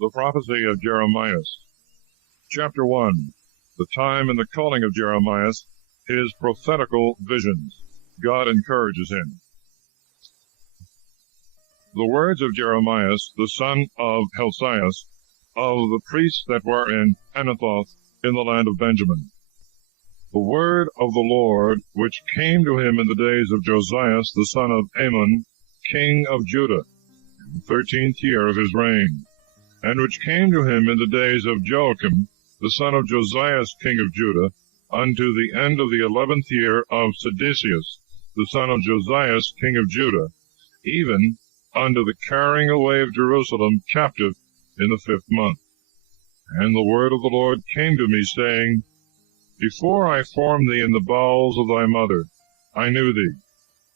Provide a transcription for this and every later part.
The prophecy of Jeremias. Chapter 1. The time and the calling of Jeremias, his prophetical visions. God encourages him. The words of Jeremias, the son of Helcias, of the priests that were in Anathoth in the land of Benjamin. The word of the Lord, which came to him in the days of Josias, the son of Amon, king of Judah, in the 13th year of his reign, and which came to him in the days of Joachim, the son of Josias, king of Judah, unto the end of the 11th year of Sedecius, the son of Josias, king of Judah, even unto the carrying away of Jerusalem captive in the 5th month. And the word of the Lord came to me, saying, Before I formed thee in the bowels of thy mother, I knew thee,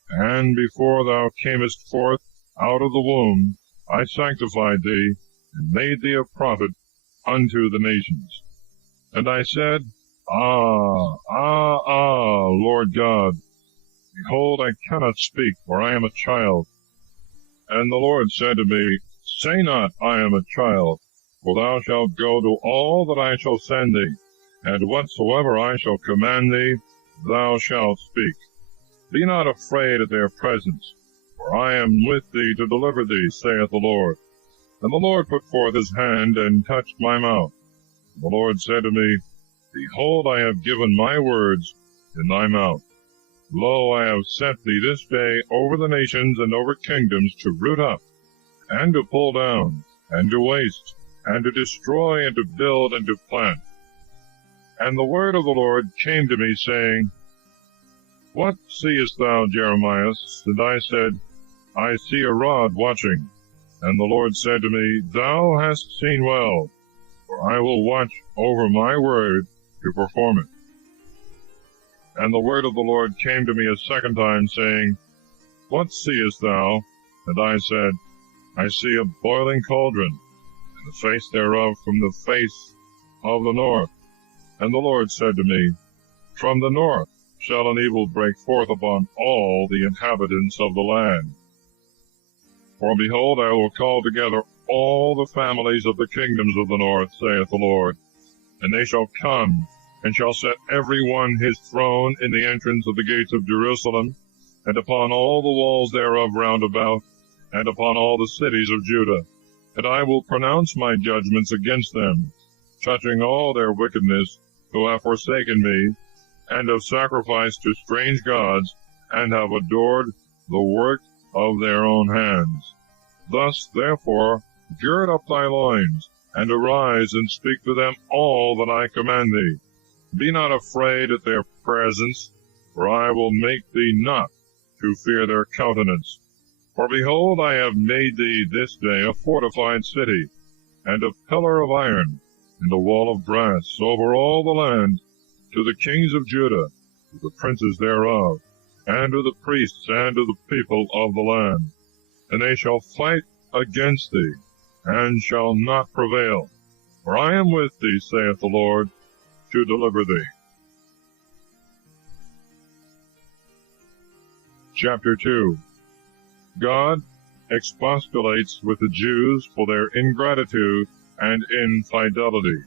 and before thou camest forth out of the womb, I sanctified thee, and made thee a prophet unto the nations. And I said, Lord God, behold, I cannot speak, for I am a child. And the Lord said to me, Say not, I am a child, for thou shalt go to all that I shall send thee, and whatsoever I shall command thee, thou shalt speak. Be not afraid at their presence, for I am with thee to deliver thee, saith the Lord. And the Lord put forth his hand, and touched my mouth. And the Lord said to me, Behold, I have given my words in thy mouth. Lo, I have set thee this day over the nations and over kingdoms, to root up, and to pull down, and to waste, and to destroy, and to build, and to plant. And the word of the Lord came to me, saying, What seest thou, Jeremias? And I said, I see a rod watching. And the Lord said to me, Thou hast seen well, for I will watch over my word to perform it. And the word of the Lord came to me a second time, saying, What seest thou? And I said, I see a boiling cauldron, and the face thereof from the face of the north. And the Lord said to me, From the north shall an evil break forth upon all the inhabitants of the land. For behold, I will call together all the families of the kingdoms of the north, saith the Lord, and they shall come, and shall set every one his throne in the entrance of the gates of Jerusalem, and upon all the walls thereof round about, and upon all the cities of Judah. And I will pronounce my judgments against them, touching all their wickedness, who have forsaken me, and have sacrificed to strange gods, and have adored the work of their own hands. Thus, therefore, gird up thy loins, and arise, and speak to them all that I command thee. Be not afraid at their presence, for I will make thee not to fear their countenance. For behold, I have made thee this day a fortified city, and a pillar of iron, and a wall of brass over all the land, to the kings of Judah, to the princes thereof, and to the priests, and to the people of the land. And they shall fight against thee, and shall not prevail. For I am with thee, saith the Lord, to deliver thee. Chapter 2. God expostulates with the Jews for their ingratitude and infidelity.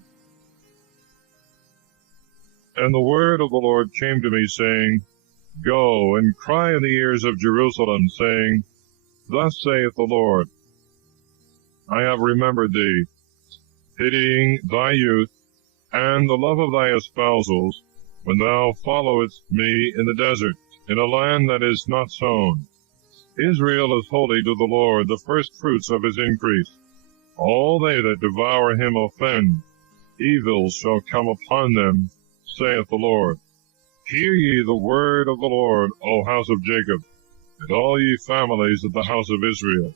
And the word of the Lord came to me, saying, Go and cry in the ears of Jerusalem, saying, Thus saith the Lord, I have remembered thee, pitying thy youth, and the love of thy espousals, when thou followest me in the desert, in a land that is not sown. Israel is holy to the Lord, the firstfruits of his increase. All they that devour him offend. Evils shall come upon them, saith the Lord. Hear ye the word of the Lord, O house of Jacob, and all ye families of the house of Israel.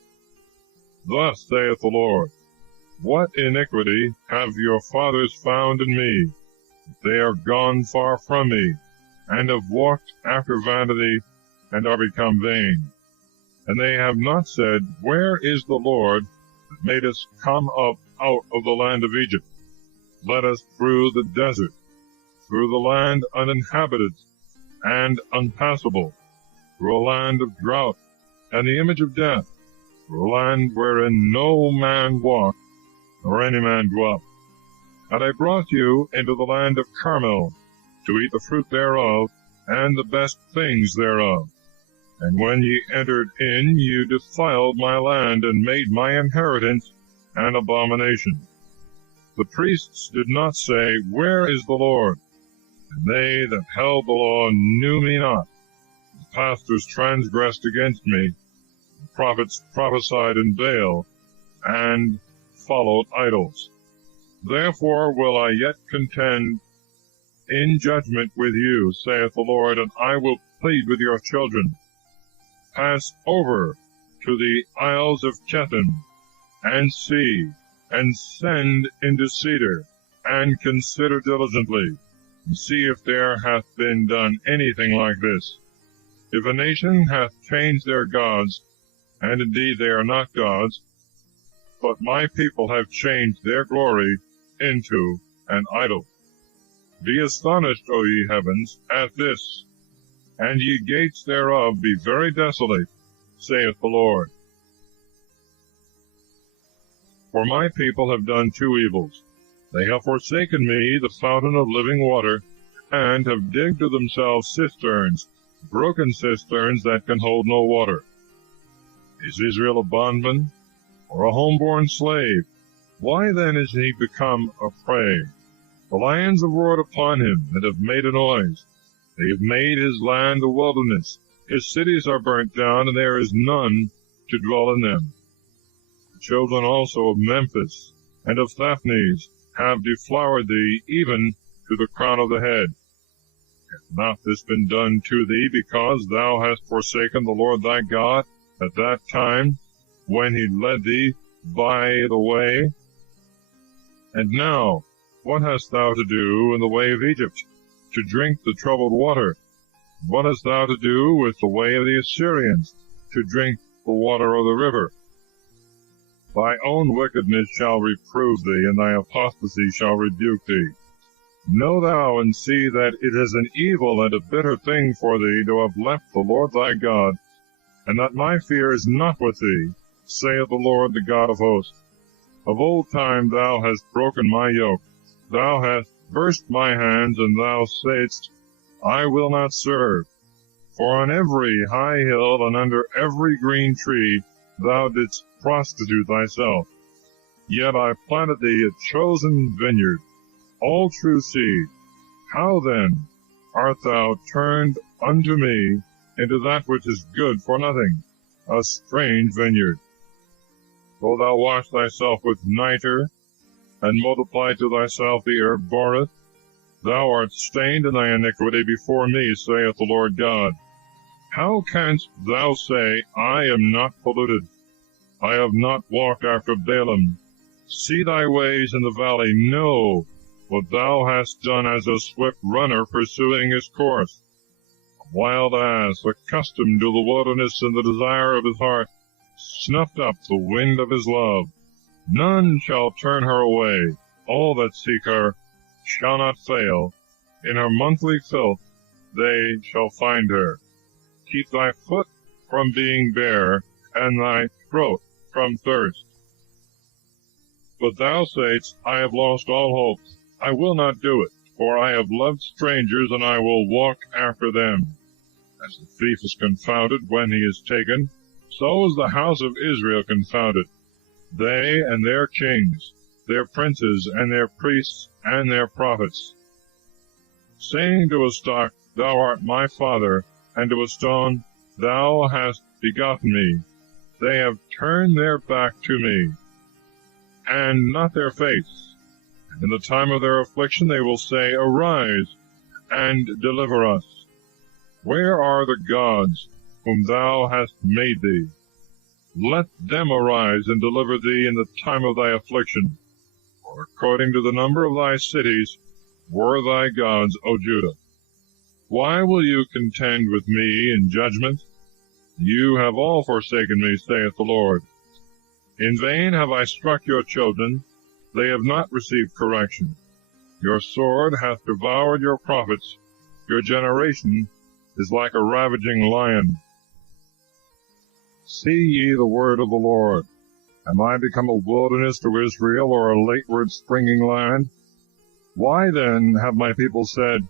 Thus saith the Lord, What iniquity have your fathers found in me? They are gone far from me, and have walked after vanity, and are become vain. And they have not said, Where is the Lord that made us come up out of the land of Egypt? Let us through the desert, through the land uninhabited and unpassable, through a land of drought and the image of death, through a land wherein no man walked, nor any man go up. And I brought you into the land of Carmel, to eat the fruit thereof, and the best things thereof. And when ye entered in, you defiled my land, and made my inheritance an abomination. The priests did not say, Where is the Lord? And they that held the law knew me not. The pastors transgressed against me. The prophets prophesied in Baal, and followed idols. Therefore will I yet contend in judgment with you, saith the Lord, and I will plead with your children. Pass over to the isles of Chetham, and see, and send into Cedar, and consider diligently, and see if there hath been done anything like this. If a nation hath changed their gods, and indeed they are not gods, but my people have changed their glory into an idol. Be astonished, O ye heavens, at this, and ye gates thereof be very desolate, saith the Lord. For my people have done two evils. They have forsaken me, the fountain of living water, and have digged to themselves cisterns, broken cisterns that can hold no water. Is Israel a bondman, or a homeborn slave? Why then is he become a prey? The lions have roared upon him, and have made a noise. They have made his land a wilderness. His cities are burnt down, and there is none to dwell in them. The children also of Memphis and of Thapnes have deflowered thee, even to the crown of the head. Hath not this been done to thee, because thou hast forsaken the Lord thy God at that time, when he led thee by the way? And now, what hast thou to do in the way of Egypt, to drink the troubled water? What hast thou to do with the way of the Assyrians, to drink the water of the river? Thy own wickedness shall reprove thee, and thy apostasy shall rebuke thee. Know thou and see that it is an evil and a bitter thing for thee to have left the Lord thy God, and that my fear is not with thee, saith the Lord, the God of hosts. Of old time thou hast broken my yoke, thou hast burst my hands, and thou saidst, I will not serve. For on every high hill and under every green tree thou didst prostitute thyself. Yet I planted thee a chosen vineyard, all true seed. How then art thou turned unto me into that which is good for nothing, a strange vineyard? Though thou wash thyself with nitre, and multiply to thyself the herb boreth, thou art stained in thy iniquity before me, saith the Lord God. How canst thou say, I am not polluted? I have not walked after Balaam. See thy ways in the valley, know what thou hast done as a swift runner pursuing his course. A wild ass, accustomed to the wilderness and the desire of his heart, snuffed up the wind of his love. None shall turn her away. All that seek her shall not fail. In her monthly filth they shall find her. Keep thy foot from being bare, and thy throat from thirst. But thou sayest, I have lost all hope. I will not do it, for I have loved strangers, and I will walk after them. As the thief is confounded when he is taken, so is the house of Israel confounded. They and their kings, their princes and their priests and their prophets, saying to a stock, Thou art my father, and to a stone, Thou hast begotten me. They have turned their back to me, and not their face. And in the time of their affliction they will say, Arise, and deliver us. Where are the gods whom thou hast made thee? Let them arise and deliver thee in the time of thy affliction. For according to the number of thy cities were thy gods, O Judah. Why will you contend with me in judgment? You have all forsaken me, saith the Lord. In vain have I struck your children, they have not received correction. Your sword hath devoured your prophets, your generation is like a ravaging lion. See ye the word of the Lord. Am I become a wilderness to Israel, or a lateward springing land? Why then have my people said,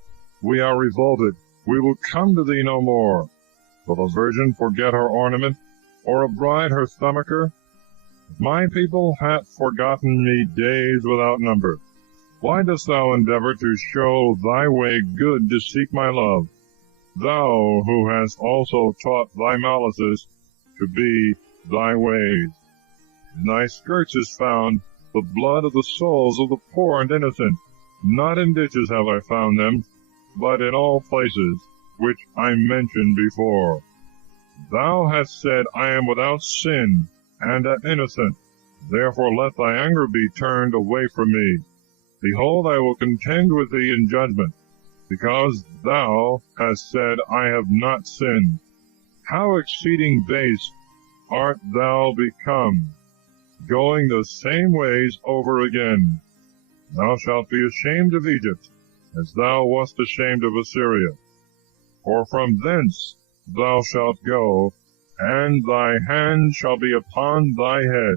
We are revolted, we will come to thee no more? Will a virgin forget her ornament, or a bride her stomacher? My people hath forgotten me days without number. Why dost thou endeavor to show thy way good to seek my love, thou who hast also taught thy malices to be thy ways? In thy skirts is found the blood of the souls of the poor and innocent. Not in ditches have I found them, but in all places which I mentioned before. Thou hast said, I am without sin, and am innocent. Therefore let thy anger be turned away from me. Behold, I will contend with thee in judgment, because thou hast said, I have not sinned. How exceeding base art thou become, going the same ways over again. Thou shalt be ashamed of Egypt, as thou wast ashamed of Assyria. For from thence thou shalt go, and thy hand shall be upon thy head.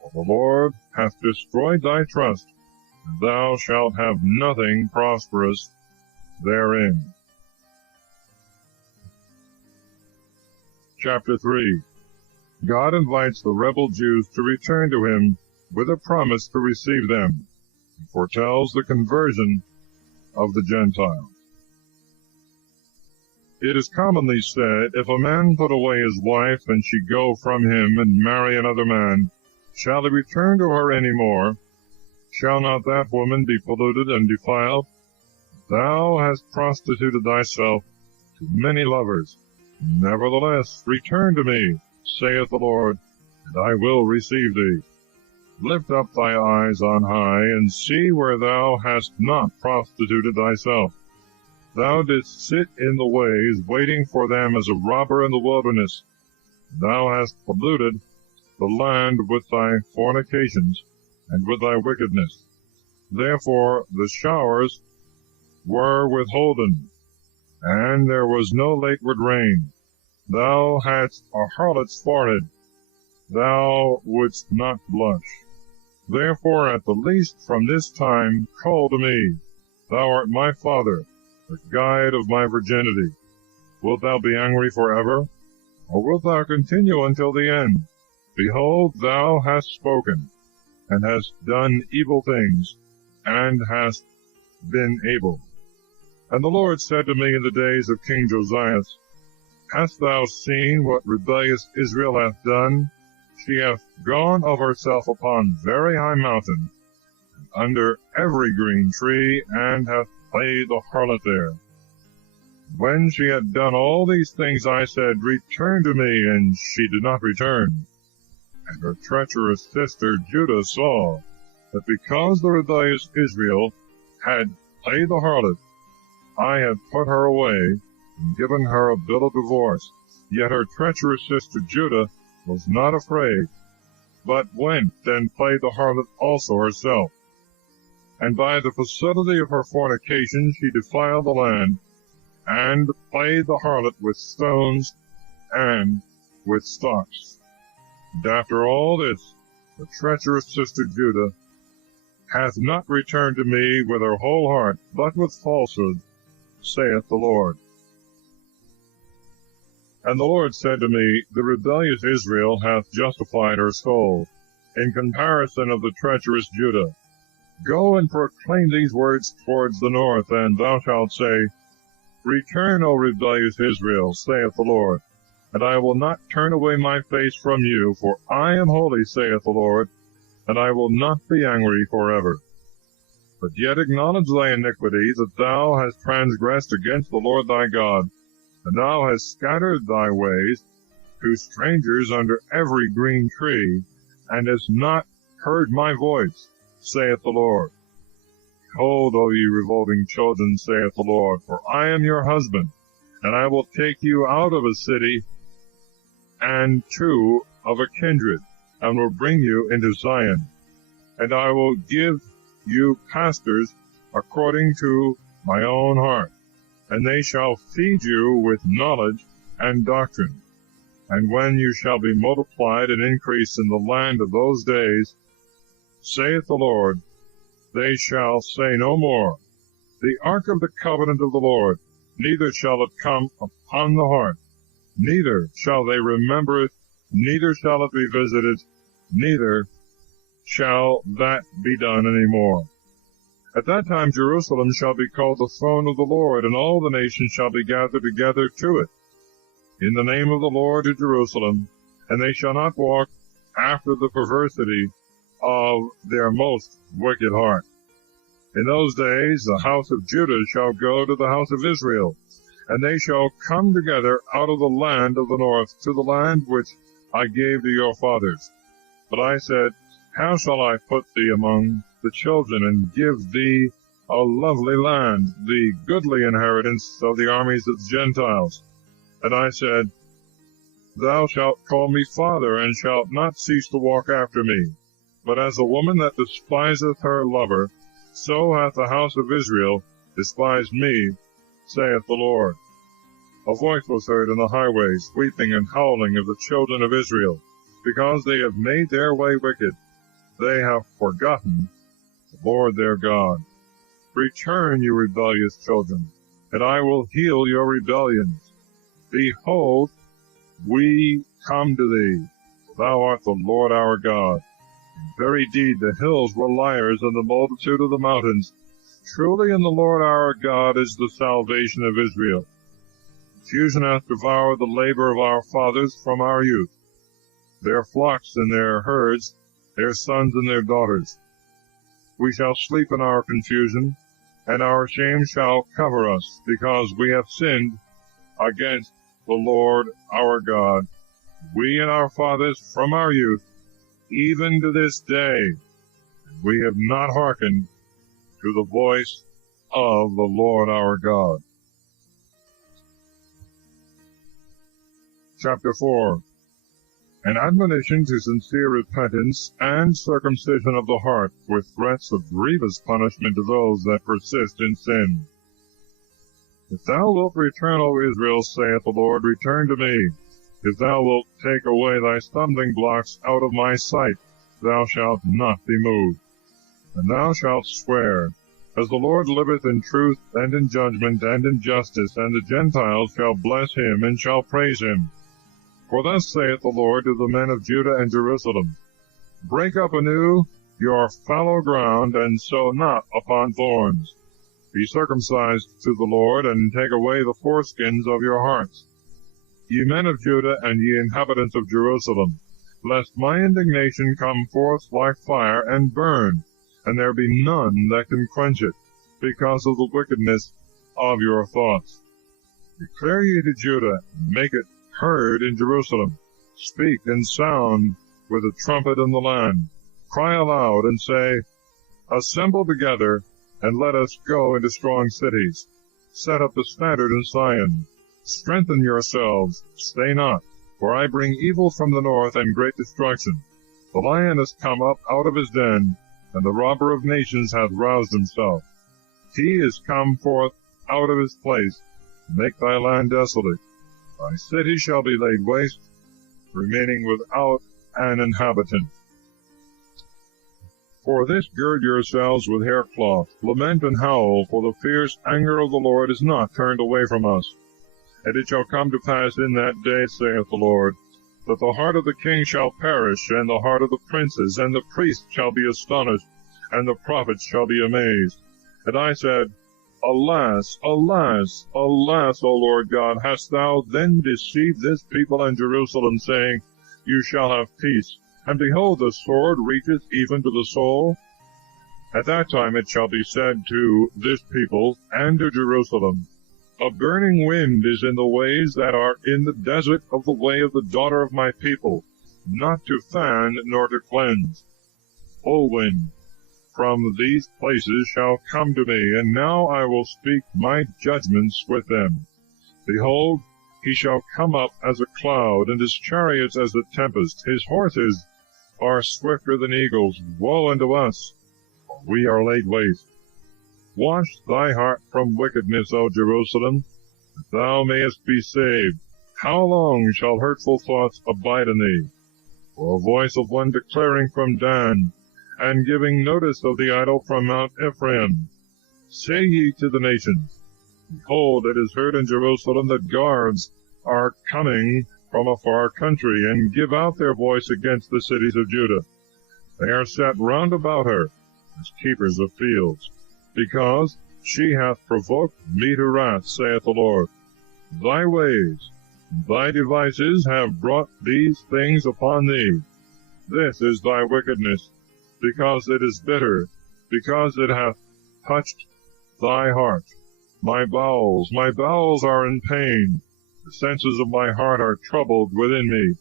For the Lord hath destroyed thy trust, and thou shalt have nothing prosperous therein. Chapter 3. God invites the rebel Jews to return to him with a promise to receive them. He foretells the conversion of the Gentiles. It is commonly said, if a man put away his wife, and she go from him, and marry another man, shall he return to her any more? Shall not that woman be polluted and defiled? Thou hast prostituted thyself to many lovers. Nevertheless, return to me, saith the Lord, and I will receive thee. Lift up thy eyes on high, and see where thou hast not prostituted thyself. Thou didst sit in the ways, waiting for them as a robber in the wilderness. Thou hast polluted the land with thy fornications, and with thy wickedness. Therefore the showers were withholden, and there was no lateward rain. Thou hadst a harlot's forehead, thou wouldst not blush. Therefore at the least from this time call to me. Thou art my father, the guide of my virginity. Wilt thou be angry forever, or wilt thou continue until the end? Behold, thou hast spoken, and hast done evil things, and hast been able. And the Lord said to me in the days of King Josias, Hast thou seen what rebellious Israel hath done? She hath gone of herself upon very high mountain, and under every green tree, and hath played the harlot there. When she had done all these things, I said, Return to me, and she did not return. And her treacherous sister Judah saw that because the rebellious Israel had played the harlot, I had put her away, and given her a bill of divorce. Yet her treacherous sister Judah was not afraid, but went and played the harlot also herself. And by the facility of her fornication she defiled the land, and played the harlot with stones and with stocks. And after all this, the treacherous sister Judah hath not returned to me with her whole heart, but with falsehood, saith the Lord. And the Lord said to me, The rebellious Israel hath justified her soul, in comparison of the treacherous Judah. Go and proclaim these words towards the north, and thou shalt say, Return, O rebellious Israel, saith the Lord, and I will not turn away my face from you, for I am holy, saith the Lord, and I will not be angry forever. But yet acknowledge thy iniquity, that thou hast transgressed against the Lord thy God, and thou hast scattered thy ways to strangers under every green tree, and hast not heard my voice, saith the Lord. Behold, O ye revolting children, saith the Lord, for I am your husband, and I will take you out of a city and two of a kindred, and will bring you into Zion. And I will give you pastors according to my own heart, and they shall feed you with knowledge and doctrine. And when you shall be multiplied and increased in the land of those days, saith the Lord, they shall say no more, the ark of the covenant of the Lord, neither shall it come upon the heart, neither shall they remember it, neither shall it be visited, neither shall that be done any more. At that time Jerusalem shall be called the throne of the Lord, and all the nations shall be gathered together to it, in the name of the Lord to Jerusalem, and they shall not walk after the perversity of their most wicked heart. In those days the house of Judah shall go to the house of Israel, and they shall come together out of the land of the north to the land which I gave to your fathers. But I said, how shall I put thee among the children, and give thee a lovely land, the goodly inheritance of the armies of the Gentiles? And I said, thou shalt call me father, and shalt not cease to walk after me. But as a woman that despiseth her lover, so hath the house of Israel despised me, saith the Lord. A voice was heard in the highways, weeping and howling of the children of Israel, because they have made their way wicked. They have forgotten the Lord their God. Return, you rebellious children, and I will heal your rebellions. Behold, we come to thee. Thou art the Lord our God. In very deed the hills were liars, and the multitude of the mountains. Truly in the Lord our God is the salvation of Israel. Confusion hath devoured the labor of our fathers from our youth, their flocks and their herds, their sons and their daughters. We shall sleep in our confusion, and our shame shall cover us, because we have sinned against the Lord our God, we and our fathers from our youth, even to this day. We have not hearkened to the voice of the Lord our God. Chapter 4. An admonition to sincere repentance and circumcision of the heart, with threats of grievous punishment to those that persist in sin. If thou wilt return, O Israel, saith the Lord, return to me. If thou wilt take away thy stumbling blocks out of my sight, thou shalt not be moved. And thou shalt swear, as the Lord liveth in truth and in judgment and in justice, and the Gentiles shall bless him and shall praise him. For thus saith the Lord to the men of Judah and Jerusalem, break up anew your fallow ground, and sow not upon thorns. Be circumcised to the Lord, and take away the foreskins of your hearts. Ye men of Judah, and ye inhabitants of Jerusalem, lest my indignation come forth like fire, and burn, and there be none that can quench it, because of the wickedness of your thoughts. Declare ye to Judah, make it heard in Jerusalem. Speak and sound with a trumpet in the land. Cry aloud, and say, assemble together, and let us go into strong cities. Set up the standard in Zion. Strengthen yourselves, stay not, for I bring evil from the north and great destruction. The lion is come up out of his den, and the robber of nations hath roused himself. He is come forth out of his place, to make thy land desolate. Thy city shall be laid waste, remaining without an inhabitant. For this gird yourselves with haircloth, lament and howl, for the fierce anger of the Lord is not turned away from us. And it shall come to pass in that day, saith the Lord, that the heart of the king shall perish, and the heart of the princes, and the priests shall be astonished, and the prophets shall be amazed. And I said, Alas, alas, alas, O Lord God, hast thou then deceived this people and Jerusalem, saying, You shall have peace, and behold, the sword reacheth even to the soul? At that time it shall be said to this people and to Jerusalem, A burning wind is in the ways that are in the desert of the way of the daughter of my people, not to fan nor to cleanse. O wind, from these places shall come to me, and now I will speak my judgments with them. Behold, he shall come up as a cloud, and his chariots as a tempest. His horses are swifter than eagles. Woe unto us, for we are laid waste. Wash thy heart from wickedness, O Jerusalem, that thou mayest be saved. How long shall hurtful thoughts abide in thee? For a voice of one declaring from Dan, and giving notice of the idol from Mount Ephraim. Say ye to the nations, Behold, it is heard in Jerusalem that guards are coming from a far country, and give out their voice against the cities of Judah. They are set round about her, as keepers of fields, because she hath provoked me to wrath, saith the Lord. Thy ways, thy devices have brought these things upon thee. This is thy wickedness, because it is bitter, because it hath touched thy heart. My bowels are in pain. The senses of my heart are troubled within me.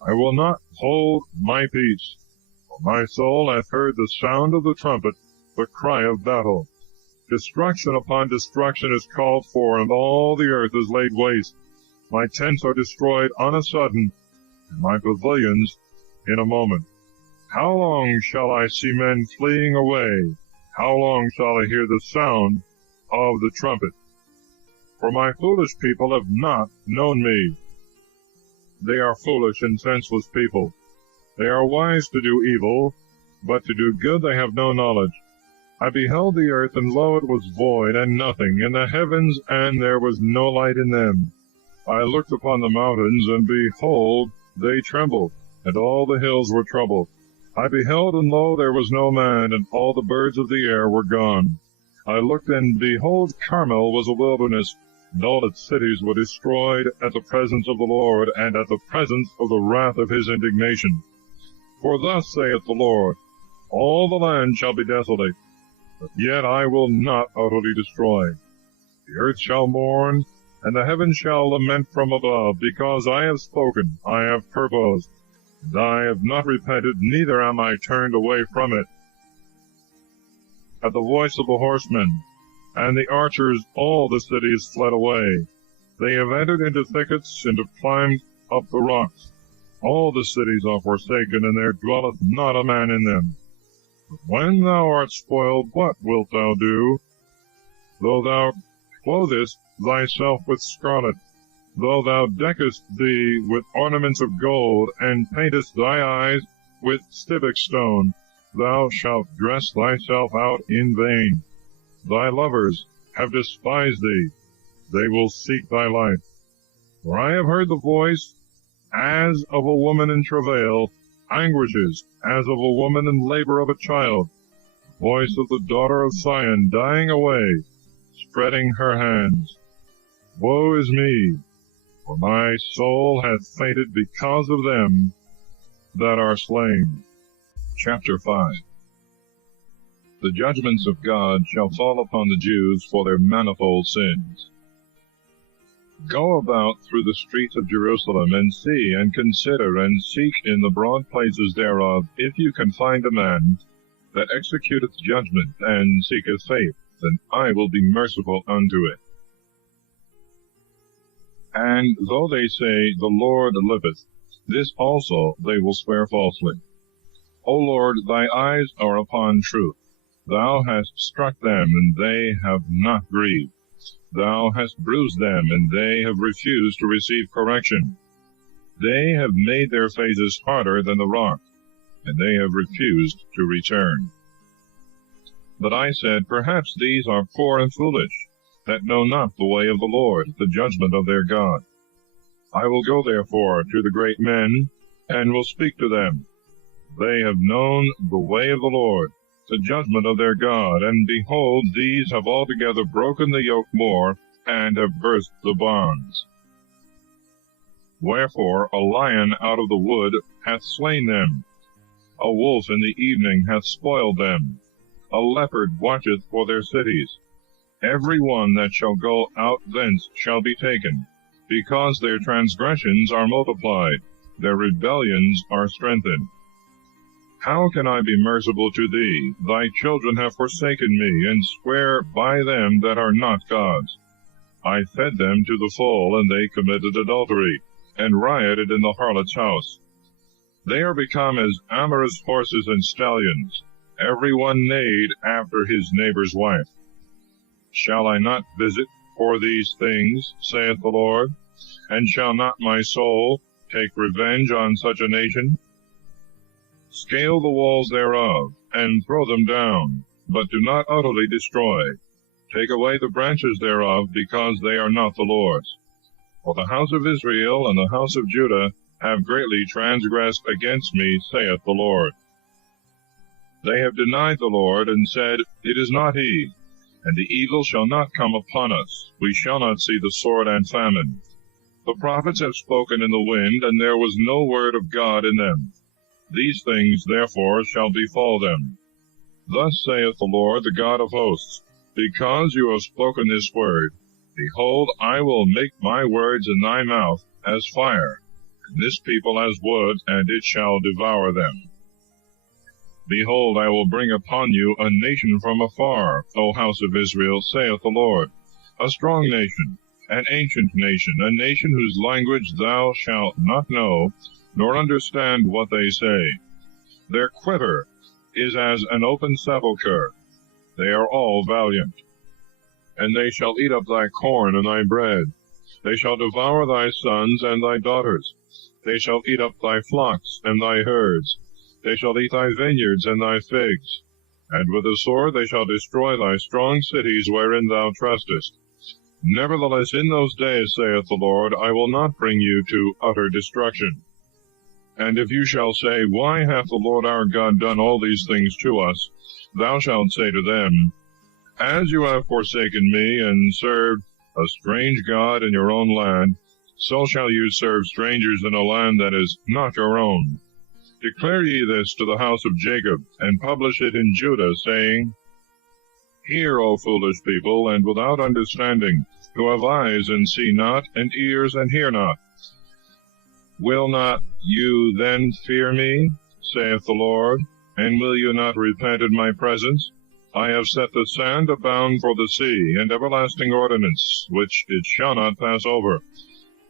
I will not hold my peace, for my soul hath heard the sound of the trumpet, the cry of battle. Destruction upon destruction is called for, and all the earth is laid waste. My tents are destroyed on a sudden, and my pavilions in a moment. How long shall I see men fleeing away? How long shall I hear the sound of the trumpet? For my foolish people have not known me. They are foolish and senseless people. They are wise to do evil, but to do good they have no knowledge. I beheld the earth, and lo, it was void, and nothing, and the heavens, and there was no light in them. I looked upon the mountains, and behold, they trembled, and all the hills were troubled. I beheld, and lo, there was no man, and all the birds of the air were gone. I looked, and behold, Carmel was a wilderness, and all its cities were destroyed at the presence of the Lord, and at the presence of the wrath of his indignation. For thus saith the Lord, All the land shall be desolate, but yet I will not utterly destroy. The earth shall mourn, and the heavens shall lament from above, because I have spoken, I have purposed, and I have not repented, neither am I turned away from it. At the voice of the horsemen and the archers all the cities fled away. They have entered into thickets, and have climbed up the rocks. All the cities are forsaken, and there dwelleth not a man in them. But when thou art spoiled, what wilt thou do? Though thou clothest thyself with scarlet, though thou deckest thee with ornaments of gold, and paintest thy eyes with stibic stone, thou shalt dress thyself out in vain. Thy lovers have despised thee, they will seek thy life. For I have heard the voice as of a woman in travail, anguishes as of a woman in labor of a child, the voice of the daughter of Zion dying away, spreading her hands. Woe is me, for my soul hath fainted because of them that are slain. Chapter 5. The judgments of God shall fall upon the Jews for their manifold sins. Go about through the streets of Jerusalem, and see, and consider, and seek in the broad places thereof, if you can find a man that executeth judgment, and seeketh faith, then I will be merciful unto it. And though they say, The Lord liveth, this also they will swear falsely. O Lord, thy eyes are upon truth. Thou hast struck them, and they have not grieved. Thou hast bruised them, and they have refused to receive correction. They have made their faces harder than the rock, and they have refused to return. But I said, Perhaps these are poor and foolish, that know not the way of the Lord, the judgment of their God. I will go therefore to the great men, and will speak to them. They have known the way of the Lord, the judgment of their God, and behold, these have altogether broken the yoke more, and have burst the bonds. Wherefore a lion out of the wood hath slain them, a wolf in the evening hath spoiled them, a leopard watcheth for their cities. Every one that shall go out thence shall be taken, because their transgressions are multiplied, their rebellions are strengthened. How can I be merciful to thee? Thy children have forsaken me, and swear by them that are not gods. I fed them to the full, and they committed adultery, and rioted in the harlot's house. They are become as amorous horses and stallions, every one neighed after his neighbor's wife. Shall I not visit for these things, saith the Lord? And shall not my soul take revenge on such a nation? Scale the walls thereof, and throw them down, but do not utterly destroy. Take away the branches thereof, because they are not the Lord's. For the house of Israel and the house of Judah have greatly transgressed against me, saith the Lord. They have denied the Lord, and said, It is not he. And the evil shall not come upon us. We shall not see the sword and famine. The prophets have spoken in the wind, and there was no word of God in them. These things therefore shall befall them. Thus saith the Lord, the God of hosts, Because you have spoken this word, behold, I will make my words in thy mouth as fire, and this people as wood, and it shall devour them. Behold, I will bring upon you a nation from afar, O house of Israel, saith the Lord, a strong nation, an ancient nation, a nation whose language thou shalt not know, nor understand what they say. Their quiver is as an open sepulchre. They are all valiant. And they shall eat up thy corn and thy bread. They shall devour thy sons and thy daughters. They shall eat up thy flocks and thy herds. They shall eat thy vineyards and thy figs. And with the sword they shall destroy thy strong cities wherein thou trustest. Nevertheless, in those days, saith the Lord, I will not bring you to utter destruction. And if you shall say, Why hath the Lord our God done all these things to us? Thou shalt say to them, As you have forsaken me, and served a strange God in your own land, so shall you serve strangers in a land that is not your own. Declare ye this to the house of Jacob, and publish it in Judah, saying, Hear, O foolish people, and without understanding, who have eyes and see not, and ears and hear not. Will not you then fear me, saith the Lord, and will you not repent in my presence? I have set the sand a bound for the sea, and everlasting ordinance, which it shall not pass over.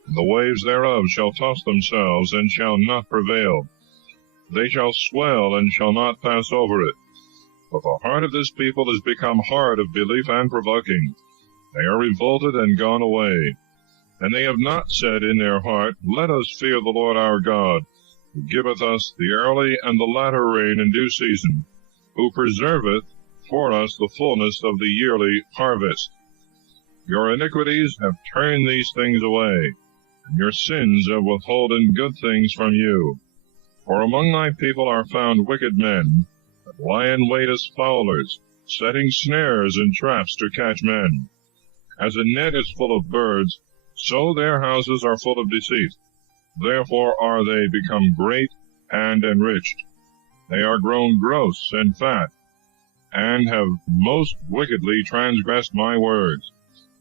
And the waves thereof shall toss themselves, and shall not prevail. They shall swell, and shall not pass over it. For the heart of this people is become hard of belief and provoking. They are revolted and gone away. And they have not said in their heart, Let us fear the Lord our God, who giveth us the early and the latter rain in due season, who preserveth for us the fullness of the yearly harvest. Your iniquities have turned these things away, and your sins have withholden good things from you. For among thy people are found wicked men, that lie in wait as fowlers, setting snares and traps to catch men. As a net is full of birds, so their houses are full of deceit. Therefore are they become great and enriched. They are grown gross and fat, and have most wickedly transgressed my words.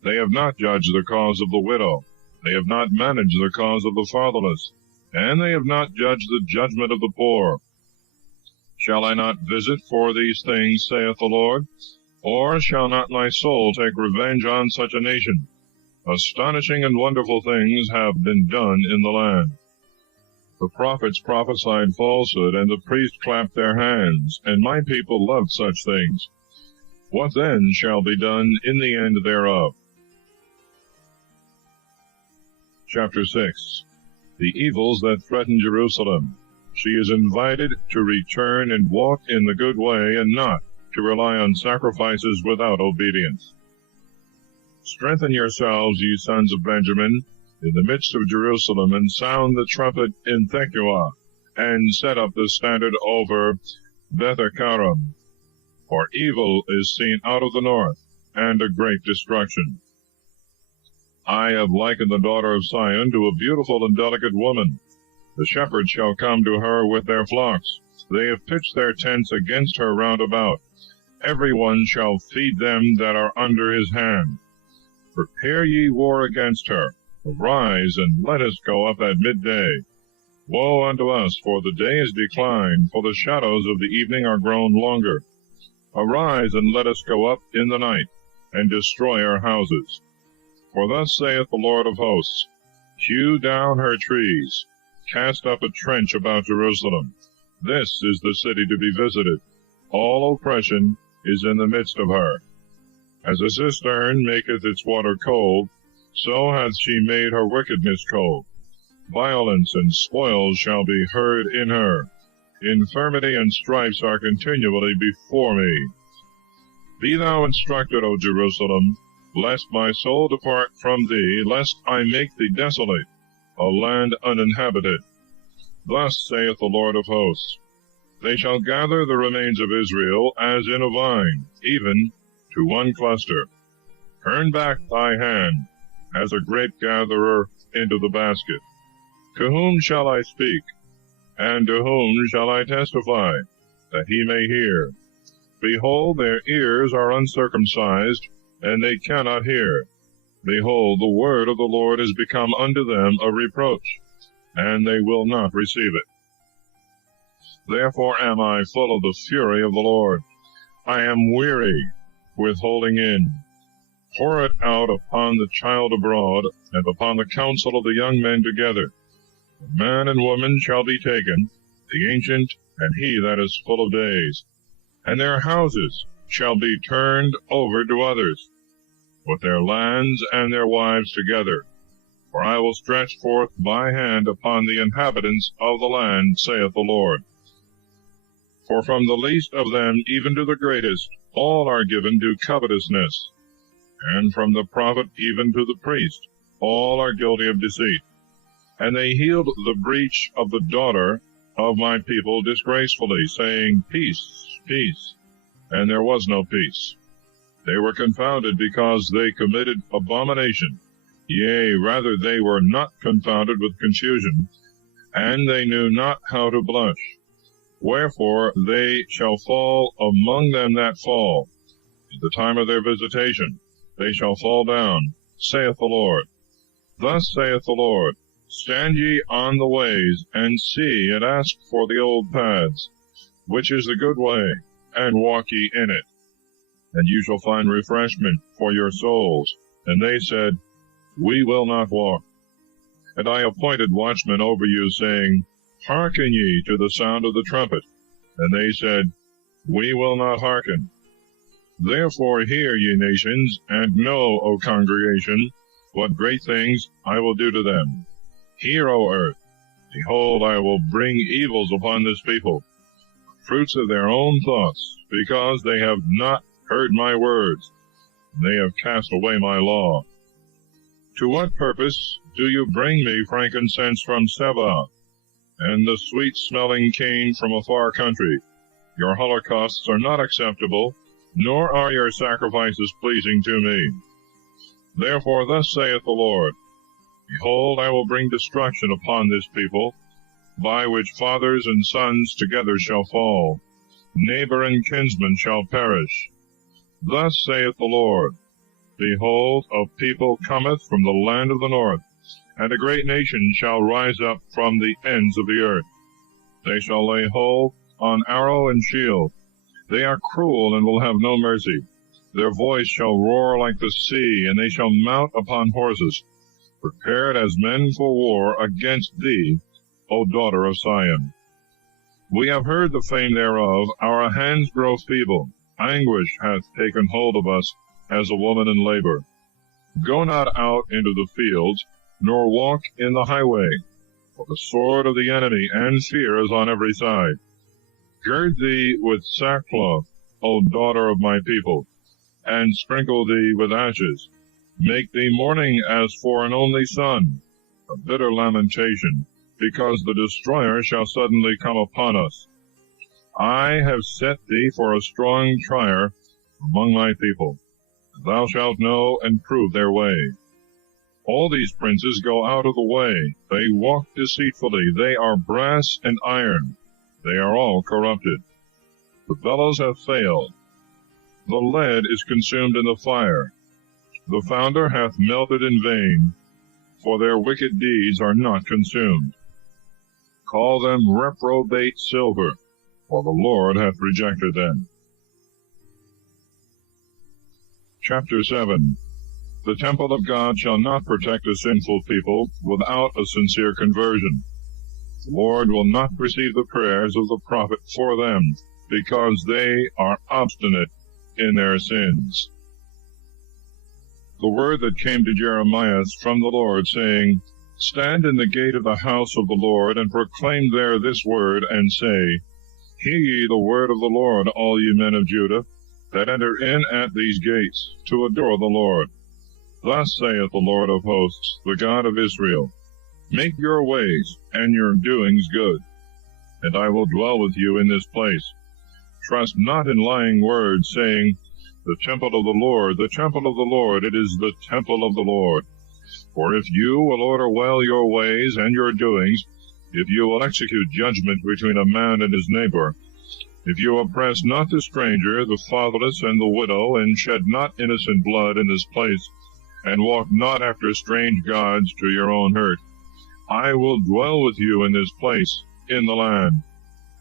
They have not judged the cause of the widow. They have not managed the cause of the fatherless, and they have not judged the judgment of the poor. Shall I not visit for these things, saith the Lord? Or shall not my soul take revenge on such a nation? Astonishing and wonderful things have been done in the land. The prophets prophesied falsehood, and the priests clapped their hands, and my people loved such things. What then shall be done in the end thereof? Chapter 6. The evils that threaten Jerusalem. She is invited to return and walk in the good way, and not to rely on sacrifices without obedience. Strengthen yourselves, ye sons of Benjamin, in the midst of Jerusalem, and sound the trumpet in Tekoa, and set up the standard over Beth-Akaram. For evil is seen out of the north, and a great destruction. I have likened the daughter of Sion to a beautiful and delicate woman. The shepherds shall come to her with their flocks. They have pitched their tents against her round about. Every one shall feed them that are under his hand. Prepare ye war against her. Arise, and let us go up at midday. Woe unto us, for the day is declined, for the shadows of the evening are grown longer. Arise, and let us go up in the night, and destroy our houses. For thus saith the Lord of hosts, Hew down her trees, cast up a trench about Jerusalem. This is the city to be visited. All oppression is in the midst of her. As a cistern maketh its water cold, so hath she made her wickedness cold. Violence and spoils shall be heard in her. Infirmity and stripes are continually before me. Be thou instructed, O Jerusalem, lest my soul depart from thee, lest I make thee desolate, a land uninhabited. Thus saith the Lord of hosts, They shall gather the remains of Israel as in a vine, even to one cluster. Turn back thy hand, as a grape gatherer into the basket. To whom shall I speak, and to whom shall I testify, that he may hear? Behold, their ears are uncircumcised, and they cannot hear. Behold, the word of the Lord is become unto them a reproach, and they will not receive it. Therefore am I full of the fury of the Lord. I am weary with holding in. Pour it out upon the child abroad, and upon the counsel of the young men together. Man and woman shall be taken, the ancient, and he that is full of days. And their houses shall be turned over to others, with their lands and their wives together. For I will stretch forth my hand upon the inhabitants of the land, saith the Lord. For from the least of them even to the greatest, all are given to covetousness. And from the prophet even to the priest, all are guilty of deceit. And they healed the breach of the daughter of my people disgracefully, saying, Peace, peace. And there was no peace. They were confounded because they committed abomination. Yea, rather they were not confounded with confusion, and they knew not how to blush. Wherefore they shall fall among them that fall. In the time of their visitation they shall fall down, saith the Lord. Thus saith the Lord, Stand ye on the ways, and see, and ask for the old paths, which is the good way, and walk ye in it. And you shall find refreshment for your souls. And they said, We will not walk. And I appointed watchmen over you, saying, Hearken ye to the sound of the trumpet. And they said, We will not hearken. Therefore hear, ye nations, and know, O congregation, what great things I will do to them. Hear, O earth, behold, I will bring evils upon this people, fruits of their own thoughts, because they have not heard my words, and they have cast away my law. To what purpose do you bring me frankincense from Seba, and the sweet-smelling cane from a far country? Your holocausts are not acceptable, nor are your sacrifices pleasing to me. Therefore thus saith the Lord, Behold, I will bring destruction upon this people, by which fathers and sons together shall fall, neighbor and kinsman shall perish. Thus saith the Lord, Behold, a people cometh from the land of the north, and a great nation shall rise up from the ends of the earth. They shall lay hold on arrow and shield. They are cruel and will have no mercy. Their voice shall roar like the sea, and they shall mount upon horses, prepared as men for war against thee, O daughter of Sion. We have heard the fame thereof, our hands grow feeble. Anguish hath taken hold of us as a woman in labor. Go not out into the fields, nor walk in the highway, for the sword of the enemy and fear is on every side. Gird thee with sackcloth, O daughter of my people, and sprinkle thee with ashes. Make thee mourning as for an only son, a bitter lamentation, because the destroyer shall suddenly come upon us. I have set thee for a strong trier among my people. Thou shalt know and prove their way. All these princes go out of the way. They walk deceitfully. They are brass and iron. They are all corrupted. The bellows have failed. The lead is consumed in the fire. The founder hath melted in vain, for their wicked deeds are not consumed. Call them reprobate silver, for the Lord hath rejected them. Chapter 7. The temple of God shall not protect a sinful people without a sincere conversion. The Lord will not receive the prayers of the prophet for them, because they are obstinate in their sins. the word that came to Jeremias from the Lord, saying, Stand in the gate of the house of the Lord, and proclaim there this word, and say, Hear ye the word of the Lord, all ye men of Judah, that enter in at these gates, to adore the Lord. Thus saith the Lord of hosts, the God of Israel, Make your ways and your doings good, and I will dwell with you in this place. Trust not in lying words, saying, The temple of the Lord, the temple of the Lord, it is the temple of the Lord. For if you will order well your ways and your doings, if you will execute judgment between a man and his neighbor, if you oppress not the stranger, the fatherless, and the widow, and shed not innocent blood in this place, and walk not after strange gods to your own hurt, I will dwell with you in this place, in the land,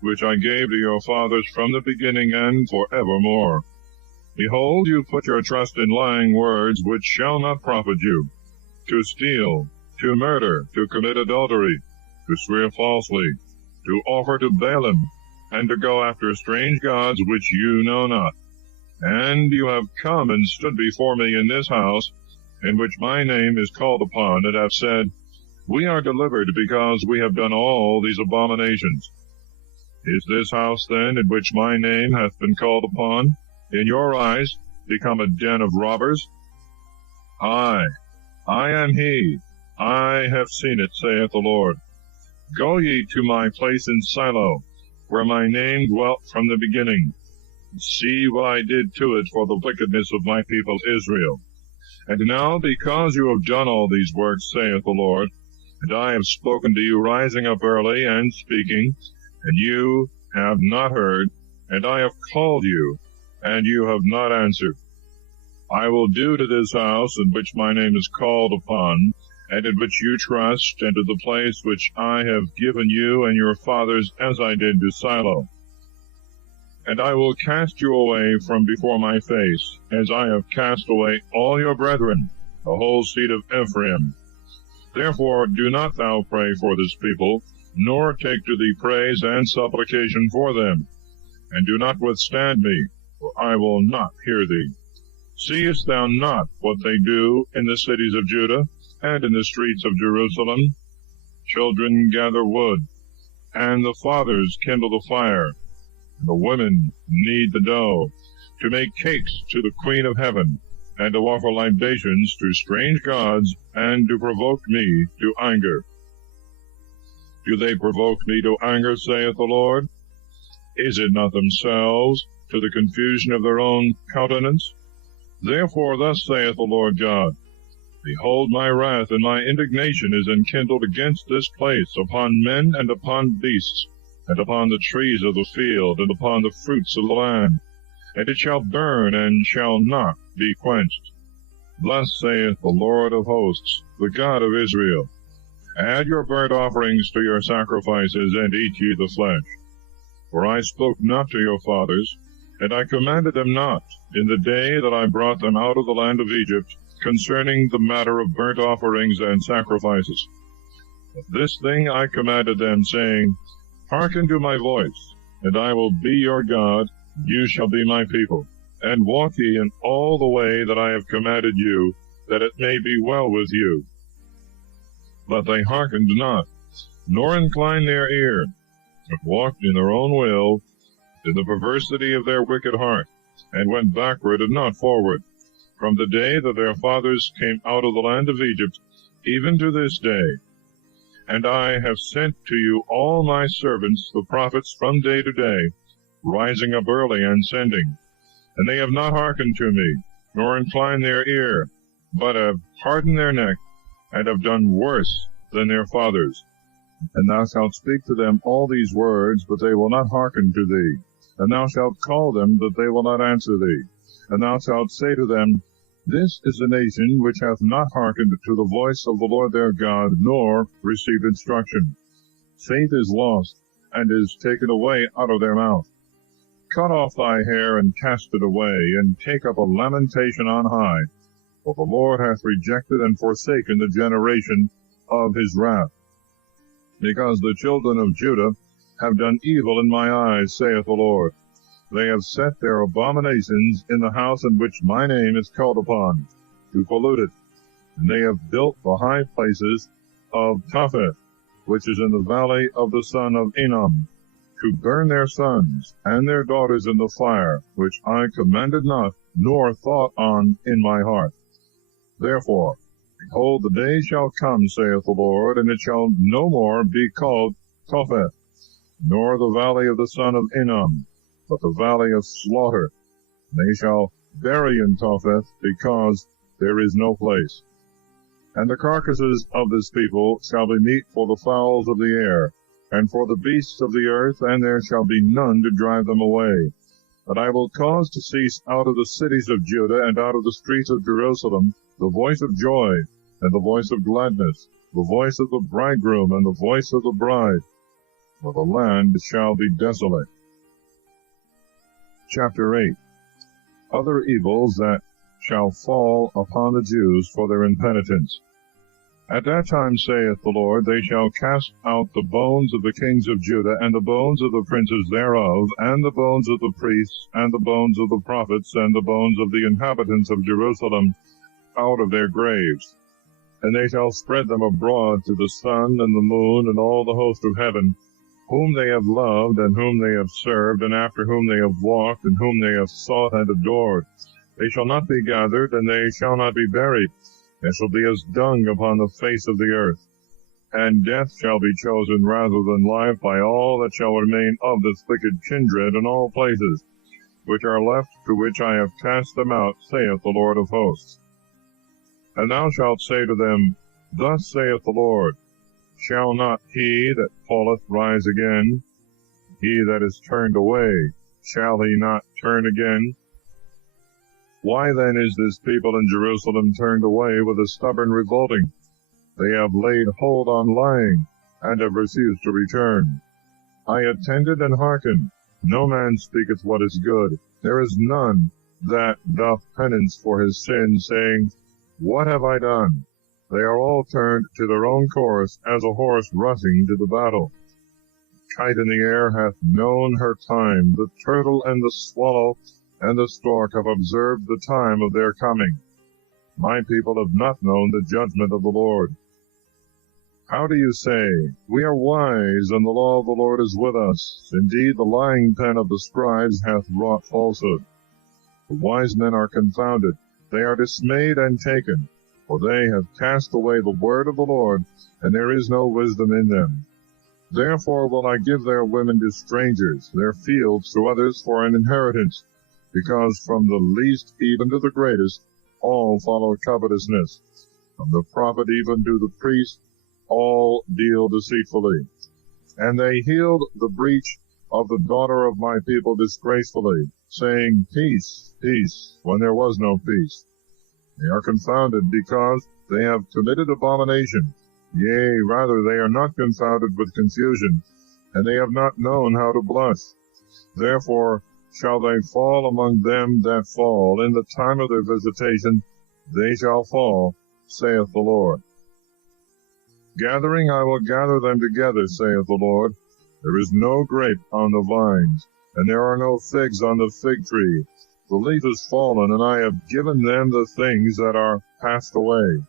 which I gave to your fathers from the beginning and forevermore. Behold, you put your trust in lying words, which shall not profit you, to steal, to murder, to commit adultery, to swear falsely, to offer to Baalim, and to go after strange gods which you know not. And you have come and stood before me in this house, in which my name is called upon, and have said, We are delivered because we have done all these abominations. Is this house then, in which my name hath been called upon, in your eyes become a den of robbers? I am he, I have seen it, saith the Lord. Go ye to my place in Silo, where my name dwelt from the beginning. See what I did to it for the wickedness of my people Israel. And now, because you have done all these works, saith the Lord, and I have spoken to you rising up early and speaking, and you have not heard, and I have called you, and you have not answered, I will do to this house in which my name is called upon, and in which you trust, and to the place which I have given you and your fathers, as I did to Silo. And I will cast you away from before my face, as I have cast away all your brethren, the whole seed of Ephraim. Therefore do not thou pray for this people, nor take to thee praise and supplication for them, and do not withstand me, for I will not hear thee. Seest thou not what they do in the cities of Judah, and in the streets of Jerusalem? Children gather wood, and the fathers kindle the fire, and the women knead the dough, to make cakes to the Queen of Heaven, and to offer libations to strange gods, and to provoke me to anger. Do they provoke me to anger, saith the Lord? Is it not themselves, to the confusion of their own countenance? Therefore thus saith the Lord God, Behold, my wrath and my indignation is enkindled against this place, upon men and upon beasts, and upon the trees of the field, and upon the fruits of the land. And it shall burn, and shall not be quenched. Thus saith the Lord of hosts, the God of Israel, Add your burnt offerings to your sacrifices, and eat ye the flesh. For I spoke not to your fathers, and I commanded them not, in the day that I brought them out of the land of Egypt, concerning the matter of burnt offerings and sacrifices. But this thing I commanded them, saying, Hearken to my voice, and I will be your God, you shall be my people, and walk ye in all the way that I have commanded you, that it may be well with you. But they hearkened not, nor inclined their ear, but walked in their own will, in the perversity of their wicked heart, and went backward and not forward, from the day that their fathers came out of the land of Egypt, even to this day. And I have sent to you all my servants, the prophets, from day to day, rising up early and sending. And they have not hearkened to me, nor inclined their ear, but have hardened their neck, and have done worse than their fathers. And thou shalt speak to them all these words, but they will not hearken to thee. And thou shalt call them, but they will not answer thee. And thou shalt say to them, This is a nation which hath not hearkened to the voice of the Lord their God, nor received instruction. Faith is lost, and is taken away out of their mouth. Cut off thy hair, and cast it away, and take up a lamentation on high. For the Lord hath rejected and forsaken the generation of his wrath. Because the children of Judah have done evil in my eyes, saith the Lord. They have set their abominations in the house in which my name is called upon, to pollute it. And they have built the high places of Topheth, which is in the valley of the son of Enom, to burn their sons and their daughters in the fire, which I commanded not, nor thought on in my heart. Therefore, behold, the day shall come, saith the Lord, and it shall no more be called Topheth, nor the valley of the son of Enom, but the valley of slaughter. They shall bury in Topheth, because there is no place. And the carcasses of this people shall be meat for the fowls of the air, and for the beasts of the earth, and there shall be none to drive them away. But I will cause to cease out of the cities of Judah, and out of the streets of Jerusalem, the voice of joy, and the voice of gladness, the voice of the bridegroom, and the voice of the bride, for the land shall be desolate. Chapter 8. Other evils that shall fall upon the Jews for their impenitence. At that time, saith the Lord, they shall cast out the bones of the kings of Judah, and the bones of the princes thereof, and the bones of the priests, and the bones of the prophets, and the bones of the inhabitants of Jerusalem, out of their graves. And they shall spread them abroad to the sun and the moon, and all the host of heaven, whom they have loved, and whom they have served, and after whom they have walked, and whom they have sought and adored. They shall not be gathered, and they shall not be buried. They shall be as dung upon the face of the earth. And death shall be chosen rather than life by all that shall remain of this wicked kindred in all places, which are left, to which I have cast them out, saith the Lord of hosts. And thou shalt say to them, Thus saith the Lord, Shall not he that falleth rise again? He that is turned away, shall he not turn again? Why then is this people in Jerusalem turned away with a stubborn revolting? They have laid hold on lying, and have refused to return. I attended and hearkened. No man speaketh what is good. There is none that doth penance for his sin, saying, What have I done? They are all turned to their own course, as a horse rushing to the battle. The kite in the air hath known her time. The turtle and the swallow and the stork have observed the time of their coming. My people have not known the judgment of the Lord. How do you say, We are wise, and the law of the Lord is with us? Indeed, the lying pen of the scribes hath wrought falsehood. The wise men are confounded. They are dismayed and taken, for they have cast away the word of the Lord, and there is no wisdom in them. Therefore will I give their women to strangers, their fields to others for an inheritance, because from the least even to the greatest all follow covetousness. From the prophet even to the priest all deal deceitfully. And they healed the breach of the daughter of my people disgracefully, saying, Peace, peace, when there was no peace. They are confounded, because they have committed abomination. Yea, rather, they are not confounded with confusion, and they have not known how to blush. Therefore shall they fall among them that fall. In the time of their visitation they shall fall, saith the Lord. Gathering I will gather them together, saith the Lord. There is no grape on the vines, and there are no figs on the fig tree. The leaf is fallen, and I have given them the things that are passed away.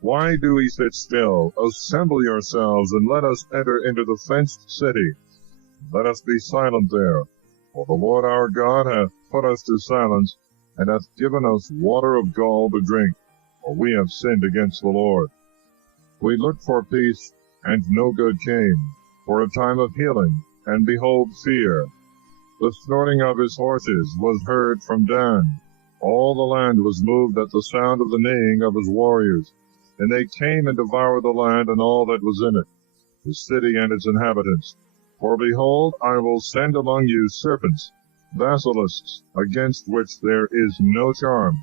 Why do we sit still? Assemble yourselves, and let us enter into the fenced city. Let us be silent there. For the Lord our God hath put us to silence, and hath given us water of gall to drink, for we have sinned against the Lord. We looked for peace, and no good came, for a time of healing, and behold fear. The snorting of his horses was heard from Dan. All the land was moved at the sound of the neighing of his warriors. And they came and devoured the land and all that was in it, the city and its inhabitants. For behold, I will send among you serpents, basilisks, against which there is no charm.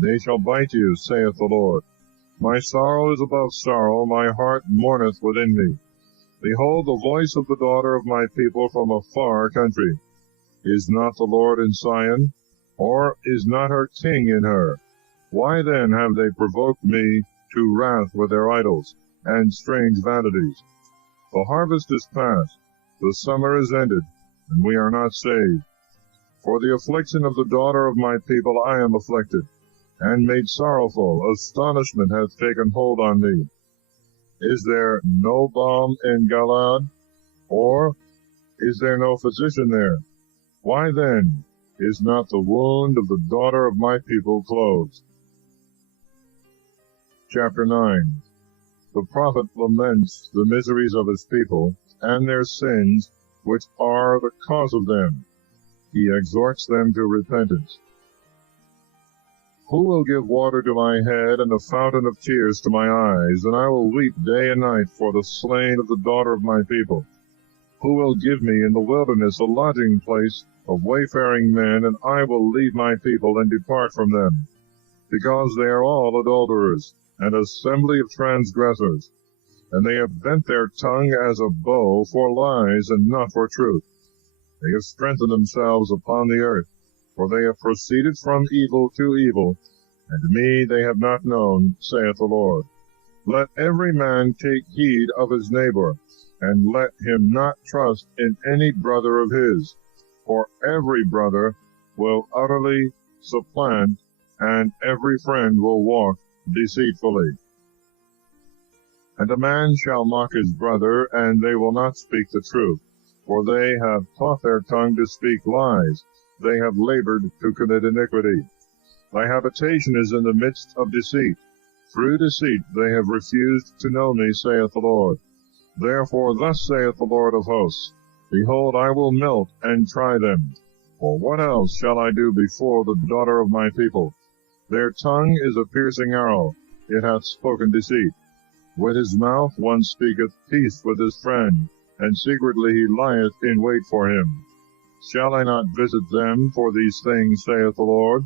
They shall bite you, saith the Lord. My sorrow is above sorrow, my heart mourneth within me. Behold, the voice of the daughter of my people from a far country. Is not the Lord in Zion? Or is not her king in her? Why then have they provoked me to wrath with their idols, and strange vanities? The harvest is past, the summer is ended, and we are not saved. For the affliction of the daughter of my people I am afflicted, and made sorrowful. Astonishment hath taken hold on me. Is there no balm in Galaad? Or is there no physician there? Why then is not the wound of the daughter of my people closed? Chapter 9. The prophet laments the miseries of his people, and their sins, which are the cause of them. He exhorts them to repentance. Who will give water to my head, and a fountain of tears to my eyes? And I will weep day and night for the slain of the daughter of my people. Who will give me in the wilderness a lodging place of wayfaring men? And I will leave my people and depart from them, because they are all adulterers, an assembly of transgressors, and they have bent their tongue as a bow for lies and not for truth. They have strengthened themselves upon the earth, for they have proceeded from evil to evil, and me they have not known, saith the Lord. Let every man take heed of his neighbor, and let him not trust in any brother of his, for every brother will utterly supplant, and every friend will walk deceitfully. And a man shall mock his brother, and they will not speak the truth, for they have taught their tongue to speak lies. They have labored to commit iniquity. Thy habitation is in the midst of deceit. Through deceit they have refused to know me, saith the Lord. Therefore thus saith the Lord of hosts, Behold, I will melt and try them. For what else shall I do before the daughter of my people? Their tongue is a piercing arrow, it hath spoken deceit. With his mouth one speaketh peace with his friend, and secretly he lieth in wait for him. Shall I not visit them for these things, saith the Lord?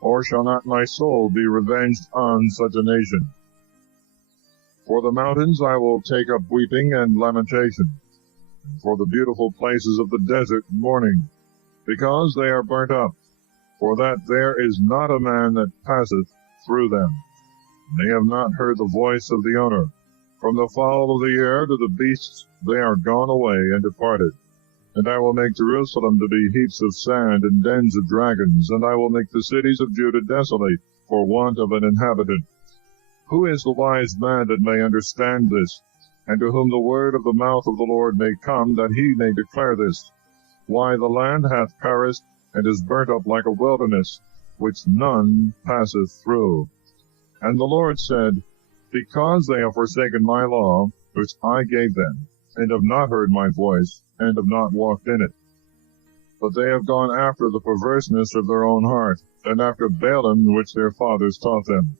Or shall not my soul be revenged on such a nation? For the mountains I will take up weeping and lamentation, and for the beautiful places of the desert mourning, because they are burnt up, for that there is not a man that passeth through them. They have not heard the voice of the owner. From the fowl of the air to the beasts they are gone away and departed. And I will make Jerusalem to be heaps of sand and dens of dragons, and I will make the cities of Judah desolate for want of an inhabitant. Who is the wise man that may understand this, and to whom the word of the mouth of the Lord may come, that he may declare this? Why, the land hath perished, and is burnt up like a wilderness, which none passeth through. And the Lord said, Because they have forsaken my law, which I gave them, and have not heard my voice, and have not walked in it. But they have gone after the perverseness of their own heart, and after Baalim which their fathers taught them.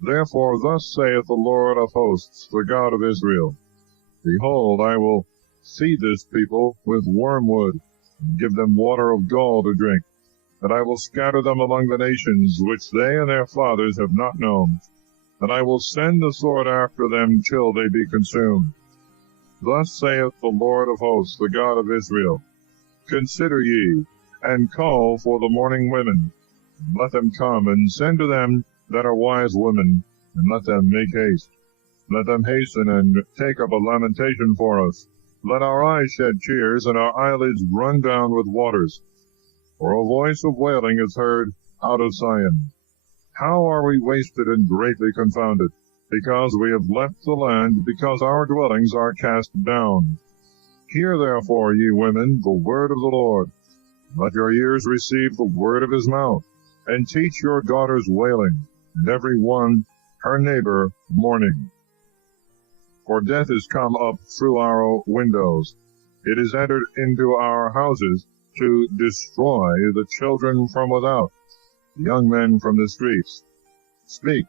Therefore thus saith the Lord of hosts, the God of Israel, Behold, I will feed this people with wormwood, and give them water of gall to drink, and I will scatter them among the nations which they and their fathers have not known, and I will send the sword after them till they be consumed. Thus saith the Lord of hosts, the God of Israel, Consider ye, and call for the mourning women, and let them come, and send to them that are wise women, and let them make haste. Let them hasten, and take up a lamentation for us. Let our eyes shed tears, and our eyelids run down with waters. For a voice of wailing is heard out of Zion. How are we wasted and greatly confounded? Because we have left the land, because our dwellings are cast down. Hear therefore, ye women, the word of the Lord. Let your ears receive the word of his mouth, and teach your daughters wailing, and every one her neighbor mourning. For death is come up through our windows. It is entered into our houses to destroy the children from without, the young men from the streets. Speak.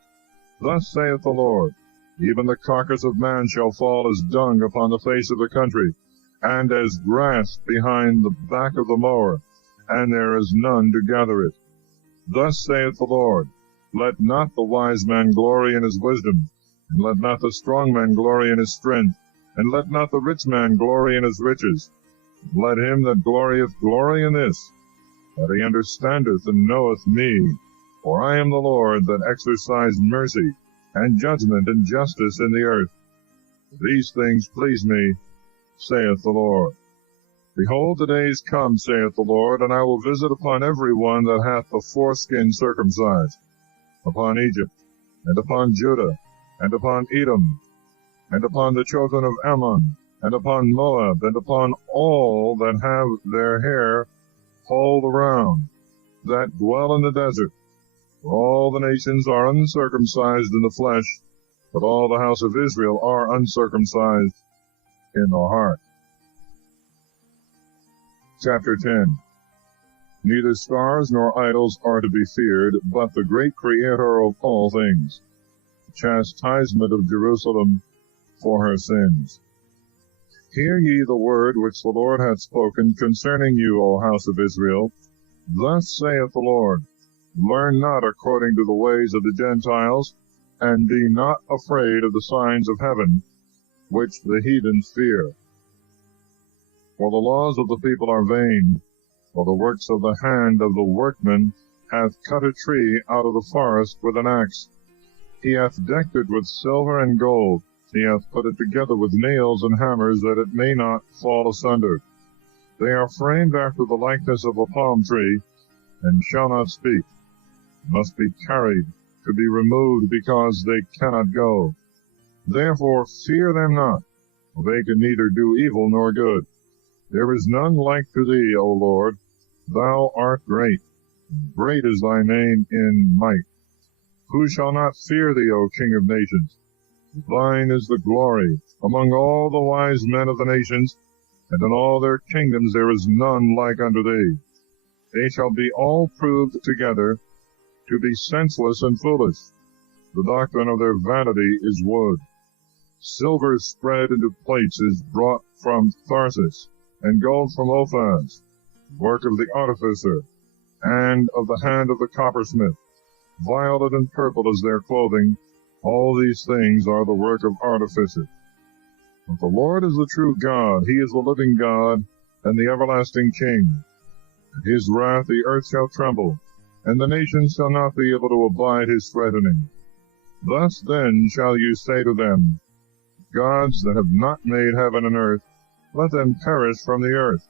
Thus saith the Lord, Even the carcass of man shall fall as dung upon the face of the country, and as grass behind the back of the mower, and there is none to gather it. Thus saith the Lord, Let not the wise man glory in his wisdom, and let not the strong man glory in his strength, and let not the rich man glory in his riches. Let him that glorieth glory in this, that he understandeth and knoweth me. For I am the Lord that exercise mercy, and judgment and justice in the earth. These things please me, saith the Lord. Behold, the days come, saith the Lord, and I will visit upon every one that hath the foreskin circumcised, upon Egypt, and upon Judah, and upon Edom, and upon the children of Ammon, and upon Moab, and upon all that have their hair all around, that dwell in the desert. For all the nations are uncircumcised in the flesh, but all the house of Israel are uncircumcised in the heart. Chapter 10. Neither stars nor idols are to be feared, but the great Creator of all things, the chastisement of Jerusalem for her sins. Hear ye the word which the Lord hath spoken concerning you, O house of Israel. Thus saith the Lord, Learn not according to the ways of the Gentiles, and be not afraid of the signs of heaven, which the heathens fear. For the laws of the people are vain, for the works of the hand of the workman hath cut a tree out of the forest with an axe. He hath decked it with silver and gold. He hath put it together with nails and hammers, that it may not fall asunder. They are framed after the likeness of a palm tree, and shall not speak, must be carried, to be removed, because they cannot go. Therefore fear them not, for they can neither do evil nor good. There is none like to thee, O Lord. Thou art great. Great is thy name in might. Who shall not fear thee, O King of nations? Thine is the glory among all the wise men of the nations, and in all their kingdoms there is none like unto thee. They shall be all proved together to be senseless and foolish. The doctrine of their vanity is wood. Silver spread into plates is brought from Tharsis, and gold from Ophaz, work of the artificer, and of the hand of the coppersmith. Violet and purple is their clothing. All these things are the work of artificers. But the Lord is the true God. He is the living God, and the everlasting King. At his wrath the earth shall tremble, and the nations shall not be able to abide his threatening. Thus then shall you say to them, Gods that have not made heaven and earth, let them perish from the earth,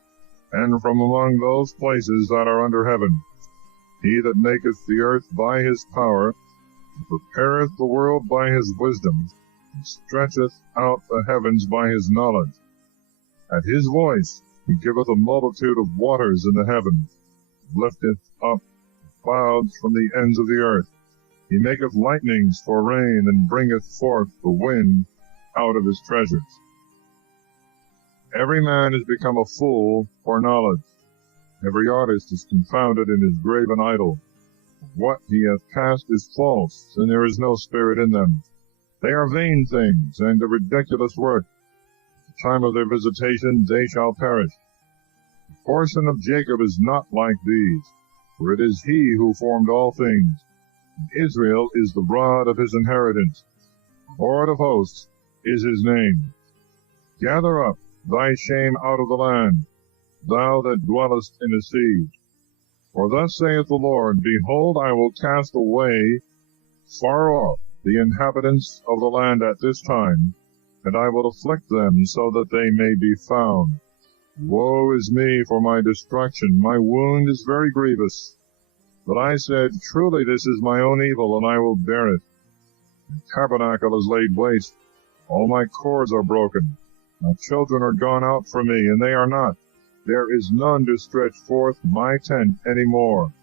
and from among those places that are under heaven. He that maketh the earth by his power, and prepareth the world by his wisdom, and stretcheth out the heavens by his knowledge. At his voice he giveth a multitude of waters in the heavens, lifteth up clouds from the ends of the earth. He maketh lightnings for rain, and bringeth forth the wind out of his treasures. Every man is become a fool for knowledge. Every artist is confounded in his graven idol. What he hath cast is false, and there is no spirit in them. They are vain things, and a ridiculous work. At the time of their visitation they shall perish. The portion of Jacob is not like these, for it is he who formed all things. And Israel is the rod of his inheritance. The Lord of hosts is his name. Gather up thy shame out of the land, thou that dwellest in the sea. For thus saith the Lord, Behold, I will cast away far off the inhabitants of the land at this time, and I will afflict them, so that they may be found. Woe is me for my destruction, my wound is very grievous. But I said, Truly this is my own evil, and I will bear it. The tabernacle is laid waste, all my cords are broken. My children are gone out from me, and they are not. There is none to stretch forth my tent any more,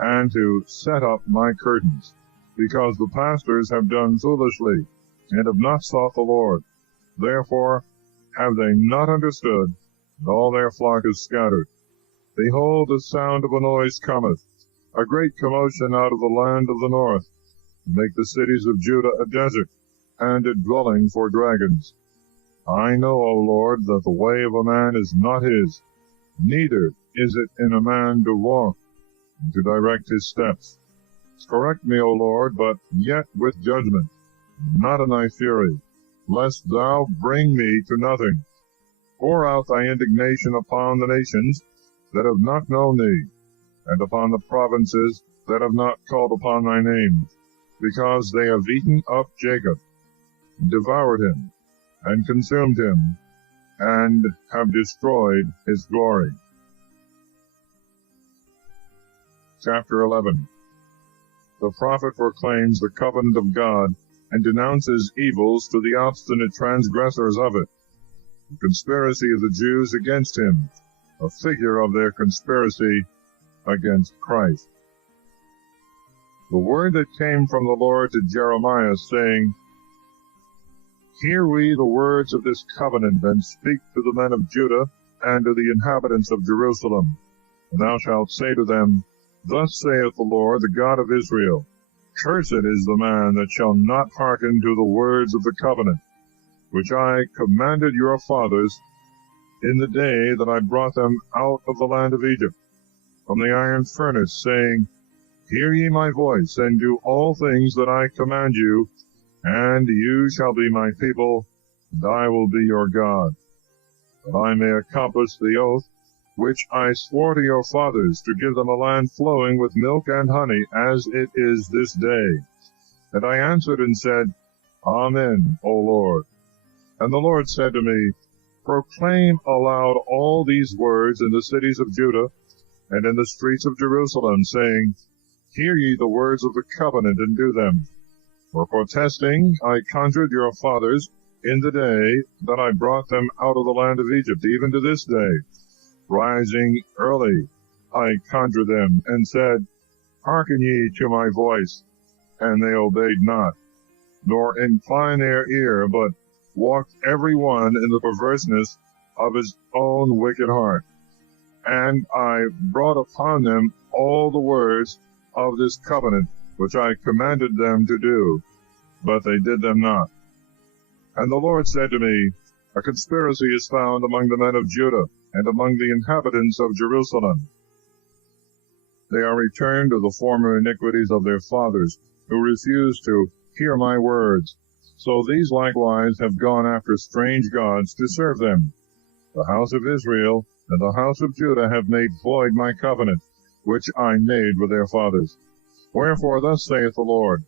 and to set up my curtains, because the pastors have done foolishly, and have not sought the Lord. Therefore have they not understood, and all their flock is scattered. Behold, the sound of a noise cometh, a great commotion out of the land of the north, to make the cities of Judah a desert, and a dwelling for dragons. I know, O Lord, that the way of a man is not his, neither is it in a man to walk, and to direct his steps. Correct me, O Lord, but yet with judgment, not in thy fury, lest thou bring me to nothing. Pour out thy indignation upon the nations that have not known thee, and upon the provinces that have not called upon thy name, because they have eaten up Jacob, and devoured him, and consumed him, and have destroyed his glory. Chapter 11. the prophet proclaims the covenant of God and denounces evils to the obstinate transgressors of it. The conspiracy of the Jews against him, a figure of their conspiracy against Christ. The word that came from the Lord to Jeremias, saying, Hear we the words of this covenant, and speak to the men of Judah and to the inhabitants of Jerusalem. And thou shalt say to them, Thus saith the Lord, the God of Israel, Cursed is the man that shall not hearken to the words of the covenant, which I commanded your fathers in the day that I brought them out of the land of Egypt, from the iron furnace, saying, Hear ye my voice, and do all things that I command you, and you shall be my people, and I will be your God, that I may accomplish the oath which I swore to your fathers, to give them a land flowing with milk and honey, as it is this day. And I answered and said, Amen, O Lord. And the Lord said to me, Proclaim aloud all these words in the cities of Judah and in the streets of Jerusalem, saying, Hear ye the words of the covenant, and do them. For testing I conjured your fathers in the day that I brought them out of the land of Egypt, even to this day. Rising early, I conjured them, and said, Hearken ye to my voice. And they obeyed not, nor inclined their ear, but walked every one in the perverseness of his own wicked heart. And I brought upon them all the words of this covenant, which I commanded them to do, but they did them not. And the Lord said to me, A conspiracy is found among the men of Judah, and among the inhabitants of Jerusalem. They are returned to the former iniquities of their fathers, who refused to hear my words. So these likewise have gone after strange gods to serve them. The house of Israel and the house of Judah have made void my covenant, which I made with their fathers. Wherefore thus saith the Lord,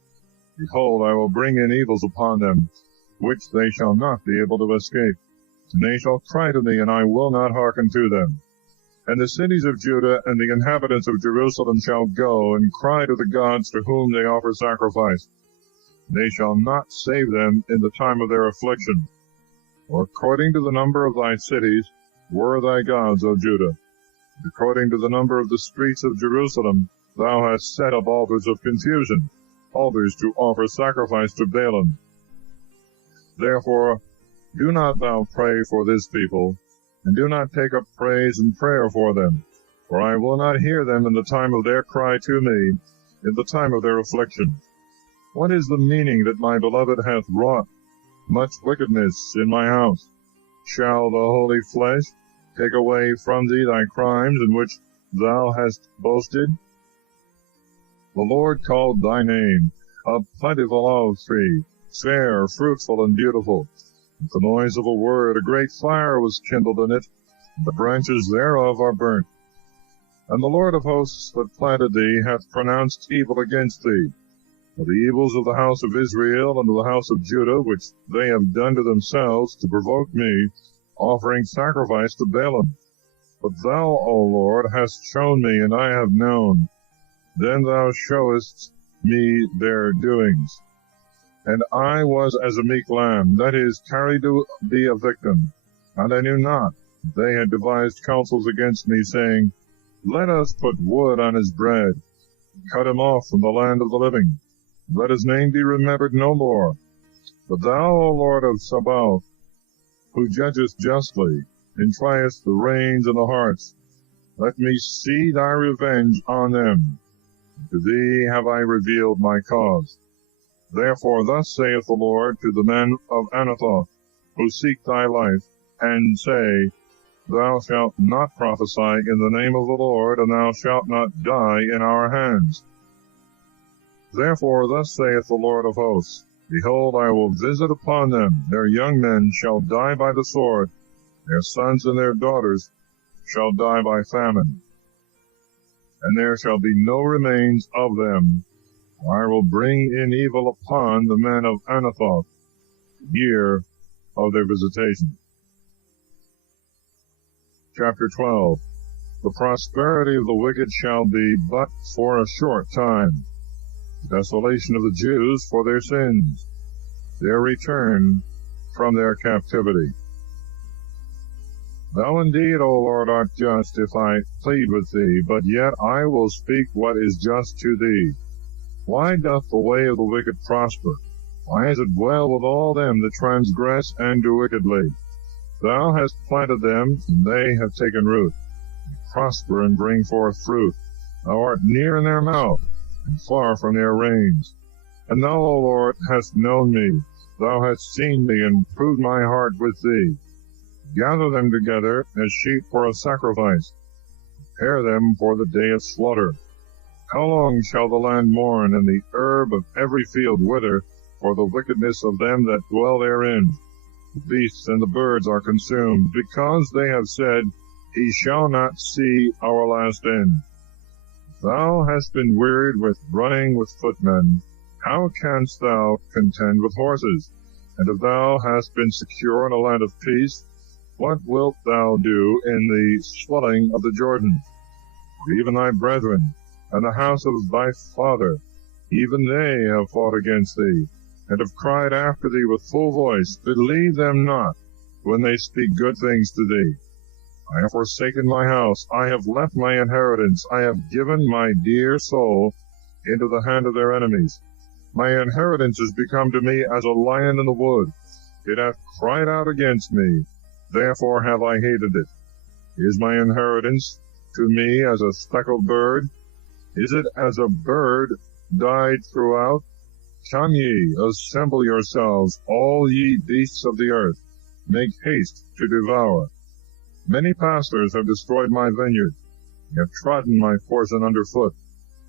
Behold, I will bring in evils upon them, which they shall not be able to escape. And they shall cry to me, and I will not hearken to them. And the cities of Judah and the inhabitants of Jerusalem shall go and cry to the gods to whom they offer sacrifice. They shall not save them in the time of their affliction. For according to the number of thy cities were thy gods, O Judah. And according to the number of the streets of Jerusalem thou hast set up altars of confusion, altars to offer sacrifice to Baalim. Therefore do not thou pray for this people, and do not take up praise and prayer for them, for I will not hear them in the time of their cry to me, in the time of their affliction. What is the meaning that my beloved hath wrought much wickedness in my house? Shall the holy flesh take away from thee thy crimes in which thou hast boasted? The Lord called thy name a plentiful olive tree, fair, fruitful, and beautiful. With the noise of a word, a great fire was kindled in it, and the branches thereof are burnt. And the Lord of hosts that planted thee hath pronounced evil against thee, for the evils of the house of Israel and of the house of Judah, which they have done to themselves to provoke me, offering sacrifice to Baalim. But thou, O Lord, hast shown me, and I have known. Then thou showest me their doings. And I was as a meek lamb, that is, carried to be a victim. And I knew not. They had devised counsels against me, saying, Let us put wood on his bread, cut him off from the land of the living. Let his name be remembered no more. But thou, O Lord of Sabaoth, who judgest justly, and triest the reins and the hearts, let me see thy revenge on them. To thee have I revealed my cause. Therefore thus saith the Lord to the men of Anathoth, who seek thy life, and say, Thou shalt not prophesy in the name of the Lord, and thou shalt not die in our hands. Therefore thus saith the Lord of hosts, Behold, I will visit upon them. Their young men shall die by the sword, their sons and their daughters shall die by famine. And there shall be no remains of them. I will bring in evil upon the men of Anathoth, the year of their visitation. Chapter 12. The prosperity of the wicked shall be but for a short time. desolation of the Jews for their sins, their return from their captivity. Thou indeed, O Lord, art just if I plead with thee, but yet I will speak what is just to thee. Why doth the way of the wicked prosper? Why is it well with all them that transgress and do wickedly? Thou hast planted them, and they have taken root. They prosper and bring forth fruit. Thou art near in their mouth, and far from their reins. And thou, O Lord, hast known me. Thou hast seen me, and proved my heart with thee. Gather them together as sheep for a sacrifice. Prepare them for the day of slaughter. How long shall the land mourn, and the herb of every field wither, for the wickedness of them that dwell therein? The beasts and the birds are consumed, because they have said, He shall not see our last end. Thou hast been wearied with running with footmen. How canst thou contend with horses? And if thou hast been secure in a land of peace, what wilt thou do in the swelling of the Jordan? For even thy brethren, and the house of thy father, even they have fought against thee, and have cried after thee with full voice. Believe them not, when they speak good things to thee. I have forsaken my house, I have left my inheritance, I have given my dear soul into the hand of their enemies. My inheritance is become to me as a lion in the wood. It hath cried out against me, therefore have I hated it. Is my inheritance to me as a speckled bird? Is it as a bird dyed throughout? Come ye, assemble yourselves, all ye beasts of the earth, make haste to devour. Many pastors have destroyed my vineyard, they have trodden my portion under foot,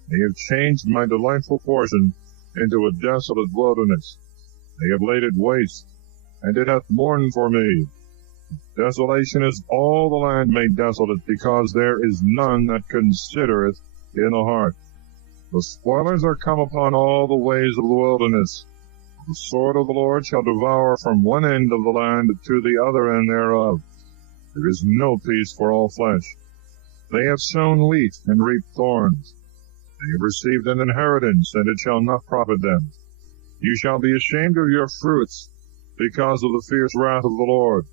they have changed my delightful portion into a desolate wilderness. They have laid it waste, and it hath mourned for me. Desolation is all the land made desolate, because there is none that considereth in the heart. The spoilers are come upon all the ways of the wilderness. The sword of the Lord shall devour from one end of the land to the other end thereof. There is no peace for all flesh. They have sown wheat and reaped thorns. They have received an inheritance, and it shall not profit them. You shall be ashamed of your fruits, because of the fierce wrath of the Lord.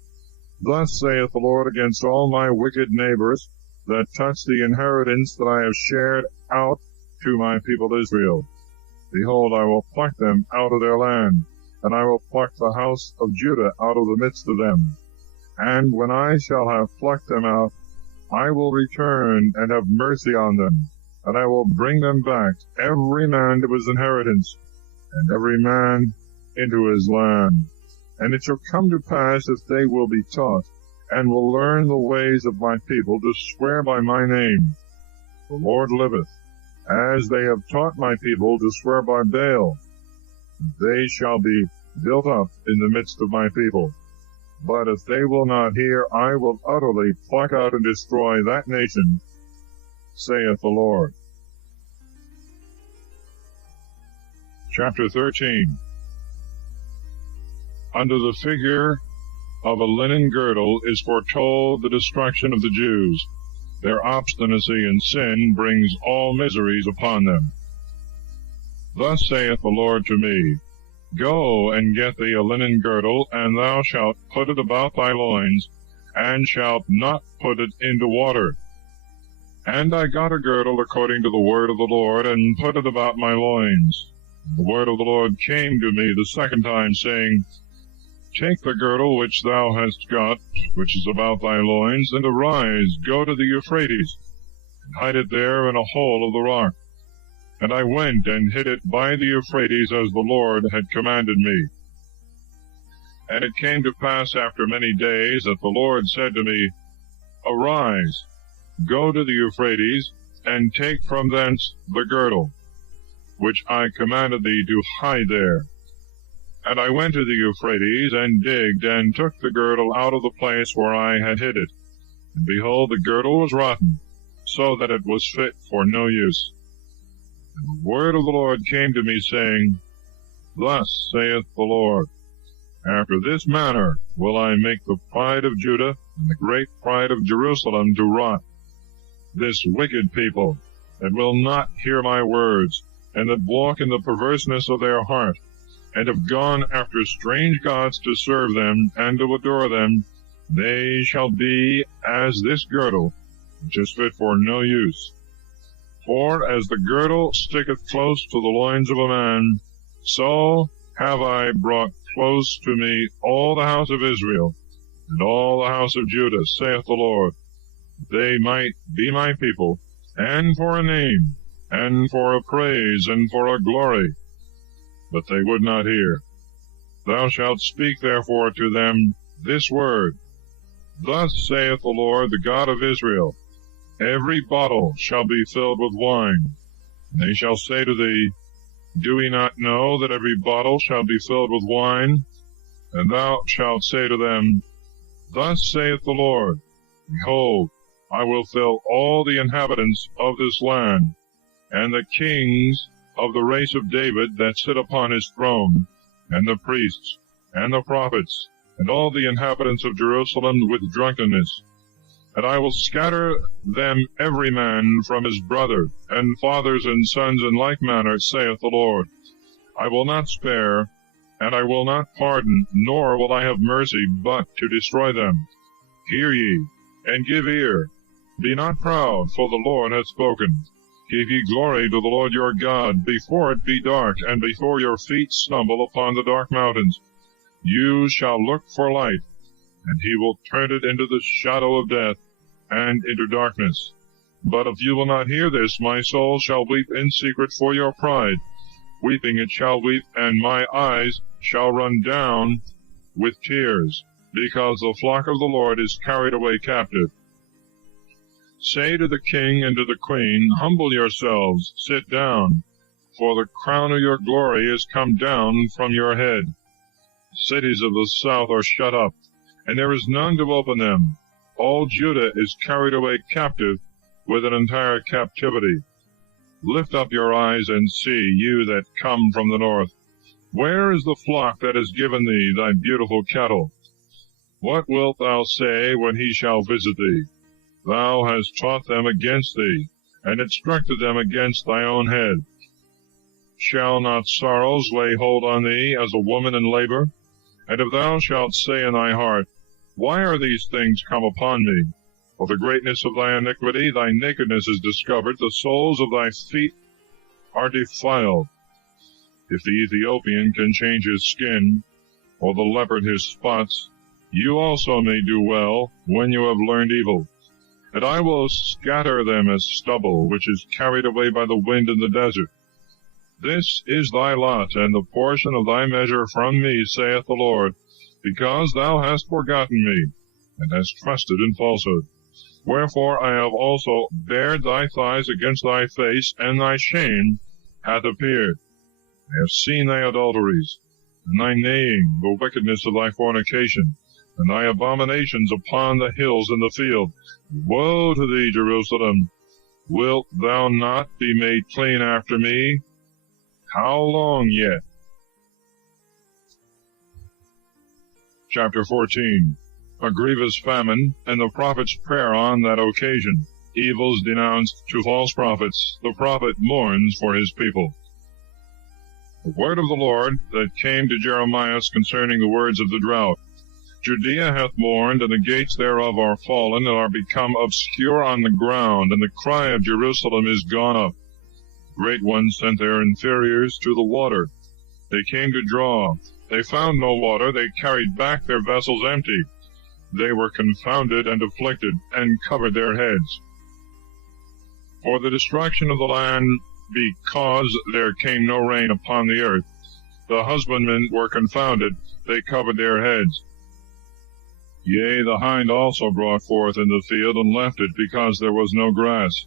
Thus saith the Lord against all my wicked neighbors, that touch the inheritance that I have shared out to my people Israel. Behold, I will pluck them out of their land, and I will pluck the house of Judah out of the midst of them. And when I shall have plucked them out, I will return and have mercy on them, and I will bring them back, every man to his inheritance, and every man into his land. And it shall come to pass, if they will be taught, and will learn the ways of my people, to swear by my name, the Lord liveth, as they have taught my people to swear by Baal, they shall be built up in the midst of my people. But if they will not hear, I will utterly pluck out and destroy that nation, saith the Lord. Chapter 13. Under the figure of a linen girdle is foretold the destruction of the Jews. Their obstinacy in sin brings all miseries upon them. Thus saith the Lord to me, Go and get thee a linen girdle, and thou shalt put it about thy loins, and shalt not put it into water. And I got a girdle according to the word of the Lord, and put it about my loins. The word of the Lord came to me the second time, saying, Take the girdle which thou hast got, which is about thy loins, and arise, go to the Euphrates, and hide it there in a hole of the rock. And I went and hid it by the Euphrates, as the Lord had commanded me. And it came to pass after many days that the Lord said to me, Arise, go to the Euphrates, and take from thence the girdle, which I commanded thee to hide there. And I went to the Euphrates, and digged, and took the girdle out of the place where I had hid it. And behold, the girdle was rotten, so that it was fit for no use. And the word of the Lord came to me, saying, Thus saith the Lord, After this manner will I make the pride of Judah and the great pride of Jerusalem to rot. This wicked people, that will not hear my words, and that walk in the perverseness of their heart, and have gone after strange gods to serve them and to adore them, they shall be as this girdle, which is fit for no use. For as the girdle sticketh close to the loins of a man, so have I brought close to me all the house of Israel, and all the house of Judah, saith the Lord, that they might be my people, and for a name, and for a praise, and for a glory. But they would not hear. Thou shalt speak therefore to them this word, Thus saith the Lord, the God of Israel, Every bottle shall be filled with wine. And they shall say to thee, Do we not know that every bottle shall be filled with wine? And thou shalt say to them, Thus saith the Lord, Behold, I will fill all the inhabitants of this land, and the kings of the race of David that sit upon his throne, and the priests, and the prophets, and all the inhabitants of Jerusalem with drunkenness. And I will scatter them every man from his brother, and fathers and sons in like manner, saith the Lord. I will not spare, and I will not pardon, nor will I have mercy, but to destroy them. Hear ye, and give ear. Be not proud, for the Lord hath spoken. Give ye glory to the Lord your God, before it be dark, and before your feet stumble upon the dark mountains. You shall look for light, and he will turn it into the shadow of death, and into darkness. But if you will not hear this, my soul shall weep in secret for your pride. Weeping it shall weep, and my eyes shall run down with tears, because the flock of the Lord is carried away captive. Say to the king and to the queen, Humble yourselves, sit down, for the crown of your glory is come down from your head. Cities of the south are shut up, and there is none to open them. All Judah is carried away captive with an entire captivity. Lift up your eyes and see, you that come from the north. Where is the flock that has given thee thy beautiful cattle? What wilt thou say when he shall visit thee? Thou hast taught them against thee, and instructed them against thy own head. Shall not sorrows lay hold on thee as a woman in labor? And if thou shalt say in thy heart, Why are these things come upon me? For the greatness of thy iniquity, thy nakedness is discovered, the soles of thy feet are defiled. If the Ethiopian can change his skin, or the leopard his spots, you also may do well when you have learned evil. And I will scatter them as stubble, which is carried away by the wind in the desert. This is thy lot, and the portion of thy measure from me, saith the Lord, because thou hast forgotten me, and hast trusted in falsehood. Wherefore I have also bared thy thighs against thy face, and thy shame hath appeared. I have seen thy adulteries, and thy neighing, the wickedness of thy fornication, and thy abominations upon the hills in the field. Woe to thee, Jerusalem! Wilt thou not be made clean after me? How long yet? Chapter 14. A grievous famine, and the prophet's prayer on that occasion. Evils denounced to false prophets. The prophet mourns for his people. The word of the Lord that came to Jeremias concerning the words of the drought. Judea hath mourned, and the gates thereof are fallen, and are become obscure on the ground, and the cry of Jerusalem is gone up. Great ones sent their inferiors to the water. They came to draw. They found no water. They carried back their vessels empty. They were confounded and afflicted, and covered their heads. For the destruction of the land, because there came no rain upon the earth. The husbandmen were confounded. They covered their heads. Yea, the hind also brought forth in the field, and left it, because there was no grass.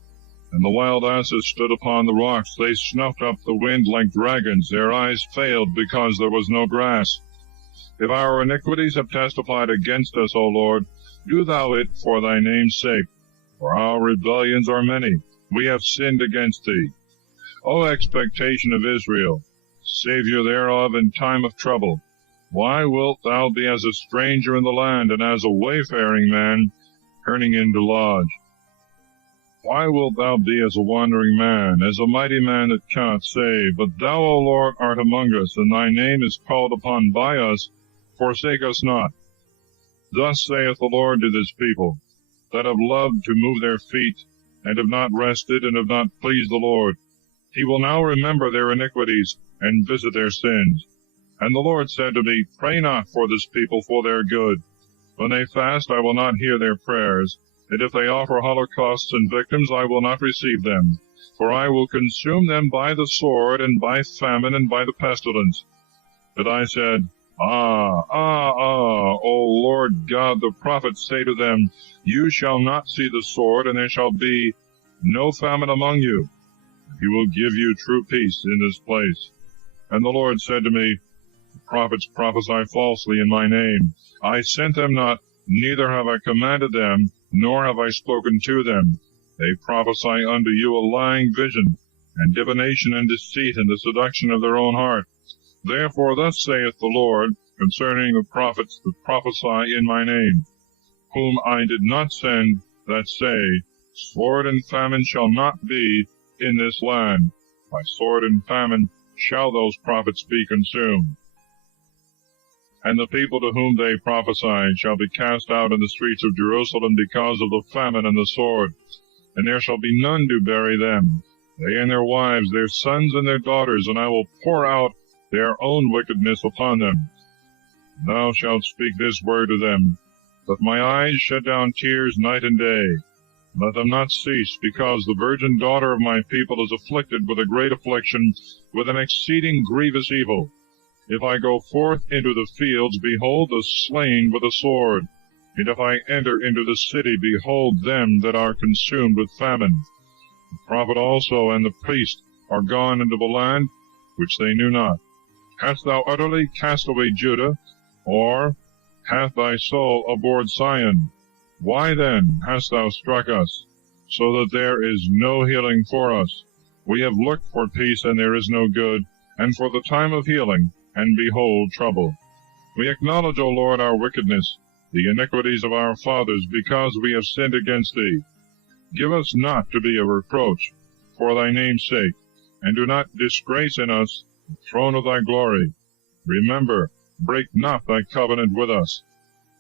And the wild asses stood upon the rocks. They snuffed up the wind like dragons. Their eyes failed, because there was no grass. If our iniquities have testified against us, O Lord, do thou it for thy name's sake. For our rebellions are many. We have sinned against thee. O expectation of Israel, Savior thereof in time of trouble, why wilt thou be as a stranger in the land, and as a wayfaring man turning in to lodge? Why wilt thou be as a wandering man, as a mighty man that cannot save? But thou, O Lord, art among us, and thy name is called upon by us. Forsake us not. Thus saith the Lord to this people, that have loved to move their feet, and have not rested, and have not pleased the Lord. He will now remember their iniquities, and visit their sins. And the Lord said to me, Pray not for this people for their good. When they fast, I will not hear their prayers. And if they offer holocausts and victims, I will not receive them. For I will consume them by the sword, and by famine, and by the pestilence. But I said, O Lord God, the prophets say to them, You shall not see the sword, and there shall be no famine among you. He will give you true peace in this place. And the Lord said to me, The prophets prophesy falsely in my name. I sent them not, neither have I commanded them, nor have I spoken to them. They prophesy unto you a lying vision, and divination and deceit, and the seduction of their own heart. Therefore thus saith the Lord concerning the prophets that prophesy in my name, whom I did not send, that say, Sword and famine shall not be in this land. By sword and famine shall those prophets be consumed. And the people to whom they prophesy shall be cast out in the streets of Jerusalem because of the famine and the sword, and there shall be none to bury them, they and their wives, their sons and their daughters, and I will pour out their own wickedness upon them. Thou shalt speak this word to them, that my eyes shed down tears night and day. Let them not cease, because the virgin daughter of my people is afflicted with a great affliction, with an exceeding grievous evil. If I go forth into the fields, behold the slain with a sword. And if I enter into the city, behold them that are consumed with famine. The prophet also and the priest are gone into the land which they knew not. Hast thou utterly cast away Judah, or hath thy soul abhorred Zion? Why then hast thou struck us, so that there is no healing for us? We have looked for peace, and there is no good, and for the time of healing, and behold trouble. We acknowledge, O Lord, our wickedness, the iniquities of our fathers, because we have sinned against thee. Give us not to be a reproach, for thy name's sake, and do not disgrace in us the throne of thy glory. Remember, break not thy covenant with us.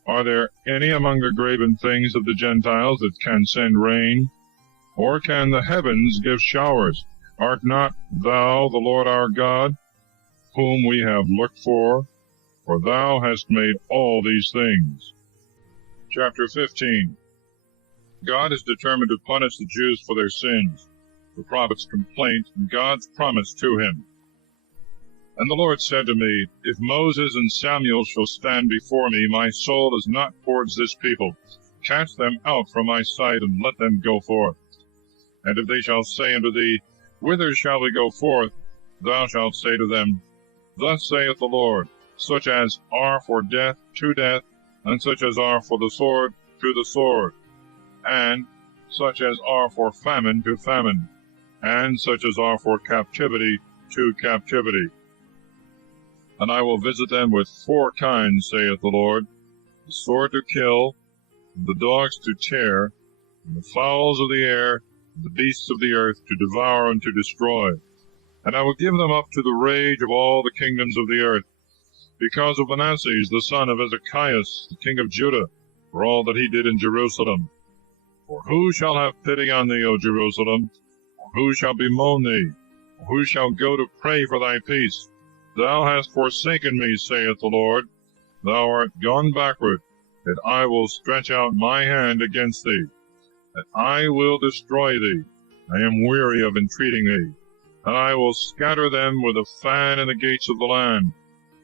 Are there any among the graven things of the Gentiles that can send rain? Or can the heavens give showers? Art not thou the Lord our God, whom we have looked for? For thou hast made all these things. Chapter 15. God is determined to punish the Jews for their sins, the prophet's complaint, and God's promise to him. And the Lord said to me, If Moses and Samuel shall stand before me, my soul is not towards this people. Cast them out from my sight, and let them go forth. And if they shall say unto thee, Whither shall we go forth? Thou shalt say to them, Thus saith the Lord, such as are for death, to death, and such as are for the sword, to the sword, and such as are for famine, to famine, and such as are for captivity, to captivity. And I will visit them with 4 kinds, saith the Lord, the sword to kill, the dogs to tear, and the fowls of the air, and the beasts of the earth to devour and to destroy. And I will give them up to the rage of all the kingdoms of the earth, because of Manasseh the son of Ezekias, the king of Judah, for all that he did in Jerusalem. For who shall have pity on thee, O Jerusalem? Or who shall bemoan thee? Or who shall go to pray for thy peace? Thou hast forsaken me, saith the Lord. Thou art gone backward, that I will stretch out my hand against thee, that I will destroy thee. I am weary of entreating thee, and I will scatter them with a fan in the gates of the land.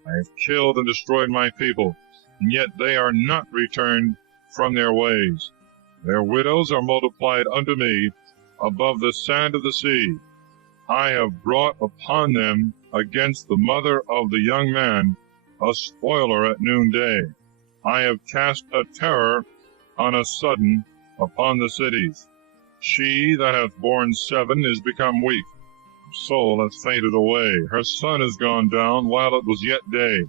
I have killed and destroyed my people, and yet they are not returned from their ways. Their widows are multiplied unto me above the sand of the sea. I have brought upon them against the mother of the young man a spoiler at noonday. I have cast a terror on a sudden upon the cities. She that hath borne 7 is become weak. Her soul hath fainted away. Her sun is gone down while it was yet day.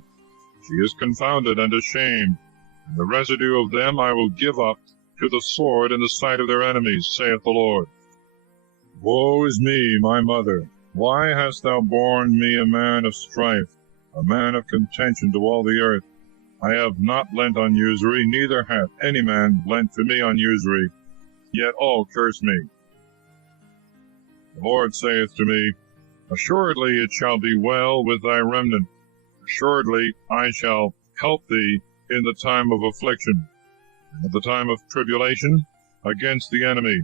She is confounded and ashamed, and the residue of them I will give up to the sword in the sight of their enemies, saith the Lord. Woe is me, my mother! Why hast thou borne me a man of strife, a man of contention to all the earth? I have not lent on usury, neither hath any man lent to me on usury, yet all curse me. The Lord saith to me, Assuredly it shall be well with thy remnant. Assuredly I shall help thee in the time of affliction, and at the time of tribulation against the enemy.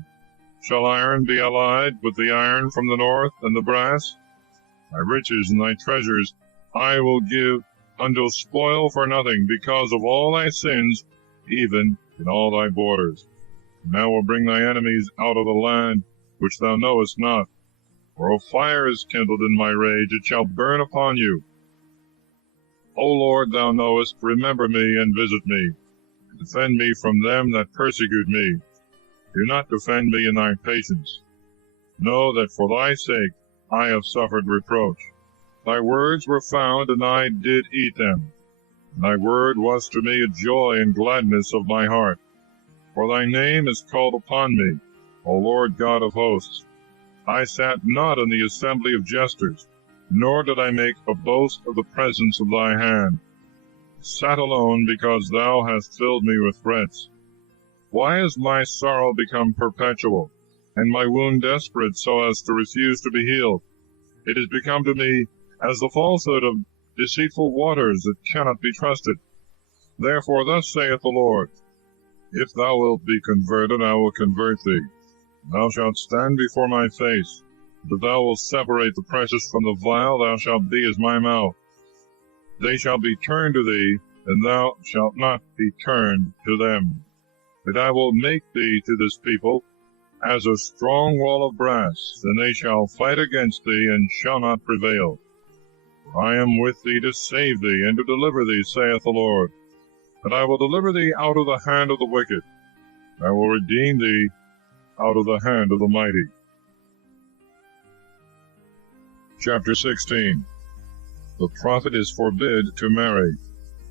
Shall iron be allied with the iron from the north, and the brass? Thy riches and thy treasures I will give unto spoil for nothing, because of all thy sins, even in all thy borders. And I will bring thy enemies out of the land which thou knowest not. For a fire is kindled in my rage, it shall burn upon you. O Lord, thou knowest, remember me and visit me, and defend me from them that persecute me. Do not defend me in thy patience. Know that for thy sake I have suffered reproach. Thy words were found, and I did eat them. And thy word was to me a joy and gladness of my heart. For thy name is called upon me, O Lord God of hosts. I sat not in the assembly of jesters, nor did I make a boast of the presence of thy hand. I sat alone, because thou hast filled me with threats. Why is my sorrow become perpetual, and my wound desperate, so as to refuse to be healed? It is become to me as the falsehood of deceitful waters that cannot be trusted. Therefore thus saith the Lord, If thou wilt be converted, I will convert thee. Thou shalt stand before my face. If thou wilt separate the precious from the vile, thou shalt be as my mouth. They shall be turned to thee, and thou shalt not be turned to them. But I will make thee to this people as a strong wall of brass, and they shall fight against thee, and shall not prevail. For I am with thee to save thee, and to deliver thee, saith the Lord. And I will deliver thee out of the hand of the wicked. I will redeem thee out of the hand of the mighty. Chapter 16. The prophet is forbid to marry.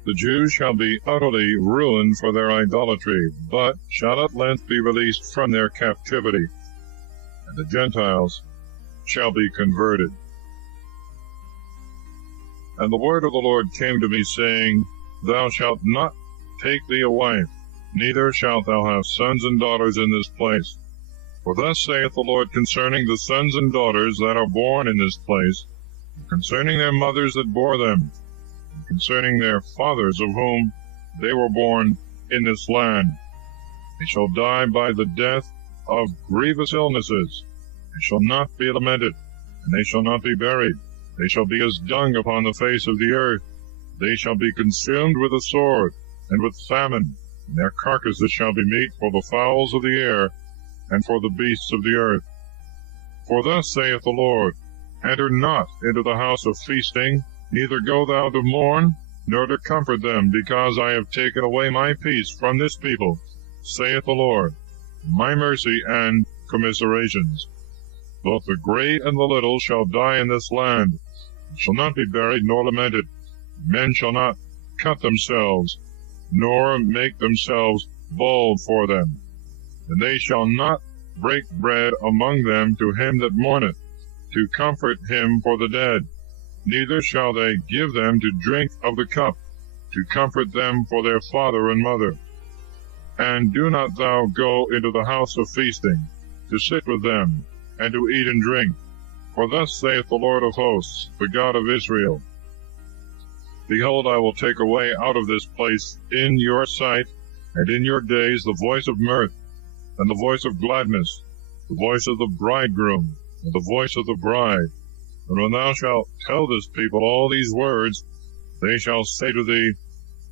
The Jews shall be utterly ruined for their idolatry, but shall at length be released from their captivity, and the Gentiles shall be converted. And the word of the Lord came to me, saying, Thou shalt not take thee a wife, neither shalt thou have sons and daughters in this place. For thus saith the Lord concerning the sons and daughters that are born in this place, and concerning their mothers that bore them, and concerning their fathers of whom they were born in this land. They shall die by the death of grievous illnesses. They shall not be lamented, and they shall not be buried. They shall be as dung upon the face of the earth. They shall be consumed with the sword, and with famine, and their carcasses shall be meat for the fowls of the air, and for the beasts of the earth. For thus saith the Lord, Enter not into the house of feasting, neither go thou to mourn, nor to comfort them, because I have taken away my peace from this people, saith the Lord, my mercy and commiserations. Both the great and the little shall die in this land, and shall not be buried nor lamented. Men shall not cut themselves, nor make themselves bald for them. And they shall not break bread among them to him that mourneth, to comfort him for the dead. Neither shall they give them to drink of the cup, to comfort them for their father and mother. And do not thou go into the house of feasting, to sit with them, and to eat and drink. For thus saith the Lord of hosts, the God of Israel, Behold, I will take away out of this place in your sight, and in your days, the voice of mirth, and the voice of gladness, the voice of the bridegroom, and the voice of the bride. And when thou shalt tell this people all these words, they shall say to thee,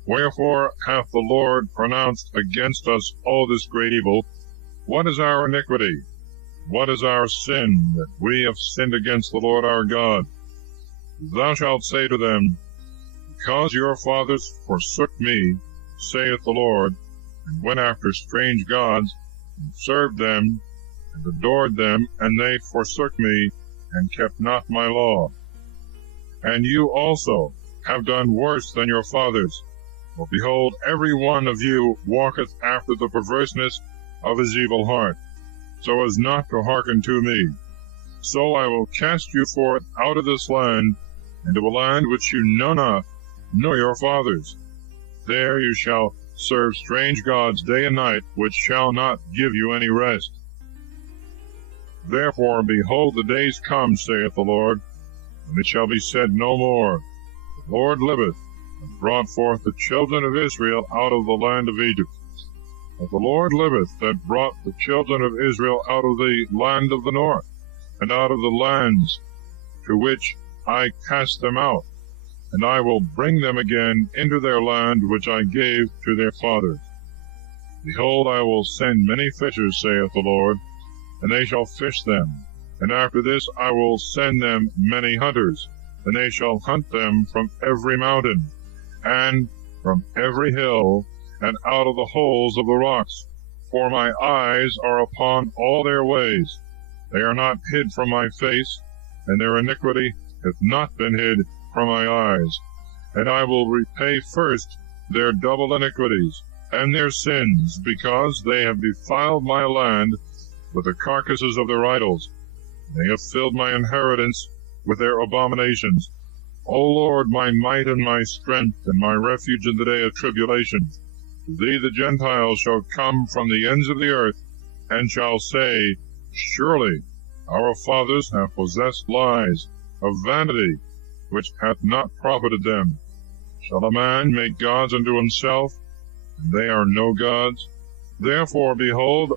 Wherefore hath the Lord pronounced against us all this great evil? What is our iniquity? What is our sin, that we have sinned against the Lord our God? Thou shalt say to them, Because your fathers forsook me, saith the Lord, and went after strange gods, and served them, and adored them, and they forsook me, and kept not my law. And you also have done worse than your fathers. For behold, every one of you walketh after the perverseness of his evil heart, so as not to hearken to me, So I will cast you forth out of this land, into a land which you know not, nor your fathers. There you shall serve strange gods day and night, which shall not give you any rest. Therefore, behold, the days come, saith the Lord, and it shall be said no more, The Lord liveth, and brought forth the children of Israel out of the land of Egypt. But the Lord liveth, that brought the children of Israel out of the land of the north, and out of the lands to which I cast them out, and I will bring them again into their land which I gave to their fathers. Behold, I will send many fishers, saith the Lord, and they shall fish them. And after this I will send them many hunters, and they shall hunt them from every mountain, and from every hill, and out of the holes of the rocks. For my eyes are upon all their ways. They are not hid from my face, and their iniquity hath not been hid from my eyes. And I will repay first their double iniquities, and their sins, because they have defiled my land with the carcasses of their idols. They have filled my inheritance with their abominations. O Lord, my might and my strength, and my refuge in the day of tribulation. To thee the Gentiles shall come from the ends of the earth, and shall say, Surely our fathers have possessed lies of vanity, which hath not profited them. Shall a man make gods unto himself, and they are no gods? Therefore, behold,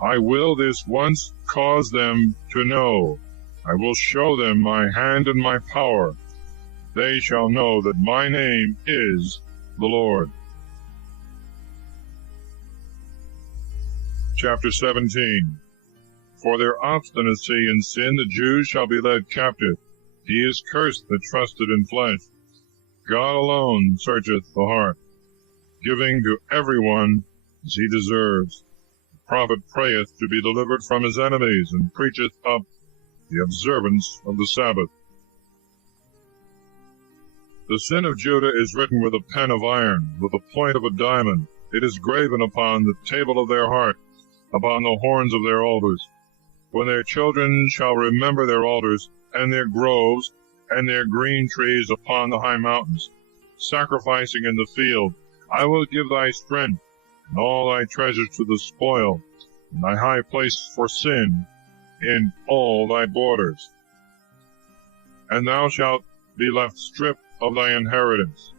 I will this once cause them to know. I will show them my hand and my power. They shall know that my name is the Lord. Chapter 17. For their obstinacy in sin the Jews shall be led captive. He is cursed that trusted in flesh. God alone searcheth the heart, giving to every one as he deserves. The prophet prayeth to be delivered from his enemies, and preacheth up the observance of the Sabbath. The sin of Judah is written with a pen of iron, with the point of a diamond. It is graven upon the table of their heart, upon the horns of their altars. When their children shall remember their altars, and their groves, and their green trees upon the high mountains, sacrificing in the field, I will give thy strength, and all thy treasures to the spoil, and thy high place for sin, in all thy borders. And thou shalt be left stripped of thy inheritance,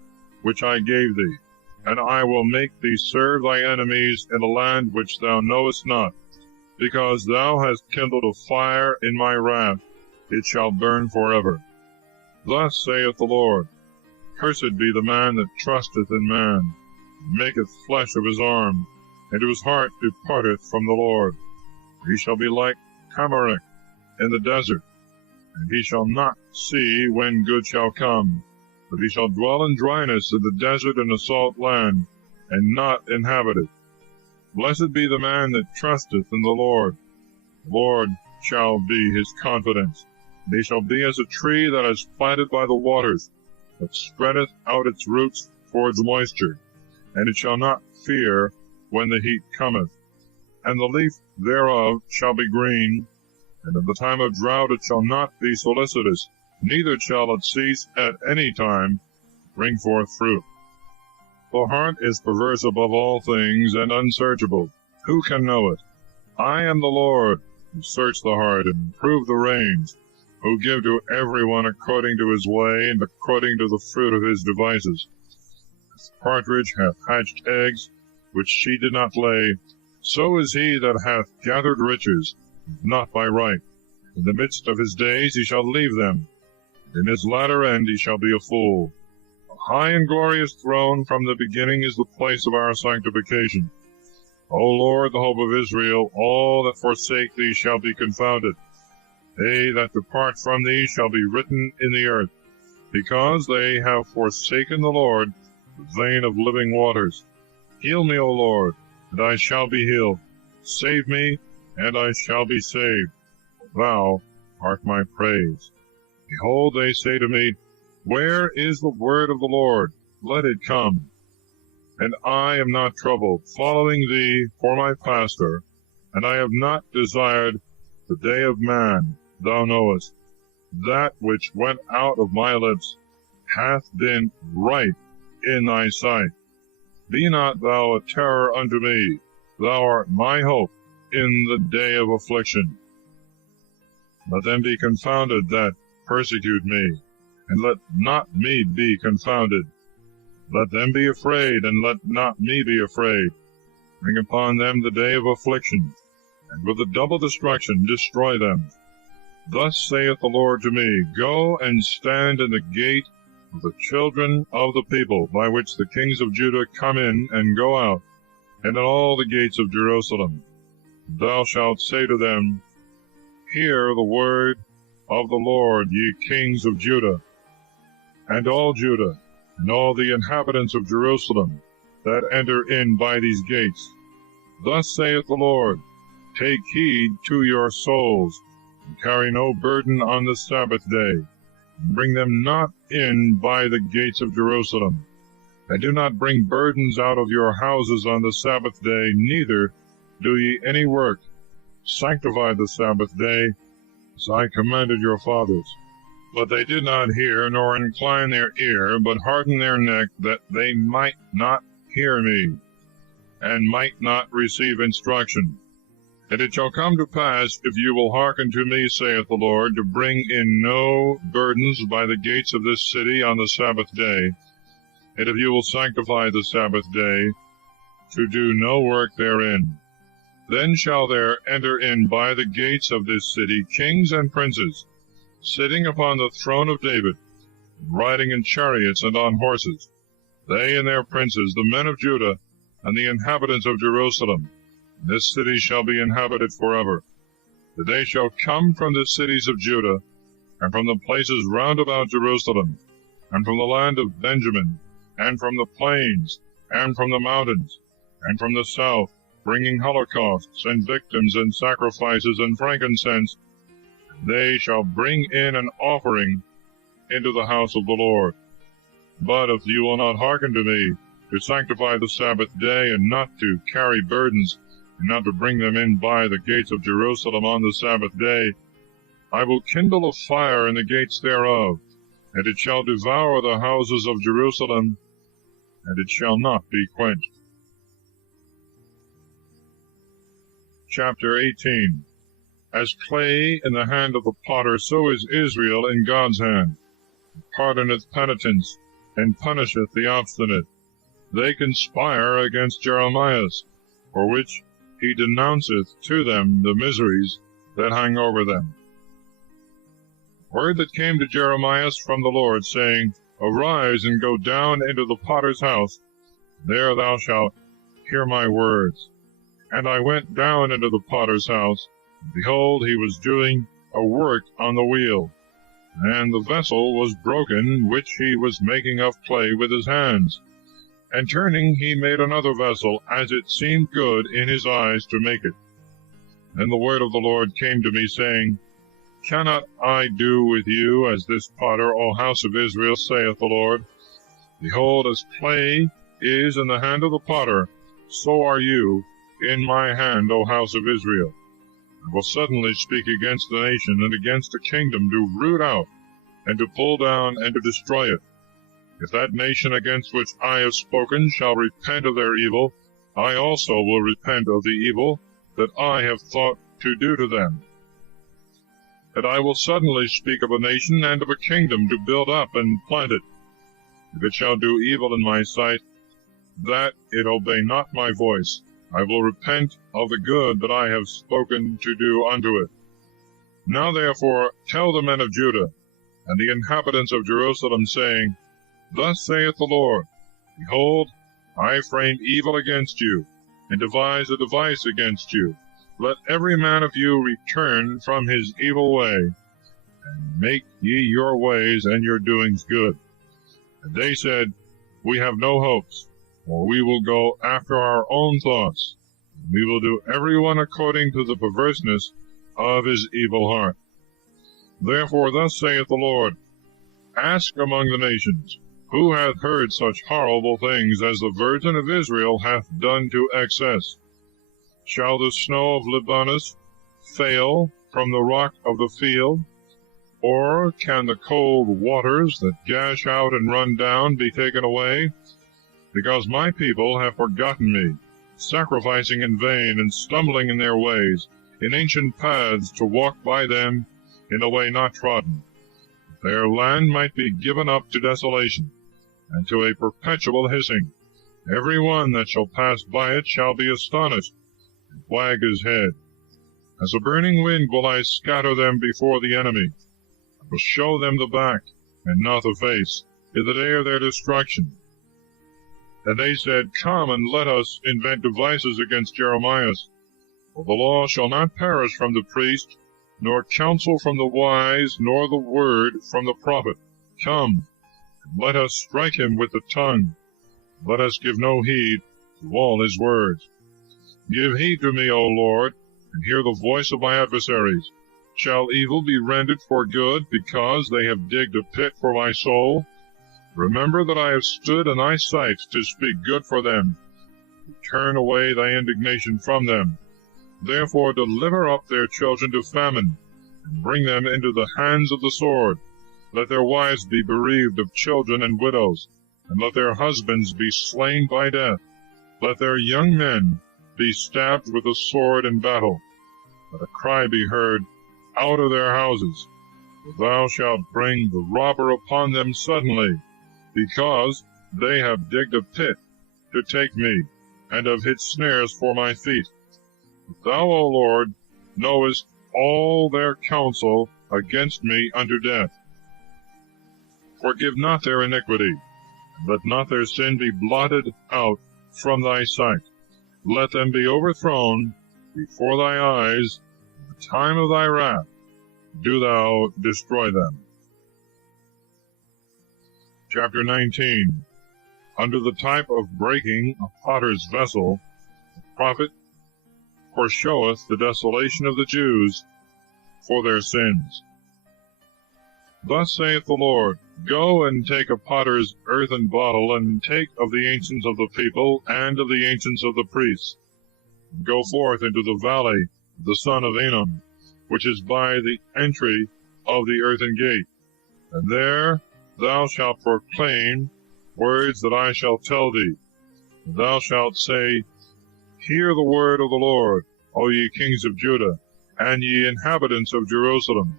which I gave thee, and I will make thee serve thy enemies in a land which thou knowest not, because thou hast kindled a fire in my wrath, it shall burn forever. Thus saith the Lord, Cursed be the man that trusteth in man, and maketh flesh of his arm, and whose heart departeth from the Lord. He shall be like Tamarack in the desert, and he shall not see when good shall come, but he shall dwell in dryness in the desert and a salt land, and not inhabit it. Blessed be the man that trusteth in the Lord. The Lord shall be his confidence. And he shall be as a tree that is planted by the waters, that spreadeth out its roots towards moisture, and it shall not fear when the heat cometh. And the leaf thereof shall be green, and in the time of drought it shall not be solicitous, neither shall it cease at any time to bring forth fruit. The heart is perverse above all things, and unsearchable. Who can know it? I am the Lord, who search the heart, and prove the reins, who give to every one according to his way, and according to the fruit of his devices. As the partridge hath hatched eggs, which she did not lay, so is he that hath gathered riches, not by right. In the midst of his days he shall leave them, and in his latter end he shall be a fool. A high and glorious throne from the beginning is the place of our sanctification. O Lord, the hope of Israel, all that forsake thee shall be confounded. They that depart from thee shall be written in the earth, because they have forsaken the Lord, the vein of living waters. Heal me, O Lord, and I shall be healed. Save me, and I shall be saved. Thou art my praise. Behold, they say to me, Where is the word of the Lord? Let it come. And I am not troubled, following thee for my pastor, and I have not desired the day of man, thou knowest. That which went out of my lips hath been right in thy sight. Be not thou a terror unto me, thou art my hope in the day of affliction. Let them be confounded that persecute me, and let not me be confounded. Let them be afraid, and let not me be afraid. Bring upon them the day of affliction, and with a double destruction destroy them. Thus saith the Lord to me, Go and stand in the gate of the children of the people, by which the kings of Judah come in and go out, and in all the gates of Jerusalem. Thou shalt say to them, Hear the word of the Lord, ye kings of Judah, and all Judah, and all the inhabitants of Jerusalem, that enter in by these gates. Thus saith the Lord, Take heed to your souls, and carry no burden on the Sabbath day, and bring them not in by the gates of Jerusalem. And do not bring burdens out of your houses on the Sabbath day, neither do ye any work. Sanctify the Sabbath day, as I commanded your fathers. But they did not hear, nor incline their ear, but hardened their neck, that they might not hear me, and might not receive instruction. And it shall come to pass, if you will hearken to me, saith the Lord, to bring in no burdens by the gates of this city on the Sabbath day, and if you will sanctify the Sabbath day, to do no work therein, then shall there enter in by the gates of this city kings and princes, sitting upon the throne of David, riding in chariots and on horses, they and their princes, the men of Judah, and the inhabitants of Jerusalem. This city shall be inhabited forever. For they shall come from the cities of Judah, and from the places round about Jerusalem, and from the land of Benjamin, and from the plains, and from the mountains, and from the south, bringing holocausts, and victims, and sacrifices, and frankincense. They shall bring in an offering into the house of the Lord. But if you will not hearken to me, to sanctify the Sabbath day, and not to carry burdens, and not to bring them in by the gates of Jerusalem on the Sabbath day, I will kindle a fire in the gates thereof, and it shall devour the houses of Jerusalem, and it shall not be quenched. Chapter 18. As clay in the hand of the potter, so is Israel in God's hand. He pardoneth penitence, and punisheth the obstinate. They conspire against Jeremias, for which he denounceth to them the miseries that hang over them. Word that came to Jeremias from the Lord, saying, Arise and go down into the potter's house, there thou shalt hear my words. And I went down into the potter's house, and behold, he was doing a work on the wheel, and the vessel was broken, which he was making of clay with his hands. And turning, he made another vessel, as it seemed good in his eyes to make it. Then the word of the Lord came to me, saying, Cannot I do with you as this potter, O house of Israel, saith the Lord? Behold, as clay is in the hand of the potter, so are you in my hand, O house of Israel. I will suddenly speak against the nation and against the kingdom, to root out, and to pull down, and to destroy it. If that nation against which I have spoken shall repent of their evil, I also will repent of the evil that I have thought to do to them. And I will suddenly speak of a nation and of a kingdom to build up and plant it. If it shall do evil in my sight, that it obey not my voice, I will repent of the good that I have spoken to do unto it. Now therefore tell the men of Judah and the inhabitants of Jerusalem, saying, Thus saith the Lord, Behold, I frame evil against you, and devise a device against you. Let every man of you return from his evil way, and make ye your ways and your doings good. And they said, We have no hopes, for we will go after our own thoughts. We will do every one according to the perverseness of his evil heart. Therefore thus saith the Lord, Ask among the nations, who hath heard such horrible things as the virgin of Israel hath done to excess? Shall the snow of Libanus fail from the rock of the field? Or can the cold waters that gush out and run down be taken away? Because my people have forgotten me, sacrificing in vain and stumbling in their ways, in ancient paths to walk by them in a way not trodden. Their land might be given up to desolation, and to a perpetual hissing. Every one that shall pass by it shall be astonished, and wag his head. As a burning wind will I scatter them before the enemy. I will show them the back, and not the face, in the day of their destruction. And they said, Come, and let us invent devices against Jeremias. For the law shall not perish from the priest, nor counsel from the wise, nor the word from the prophet. Come, and let us strike him with the tongue. Let us give no heed to all his words. Give heed to me, O Lord, and hear the voice of my adversaries. Shall evil be rendered for good, because they have digged a pit for my soul? Remember that I have stood in thy sight to speak good for them, to turn away thy indignation from them. Therefore deliver up their children to famine, and bring them into the hands of the sword. Let their wives be bereaved of children and widows, and let their husbands be slain by death. Let their young men be stabbed with the sword in battle. Let a cry be heard out of their houses. For thou shalt bring the robber upon them suddenly, because they have digged a pit to take me, and have hid snares for my feet. But thou, O Lord, knowest all their counsel against me unto death. Forgive not their iniquity, and let not their sin be blotted out from thy sight. Let them be overthrown before thy eyes in the time of thy wrath. Do thou destroy them. Chapter 19. Under the type of breaking a potter's vessel, the prophet foreshoweth the desolation of the Jews for their sins. Thus saith the Lord, Go and take a potter's earthen bottle, and take of the ancients of the people, and of the ancients of the priests. And go forth into the valley of the son of Hinnom, which is by the entry of the earthen gate. And there thou shalt proclaim words that I shall tell thee. And thou shalt say, Hear the word of the Lord, O ye kings of Judah, and ye inhabitants of Jerusalem.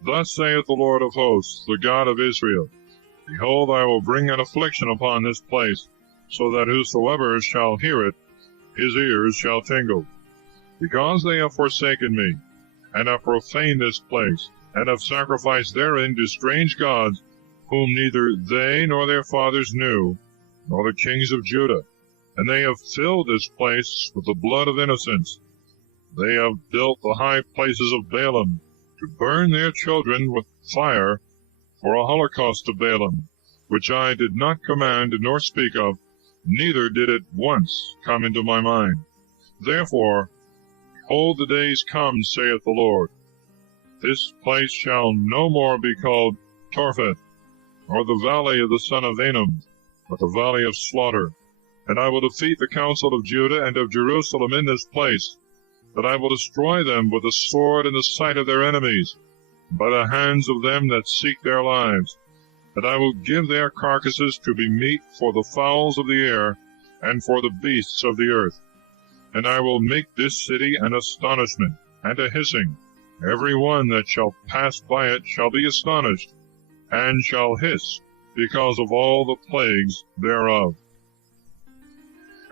Thus saith the Lord of hosts, the God of Israel, Behold, I will bring an affliction upon this place, so that whosoever shall hear it, his ears shall tingle. Because they have forsaken me, and have profaned this place, and have sacrificed therein to strange gods, whom neither they nor their fathers knew, nor the kings of Judah. And they have filled this place with the blood of innocents. They have built the high places of Baalim, to burn their children with fire for a holocaust to Baalim, which I did not command nor speak of, neither did it once come into my mind. Therefore, behold, the days come, saith the Lord. This place shall no more be called Topheth, or the valley of the son of Hinnom, but the valley of slaughter. And I will defeat the counsel of Judah and of Jerusalem in this place, that I will destroy them with the sword in the sight of their enemies, by the hands of them that seek their lives. That I will give their carcasses to be meat for the fowls of the air, and for the beasts of the earth. And I will make this city an astonishment, and a hissing. Every one that shall pass by it shall be astonished, and shall hiss, because of all the plagues thereof.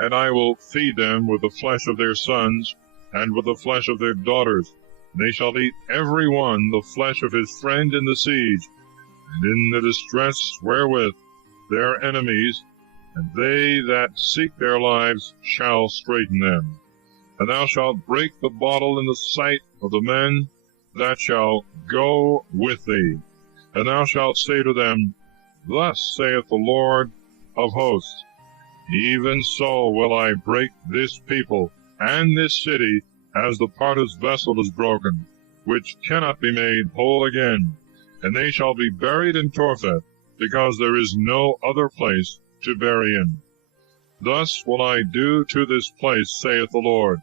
And I will feed them with the flesh of their sons, and with the flesh of their daughters. They shall eat every one the flesh of his friend in the siege, and in the distress wherewith their enemies, and they that seek their lives, shall straiten them. And thou shalt break the bottle in the sight of the men that shall go with thee. And thou shalt say to them, Thus saith the Lord of hosts, Even so will I break this people, and this city, as the potter's vessel is broken, which cannot be made whole again. And they shall be buried in Topheth, because there is no other place to bury in. Thus will I do to this place, saith the Lord,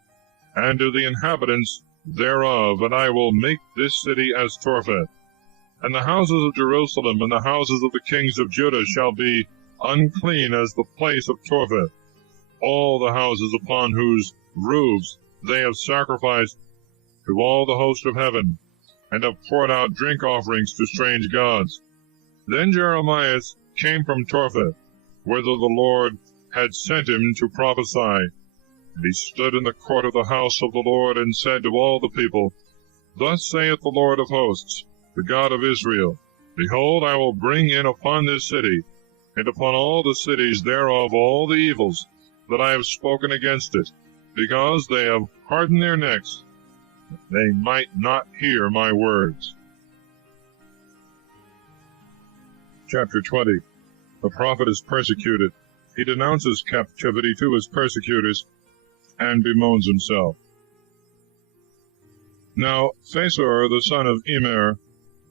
and to the inhabitants thereof, and I will make this city as Tophet. And the houses of Jerusalem and the houses of the kings of Judah shall be unclean as the place of Tophet. All the houses upon whose roofs they have sacrificed to all the host of heaven, and have poured out drink offerings to strange gods. Then Jeremias came from Tophet, whither the Lord had sent him to prophesy. And he stood in the court of the house of the Lord, and said to all the people, Thus saith the Lord of hosts, the God of Israel, Behold, I will bring in upon this city, and upon all the cities thereof all the evils that I have spoken against it, because they have hardened their necks, that they might not hear my words. Chapter 20. The prophet is persecuted. He denounces captivity to his persecutors, and bemoans himself. Now Phasor, the son of Immer,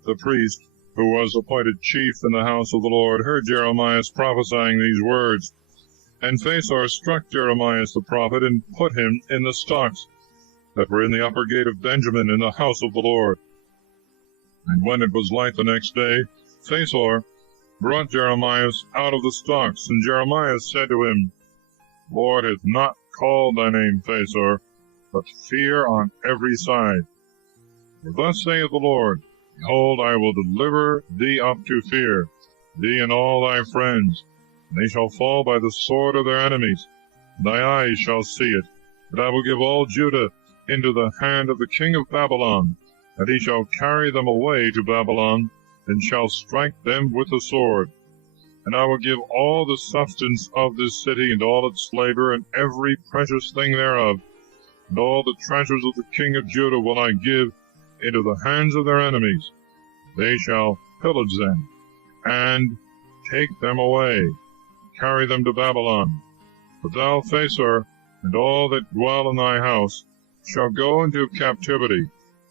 the priest, who was appointed chief in the house of the Lord, heard Jeremias prophesying these words. And Phasor struck Jeremias the prophet, and put him in the stocks that were in the upper gate of Benjamin in the house of the Lord. And when it was light the next day, Phasor brought Jeremias out of the stocks, and Jeremias said to him, The Lord hath not called thy name Phasor, but fear on every side. For thus saith the Lord, Behold, I will deliver thee up to fear, thee and all thy friends, and they shall fall by the sword of their enemies, and thy eyes shall see it. And I will give all Judah into the hand of the king of Babylon, and he shall carry them away to Babylon, and shall strike them with the sword. And I will give all the substance of this city, and all its labor, and every precious thing thereof, and all the treasures of the king of Judah will I give into the hands of their enemies. They shall pillage them, and take them away, carry them to Babylon. But thou, Phasor, and all that dwell in thy house, shall go into captivity,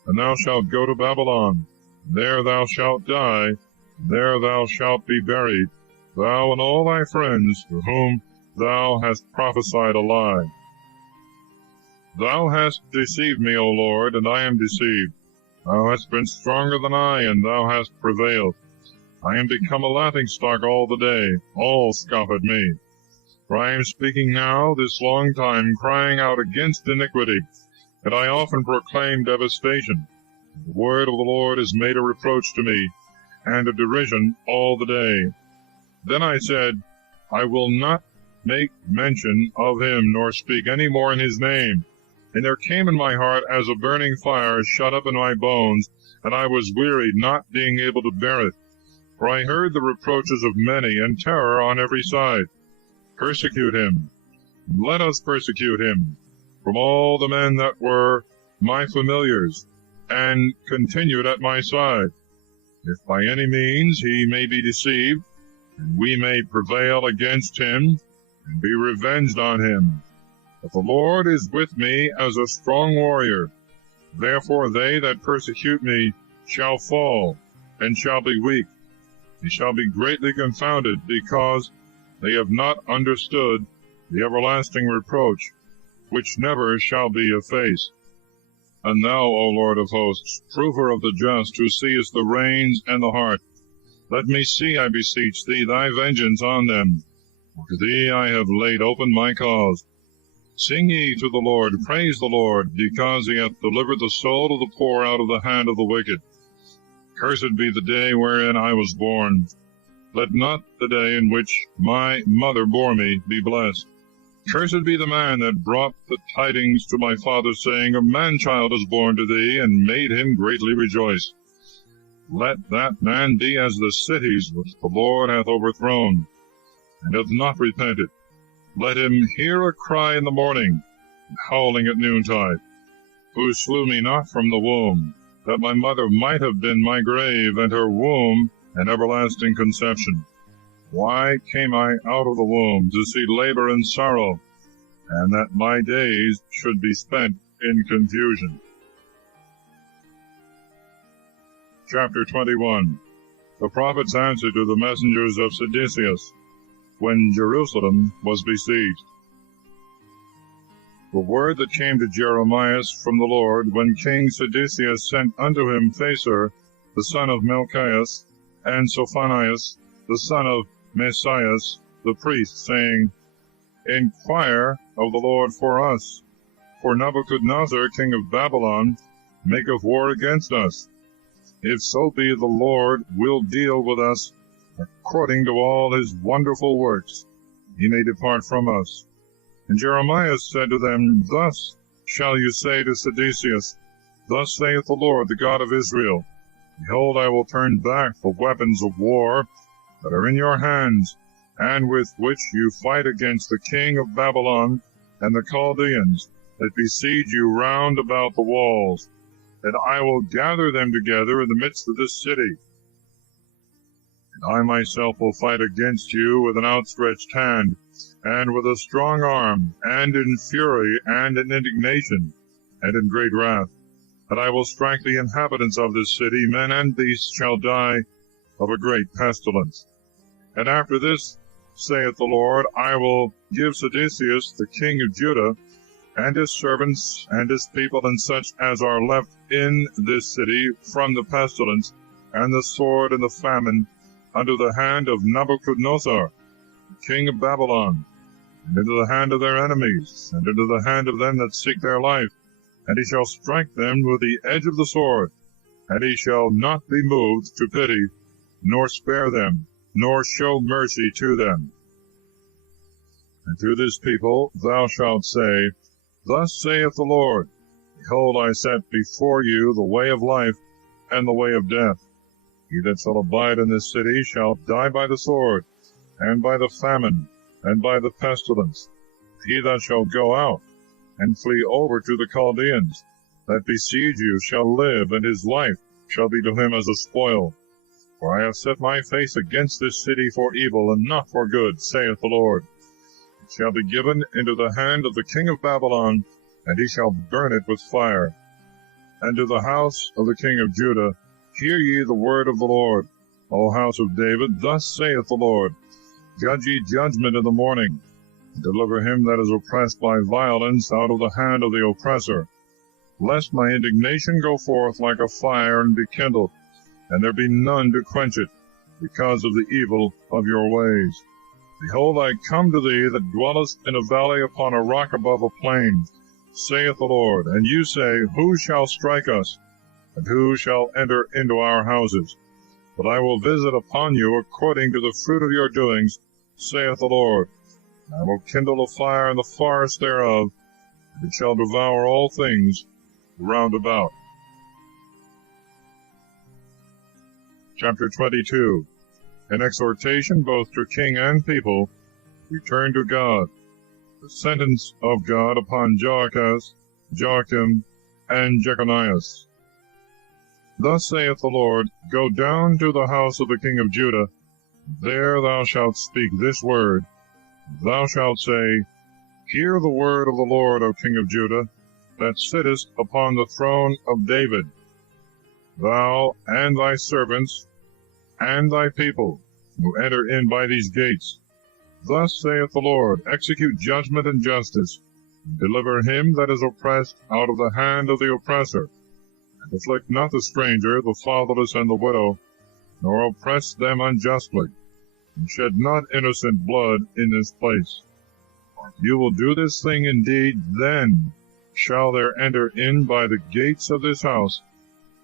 and thou shalt go to Babylon. There thou shalt die, there thou shalt be buried, thou and all thy friends, to whom thou hast prophesied a lie. Thou hast deceived me, O Lord, and I am deceived. Thou hast been stronger than I, and thou hast prevailed. I am become a laughingstock all the day. All scoff at me. For I am speaking now this long time, crying out against iniquity, and I often proclaim devastation. The word of the Lord is made a reproach to me, and a derision all the day. Then I said, I will not make mention of him, nor speak any more in his name. And there came in my heart as a burning fire shut up in my bones, and I was wearied, not being able to bear it. For I heard the reproaches of many, and terror on every side. Persecute him, let us persecute him, from all the men that were my familiars, and continued at my side. If by any means he may be deceived, and we may prevail against him, and be revenged on him. But the Lord is with me as a strong warrior. Therefore they that persecute me shall fall, and shall be weak. They shall be greatly confounded, because they have not understood the everlasting reproach, which never shall be effaced. And thou, O Lord of hosts, prover of the just, who seest the reins and the heart, let me see, I beseech thee, thy vengeance on them. For to thee I have laid open my cause. Sing ye to the Lord, praise the Lord, because he hath delivered the soul of the poor out of the hand of the wicked. Cursed be the day wherein I was born. Let not the day in which my mother bore me be blessed. Cursed be the man that brought the tidings to my father, saying, A man-child is born to thee, and made him greatly rejoice. Let that man be as the cities which the Lord hath overthrown, and hath not repented. Let him hear a cry in the morning, and howling at noontide. Who slew me not from the womb, that my mother might have been my grave, and her womb an everlasting conception. Why came I out of the womb to see labor and sorrow, and that my days should be spent in confusion? Chapter 21. The prophet's answer to the messengers of Sedecius, when Jerusalem was besieged. The word that came to Jeremias from the Lord, when King Sedecius sent unto him Phaser, the son of Melchias, and Sophonias, the son of Messias, the priest, saying, Inquire of the Lord for us, for Nebuchadnezzar, king of Babylon, maketh war against us. If so be the Lord will deal with us according to all his wonderful works, he may depart from us. And Jeremias said to them, Thus shall you say to Sedecius, Thus saith the Lord, the God of Israel, Behold, I will turn back the weapons of war that are in your hands, and with which you fight against the king of Babylon and the Chaldeans that besiege you round about the walls, and I will gather them together in the midst of this city. And I myself will fight against you with an outstretched hand, and with a strong arm, and in fury, and in indignation, and in great wrath. And I will strike the inhabitants of this city, men and beasts shall die of a great pestilence. And after this, saith the Lord, I will give Sedecius, the king of Judah, and his servants, and his people, and such as are left in this city from the pestilence, and the sword, and the famine, under the hand of Nebuchadnezzar, king of Babylon, and into the hand of their enemies, and into the hand of them that seek their life. And he shall strike them with the edge of the sword, and he shall not be moved to pity, nor spare them, nor show mercy to them. And to this people thou shalt say, Thus saith the Lord, Behold, I set before you the way of life and the way of death. He that shall abide in this city shall die by the sword, and by the famine, and by the pestilence. He that shall go out, and flee over to the Chaldeans that besiege you shall live, and his life shall be to him as a spoil. For I have set my face against this city for evil, and not for good, saith the Lord. It shall be given into the hand of the king of Babylon, and he shall burn it with fire. And to the house of the king of Judah, Hear ye the word of the Lord, O house of David, thus saith the Lord, Judge ye judgment in the morning, and deliver him that is oppressed by violence out of the hand of the oppressor, lest my indignation go forth like a fire and be kindled, and there be none to quench it, because of the evil of your ways. Behold, I come to thee that dwellest in a valley upon a rock above a plain, saith the Lord. And you say, Who shall strike us? And who shall enter into our houses? But I will visit upon you according to the fruit of your doings, saith the Lord. I will kindle a fire in the forest thereof, and it shall devour all things round about. Chapter 22. An exhortation both to king and people, return to God. The sentence of God upon Joachaz, Joachim, and Jeconias. Thus saith the Lord, Go down to the house of the king of Judah, there thou shalt speak this word. Thou shalt say, Hear the word of the Lord, O king of Judah, that sittest upon the throne of David, thou and thy servants, and thy people, who enter in by these gates. Thus saith the Lord, Execute judgment and justice, and deliver him that is oppressed out of the hand of the oppressor, and afflict not the stranger, the fatherless, and the widow, nor oppress them unjustly, and shed not innocent blood in this place. If you will do this thing indeed, then shall there enter in by the gates of this house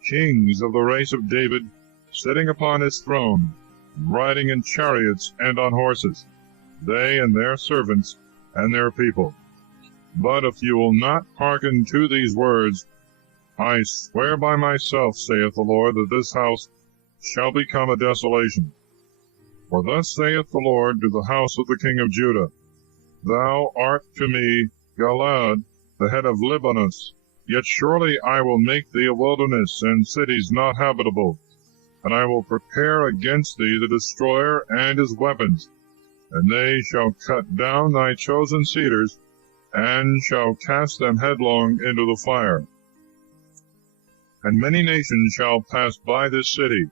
kings of the race of David, sitting upon his throne, riding in chariots and on horses, they and their servants and their people. But if you will not hearken to these words, I swear by myself, saith the Lord, that this house shall become a desolation. For thus saith the Lord to the house of the king of Judah, Thou art to me Galaad, the head of Libanus, yet surely I will make thee a wilderness, and cities not habitable, and I will prepare against thee the destroyer and his weapons, and they shall cut down thy chosen cedars, and shall cast them headlong into the fire. And many nations shall pass by this city,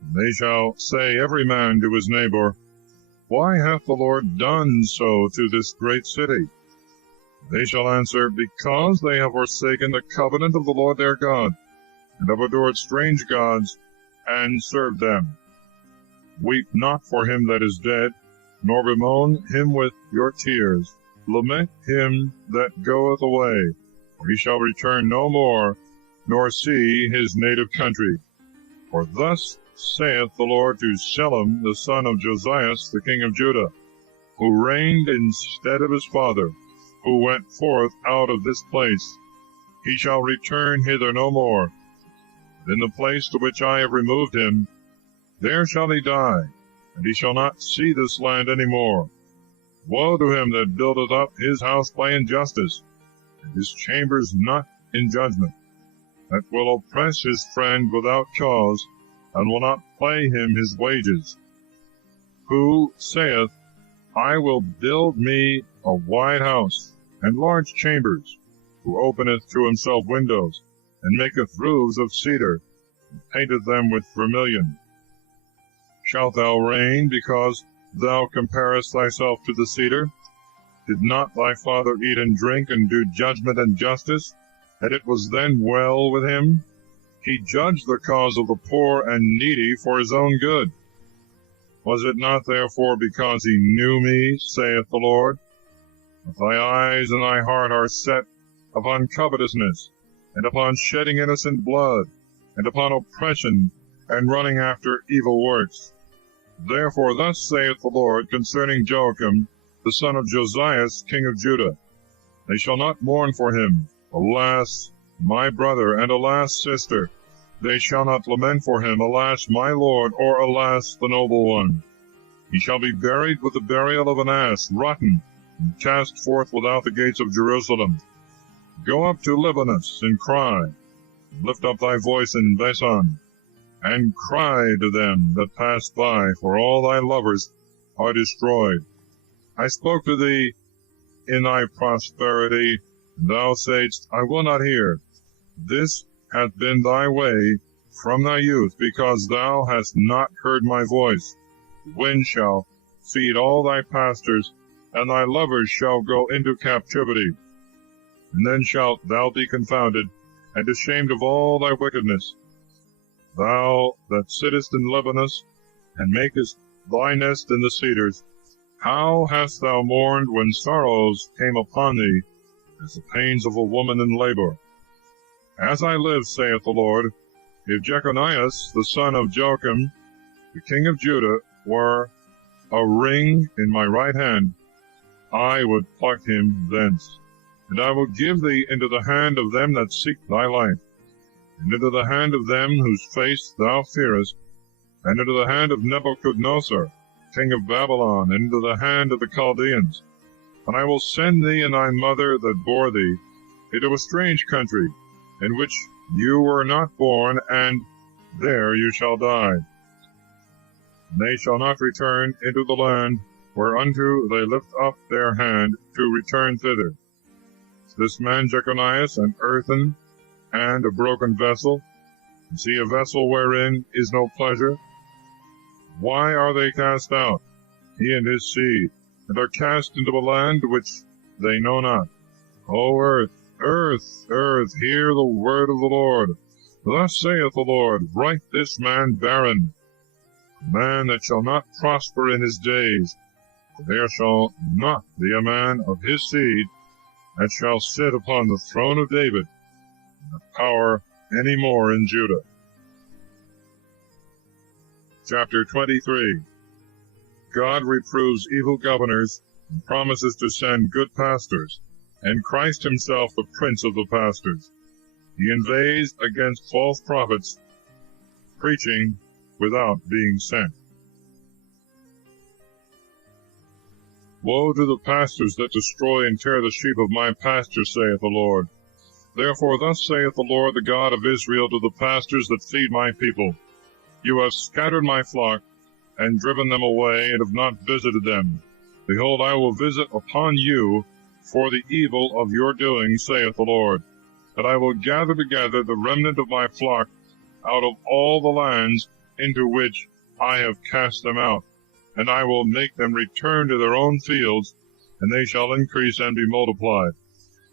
and they shall say every man to his neighbor, Why hath the Lord done so to this great city? They shall answer, Because they have forsaken the covenant of the Lord their God, and have adored strange gods, and served them. Weep not for him that is dead, nor bemoan him with your tears. Lament him that goeth away, for he shall return no more, nor see his native country. For thus saith the Lord to Shallum the son of Josias the king of Judah, who reigned instead of his father, who went forth out of this place. He shall return hither no more. And in the place to which I have removed him, there shall he die, and he shall not see this land any more. Woe to him that buildeth up his house by injustice, and his chambers not in judgment, that will oppress his friend without cause, and will not pay him his wages. Who saith, I will build me a wide house, and large chambers, who openeth to himself windows, and maketh roofs of cedar, and painteth them with vermilion. Shalt thou reign, because thou comparest thyself to the cedar? Did not thy father eat and drink, and do judgment and justice, and it was then well with him? He judged the cause of the poor and needy for his own good. Was it not therefore because he knew me, saith the Lord? But thy eyes and thy heart are set upon covetousness, and upon shedding innocent blood, and upon oppression, and running after evil works. Therefore thus saith the Lord concerning Joachim, the son of Josias, king of Judah, They shall not mourn for him, alas, my brother, and alas, sister. They shall not lament for him, alas, my lord, or alas, the noble one. He shall be buried with the burial of an ass, rotten, and cast forth without the gates of Jerusalem. Go up to Libanus, and cry, lift up thy voice in Bashan, and cry to them that pass by, for all thy lovers are destroyed. I spoke to thee in thy prosperity, and thou saidst, I will not hear. This hath been thy way from thy youth, because thou hast not heard my voice. The wind shall feed all thy pastors, and thy lovers shall go into captivity. And then shalt thou be confounded, and ashamed of all thy wickedness. Thou that sittest in Libanus, and makest thy nest in the cedars, how hast thou mourned when sorrows came upon thee, as the pains of a woman in labor? As I live, saith the Lord, if Jeconias the son of Joachim, the king of Judah, were a ring in my right hand, I would pluck him thence. And I will give thee into the hand of them that seek thy life, and into the hand of them whose face thou fearest, and into the hand of Nebuchadnezzar, king of Babylon, and into the hand of the Chaldeans. And I will send thee and thy mother that bore thee into a strange country, in which you were not born, and there you shall die. And they shall not return into the land whereunto they lift up their hand to return thither. This man Jeconias, an earthen and a broken vessel, is he a vessel wherein is no pleasure? Why are they cast out, he and his seed, and are cast into a land which they know not? O earth, earth, earth, hear the word of the Lord. Thus saith the Lord, write this man barren, a man that shall not prosper in his days, for there shall not be a man of his seed that shall sit upon the throne of David, and the power any more in Judah. Chapter 23. God reproves evil governors, and promises to send good pastors, and Christ himself the prince of the pastors. He inveighs against false prophets, preaching without being sent. Woe to the pastors that destroy and tear the sheep of my pasture, saith the Lord. Therefore thus saith the Lord, the God of Israel, to the pastors that feed my people, You have scattered my flock, and driven them away, and have not visited them. Behold, I will visit upon you for the evil of your doing, saith the Lord, that I will gather together the remnant of my flock out of all the lands into which I have cast them out, and I will make them return to their own fields, and they shall increase and be multiplied.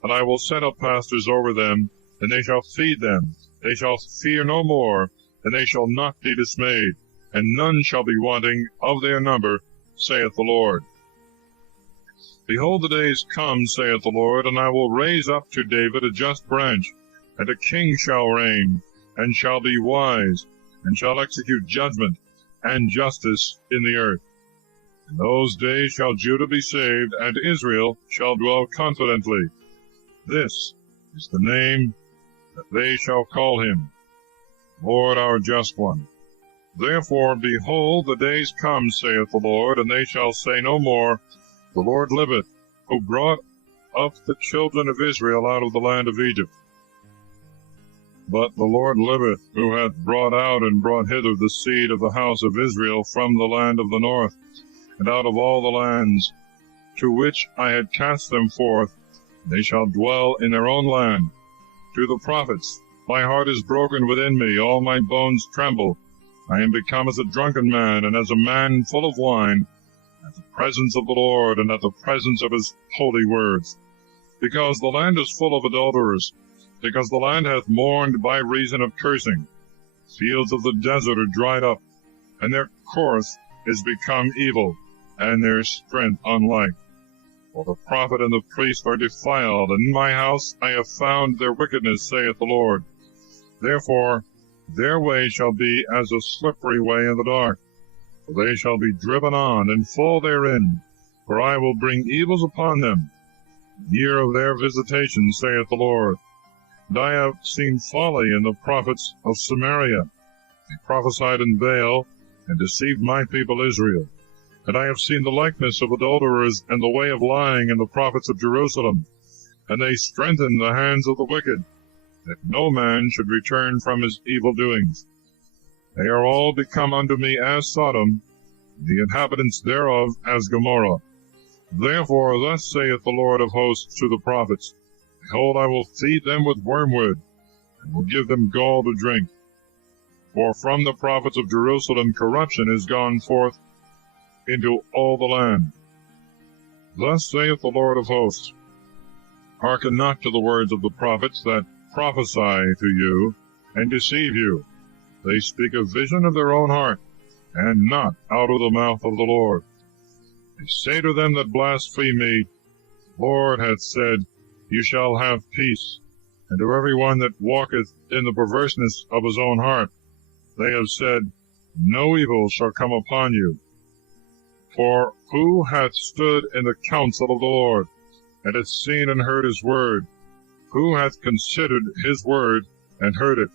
and I will set up pastors over them, and they shall feed them. They shall fear no more, and they shall not be dismayed, and none shall be wanting of their number, saith the Lord. Behold, the days come, saith the Lord, and I will raise up to David a just branch, and a king shall reign, and shall be wise, and shall execute judgment and justice in the earth. In those days shall Judah be saved, and Israel shall dwell confidently. This is the name that they shall call him, Lord our just one. Therefore, behold, the days come, saith the Lord, and they shall say no more, The Lord liveth, who brought up the children of Israel out of the land of Egypt. But the Lord liveth, who hath brought out and brought hither the seed of the house of Israel from the land of the north, and out of all the lands to which I had cast them forth. They shall dwell in their own land. To the prophets, my heart is broken within me, all my bones tremble. I am become as a drunken man, and as a man full of wine, at the presence of the Lord, and at the presence of his holy words. Because the land is full of adulterers, because the land hath mourned by reason of cursing. Fields of the desert are dried up, and their course is become evil, and their strength unlike. For the prophet and the priest are defiled, and in my house I have found their wickedness, saith the Lord. Therefore their way shall be as a slippery way in the dark, for they shall be driven on, and fall therein. For I will bring evils upon them, the year of their visitation, saith the Lord. And I have seen folly in the prophets of Samaria. They prophesied in Baal, and deceived my people Israel. And I have seen the likeness of adulterers, and the way of lying in the prophets of Jerusalem. And they strengthened the hands of the wicked, that no man should return from his evil doings. They are all become unto me as Sodom, the inhabitants thereof as Gomorrah. Therefore thus saith the Lord of hosts to the prophets, Behold, I will feed them with wormwood, and will give them gall to drink. For from the prophets of Jerusalem corruption is gone forth into all the land. Thus saith the Lord of hosts, Hearken not to the words of the prophets that prophesy to you, and deceive you. They speak a vision of their own heart, and not out of the mouth of the Lord. They say to them that blaspheme me, The Lord hath said, You shall have peace. And to every one that walketh in the perverseness of his own heart, they have said, No evil shall come upon you. For who hath stood in the counsel of the Lord, and hath seen and heard his word? Who hath considered his word, and heard it?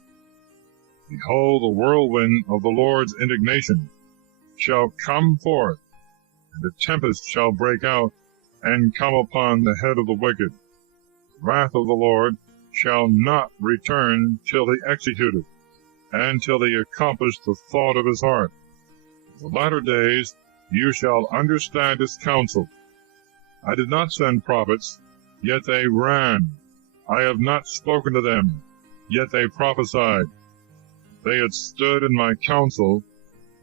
Behold, the whirlwind of the Lord's indignation shall come forth, and a tempest shall break out, and come upon the head of the wicked. The wrath of the Lord shall not return till he execute it, and till he accomplish the thought of his heart. In the latter days you shall understand his counsel. I did not send prophets, yet they ran. I have not spoken to them, yet they prophesied. If they had stood in my counsel,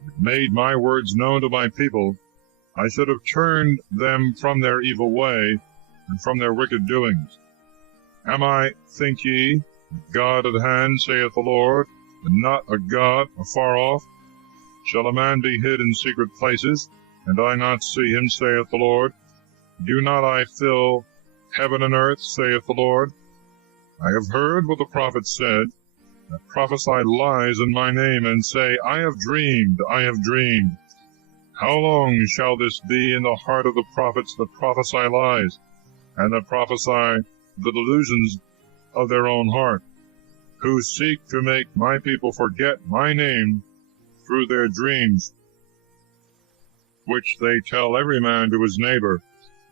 and made my words known to my people, I should have turned them from their evil way, and from their wicked doings. Am I, think ye, God at hand, saith the Lord, and not a God afar off? Shall a man be hid in secret places, and I not see him, saith the Lord? Do not I fill heaven and earth, saith the Lord? I have heard what the prophets said, that prophesy lies in my name, and say, I have dreamed, I have dreamed. How long shall this be in the heart of the prophets that prophesy lies, and that prophesy the delusions of their own heart, who seek to make my people forget my name through their dreams, which they tell every man to his neighbor,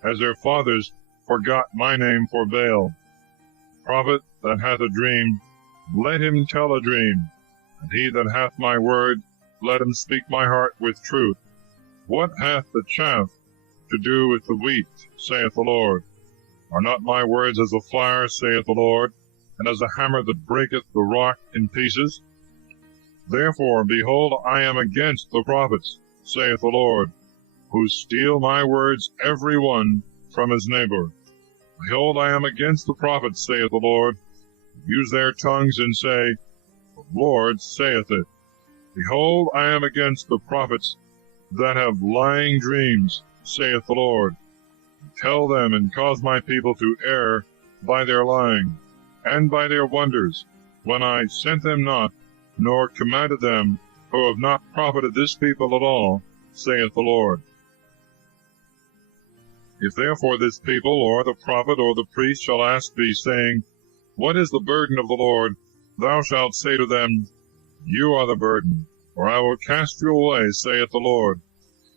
as their fathers forgot my name for Baal. Prophet that hath a dream, let him tell a dream, and he that hath my word, let him speak my heart with truth. What hath the chaff to do with the wheat, saith the Lord? Are not my words as a fire, saith the Lord, and as a hammer that breaketh the rock in pieces? Therefore, behold, I am against the prophets, saith the Lord, who steal my words every one from his neighbor. Behold, I am against the prophets, saith the Lord, who use their tongues and say, The Lord saith it. Behold, I am against the prophets that have lying dreams, saith the Lord. Tell them, and cause my people to err by their lying, and by their wonders, when I sent them not, nor commanded them, who have not profited this people at all, saith the Lord. If therefore this people, or the prophet, or the priest shall ask thee, saying, What is the burden of the Lord? Thou shalt say to them, You are the burden, or I will cast you away, saith the Lord.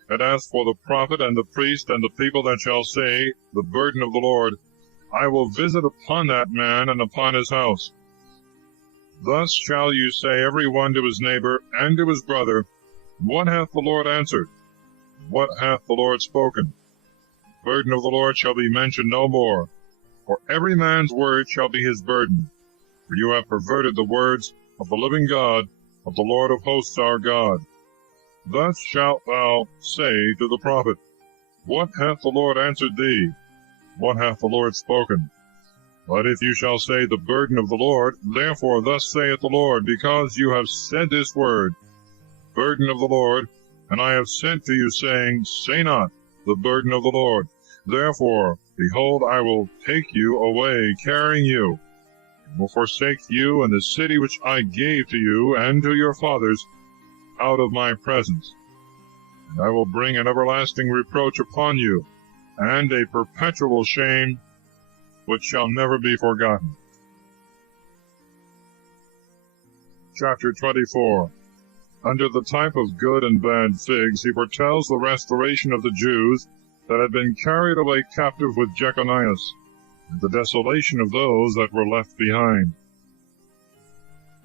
And as for the prophet, and the priest, and the people that shall say, The burden of the Lord, I will visit upon that man, and upon his house. Thus shall you say every one to his neighbor, and to his brother, What hath the Lord answered? What hath the Lord spoken? The burden of the Lord shall be mentioned no more, for every man's word shall be his burden. For you have perverted the words of the living God, of the Lord of hosts our God. Thus shalt thou say to the prophet, What hath the Lord answered thee? What hath the Lord spoken? But if you shall say, The burden of the Lord, therefore thus saith the Lord, because you have said this word, Burden of the Lord, and I have sent to you, saying, Say not, The burden of the Lord. Therefore, behold, I will take you away, carrying you, and will forsake you and the city which I gave to you and to your fathers out of my presence. And I will bring an everlasting reproach upon you, and a perpetual shame which shall never be forgotten. Chapter 24. Under the type of good and bad figs, he foretells the restoration of the Jews that had been carried away captive with Jeremias, and the desolation of those that were left behind.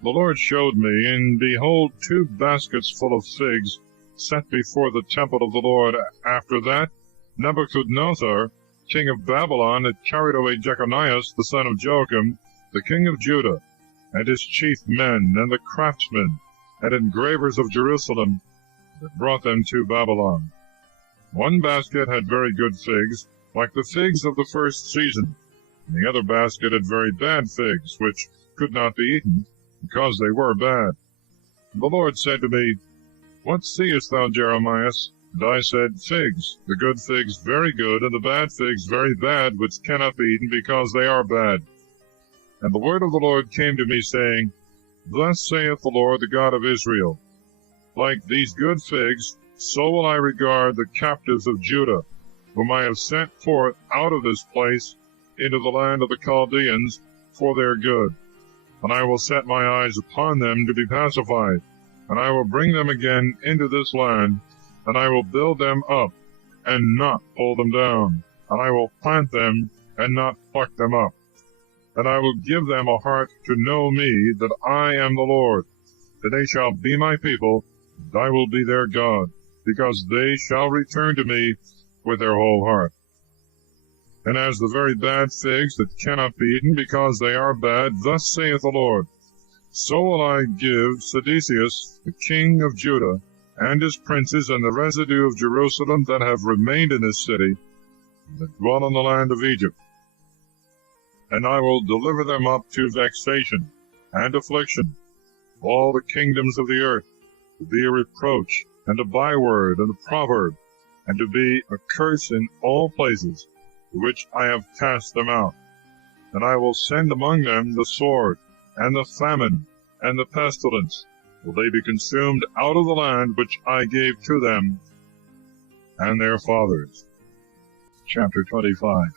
The Lord showed me, and behold, 2 baskets full of figs set before the temple of the Lord. After that, Nebuchadnezzar, king of Babylon, had carried away Jeconias, the son of Joachim, the king of Judah, and his chief men, and the craftsmen, and engravers of Jerusalem, and brought them to Babylon. 1 basket had very good figs, like the figs of the first season, and the other basket had very bad figs, which could not be eaten, because they were bad. The Lord said to me, What seest thou, Jeremias? And I said, Figs, the good figs very good, and the bad figs very bad, which cannot be eaten, because they are bad. And the word of the Lord came to me, saying, Thus saith the Lord, the God of Israel, Like these good figs, so will I regard the captives of Judah, whom I have sent forth out of this place into the land of the Chaldeans for their good. And I will set my eyes upon them to be pacified, and I will bring them again into this land, and I will build them up, and not pull them down, and I will plant them, and not pluck them up. And I will give them a heart to know me, that I am the Lord, that they shall be my people, and I will be their God, because they shall return to me with their whole heart. And as the very bad figs that cannot be eaten, because they are bad, thus saith the Lord, so will I give Sedecius, the king of Judah, and his princes, and the residue of Jerusalem that have remained in this city, that dwell in the land of Egypt. And I will deliver them up to vexation and affliction, all the kingdoms of the earth, to be a reproach, and a byword, and a proverb, and to be a curse in all places, to which I have cast them out. And I will send among them the sword, and the famine, and the pestilence. Will they be consumed out of the land which I gave to them and their fathers. Chapter 25.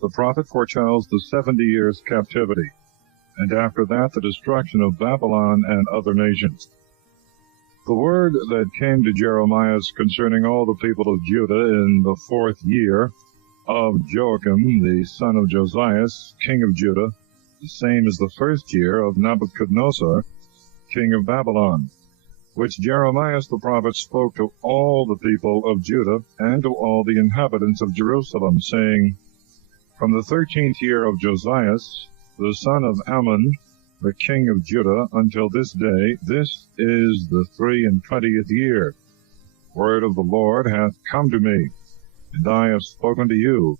The prophet foretells the 70 years' captivity, and after that the destruction of Babylon and other nations. The word that came to Jeremias concerning all the people of Judah in the 4th year of Joachim, the son of Josias, king of Judah, the same as the 1st year of Nebuchadnezzar, king of Babylon, which Jeremias the prophet spoke to all the people of Judah and to all the inhabitants of Jerusalem, saying, From the 13th year of Josias, the son of Ammon, the king of Judah, until this day, this is the 23rd year. Word of the Lord hath come to me, and I have spoken to you,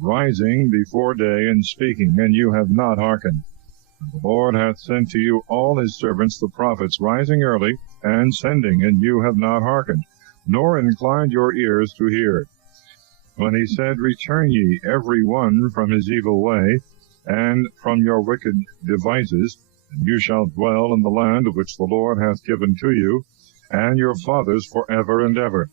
rising before day and speaking, and you have not hearkened. The Lord hath sent to you all his servants the prophets, rising early and sending, and you have not hearkened, nor inclined your ears to hear. When he said, Return ye every one from his evil way, and from your wicked devices, and you shall dwell in the land which the Lord hath given to you, and your fathers for ever and ever.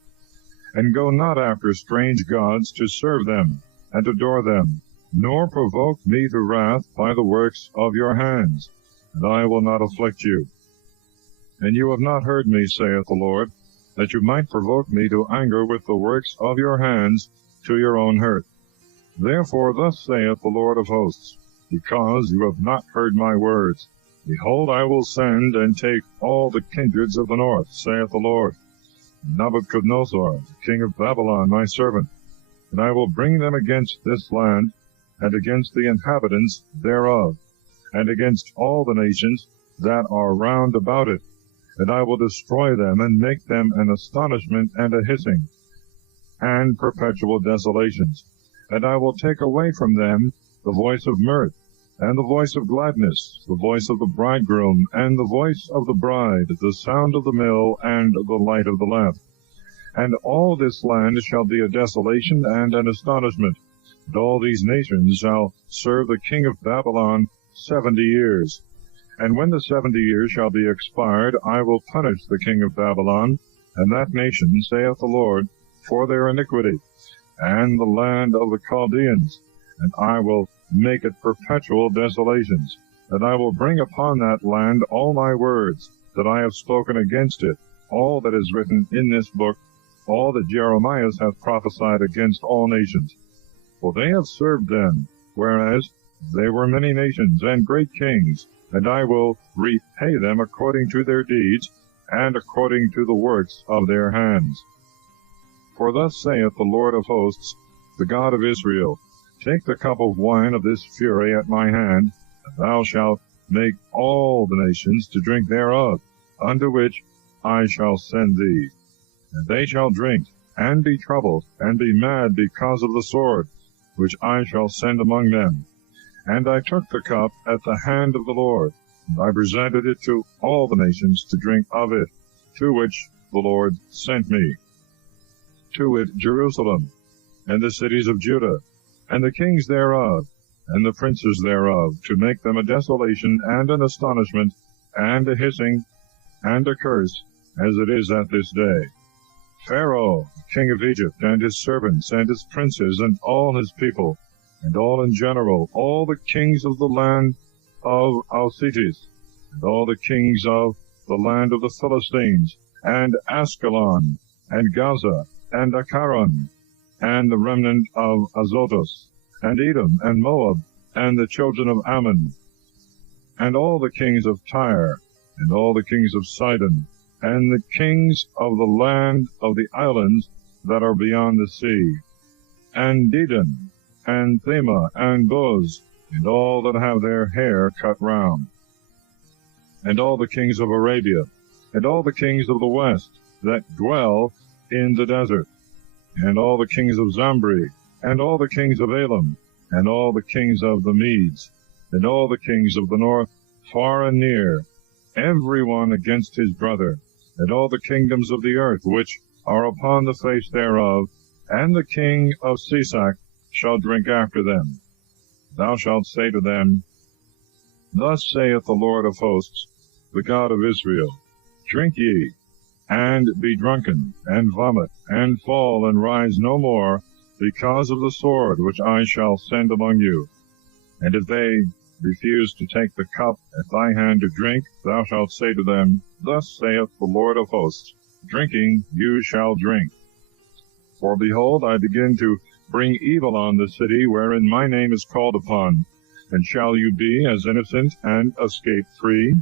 And go not after strange gods to serve them, and adore them, nor provoke me to wrath by the works of your hands, and I will not afflict you. And you have not heard me, saith the Lord, that you might provoke me to anger with the works of your hands to your own hurt. Therefore thus saith the Lord of hosts, because you have not heard my words, behold, I will send and take all the kindreds of the north, saith the Lord, Nebuchadnezzar, the king of Babylon, my servant, and I will bring them against this land, and against the inhabitants thereof, and against all the nations that are round about it, and I will destroy them, and make them an astonishment and a hissing, and perpetual desolations. And I will take away from them the voice of mirth, and the voice of gladness, the voice of the bridegroom, and the voice of the bride, the sound of the mill, and the light of the lamp. And all this land shall be a desolation and an astonishment, and all these nations shall serve the king of Babylon 70 years. And when the 70 years shall be expired, I will punish the king of Babylon, and that nation, saith the Lord, for their iniquity, and the land of the Chaldeans, and I will make it perpetual desolations. And I will bring upon that land all my words that I have spoken against it, all that is written in this book, all that Jeremias hath prophesied against all nations. For they have served them, whereas they were many nations and great kings, and I will repay them according to their deeds, and according to the works of their hands. For thus saith the Lord of hosts, the God of Israel, Take the cup of wine of this fury at my hand, and thou shalt make all the nations to drink thereof, unto which I shall send thee. And they shall drink, and be troubled, and be mad because of the sword, which I shall send among them. And I took the cup at the hand of the Lord, and I presented it to all the nations to drink of it, to which the Lord sent me. To it Jerusalem, and the cities of Judah, and the kings thereof, and the princes thereof, to make them a desolation and an astonishment, and a hissing, and a curse, as it is at this day. Pharaoh, king of Egypt, and his servants, and his princes, and all his people, and all in general, all the kings of the land of Alcetis, and all the kings of the land of the Philistines, and Askelon, and Gaza, and Acharon, and the remnant of Azotus, and Edom, and Moab, and the children of Ammon, and all the kings of Tyre, and all the kings of Sidon, and the kings of the land of the islands that are beyond the sea, and Dedan, and Thema, and Buz, and all that have their hair cut round, and all the kings of Arabia, and all the kings of the west that dwell in the desert, and all the kings of Zambri, and all the kings of Elam, and all the kings of the Medes, and all the kings of the north, far and near, every one against his brother, and all the kingdoms of the earth which are upon the face thereof, and the king of Sisac shall drink after them. Thou shalt say to them, Thus saith the Lord of hosts, the God of Israel, Drink ye, and be drunken, and vomit, and fall, and rise no more, because of the sword which I shall send among you. And if they refuse to take the cup at thy hand to drink, thou shalt say to them, Thus saith the Lord of hosts, Drinking you shall drink. For behold, I begin to bring evil on the city wherein my name is called upon. And shall you be as innocent and escape free?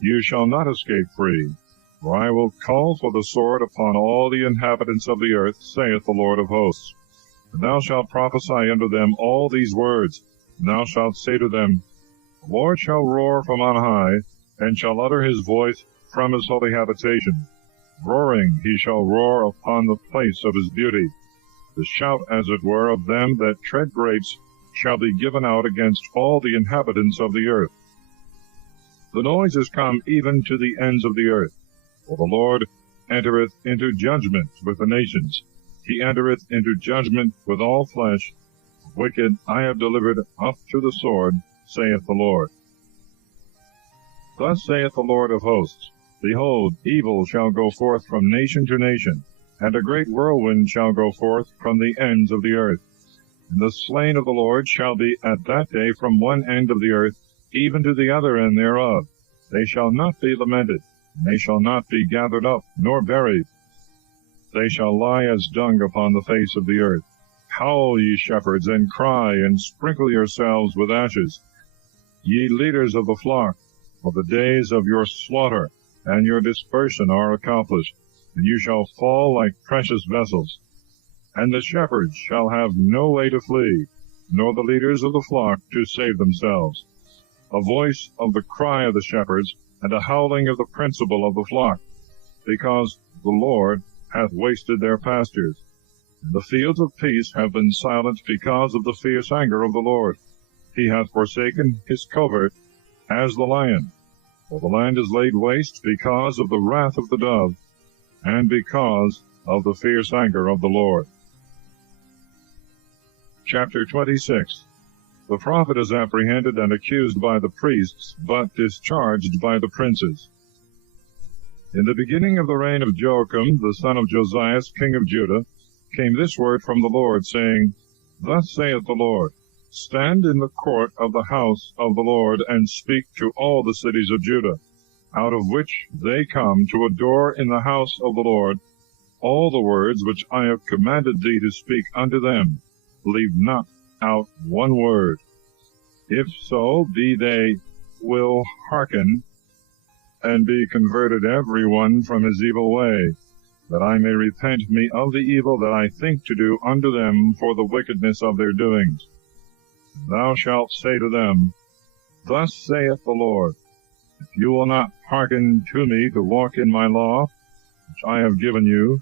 You shall not escape free. For I will call for the sword upon all the inhabitants of the earth, saith the Lord of hosts. And thou shalt prophesy unto them all these words, and thou shalt say to them, The Lord shall roar from on high, and shall utter his voice from his holy habitation. Roaring he shall roar upon the place of his beauty, The shout, as it were, of them that tread grapes shall be given out against all the inhabitants of the earth. The noise is come even to the ends of the earth. For the Lord entereth into judgment with the nations. He entereth into judgment with all flesh. The wicked I have delivered up to the sword, saith the Lord. Thus saith the Lord of hosts, Behold, evil shall go forth from nation to nation, and a great whirlwind shall go forth from the ends of the earth. And the slain of the Lord shall be at that day from one end of the earth even to the other end thereof. They shall not be lamented, and they shall not be gathered up, nor buried. They shall lie as dung upon the face of the earth. Howl, ye shepherds, and cry, and sprinkle yourselves with ashes. Ye leaders of the flock, for the days of your slaughter and your dispersion are accomplished, and you shall fall like precious vessels. And the shepherds shall have no way to flee, nor the leaders of the flock to save themselves. A voice of the cry of the shepherds, and a howling of the principal of the flock, because the Lord hath wasted their pastures. And the fields of peace have been silent because of the fierce anger of the Lord. He hath forsaken his covert as the lion. For the land is laid waste because of the wrath of the dove, and because of the fierce anger of the Lord. Chapter 26. The prophet is apprehended and accused by the priests, but discharged by the princes. In the beginning of the reign of Joachim, the son of Josias, king of Judah, came this word from the Lord, saying, Thus saith the Lord, Stand in the court of the house of the Lord, and speak to all the cities of Judah, out of which they come to adore in the house of the Lord, all the words which I have commanded thee to speak unto them. Leave not out one word. If so be they will hearken, and be converted every one from his evil way, that I may repent me of the evil that I think to do unto them for the wickedness of their doings. Thou shalt say to them, Thus saith the Lord, If you will not hearken to me to walk in my law, which I have given you,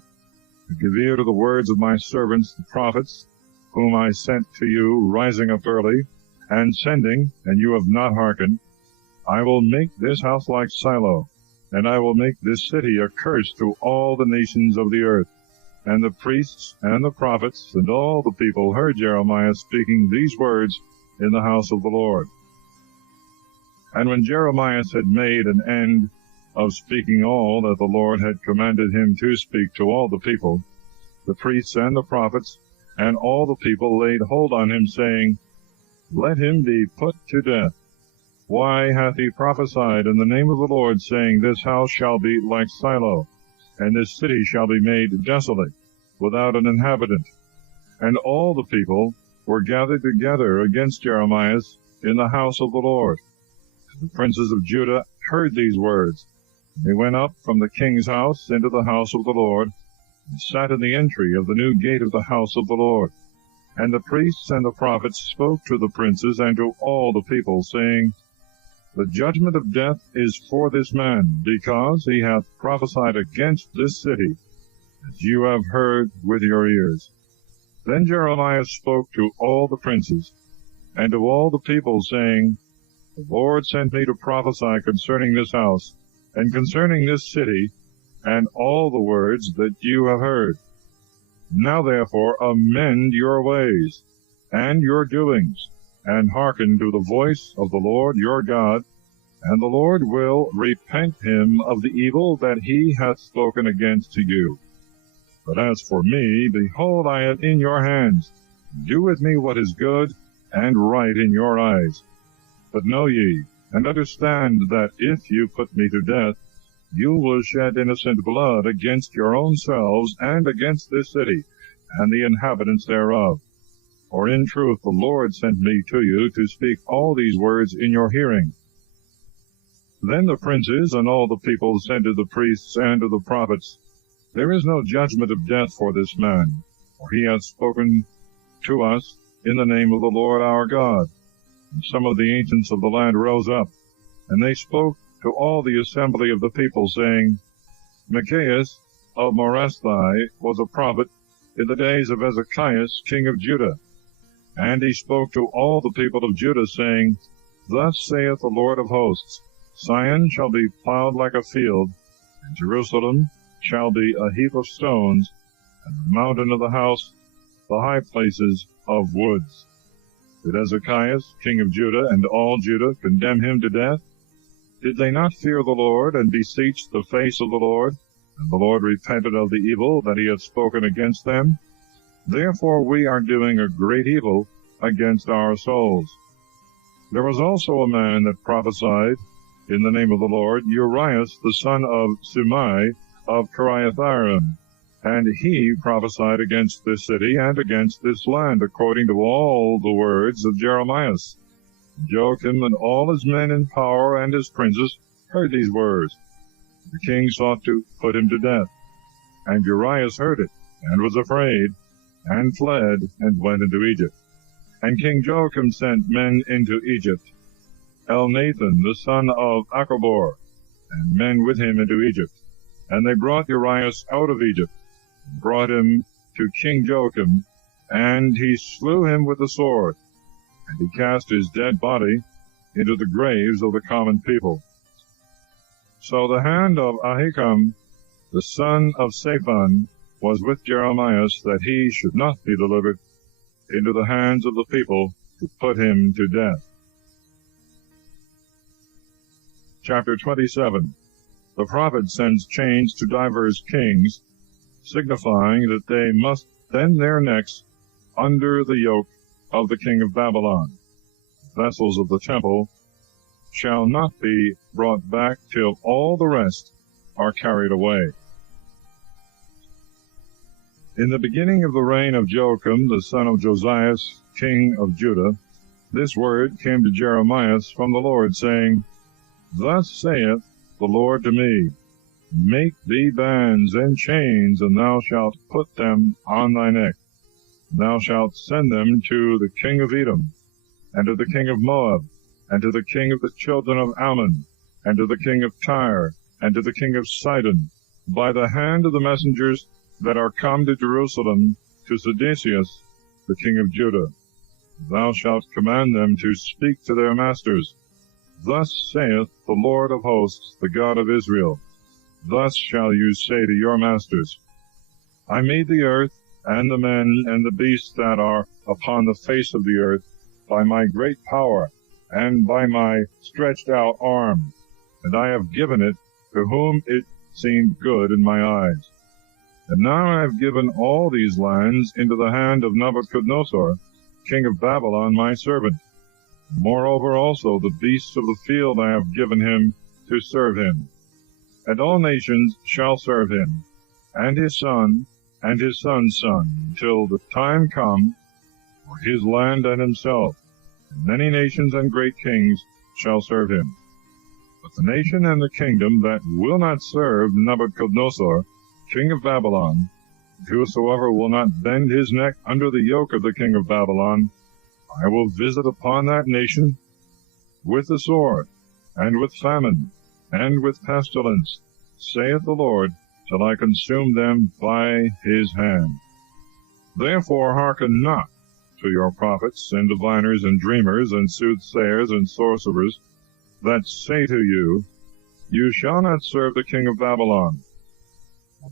to give ear to the words of my servants the prophets, whom I sent to you, rising up early, and sending, and you have not hearkened, I will make this house like Silo, and I will make this city a curse to all the nations of the earth. And the priests and the prophets and all the people heard Jeremias speaking these words in the house of the Lord. And when Jeremias had made an end of speaking all that the Lord had commanded him to speak to all the people, the priests and the prophets and all the people laid hold on him, saying, Let him be put to death. Why hath he prophesied in the name of the Lord, saying, This house shall be like Silo, and this city shall be made desolate, without an inhabitant? And all the people were gathered together against Jeremias in the house of the Lord. The princes of Judah heard these words. They went up from the king's house into the house of the Lord, and sat in the entry of the new gate of the house of the Lord. And the priests and the prophets spoke to the princes and to all the people, saying, The judgment of death is for this man, because he hath prophesied against this city, as you have heard with your ears. Then Jeremiah spoke to all the princes and to all the people, saying, The Lord sent me to prophesy concerning this house, and concerning this city, and all the words that you have heard. Now therefore amend your ways, and your doings, and hearken to the voice of the Lord your God, and the Lord will repent him of the evil that he hath spoken against to you. But as for me, behold, I am in your hands. Do with me what is good and right in your eyes. But know ye, and understand, that if you put me to death, you will shed innocent blood against your own selves, and against this city, and the inhabitants thereof. For in truth the Lord sent me to you to speak all these words in your hearing. Then the princes and all the people said to the priests and to the prophets, There is no judgment of death for this man, for he hath spoken to us in the name of the Lord our God. And some of the ancients of the land rose up, and they spoke to all the assembly of the people, saying, Micaias of Morasthi was a prophet in the days of Ezekias king of Judah. And he spoke to all the people of Judah, saying, Thus saith the Lord of hosts, Sion shall be plowed like a field, and Jerusalem shall be a heap of stones, and the mountain of the house the high places of woods. Did Ezekias king of Judah and all Judah condemn him to death? Did they not fear the Lord, and beseech the face of the Lord? And the Lord repented of the evil that he had spoken against them. Therefore we are doing a great evil against our souls. There was also a man that prophesied in the name of the Lord, Urias the son of Shimei of Kiriathaim. And he prophesied against this city and against this land, according to all the words of Jeremias. Joachim and all his men in power and his princes heard these words. The king sought to put him to death. And Urias heard it, and was afraid, and fled, and went into Egypt. And King Joachim sent men into Egypt, Elnathan the son of Achbor, and men with him into Egypt. And they brought Urias out of Egypt, and brought him to King Joachim, and he slew him with the sword, and he cast his dead body into the graves of the common people. So the hand of Ahikam, the son of Shaphan, was with Jeremias, that he should not be delivered into the hands of the people to put him to death. Chapter 27. The prophet sends chains to divers kings, signifying that they must bend their necks under the yoke of the king of Babylon. Vessels of the temple shall not be brought back till all the rest are carried away. In the beginning of the reign of Joachim, the son of Josias, king of Judah, this word came to Jeremias from the Lord, saying, Thus saith the Lord to me, Make thee bands and chains, and thou shalt put them on thy neck. Thou shalt send them to the king of Edom, and to the king of Moab, and to the king of the children of Ammon, and to the king of Tyre, and to the king of Sidon, by the hand of the messengers that are come to Jerusalem to Sedecius, the king of Judah. Thou shalt command them to speak to their masters. Thus saith the Lord of hosts, the God of Israel. Thus shall you say to your masters, I made the earth, and the men, and the beasts that are upon the face of the earth, by my great power, and by my stretched out arm, and I have given it to whom it seemed good in my eyes. And now I have given all these lands into the hand of Nebuchadnezzar, king of Babylon, my servant. Moreover also the beasts of the field I have given him to serve him. And all nations shall serve him, and his son, and his son's son, till the time come for his land and himself. And many nations and great kings shall serve him. But the nation and the kingdom that will not serve Nebuchadnezzar, king of Babylon, whosoever will not bend his neck under the yoke of the king of Babylon, I will visit upon that nation with the sword, and with famine, and with pestilence, saith the Lord, till I consume them by his hand. Therefore hearken not to your prophets, and diviners, and dreamers, and soothsayers, and sorcerers, that say to you, You shall not serve the king of Babylon.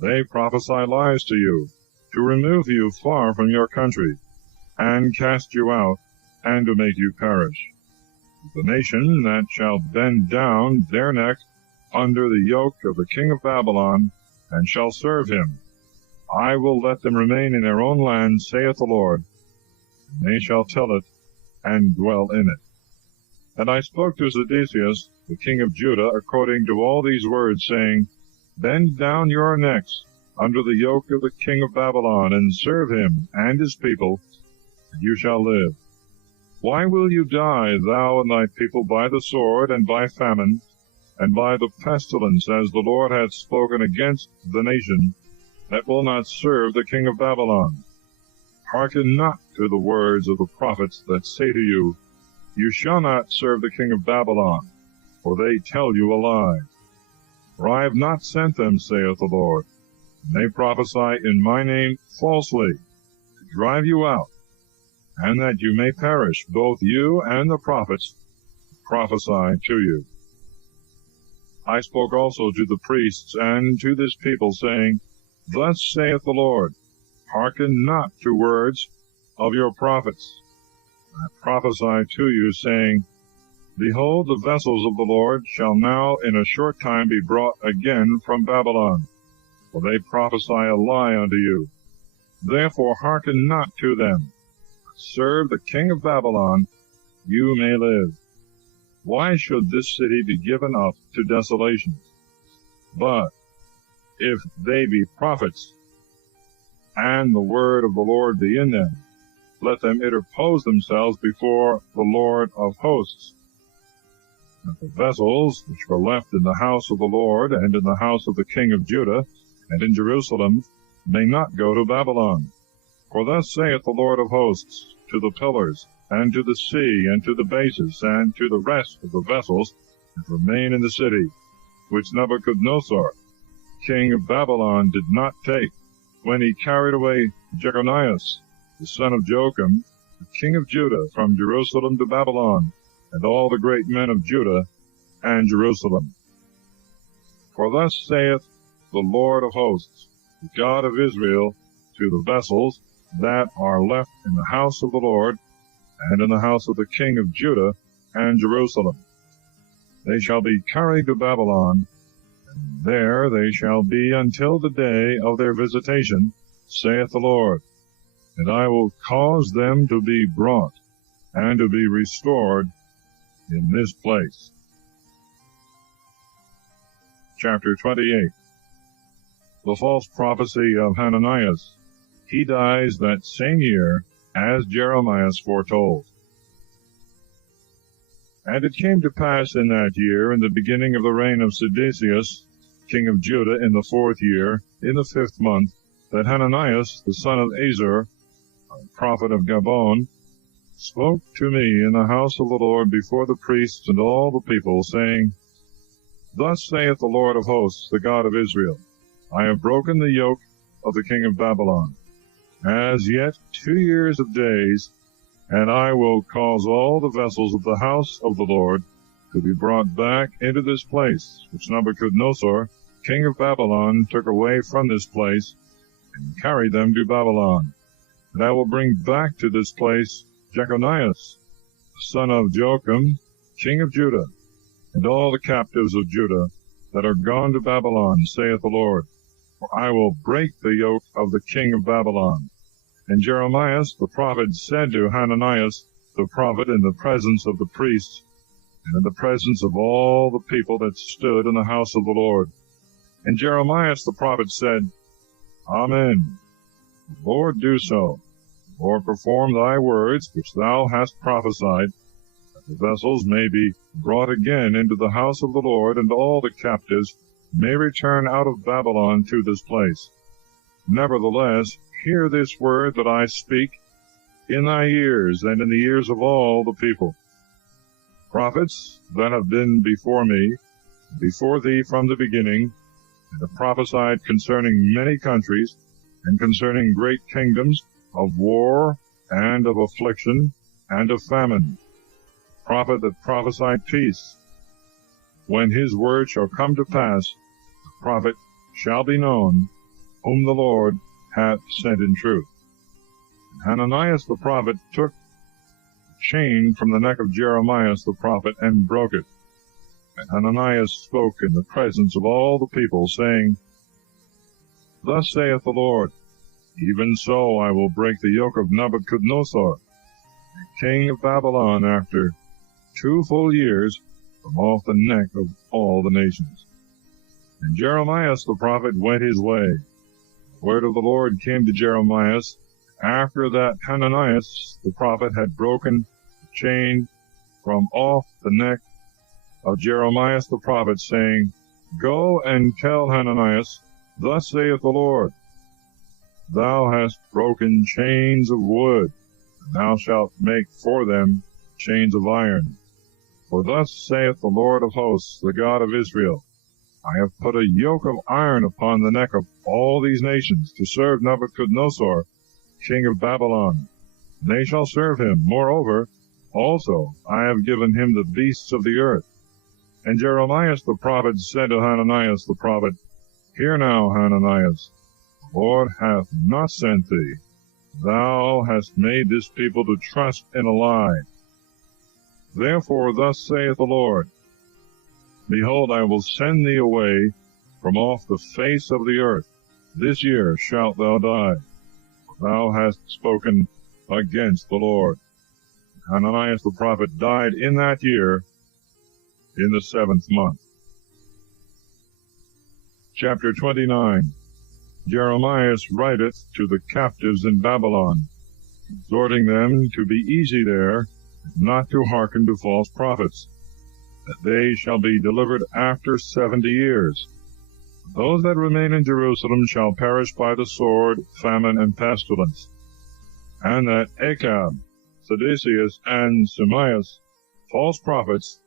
They prophesy lies to you, to remove you far from your country, and cast you out, and to make you perish. The nation that shall bend down their neck under the yoke of the king of Babylon, and shall serve him, I will let them remain in their own land, saith the Lord, and they shall tell it, and dwell in it. And I spoke to Sedecius, the king of Judah, according to all these words, saying, Bend down your necks under the yoke of the king of Babylon, and serve him and his people, and you shall live. Why will you die, thou and thy people, by the sword, and by famine, and by the pestilence, as the Lord hath spoken against the nation that will not serve the king of Babylon? Hearken not to the words of the prophets that say to you, You shall not serve the king of Babylon, for they tell you a lie. For I have not sent them, saith the Lord. and they prophesy in my name falsely, to drive you out, and that you may perish, both you and the prophets who prophesy to you. I spoke also to the priests and to this people, saying, Thus saith the Lord, hearken not to words of your prophets. I prophesy to you, saying, Behold, the vessels of the Lord shall now in a short time be brought again from Babylon, for they prophesy a lie unto you. Therefore hearken not to them, but serve the king of Babylon, you may live. Why should this city be given up to desolation? But if they be prophets, and the word of the Lord be in them, let them interpose themselves before the Lord of hosts, that the vessels which were left in the house of the Lord, and in the house of the king of Judah, and in Jerusalem, may not go to Babylon. For thus saith the Lord of hosts to the pillars, and to the sea, and to the bases, and to the rest of the vessels that remain in the city, which Nebuchadnezzar, king of Babylon, did not take, when he carried away Jeremias, the son of Joachim, the king of Judah, from Jerusalem to Babylon, and all the great men of Judah and Jerusalem. For thus saith the Lord of hosts, the God of Israel, to the vessels that are left in the house of the Lord, and in the house of the king of Judah and Jerusalem. They shall be carried to Babylon, and there they shall be until the day of their visitation, saith the Lord. And I will cause them to be brought, and to be restored in this place. Chapter 28. The false prophecy of Hananias. He dies that same year, as Jeremias foretold. And it came to pass in that year, in the beginning of the reign of Sedecius, king of Judah, in the 4th year, in the 5th month, that Hananias, the son of Azur, prophet of Gabon, spoke to me in the house of the Lord before the priests and all the people, saying, Thus saith the Lord of hosts, the God of Israel, I have broken the yoke of the king of Babylon, as yet 2 years of days, and I will cause all the vessels of the house of the Lord to be brought back into this place, which Nebuchadnezzar, king of Babylon, took away from this place, and carried them to Babylon. And I will bring back to this place Jeconias, the son of Joachim, king of Judah, and all the captives of Judah that are gone to Babylon, saith the Lord. For I will break the yoke of the king of Babylon. And Jeremias the prophet said to Hananias the prophet in the presence of the priests, and in the presence of all the people that stood in the house of the Lord. And Jeremias the prophet said, Amen. The Lord do so. The Lord perform thy words which thou hast prophesied, that the vessels may be brought again into the house of the Lord, and all the captives may return out of Babylon to this place. Nevertheless, hear this word that I speak in thy ears, and in the ears of all the people. Prophets that have been before me, before thee from the beginning, and have prophesied concerning many countries, and concerning great kingdoms, of war, and of affliction, and of famine. Prophet that prophesied peace. When his word shall come to pass, the prophet shall be known, whom the Lord hath sent in truth. And Hananias the prophet took the chain from the neck of Jeremias the prophet, and broke it. And Hananias spoke in the presence of all the people, saying, Thus saith the Lord, Even so I will break the yoke of Nebuchadnezzar, the king of Babylon, after 2 full years, from off the neck of all the nations. And Jeremias the prophet went his way. The word of the Lord came to Jeremias, after that Hananias the prophet had broken the chain from off the neck of Jeremias the prophet, saying, Go and tell Hananias, Thus saith the Lord, Thou hast broken chains of wood, and thou shalt make for them chains of iron. For thus saith the Lord of hosts, the God of Israel, I have put a yoke of iron upon the neck of all these nations, to serve Nebuchadnezzar, king of Babylon. And they shall serve him. Moreover, also I have given him the beasts of the earth. And Jeremias the prophet said to Hananias the prophet, Hear now, Hananias, the Lord hath not sent thee. Thou hast made this people to trust in a lie. Therefore thus saith the Lord, Behold, I will send thee away from off the face of the earth. This year shalt thou die. Thou hast spoken against the Lord. Hananias the prophet died in that year, in the 7th month. Chapter 29. Jeremias writeth to the captives in Babylon, exhorting them to be easy there, not to hearken to false prophets, that they shall be delivered after 70 years. Those that remain in Jerusalem shall perish by the sword, famine, and pestilence, and that Achab, Sedecius, and Jeremias, false prophets,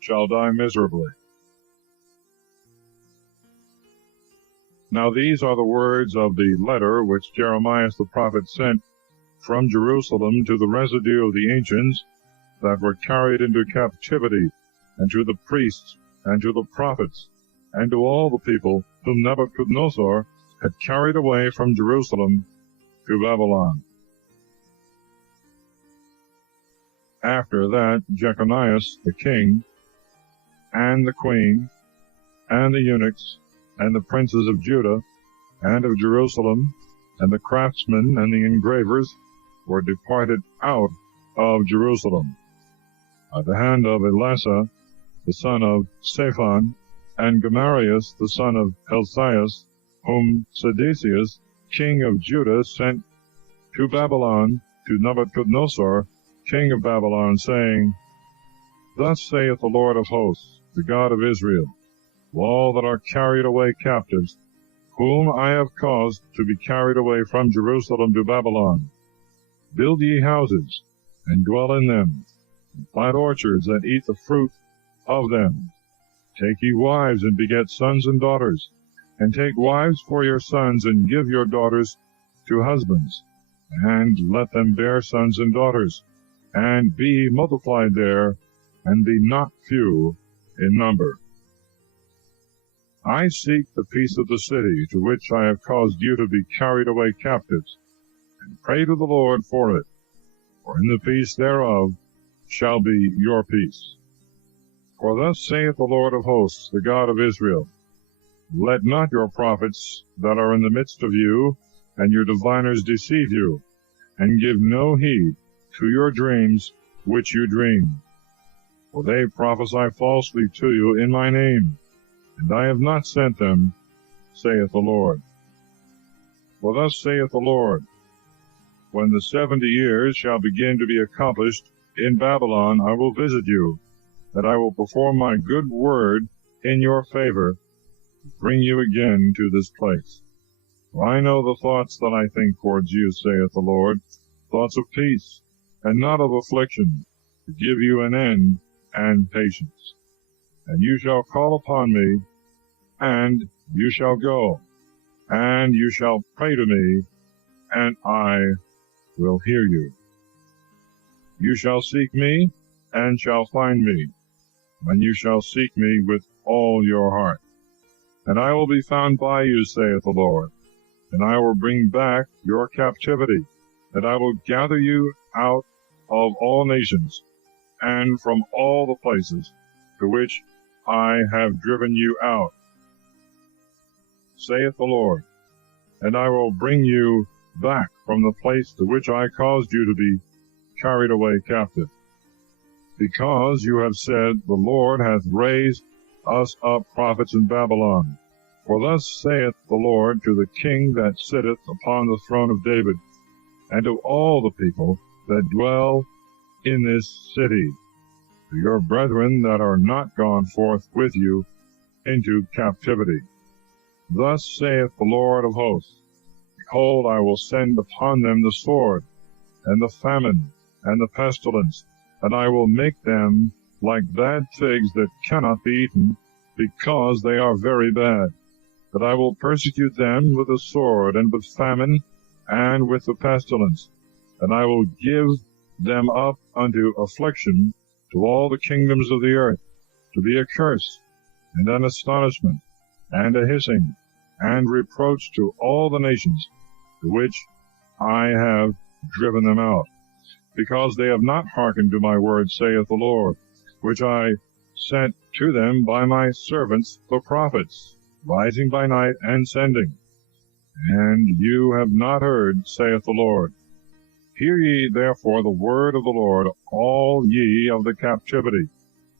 shall die miserably. Now these are the words of the letter which Jeremias the prophet sent from Jerusalem to the residue of the ancients that were carried into captivity, and to the priests, and to the prophets, and to all the people whom Nebuchadnezzar had carried away from Jerusalem to Babylon. After that, Jeconias the king, and the queen, and the eunuchs, and the princes of Judah, and of Jerusalem, and the craftsmen and the engravers were departed out of Jerusalem, by the hand of Elasah, the son of Shaphan, and Gemarias, the son of Helsias, whom Sedecius, king of Judah, sent to Babylon to Nebuchadnezzar, king of Babylon, saying, Thus saith the Lord of hosts, the God of Israel, to all that are carried away captives, whom I have caused to be carried away from Jerusalem to Babylon, Build ye houses, and dwell in them, and plant orchards, and eat the fruit of them. Take ye wives, and beget sons and daughters, and take wives for your sons, and give your daughters to husbands, and let them bear sons and daughters, and be multiplied there, and be not few in number. I seek the peace of the city, to which I have caused you to be carried away captives, and pray to the Lord for it, for in the peace thereof shall be your peace. For thus saith the Lord of hosts, the God of Israel, Let not your prophets that are in the midst of you, and your diviners deceive you, and give no heed to your dreams which you dream. For they prophesy falsely to you in my name, and I have not sent them, saith the Lord. For thus saith the Lord, When the 70 years shall begin to be accomplished in Babylon, I will visit you, that I will perform my good word in your favor, and bring you again to this place. For I know the thoughts that I think towards you, saith the Lord, thoughts of peace, and not of affliction, to give you an end and patience. And you shall call upon me, and you shall go, and you shall pray to me, and I will hear you. You shall seek me, and shall find me, when you shall seek me with all your heart. And I will be found by you, saith the Lord, and I will bring back your captivity, and I will gather you out of all nations, and from all the places to which I have driven you out, saith the Lord, and I will bring you back from the place to which I caused you to be carried away captive. Because you have said, The Lord hath raised us up prophets in Babylon. For thus saith the Lord to the king that sitteth upon the throne of David, and to all the people that dwell in this city, to your brethren that are not gone forth with you into captivity. Thus saith the Lord of hosts, Behold, I will send upon them the sword, and the famine, and the pestilence, and I will make them like bad figs that cannot be eaten, because they are very bad. But I will persecute them with the sword, and with famine, and with the pestilence. And I will give them up unto affliction to all the kingdoms of the earth, to be a curse, and an astonishment, and a hissing, and reproach to all the nations, to which I have driven them out, because they have not hearkened to my word, saith the Lord, which I sent to them by my servants the prophets, rising by night and sending. And you have not heard, saith the Lord. Hear ye therefore the word of the Lord, all ye of the captivity,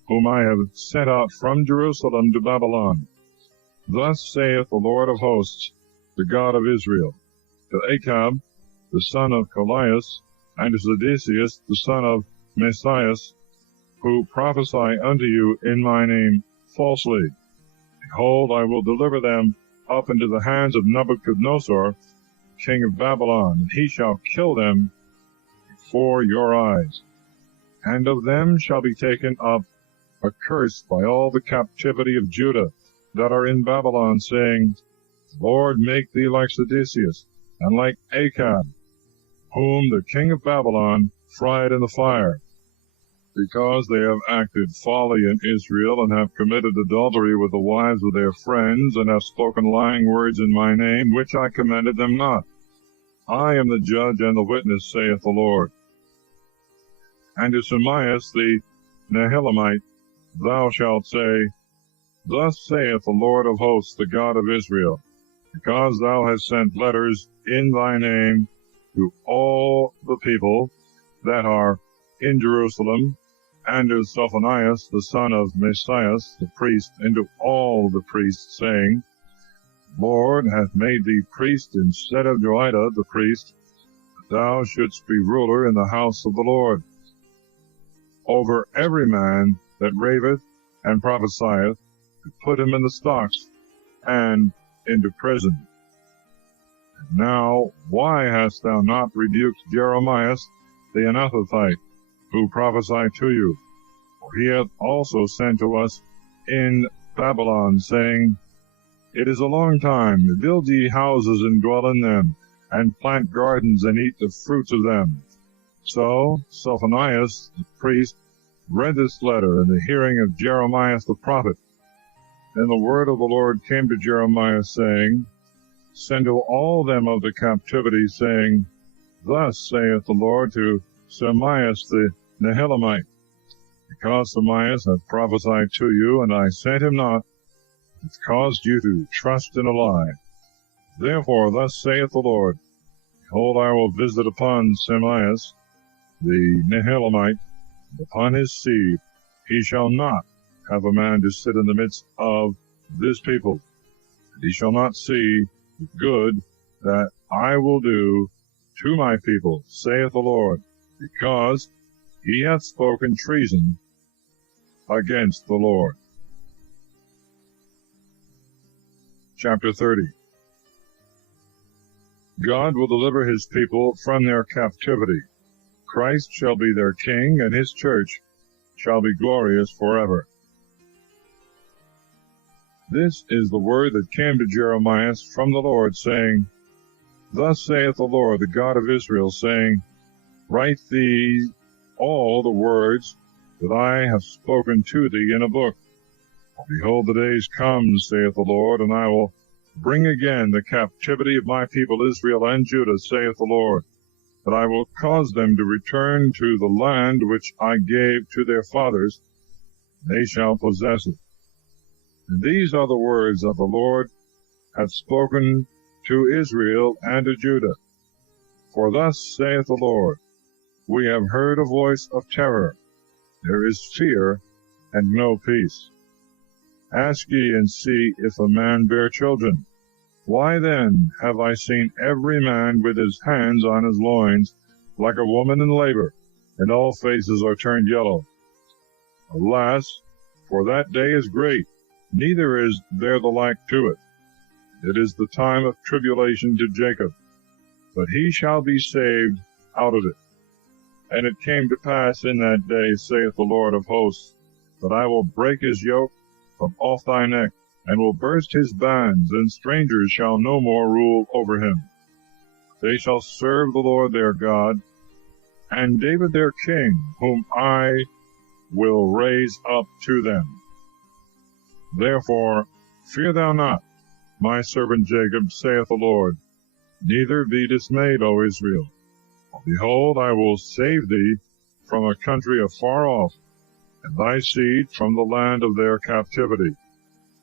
whom I have sent out from Jerusalem to Babylon. Thus saith the Lord of hosts, the God of Israel, to Achab, the son of Colias, and to Sedecius, the son of Messias, who prophesy unto you in my name falsely. Behold, I will deliver them up into the hands of Nebuchadnezzar, king of Babylon, and he shall kill them before your eyes. And of them shall be taken up a curse by all the captivity of Judah that are in Babylon, saying, Lord, make thee like Sedecius, and like Achab, whom the king of Babylon fried in the fire, because they have acted folly in Israel, and have committed adultery with the wives of their friends, and have spoken lying words in my name, which I commanded them not. I am the judge and the witness, saith the Lord. And to Jeremias the Nehelamite thou shalt say, Thus saith the Lord of hosts, the God of Israel, because thou hast sent letters in thy name to all the people that are in Jerusalem, and to Sophonias the son of Messias the priest, and to all the priests, saying, Lord hath made thee priest instead of Joiada the priest, that thou shouldst be ruler in the house of the Lord, over every man that raveth and prophesieth, to put him in the stocks and into prison. And now, why hast thou not rebuked Jeremias the Anathothite, who prophesied to you? For he hath also sent to us in Babylon, saying, It is a long time, build ye houses and dwell in them, and plant gardens and eat the fruits of them. So Sophonias the priest read this letter in the hearing of Jeremias the prophet. Then the word of the Lord came to Jeremias, saying, Send to all them of the captivity, saying, Thus saith the Lord to Jeremias the Nehelamite, because Jeremias hath prophesied to you, and I sent him not, it caused you to trust in a lie. Therefore thus saith the Lord, Behold, I will visit upon Jeremias the Nehelamite, and upon his seed. He shall not have a man to sit in the midst of this people, and he shall not see the good that I will do to my people, saith the Lord, because he hath spoken treason against the Lord. Chapter 30. God will deliver his people from their captivity. Christ shall be their king, and his church shall be glorious forever. This is the word that came to Jeremias from the Lord, saying, Thus saith the Lord, the God of Israel, saying, Write thee all the words that I have spoken to thee in a book. Behold, the days come, saith the Lord, and I will bring again the captivity of my people Israel and Judah, saith the Lord, that I will cause them to return to the land which I gave to their fathers, and they shall possess it. And these are the words that the Lord hath spoken to Israel and to Judah. For thus saith the Lord, We have heard a voice of terror, there is fear and no peace. Ask ye and see if a man bear children. Why then have I seen every man with his hands on his loins, like a woman in labor, and all faces are turned yellow? Alas, for that day is great, neither is there the like to it. It is the time of tribulation to Jacob, but he shall be saved out of it. And it came to pass in that day, saith the Lord of hosts, that I will break his yoke, from off thy neck, and will burst his bands, and strangers shall no more rule over him. They shall serve the Lord their God, and David their king, whom I will raise up to them. Therefore fear thou not, my servant Jacob, saith the Lord, neither be dismayed, O Israel. Behold, I will save thee from a country afar off, and thy seed from the land of their captivity.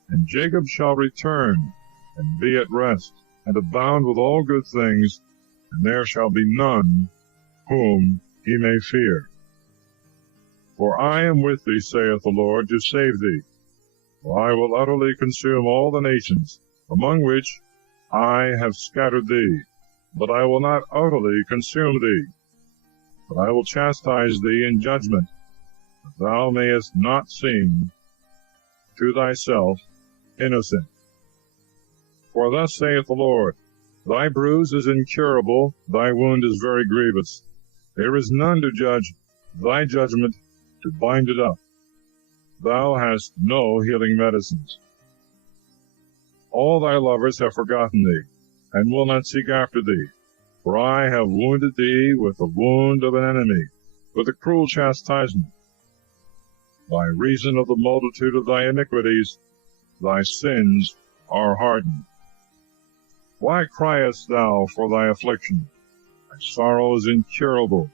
And Jacob shall return, and be at rest, and abound with all good things, and there shall be none whom he may fear. For I am with thee, saith the Lord, to save thee. For I will utterly consume all the nations, among which I have scattered thee, but I will not utterly consume thee. But I will chastise thee in judgment, that thou mayest not seem to thyself innocent. For thus saith the Lord, thy bruise is incurable, thy wound is very grievous. There is none to judge thy judgment, to bind it up. Thou hast no healing medicines. All thy lovers have forgotten thee, and will not seek after thee. For I have wounded thee with the wound of an enemy, with a cruel chastisement. By reason of the multitude of thy iniquities, thy sins are hardened. Why criest thou for thy affliction? Thy sorrow is incurable.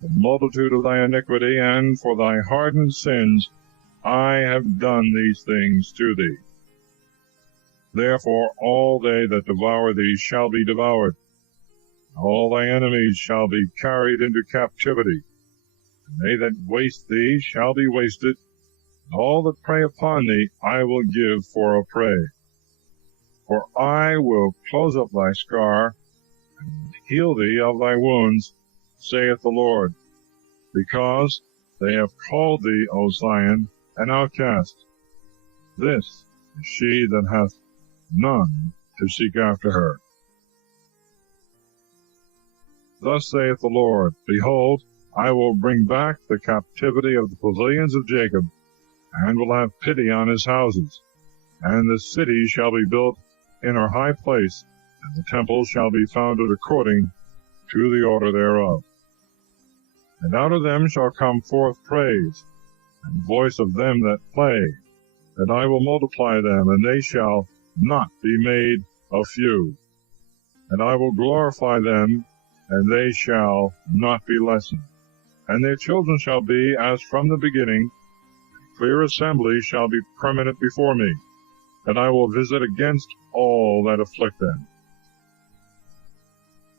The multitude of thy iniquity, and for thy hardened sins, I have done these things to thee. Therefore all they that devour thee shall be devoured. All thy enemies shall be carried into captivity. And they that waste thee shall be wasted. And all that prey upon thee I will give for a prey. For I will close up thy scar, and heal thee of thy wounds, saith the Lord, because they have called thee, O Zion, an outcast. This is she that hath none to seek after her. Thus saith the Lord, behold, I will bring back the captivity of the pavilions of Jacob, and will have pity on his houses. And the city shall be built in her high place, and the temple shall be founded according to the order thereof. And out of them shall come forth praise, and the voice of them that play, and I will multiply them, and they shall not be made a few. And I will glorify them, and they shall not be lessened. And their children shall be as from the beginning, and clear assembly shall be permanent before me, and I will visit against all that afflict them.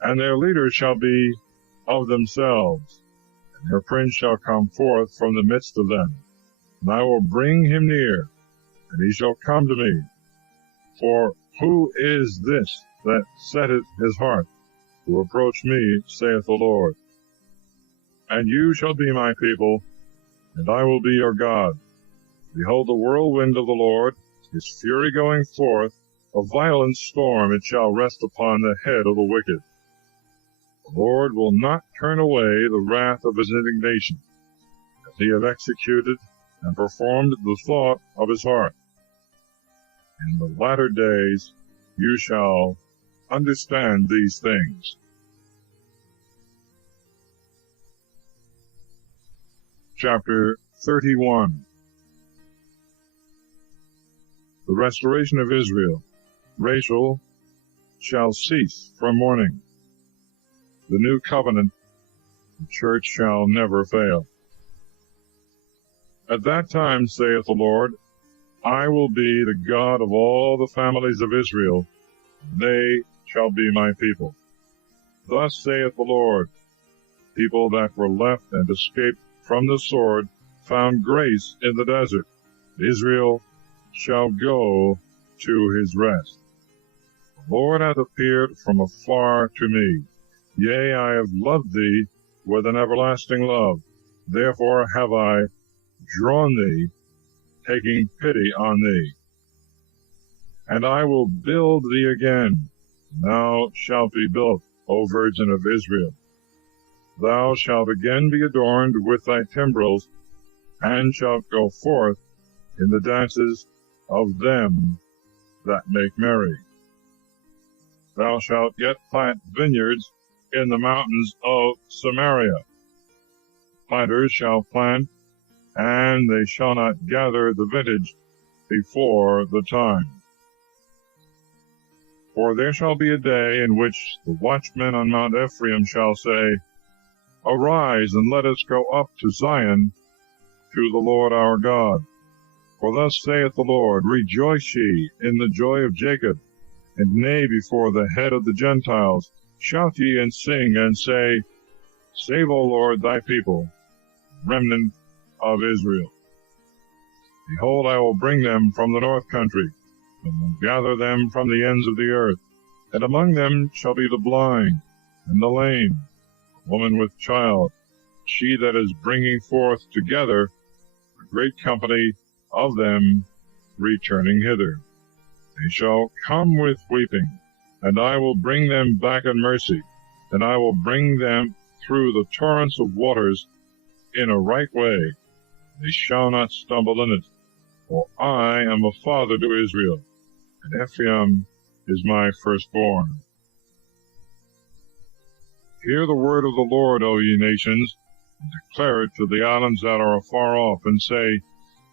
And their leaders shall be of themselves, and their prince shall come forth from the midst of them. And I will bring him near, and he shall come to me. For who is this that setteth his heart to approach me, saith the Lord? And you shall be my people, and I will be your God. Behold, the whirlwind of the Lord, his fury going forth, a violent storm, it shall rest upon the head of the wicked. The Lord will not turn away the wrath of his indignation, as he have executed and performed the thought of his heart. In the latter days you shall understand these things. Chapter 31. The restoration of Israel. Rachel shall cease from mourning. The new covenant, the church shall never fail. At that time, saith the Lord, I will be the God of all the families of Israel, and they shall be my people. Thus saith the Lord, people that were left and escaped from the sword found grace in the desert. Israel shall go to his rest. The Lord hath appeared from afar to me. Yea, I have loved thee with an everlasting love. Therefore have I drawn thee, taking pity on thee. And I will build thee again. Thou shalt be built, O Virgin of Israel. Thou shalt again be adorned with thy timbrels, and shalt go forth in the dances of them that make merry. Thou shalt yet plant vineyards in the mountains of Samaria. Planters shall plant, and they shall not gather the vintage before the time. For there shall be a day in which the watchmen on Mount Ephraim shall say, Arise, and let us go up to Zion, to the Lord our God. For thus saith the Lord, Rejoice ye in the joy of Jacob, and neigh before the head of the Gentiles. Shout ye and sing, and say, Save, O Lord, thy people, remnant of Israel. Behold, I will bring them from the north country, and will gather them from the ends of the earth. And among them shall be the blind, and the lame, the woman with child, she that is bringing forth together a great company of them returning hither. They shall come with weeping, and I will bring them back in mercy, and I will bring them through the torrents of waters in a right way. They shall not stumble in it. For I am a father to Israel, and Ephraim is my firstborn. Hear the word of the Lord, O ye nations, and declare it to the islands that are afar off, and say,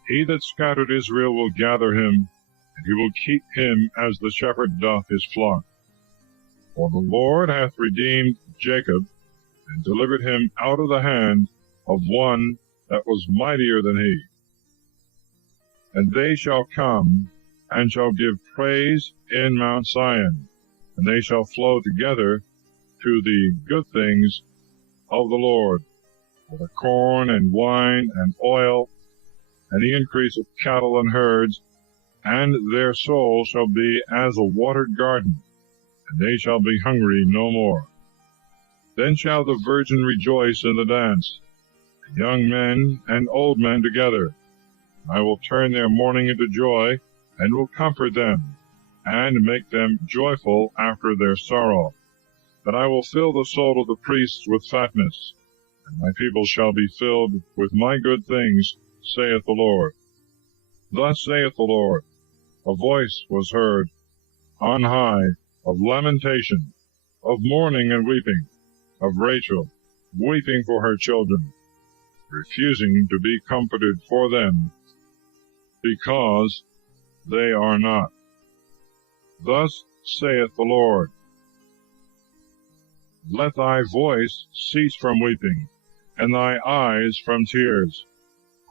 He that scattered Israel will gather him, and he will keep him as the shepherd doth his flock. For the Lord hath redeemed Jacob, and delivered him out of the hand of one that was mightier than he. And they shall come, and shall give praise in Mount Zion, and they shall flow together to the good things of the Lord, for the corn and wine and oil, and the increase of cattle and herds, and their soul shall be as a watered garden, and they shall be hungry no more. Then shall the virgin rejoice in the dance, the young men and old men together. I will turn their mourning into joy, and will comfort them, and make them joyful after their sorrow. And I will fill the soul of the priests with fatness, and my people shall be filled with my good things, saith the Lord. Thus saith the Lord, a voice was heard on high of lamentation, of mourning and weeping, of Rachel, weeping for her children, refusing to be comforted for them, because they are not. Thus saith the Lord, Let thy voice cease from weeping, and thy eyes from tears.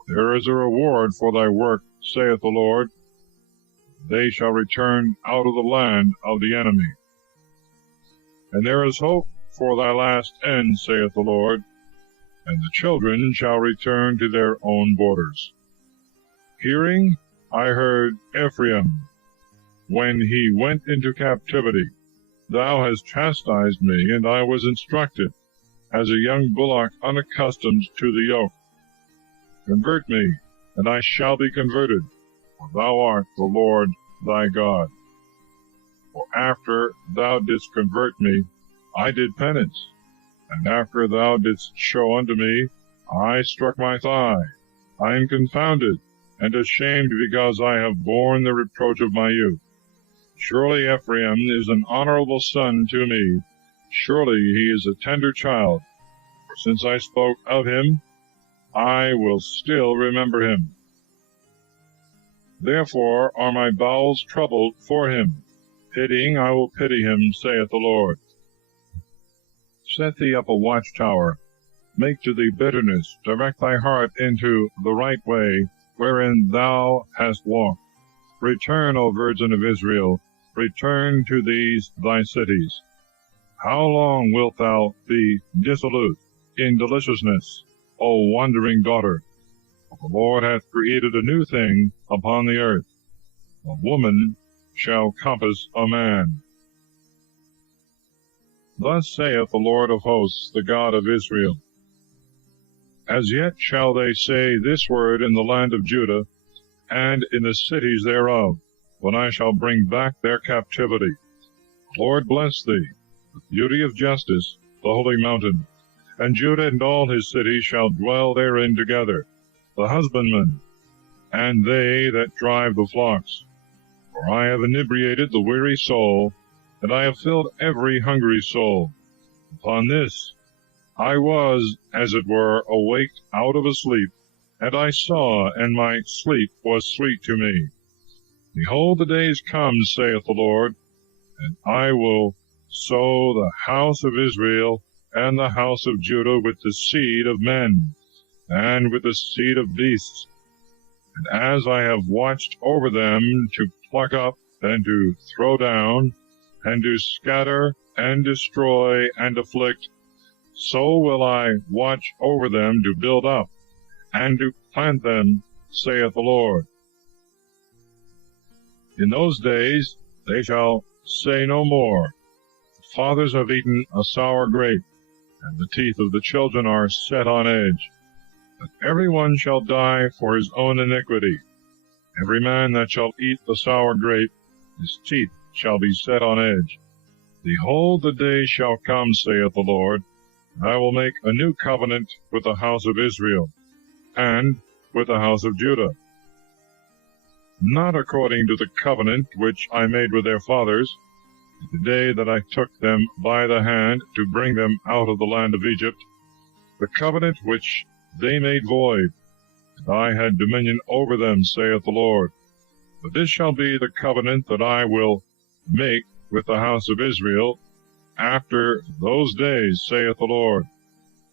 There is a reward for thy work, saith the Lord. They shall return out of the land of the enemy. And there is hope for thy last end, saith the Lord, and the children shall return to their own borders. Hearing, I heard Ephraim, when he went into captivity. Thou hast chastised me, and I was instructed, as a young bullock unaccustomed to the yoke. Convert me, and I shall be converted, for thou art the Lord thy God. For after thou didst convert me, I did penance, and after thou didst show unto me, I struck my thigh. I am confounded and ashamed, because I have borne the reproach of my youth. Surely Ephraim is an honorable son to me. Surely he is a tender child. For since I spoke of him, I will still remember him. Therefore are my bowels troubled for him. Pitying I will pity him, saith the Lord. Set thee up a watchtower. Make to thee bitterness. Direct thy heart into the right way, wherein thou hast walked. Return, O Virgin of Israel, return to these thy cities. How long wilt thou be dissolute in deliciousness, O wandering daughter? For the Lord hath created a new thing upon the earth. A woman shall compass a man. Thus saith the Lord of hosts, the God of Israel, As yet shall they say this word in the land of Judah, and in the cities thereof, when I shall bring back their captivity. Lord bless thee, the beauty of justice, the holy mountain. And Judah and all his cities shall dwell therein together, the husbandman and they that drive the flocks. For I have inebriated the weary soul, and I have filled every hungry soul. Upon this I was, as it were, awaked out of a sleep, and I saw, and my sleep was sweet to me. Behold, the days come, saith the Lord, and I will sow the house of Israel and the house of Judah with the seed of men, and with the seed of beasts. And as I have watched over them to pluck up and to throw down, and to scatter and destroy and afflict, so will I watch over them to build up and to plant them, saith the Lord. In those days they shall say no more, the fathers have eaten a sour grape, and the teeth of the children are set on edge. But every one shall die for his own iniquity. Every man that shall eat the sour grape, his teeth shall be set on edge. Behold, the day shall come, saith the Lord, and I will make a new covenant with the house of Israel, and with the house of Judah, not according to the covenant which I made with their fathers, the day that I took them by the hand to bring them out of the land of Egypt, the covenant which they made void, and I had dominion over them, saith the Lord. But this shall be the covenant that I will make with the house of Israel after those days, saith the Lord.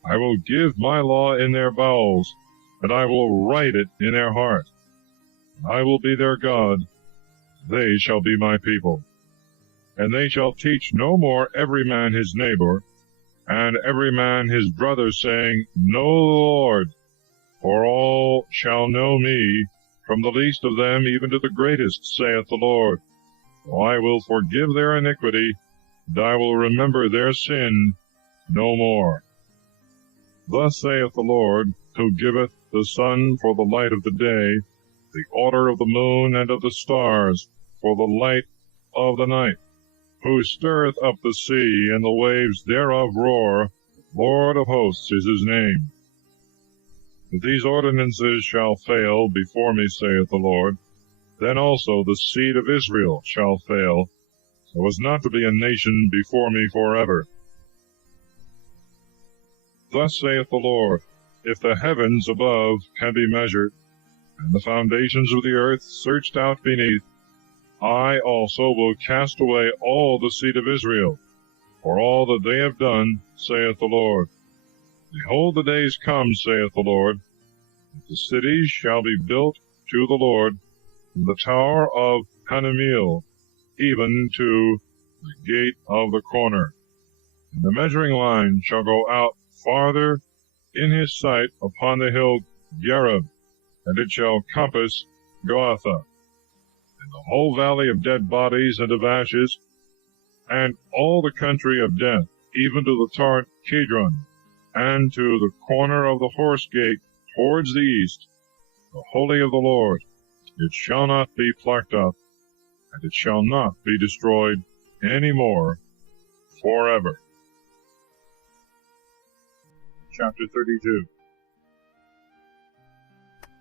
I will give my law in their bowels, and I will write it in their heart. I will be their God, they shall be my people. And they shall teach no more every man his neighbor, and every man his brother, saying, Know the Lord, for all shall know me, from the least of them even to the greatest, saith the Lord. For I will forgive their iniquity, and I will remember their sin no more. Thus saith the Lord, who giveth the sun for the light of the day, the order of the moon and of the stars for the light of the night, who stirreth up the sea, and the waves thereof roar, Lord of hosts is his name. If these ordinances shall fail before me, saith the Lord, then also the seed of Israel shall fail, so as not to be a nation before me forever. Thus saith the Lord, if the heavens above can be measured, and the foundations of the earth searched out beneath, I also will cast away all the seed of Israel, for all that they have done, saith the Lord. Behold, the days come, saith the Lord, that the cities shall be built to the Lord, from the tower of Hanameel, even to the gate of the corner. And the measuring line shall go out farther in his sight upon the hill Gerub, and it shall compass Goatha, and the whole valley of dead bodies and of ashes, and all the country of death, even to the torrent Kidron, and to the corner of the horse gate towards the east, the holy of the Lord. It shall not be plucked up, and it shall not be destroyed any more forever. Chapter 32.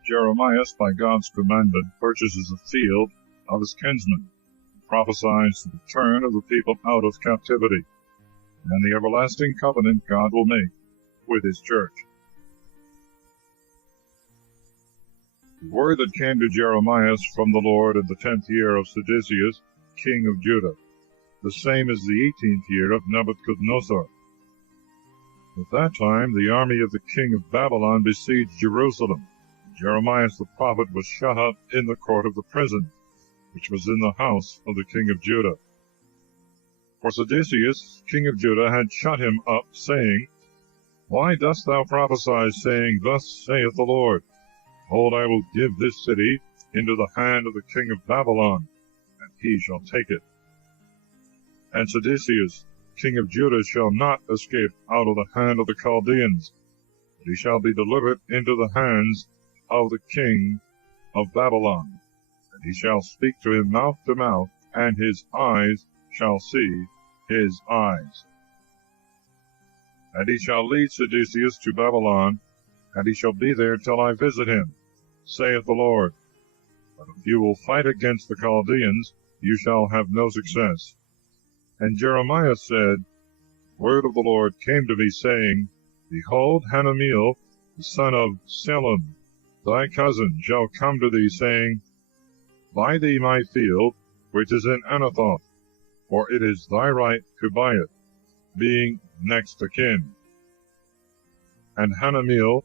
Jeremias, by God's commandment, purchases a field of his kinsman, and prophesies the return of the people out of captivity, and the everlasting covenant God will make with his church. The word that came to Jeremias from the Lord in the 10th year of Sedecius, king of Judah, the same as the 18th year of Nebuchadnezzar. At that time the army of the king of Babylon besieged Jerusalem. Jeremias the prophet was shut up in the court of the prison, which was in the house of the king of Judah. For Sedecius, king of Judah, had shut him up, saying, Why dost thou prophesy, saying, Thus saith the Lord, Behold, I will give this city into the hand of the king of Babylon, and he shall take it. And Sedecius, king of Judah, shall not escape out of the hand of the Chaldeans, but he shall be delivered into the hands of the king of Babylon. And he shall speak to him mouth to mouth, and his eyes shall see his eyes. And he shall lead Sedecius to Babylon, and he shall be there till I visit him, saith the Lord. But if you will fight against the Chaldeans, you shall have no success. And Jeremias said, Word of the Lord came to me, saying, Behold, Hanameel, the son of Salem, thy cousin, shall come to thee, saying, Buy thee my field, which is in Anathoth, for it is thy right to buy it, being next of kin. And Hanameel,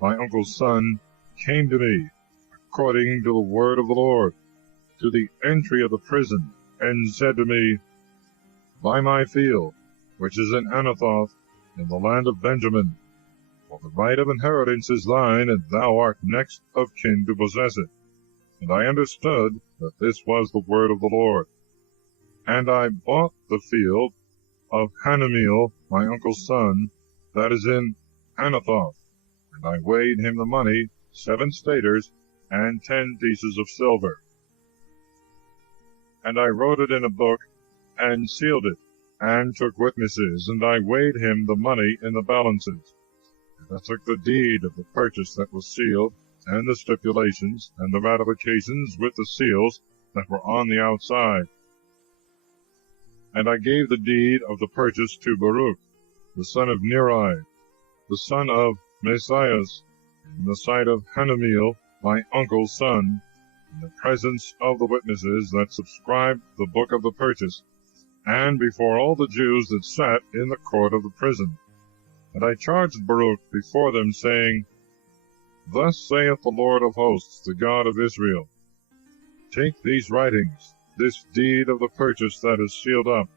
my uncle's son, came to me, according to the word of the Lord, to the entry of the prison, and said to me, Buy my field, which is in Anathoth, in the land of Benjamin, for the right of inheritance is thine, and thou art next of kin to possess it. And I understood that this was the word of the Lord. And I bought the field of Hanameel, my uncle's son, that is in Anathoth, and I weighed him the money, 7 staters, and 10 pieces of silver. And I wrote it in a book, and sealed it, and took witnesses, and I weighed him the money in the balances. And I took the deed of the purchase that was sealed, and the stipulations, and the ratifications with the seals that were on the outside. And I gave the deed of the purchase to Baruch, the son of Neri, the son of Messias, in the sight of Hanameel, my uncle's son, in the presence of the witnesses that subscribed the book of the purchase, and before all the Jews that sat in the court of the prison. And I charged Baruch before them, saying, Thus saith the Lord of hosts, the God of Israel, Take these writings, this deed of the purchase that is sealed up,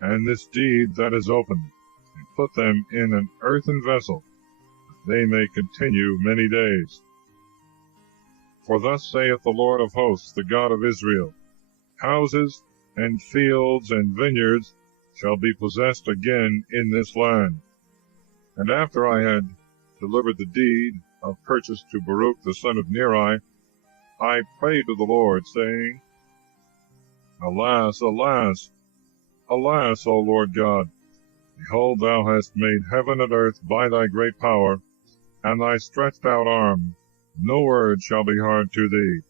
and this deed that is opened, and put them in an earthen vessel, that they may continue many days. For thus saith the Lord of hosts, the God of Israel, Houses, and fields, and vineyards shall be possessed again in this land. And after I had delivered the deed of purchase to Baruch the son of Neri, I prayed to the Lord, saying, Alas, alas, alas, O Lord God! Behold, thou hast made heaven and earth by thy great power, and thy stretched out arm. No word shall be hard to thee.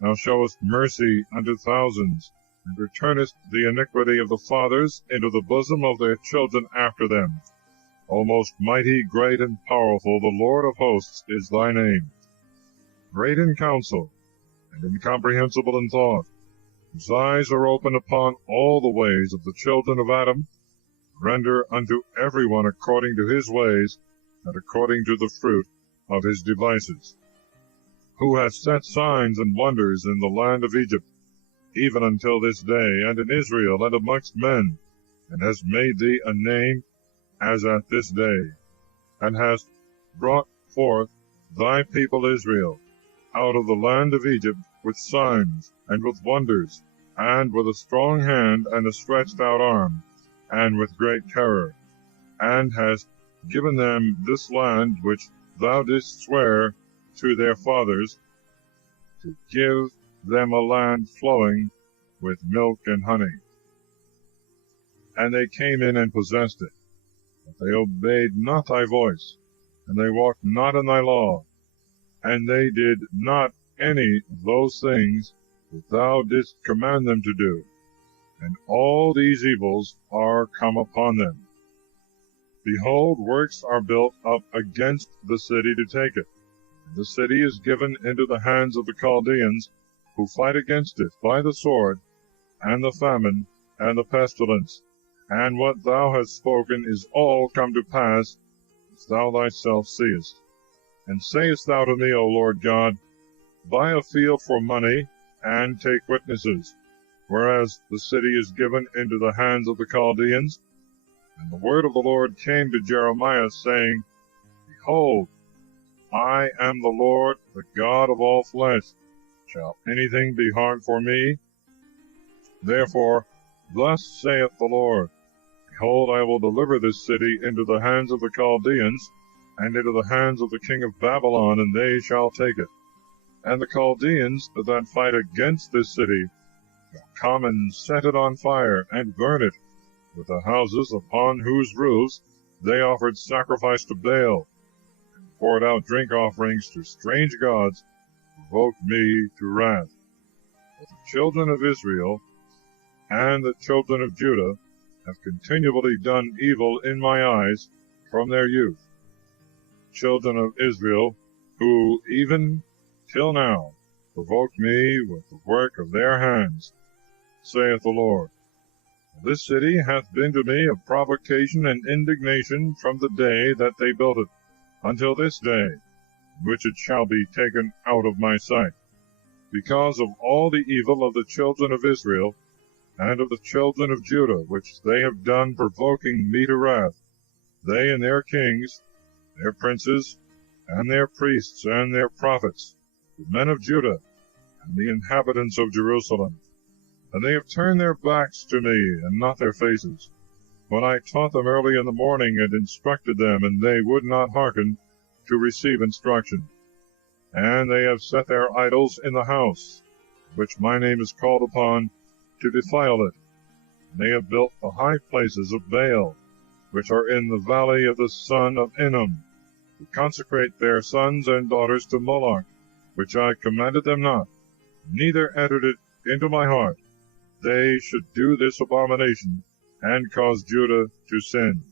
Thou showest mercy unto thousands, and returnest the iniquity of the fathers into the bosom of their children after them. O most mighty, great, and powerful, the Lord of hosts is thy name. Great in counsel, and incomprehensible in thought, whose eyes are open upon all the ways of the children of Adam, render unto every one according to his ways, and according to the fruit of his devices. Who hath set signs and wonders in the land of Egypt, even until this day, and in Israel, and amongst men, and has made thee a name as at this day, and hast brought forth thy people Israel out of the land of Egypt with signs, and with wonders, and with a strong hand, and a stretched out arm, and with great terror, and hast given them this land which thou didst swear to their fathers, to give them a land flowing with milk and honey. And they came in and possessed it. But they obeyed not thy voice, and they walked not in thy law, and they did not any of those things that thou didst command them to do. And all these evils are come upon them. Behold, works are built up against the city to take it. And the city is given into the hands of the Chaldeans, who fight against it by the sword, and the famine, and the pestilence. And what thou hast spoken is all come to pass, as thou thyself seest. And sayest thou to me, O Lord God, Buy a field for money, and take witnesses, whereas the city is given into the hands of the Chaldeans? And the word of the Lord came to Jeremias, saying, Behold, I am the Lord, the God of all flesh. Shall anything be hard for me? Therefore, thus saith the Lord, Behold, I will deliver this city into the hands of the Chaldeans, and into the hands of the king of Babylon, and they shall take it. And the Chaldeans that fight against this city shall come and set it on fire, and burn it, with the houses upon whose roofs they offered sacrifice to Baal, and poured out drink offerings to strange gods, provoked me to wrath. But the children of Israel and the children of Judah have continually done evil in my eyes from their youth. Children of Israel, who even till now provoked me with the work of their hands, saith the Lord. This city hath been to me a provocation and indignation from the day that they built it, until this day, in which it shall be taken out of my sight, because of all the evil of the children of Israel and of the children of Judah, which they have done, provoking me to wrath, they and their kings, their princes, and their priests, and their prophets, the men of Judah, and the inhabitants of Jerusalem. And they have turned their backs to me, and not their faces, when I taught them early in the morning, and instructed them, and they would not hearken to receive instruction. And they have set their idols in the house, which my name is called upon, to defile it. And they have built the high places of Baal, which are in the valley of the son of Hinnom, to consecrate their sons and daughters to Moloch, which I commanded them not, neither entered it into my heart. They should do this abomination, and cause Judah to sin.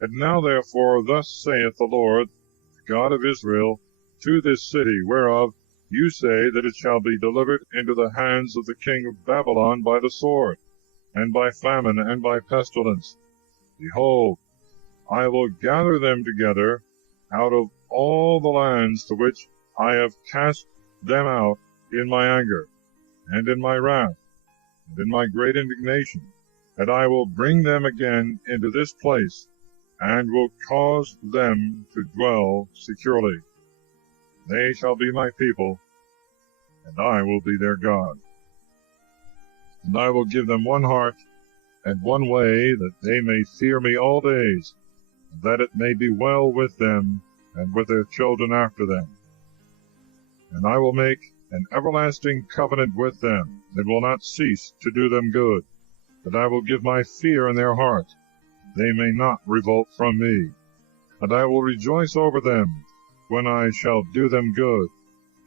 And now therefore thus saith the Lord, the God of Israel, to this city, whereof you say that it shall be delivered into the hands of the king of Babylon by the sword, and by famine, and by pestilence. Behold, I will gather them together out of all the lands to which I have cast them out in my anger, and in my wrath, and in my great indignation, and I will bring them again into this place, and will cause them to dwell securely. They shall be my people, and I will be their God. And I will give them one heart and one way, that they may fear me all days, and that it may be well with them and with their children after them. And I will make an everlasting covenant with them, and will not cease to do them good, that I will give my fear in their heart, they may not revolt from me. And I will rejoice over them when I shall do them good,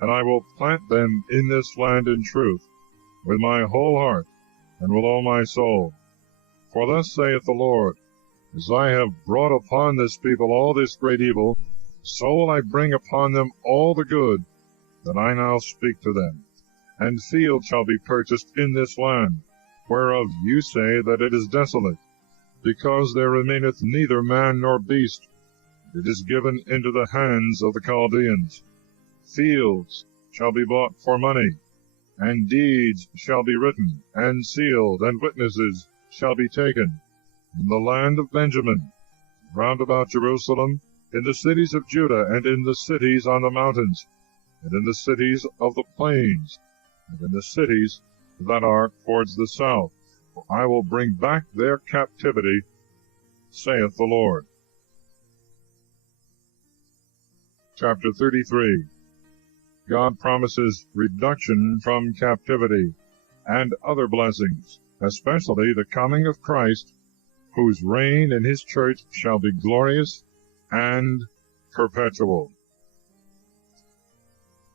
and I will plant them in this land in truth, with my whole heart, and with all my soul. For thus saith the Lord, as I have brought upon this people all this great evil, so will I bring upon them all the good that I now speak to them. And field shall be purchased in this land, whereof you say that it is desolate, because there remaineth neither man nor beast. It is given into the hands of the Chaldeans. Fields shall be bought for money, and deeds shall be written, and sealed, and witnesses shall be taken, in the land of Benjamin, round about Jerusalem, in the cities of Judah, and in the cities on the mountains, and in the cities of the plains, and in the cities that are towards the south. For I will bring back their captivity, saith the Lord. Chapter 33. God promises reduction from captivity, and other blessings, especially the coming of Christ, whose reign in his church shall be glorious and perpetual.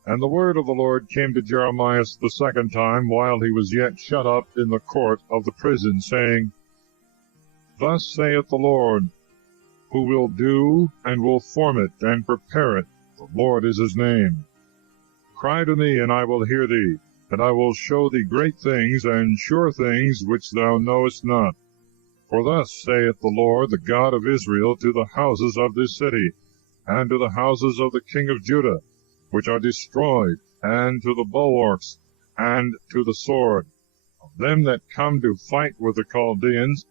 And the word of the Lord came to Jeremias the second time, while he was yet shut up in the court of the prison, saying, Thus saith the Lord, who will do and will form it and prepare it. The Lord is his name. Cry to me, and I will hear thee, and I will show thee great things and sure things which thou knowest not. For thus saith the Lord, the God of Israel, to the houses of this city, and to the houses of the king of Judah, which are destroyed, and to the bulwarks, and to the sword, of them that come to fight with the Chaldeans,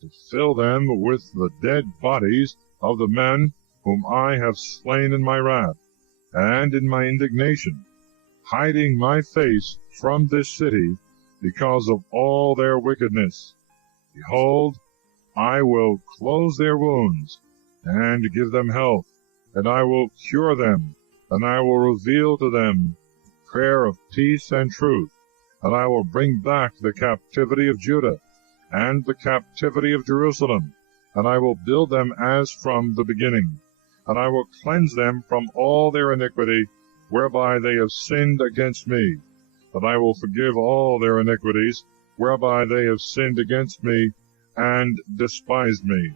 to fill them with the dead bodies of the men whom I have slain in my wrath, and in my indignation, hiding my face from this city, because of all their wickedness. Behold, I will close their wounds, and give them health, and I will cure them, and I will reveal to them prayer of peace and truth, and I will bring back the captivity of Judah, and the captivity of Jerusalem, and I will build them as from the beginning, and I will cleanse them from all their iniquity, whereby they have sinned against me, that I will forgive all their iniquities, whereby they have sinned against me, and despised me.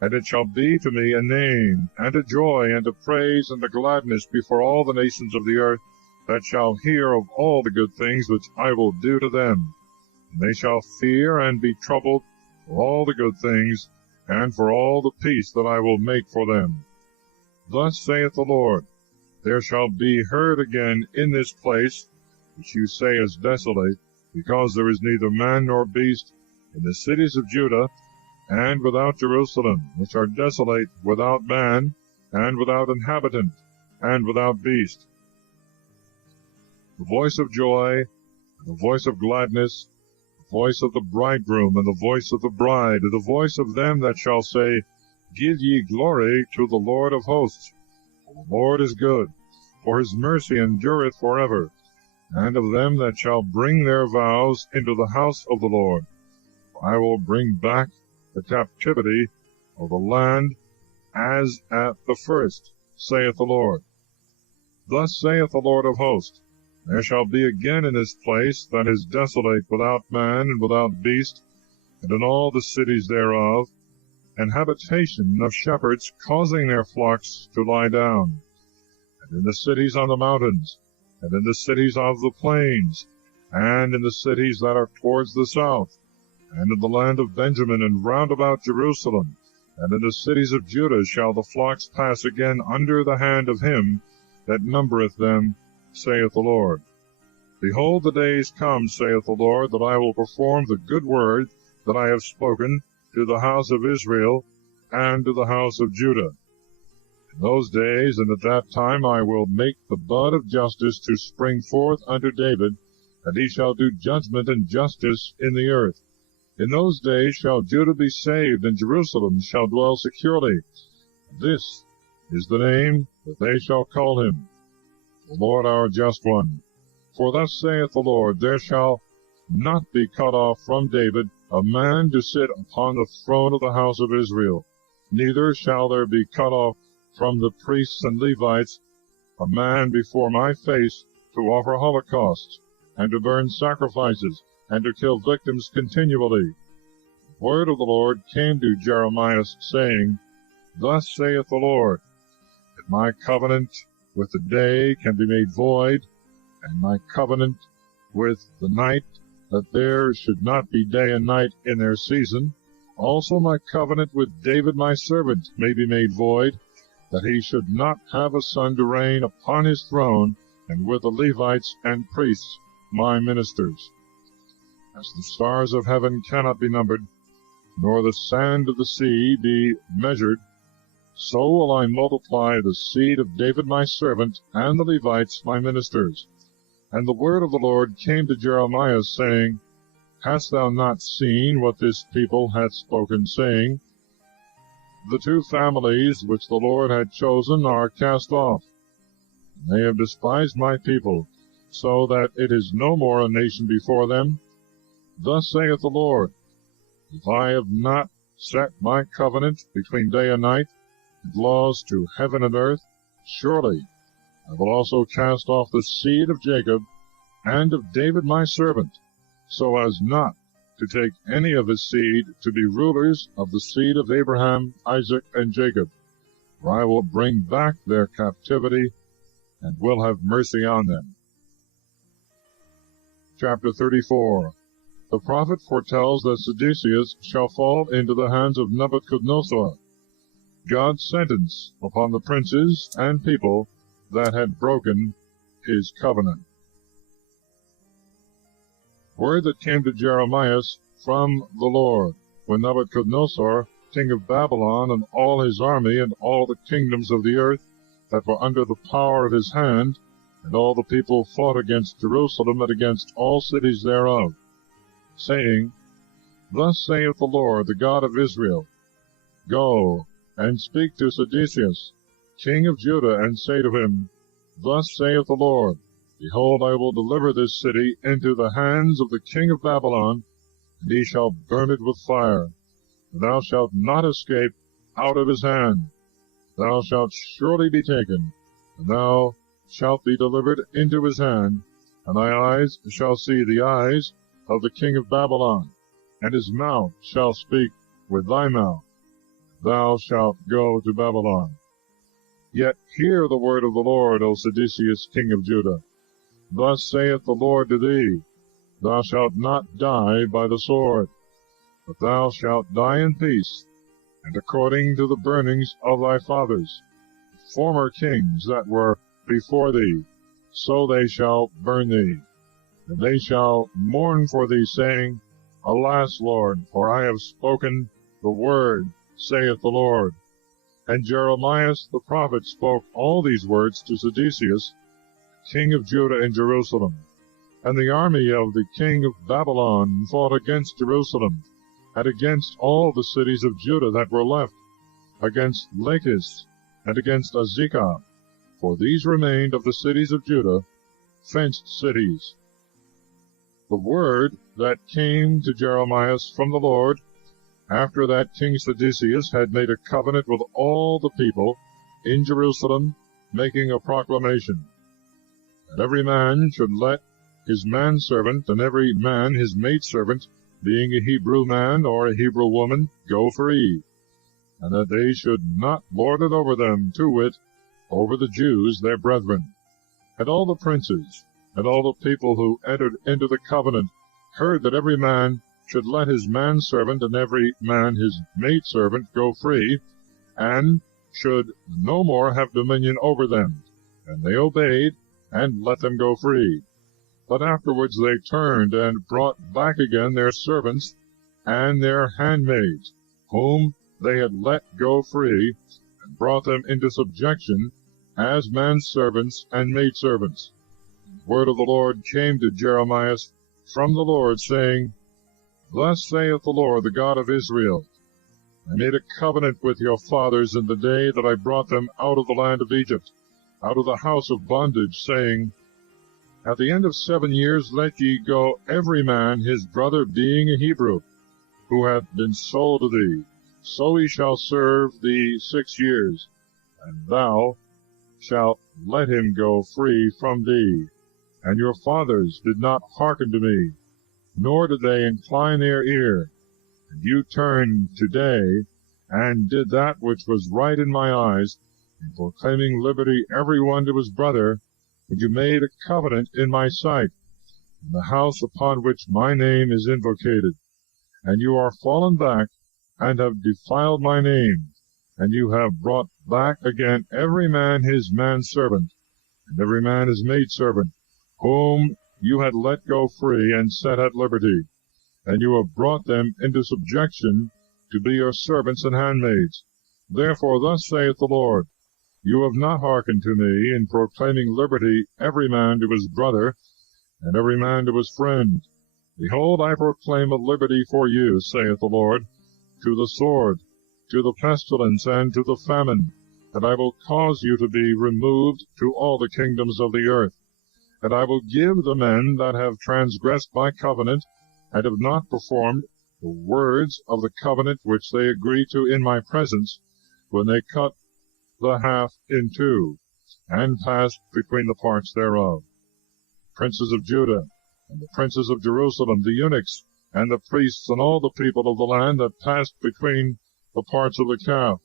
And it shall be to me a name, and a joy, and a praise, and a gladness before all the nations of the earth, that shall hear of all the good things which I will do to them. And they shall fear and be troubled for all the good things, and for all the peace that I will make for them. Thus saith the Lord, there shall be heard again in this place, which you say is desolate, because there is neither man nor beast, in the cities of Judah, and without Jerusalem, which are desolate, without man, and without inhabitant, and without beast. The voice of joy, and the voice of gladness, the voice of the bridegroom, and the voice of the bride, and the voice of them that shall say, Give ye glory to the Lord of hosts. For the Lord is good, for his mercy endureth forever. And of them that shall bring their vows into the house of the Lord. I will bring back the captivity of the land as at the first, saith the Lord. Thus saith the Lord of hosts, there shall be again in this place that is desolate without man and without beast, and in all the cities thereof, an habitation of shepherds causing their flocks to lie down, and in the cities on the mountains, and in the cities of the plains, and in the cities that are towards the south, and in the land of Benjamin, and round about Jerusalem, and in the cities of Judah shall the flocks pass again under the hand of him that numbereth them, saith the Lord. Behold, the days come, saith the Lord, that I will perform the good word that I have spoken to the house of Israel and to the house of Judah. In those days and at that time I will make the bud of justice to spring forth unto David, and he shall do judgment and justice in the earth. In those days shall Judah be saved, and Jerusalem shall dwell securely. This is the name that they shall call him, the Lord our just one. For thus saith the Lord, there shall not be cut off from David a man to sit upon the throne of the house of Israel, neither shall there be cut off from the priests and Levites a man before my face to offer holocausts, and to burn sacrifices, and to kill victims continually. The word of the Lord came to Jeremias, saying, Thus saith the Lord, if my covenant with the day can be made void, and my covenant with the night, that there should not be day and night in their season, also my covenant with David my servant may be made void, that he should not have a son to reign upon his throne, and with the Levites and priests my ministers. As the stars of heaven cannot be numbered, nor the sand of the sea be measured, so will I multiply the seed of David my servant, and the Levites my ministers. And the word of the Lord came to Jeremias, saying, Hast thou not seen what this people hath spoken, saying, The two families which the Lord had chosen are cast off. They have despised my people, so that it is no more a nation before them. Thus saith the Lord, If I have not set my covenant between day and night, and laws to heaven and earth, surely I will also cast off the seed of Jacob and of David my servant, so as not to take any of his seed to be rulers of the seed of Abraham, Isaac, and Jacob. For I will bring back their captivity, and will have mercy on them. Chapter 34. The prophet foretells that Sedecius shall fall into the hands of Nebuchadnezzar. God's sentence upon the princes and people that had broken his covenant. Word that came to Jeremias from the Lord, when Nebuchadnezzar, king of Babylon, and all his army, and all the kingdoms of the earth that were under the power of his hand, and all the people fought against Jerusalem and against all cities thereof, saying, Thus saith the Lord, the God of Israel, Go and speak to Sedecius, king of Judah, and say to him, Thus saith the Lord, Behold, I will deliver this city into the hands of the king of Babylon, and he shall burn it with fire. And thou shalt not escape out of his hand. Thou shalt surely be taken, and thou shalt be delivered into his hand, and thy eyes shall see the eyes of the king of Babylon, and his mouth shall speak with thy mouth. Thou shalt go to Babylon. Yet hear the word of the Lord, O Sedecius, king of Judah. Thus saith the Lord to thee, Thou shalt not die by the sword, but thou shalt die in peace, and according to the burnings of thy fathers, former kings that were before thee, so they shall burn thee. And they shall mourn for thee, saying, Alas, Lord, for I have spoken the word, saith the Lord. And Jeremias the prophet spoke all these words to Sedecius, king of Judah in Jerusalem. And the army of the king of Babylon fought against Jerusalem, and against all the cities of Judah that were left, against Lachish, and against Azekah, for these remained of the cities of Judah, fenced cities. The word that came to Jeremias from the Lord, after that King Sedecius had made a covenant with all the people in Jerusalem, making a proclamation, that every man should let his manservant and every man his maidservant, being a Hebrew man or a Hebrew woman, go free, and that they should not lord it over them, to wit, over the Jews their brethren. And all the princes and all the people who entered into the covenant heard that every man should let his manservant and every man his maidservant go free, and should no more have dominion over them. And they obeyed, and let them go free. But afterwards they turned, and brought back again their servants and their handmaids, whom they had let go free, and brought them into subjection as manservants and maidservants. The word of the Lord came to Jeremias from the Lord, saying, Thus saith the Lord, the God of Israel, I made a covenant with your fathers in the day that I brought them out of the land of Egypt, out of the house of bondage, saying, At the end of 7 years let ye go every man his brother, being a Hebrew, who hath been sold to thee. So he shall serve thee 6 years, and thou shalt let him go free from thee. And your fathers did not hearken to me, nor did they incline their ear. And you turned today, and did that which was right in my eyes, in proclaiming liberty every one to his brother, and you made a covenant in my sight, in the house upon which my name is invocated. And you are fallen back, and have defiled my name, and you have brought back again every man his manservant, and every man his maidservant, whom you had let go free and set at liberty, and you have brought them into subjection to be your servants and handmaids. Therefore thus saith the Lord, You have not hearkened to me in proclaiming liberty every man to his brother, and every man to his friend. Behold, I proclaim a liberty for you, saith the Lord, to the sword, to the pestilence, and to the famine, and I will cause you to be removed to all the kingdoms of the earth. And I will give the men that have transgressed my covenant, and have not performed the words of the covenant which they agreed to in my presence, when they cut the half in two, and passed between the parts thereof. Princes of Judah, and the princes of Jerusalem, the eunuchs, and the priests, and all the people of the land that passed between the parts of the calf,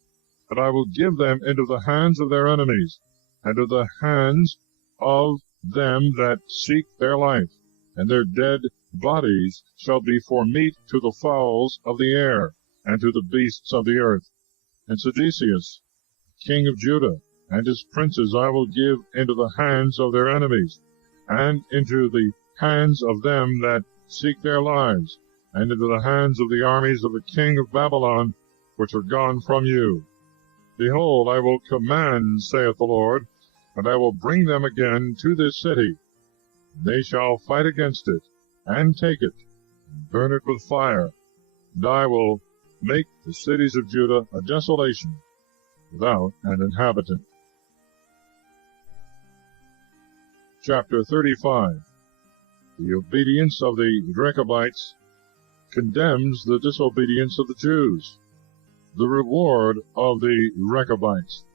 and I will give them into the hands of their enemies, and into the hands of them that seek their life, and their dead bodies shall be for meat to the fowls of the air, and to the beasts of the earth. And Sedecius, king of Judah, and his princes I will give into the hands of their enemies, and into the hands of them that seek their lives, and into the hands of the armies of the king of Babylon, which are gone from you. Behold, I will command, saith the Lord, and I will bring them again to this city. They shall fight against it, and take it, and burn it with fire. And I will make the cities of Judah a desolation, without an inhabitant. Chapter 35. The obedience of the Rechabites condemns the disobedience of the Jews. The reward of the Rechabites.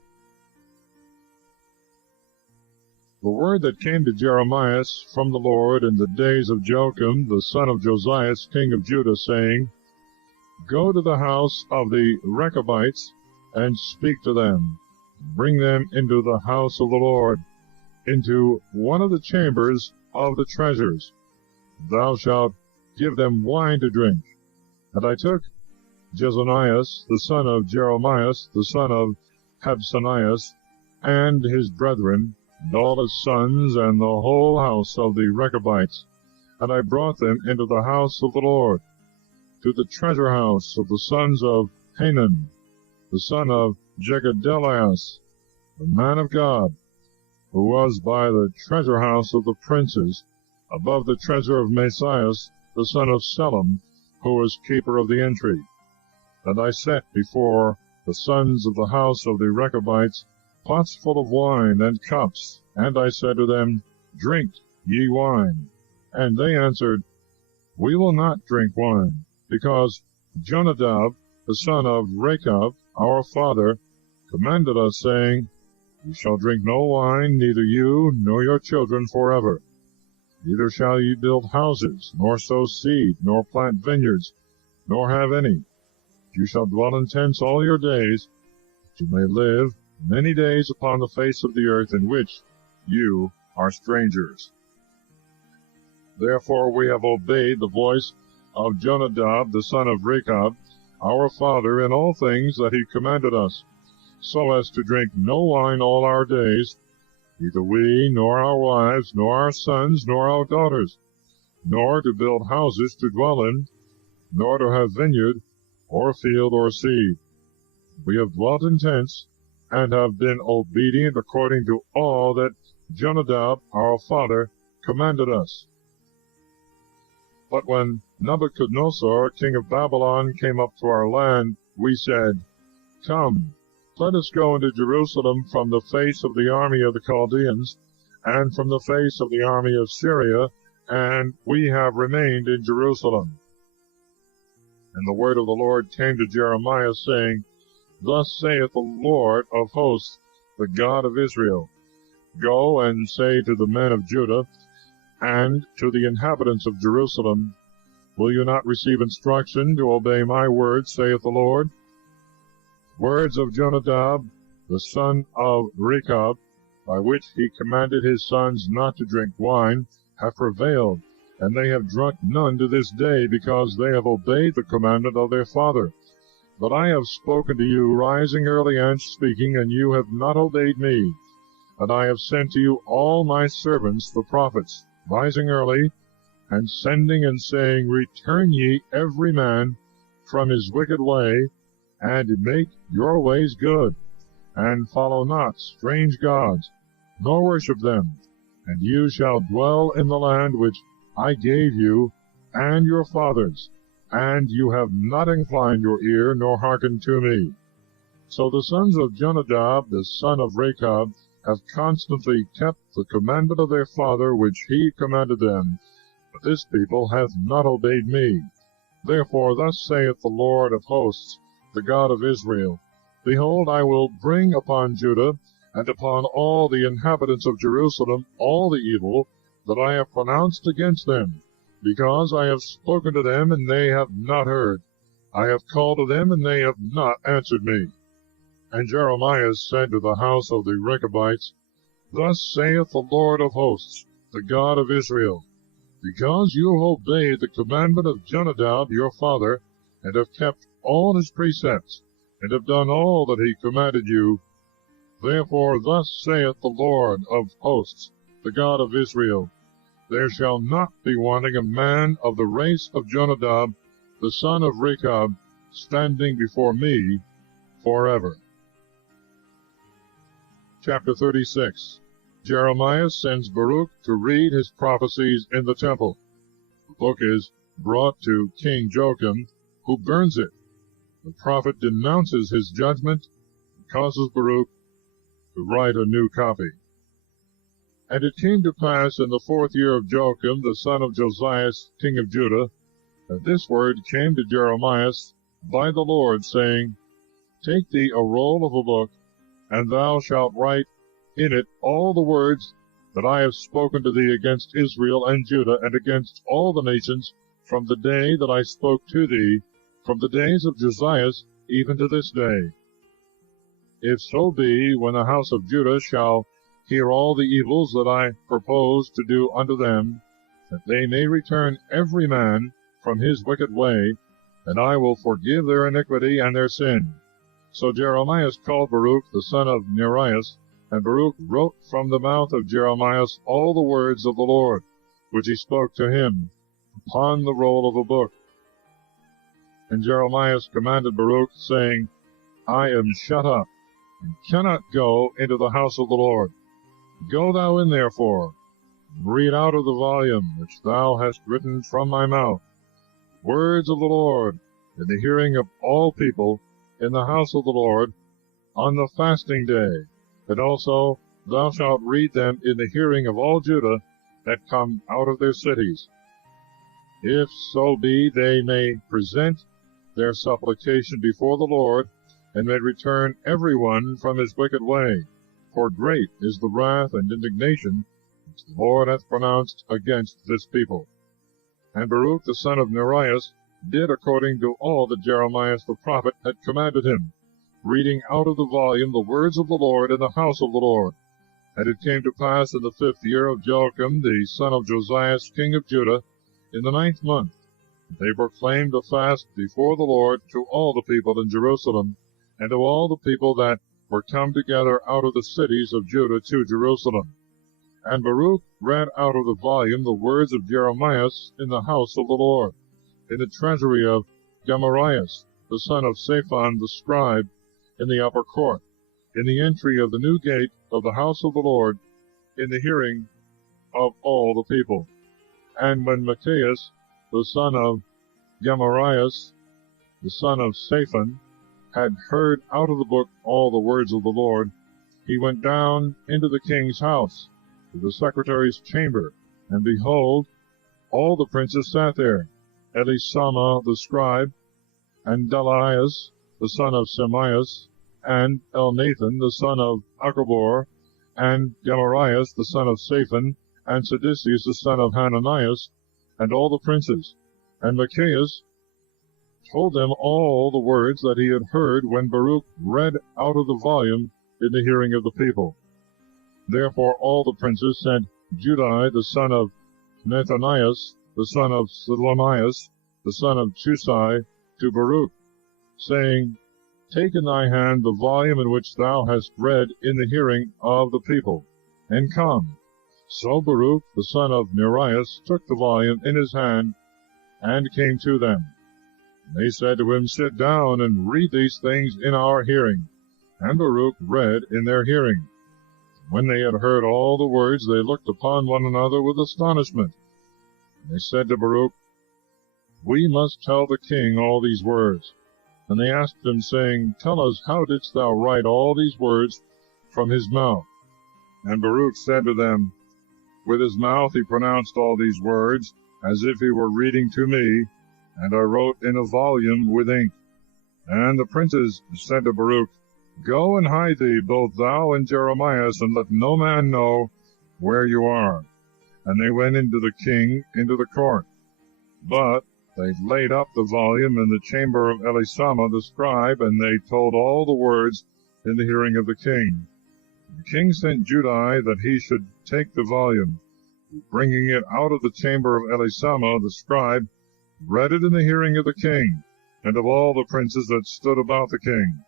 The word that came to Jeremias from the Lord in the days of Joachim, the son of Josias, king of Judah, saying, Go to the house of the Rechabites, and speak to them. Bring them into the house of the Lord, into one of the chambers of the treasures. Thou shalt give them wine to drink. And I took Jeremias, the son of Jeremias, the son of Habsanias, and his brethren, and all his sons, and the whole house of the Rechabites, and I brought them into the house of the Lord, to the treasure house of the sons of Hanan, the son of Jegedelias, the man of God, who was by the treasure house of the princes, above the treasure of Messias, the son of Selem, who was keeper of the entry. And I set before the sons of the house of the Rechabites pots full of wine and cups, and I said to them, Drink ye wine. And they answered, We will not drink wine, because Jonadab, the son of Rechab, our father, commanded us, saying, You shall drink no wine, neither you nor your children forever. Neither shall ye build houses, nor sow seed, nor plant vineyards, nor have any. You shall dwell in tents all your days, that you may live many days upon the face of the earth in which you are strangers. Therefore we have obeyed the voice of Jonadab, the son of Rechab, our father, in all things that he commanded us, so as to drink no wine all our days, neither we, nor our wives, nor our sons, nor our daughters, nor to build houses to dwell in, nor to have vineyard, or field, or seed. We have dwelt in tents, and have been obedient according to all that Jonadab, our father, commanded us. But when Nebuchadnezzar, king of Babylon, came up to our land, we said, Come, let us go into Jerusalem from the face of the army of the Chaldeans, and from the face of the army of Syria, and we have remained in Jerusalem. And the word of the Lord came to Jeremiah, saying, Thus saith the Lord of hosts, the God of Israel, Go and say to the men of Judah, and to the inhabitants of Jerusalem, Will you not receive instruction to obey my words, saith the Lord? Words of Jonadab, the son of Rechab, by which he commanded his sons not to drink wine, have prevailed, and they have drunk none to this day, because they have obeyed the commandment of their father. But I have spoken to you, rising early and speaking, and you have not obeyed me. And I have sent to you all my servants the prophets, rising early, and sending and saying, Return ye every man from his wicked way, and make your ways good, and follow not strange gods, nor worship them, and you shall dwell in the land which I gave you and your fathers, and you have not inclined your ear, nor hearkened to me. So the sons of Jonadab, the son of Rechab, have constantly kept the commandment of their father which he commanded them, but this people hath not obeyed me. Therefore thus saith the Lord of hosts, the God of Israel, Behold, I will bring upon Judah, and upon all the inhabitants of Jerusalem, all the evil that I have pronounced against them, because I have spoken to them, and they have not heard. I have called to them, and they have not answered me. And Jeremias said to the house of the Rechabites, Thus saith the Lord of hosts, the God of Israel, Because you have obeyed the commandment of Jonadab your father, and have kept all his precepts, and have done all that he commanded you, therefore thus saith the Lord of hosts, the God of Israel, There shall not be wanting a man of the race of Jonadab, the son of Rechab, standing before me forever. Chapter 36. Jeremias sends Baruch to read his prophecies in the temple. The book is brought to King Joachim, who burns it. The prophet denounces his judgment and causes Baruch to write a new copy. And it came to pass in the 4th year of Joachim, the son of Josias, king of Judah, that this word came to Jeremias by the Lord, saying, Take thee a roll of the book, and thou shalt write in it all the words that I have spoken to thee against Israel and Judah, and against all the nations, from the day that I spoke to thee, from the days of Josias, even to this day. If so be, when the house of Judah shall hear all the evils that I propose to do unto them, that they may return every man from his wicked way, and I will forgive their iniquity and their sin. So Jeremias called Baruch the son of Neriah, and Baruch wrote from the mouth of Jeremias all the words of the Lord, which he spoke to him, upon the roll of a book. And Jeremias commanded Baruch, saying, I am shut up, and cannot go into the house of the Lord. Go thou in therefore, and read out of the volume which thou hast written from my mouth, words of the Lord, in the hearing of all people, in the house of the Lord, on the fasting day, and also thou shalt read them in the hearing of all Judah that come out of their cities. If so be they may present their supplication before the Lord, and may return every one from his wicked way. For great is the wrath and indignation which the Lord hath pronounced against this people. And Baruch the son of Neriah did according to all that Jeremias the prophet had commanded him, reading out of the volume the words of the Lord in the house of the Lord. And it came to pass in the 5th year of Joachim the son of Josias king of Judah, in the 9th month, they proclaimed a fast before the Lord to all the people in Jerusalem, and to all the people that were come together out of the cities of Judah to Jerusalem. And Baruch read out of the volume the words of Jeremias in the house of the Lord, in the treasury of Jeremias, the son of Shaphan the scribe, in the upper court, in the entry of the new gate of the house of the Lord, in the hearing of all the people. And when Micaias, the son of Jeremias, the son of Shaphan, had heard out of the book all the words of the Lord, he went down into the king's house, to the secretary's chamber, and behold, all the princes sat there, Elisama the scribe, and Delaias the son of Shemaias, and Elnathan the son of Achbor, and Jeremias the son of Shaphan, and Sedecius the son of Hananias, and all the princes. And Micaias told them all the words that he had heard when Baruch read out of the volume in the hearing of the people. Therefore all the princes sent Douay the son of Nethanias, the son of Selemias, the son of Chusai, to Baruch, saying, Take in thy hand the volume in which thou hast read in the hearing of the people, and come. So Baruch the son of Neriah took the volume in his hand, and came to them. And they said to him, Sit down, and read these things in our hearing. And Baruch read in their hearing. When they had heard all the words, they looked upon one another with astonishment. And they said to Baruch, We must tell the king all these words. And they asked him, saying, Tell us, how didst thou write all these words from his mouth? And Baruch said to them, With his mouth he pronounced all these words, as if he were reading to me, and I wrote in a volume with ink. And the princes said to Baruch, Go and hide thee, both thou and Jeremias, and let no man know where you are. And they went into the king, into the court. But they laid up the volume in the chamber of Elisama the scribe, and they told all the words in the hearing of the king. The king sent Douay that he should take the volume. Bringing it out of the chamber of Elisama the scribe, read it in the hearing of the king, and of all the princes that stood about the king.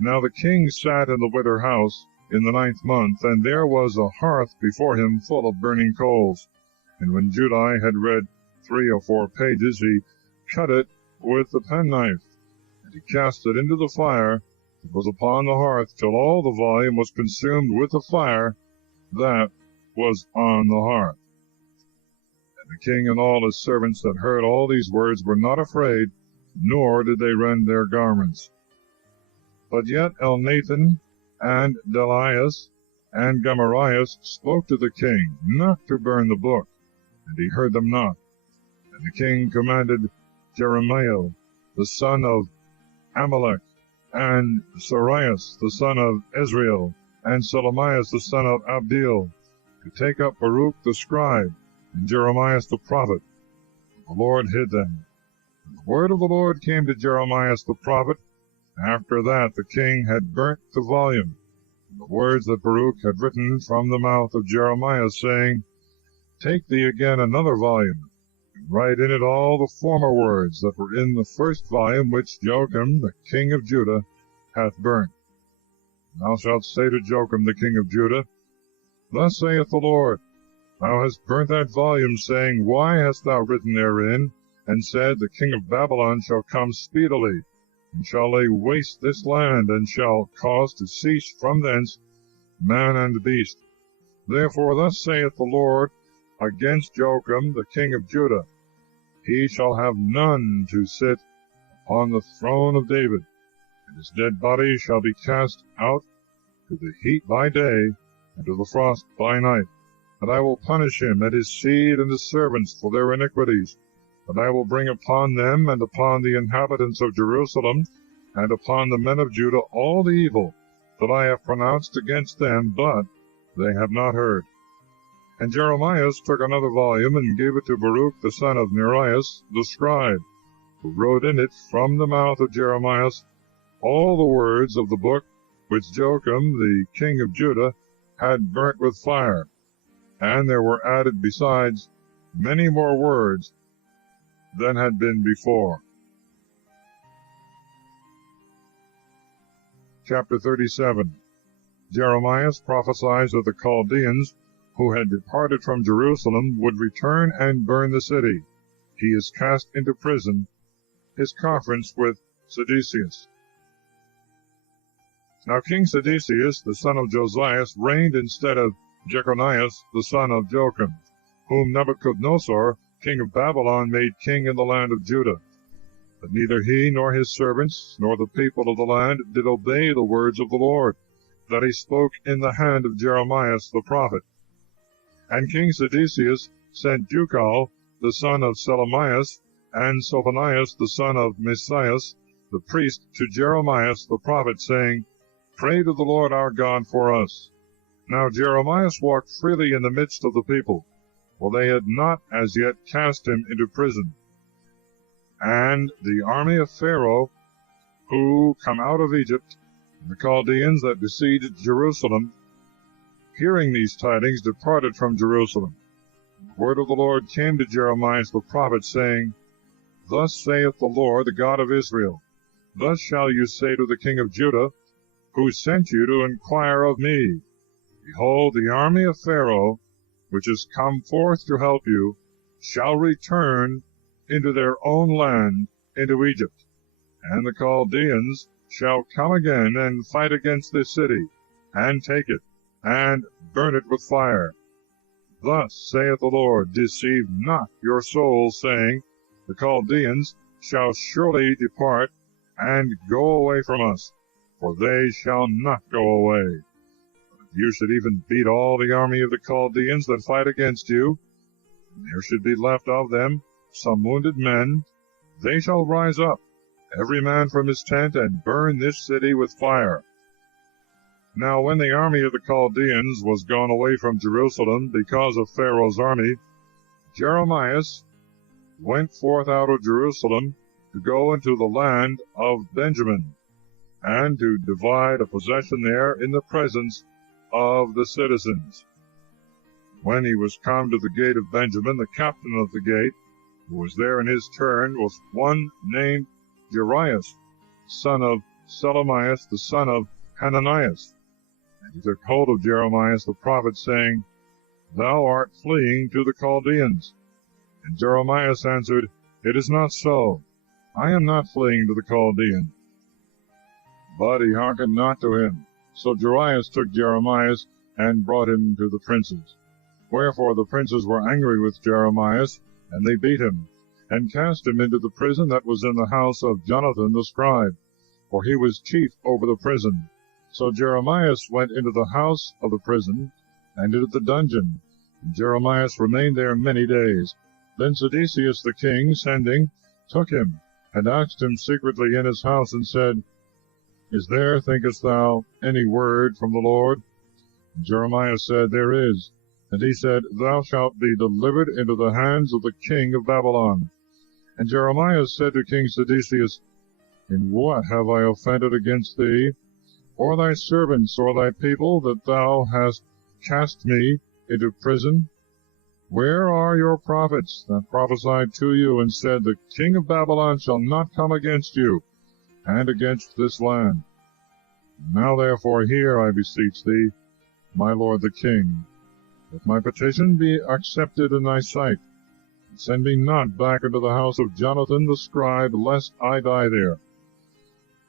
Now the king sat in the winter house in the 9th month, and there was a hearth before him full of burning coals. And when Douay had read 3 or 4 pages, he cut it with the penknife, and he cast it into the fire that was upon the hearth, till all the volume was consumed with the fire that was on the hearth. And the king and all his servants that heard all these words were not afraid, nor did they rend their garments. But yet Elnathan and Delaias and Jeremias spoke to the king not to burn the book, and he heard them not. And the king commanded Jeremias, the son of Amalek, and Sarias, the son of Ezrael, and Selemias, the son of Abdil, to take up Baruch the scribe and Jeremias the prophet. The Lord hid them. And the word of the Lord came to Jeremias the prophet. After that the king had burnt the volume, and the words that Baruch had written from the mouth of Jeremias, saying, Take thee again another volume, and write in it all the former words that were in the first volume which Joachim the king of Judah hath burnt. Thou shalt say to Joachim the king of Judah, Thus saith the Lord, Thou hast burnt that volume, saying, Why hast thou written therein, and said, The king of Babylon shall come speedily, and shall lay waste this land, and shall cause to cease from thence man and beast. Therefore thus saith the Lord against Joachim the king of Judah, He shall have none to sit upon the throne of David, and his dead body shall be cast out to the heat by day, and to the frost by night. And I will punish him and his seed and his servants for their iniquities. And I will bring upon them and upon the inhabitants of Jerusalem and upon the men of Judah all the evil that I have pronounced against them, but they have not heard. And Jeremias took another volume and gave it to Baruch the son of Neriah the scribe, who wrote in it from the mouth of Jeremias all the words of the book which Joachim the king of Judah had burnt with fire. And there were added besides many more words than had been before. Chapter 37. Jeremias prophesied that the Chaldeans, who had departed from Jerusalem, would return and burn the city. He is cast into prison. His conference with Sedecius. Now King Sedecius, the son of Josias, reigned instead of Jeconias, the son of Joachim, whom Nebuchadnezzar, king of Babylon, made king in the land of Judah. But neither he nor his servants, nor the people of the land, did obey the words of the Lord, that he spoke in the hand of Jeremias the prophet. And King Sedecius sent Jucal, the son of Selemias, and Sophonias, the son of Messias, the priest, to Jeremias the prophet, saying, Pray to the Lord our God for us. Now Jeremias walked freely in the midst of the people, for they had not as yet cast him into prison. And the army of Pharaoh, who come out of Egypt, and the Chaldeans that besieged Jerusalem, hearing these tidings, departed from Jerusalem. The word of the Lord came to Jeremias the prophet, saying, Thus saith the Lord, the God of Israel, Thus shall you say to the king of Judah, who sent you to inquire of me, Behold, the army of Pharaoh, which is come forth to help you, shall return into their own land, into Egypt. And the Chaldeans shall come again and fight against this city, and take it, and burn it with fire. Thus saith the Lord, Deceive not your souls, saying, The Chaldeans shall surely depart, and go away from us, for they shall not go away. But if you should even beat all the army of the Chaldeans that fight against you, and there should be left of them some wounded men, they shall rise up, every man from his tent, and burn this city with fire. Now when the army of the Chaldeans was gone away from Jerusalem because of Pharaoh's army, Jeremias went forth out of Jerusalem to go into the land of Benjamin, and to divide a possession there in the presence of the citizens. When he was come to the gate of Benjamin, the captain of the gate, who was there in his turn, was one named Jeremias, son of Selemias, the son of Hananias. And he took hold of Jeremias the prophet, saying, Thou art fleeing to the Chaldeans. And Jeremias answered, It is not so. I am not fleeing to the Chaldeans. But he hearkened not to him. So Jeremias took Jeremias and brought him to the princes. Wherefore the princes were angry with Jeremias, and they beat him, and cast him into the prison that was in the house of Jonathan the scribe, for he was chief over the prison. So Jeremias went into the house of the prison, and into the dungeon, and Jeremias remained there many days. Then Sedecius the king, sending, took him, and asked him secretly in his house, and said, Is there, thinkest thou, any word from the Lord? And Jeremias said, There is. And he said, Thou shalt be delivered into the hands of the king of Babylon. And Jeremias said to King Sedecius, In what have I offended against thee, or thy servants, or thy people, that thou hast cast me into prison? Where are your prophets that prophesied to you, and said, The king of Babylon shall not come against you, and against this land? Now therefore hear, I beseech thee, my lord the king, if my petition be accepted in thy sight, and send me not back into the house of Jonathan the scribe, lest I die there.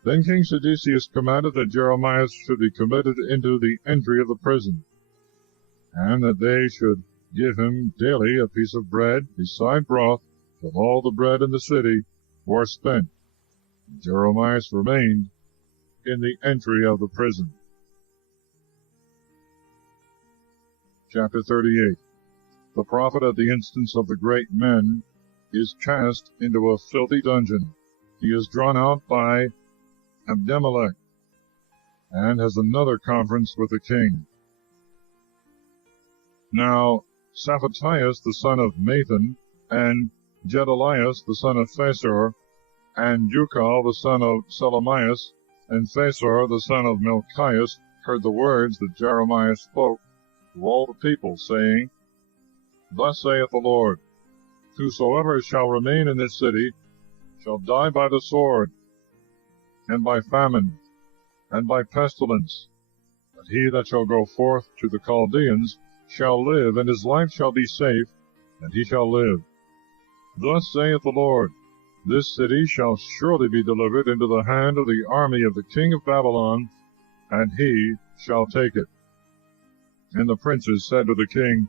Then King Sedecius commanded that Jeremias should be committed into the entry of the prison, and that they should give him daily a piece of bread, beside broth, till all the bread in the city were spent. And Jeremias remained in the entry of the prison. Chapter 38. The prophet, at the instance of the great men, is cast into a filthy dungeon. He is drawn out by Abimelech, and has another conference with the king. Now Saphatias the son of Mathan, and Gedalias the son of Phasor, and Jucal the son of Selemias, and Phasor the son of Melchias, heard the words that Jeremias spoke to all the people, saying, Thus saith the Lord, Whosoever shall remain in this city shall die by the sword, and by famine, and by pestilence. But he that shall go forth to the Chaldeans shall live, and his life shall be safe, and he shall live. Thus saith the Lord, This city shall surely be delivered into the hand of the army of the king of Babylon, and he shall take it. And the princes said to the king,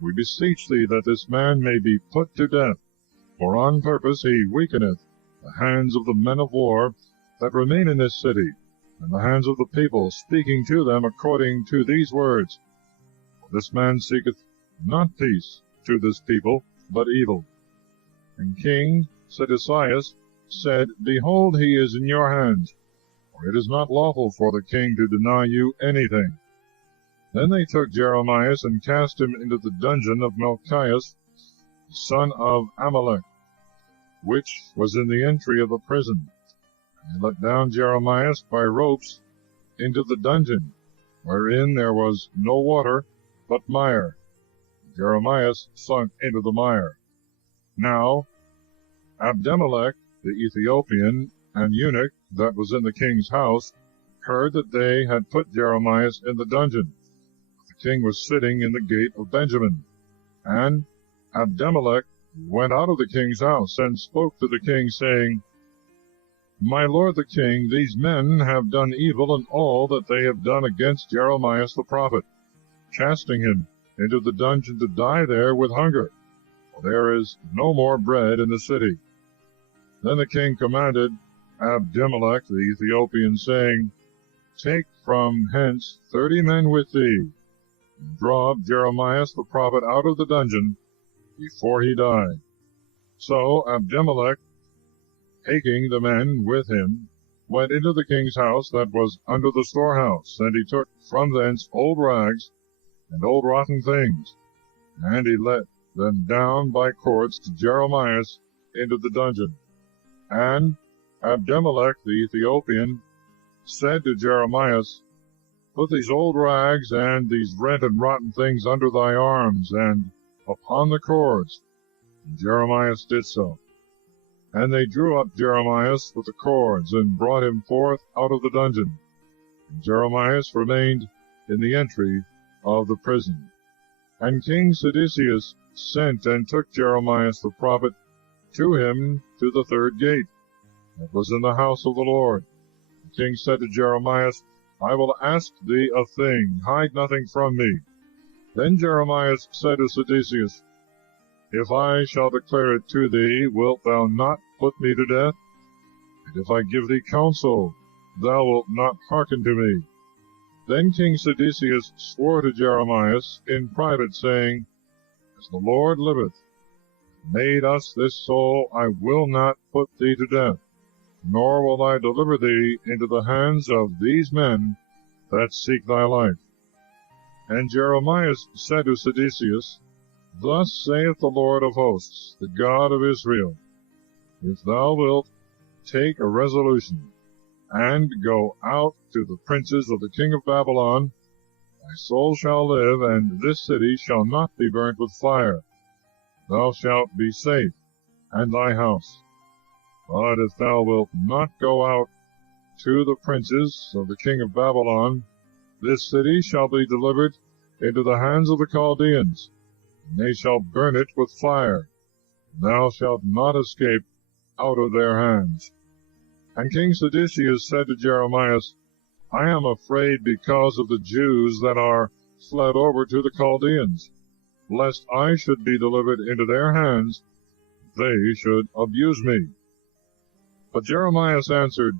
We beseech thee that this man may be put to death, for on purpose he weakeneth the hands of the men of war that remain in this city, and the hands of the people, speaking to them according to these words. This man seeketh not peace to this people, but evil. And King Sedecius said, Behold, he is in your hands, for it is not lawful for the king to deny you anything. Then they took Jeremias and cast him into the dungeon of Melchias, the son of Amalek, which was in the entry of the prison. And they let down Jeremias by ropes into the dungeon, wherein there was no water, but mire. Jeremias sunk into the mire. Now Abimelech the Ethiopian, an eunuch that was in the king's house, heard that they had put Jeremias in the dungeon. The king was sitting in the gate of Benjamin. And Abimelech went out of the king's house, and spoke to the king, saying, My lord the king, these men have done evil in all that they have done against Jeremias the prophet, casting him into the dungeon to die there with hunger, for there is no more bread in the city. Then the king commanded Abimelech the Ethiopian, saying, Take from hence 30 men with thee, and draw up Jeremias the prophet out of the dungeon before he die. So Abimelech, taking the men with him, went into the king's house that was under the storehouse, and he took from thence old rags and old rotten things, and he let them down by cords to Jeremias into the dungeon. And Abimelech the Ethiopian said to Jeremias, Put these old rags and these rent and rotten things under thy arms, and upon the cords. And Jeremias did so. And they drew up Jeremias with the cords, and brought him forth out of the dungeon. And Jeremias remained in the entry of the prison. And King Sedecius sent and took Jeremias the prophet to him to the third gate, that was in the house of the Lord. The king said to Jeremias, I will ask thee a thing, hide nothing from me. Then Jeremias said to Sedecius, If I shall declare it to thee, wilt thou not put me to death? And if I give thee counsel, thou wilt not hearken to me. Then King Sedecius swore to Jeremias in private, saying, As the Lord liveth, made us this soul, I will not put thee to death, nor will I deliver thee into the hands of these men that seek thy life. And Jeremias said to Sedecius, Thus saith the Lord of hosts, the God of Israel, If thou wilt take a resolution, and go out to the princes of the king of Babylon, thy soul shall live, and this city shall not be burnt with fire. Thou shalt be safe, and thy house. But if thou wilt not go out to the princes of the king of Babylon, this city shall be delivered into the hands of the Chaldeans, and they shall burn it with fire. Thou shalt not escape out of their hands. And King Sedecius said to Jeremias, I am afraid because of the Jews that are fled over to the Chaldeans, lest I should be delivered into their hands, they should abuse me. But Jeremias answered,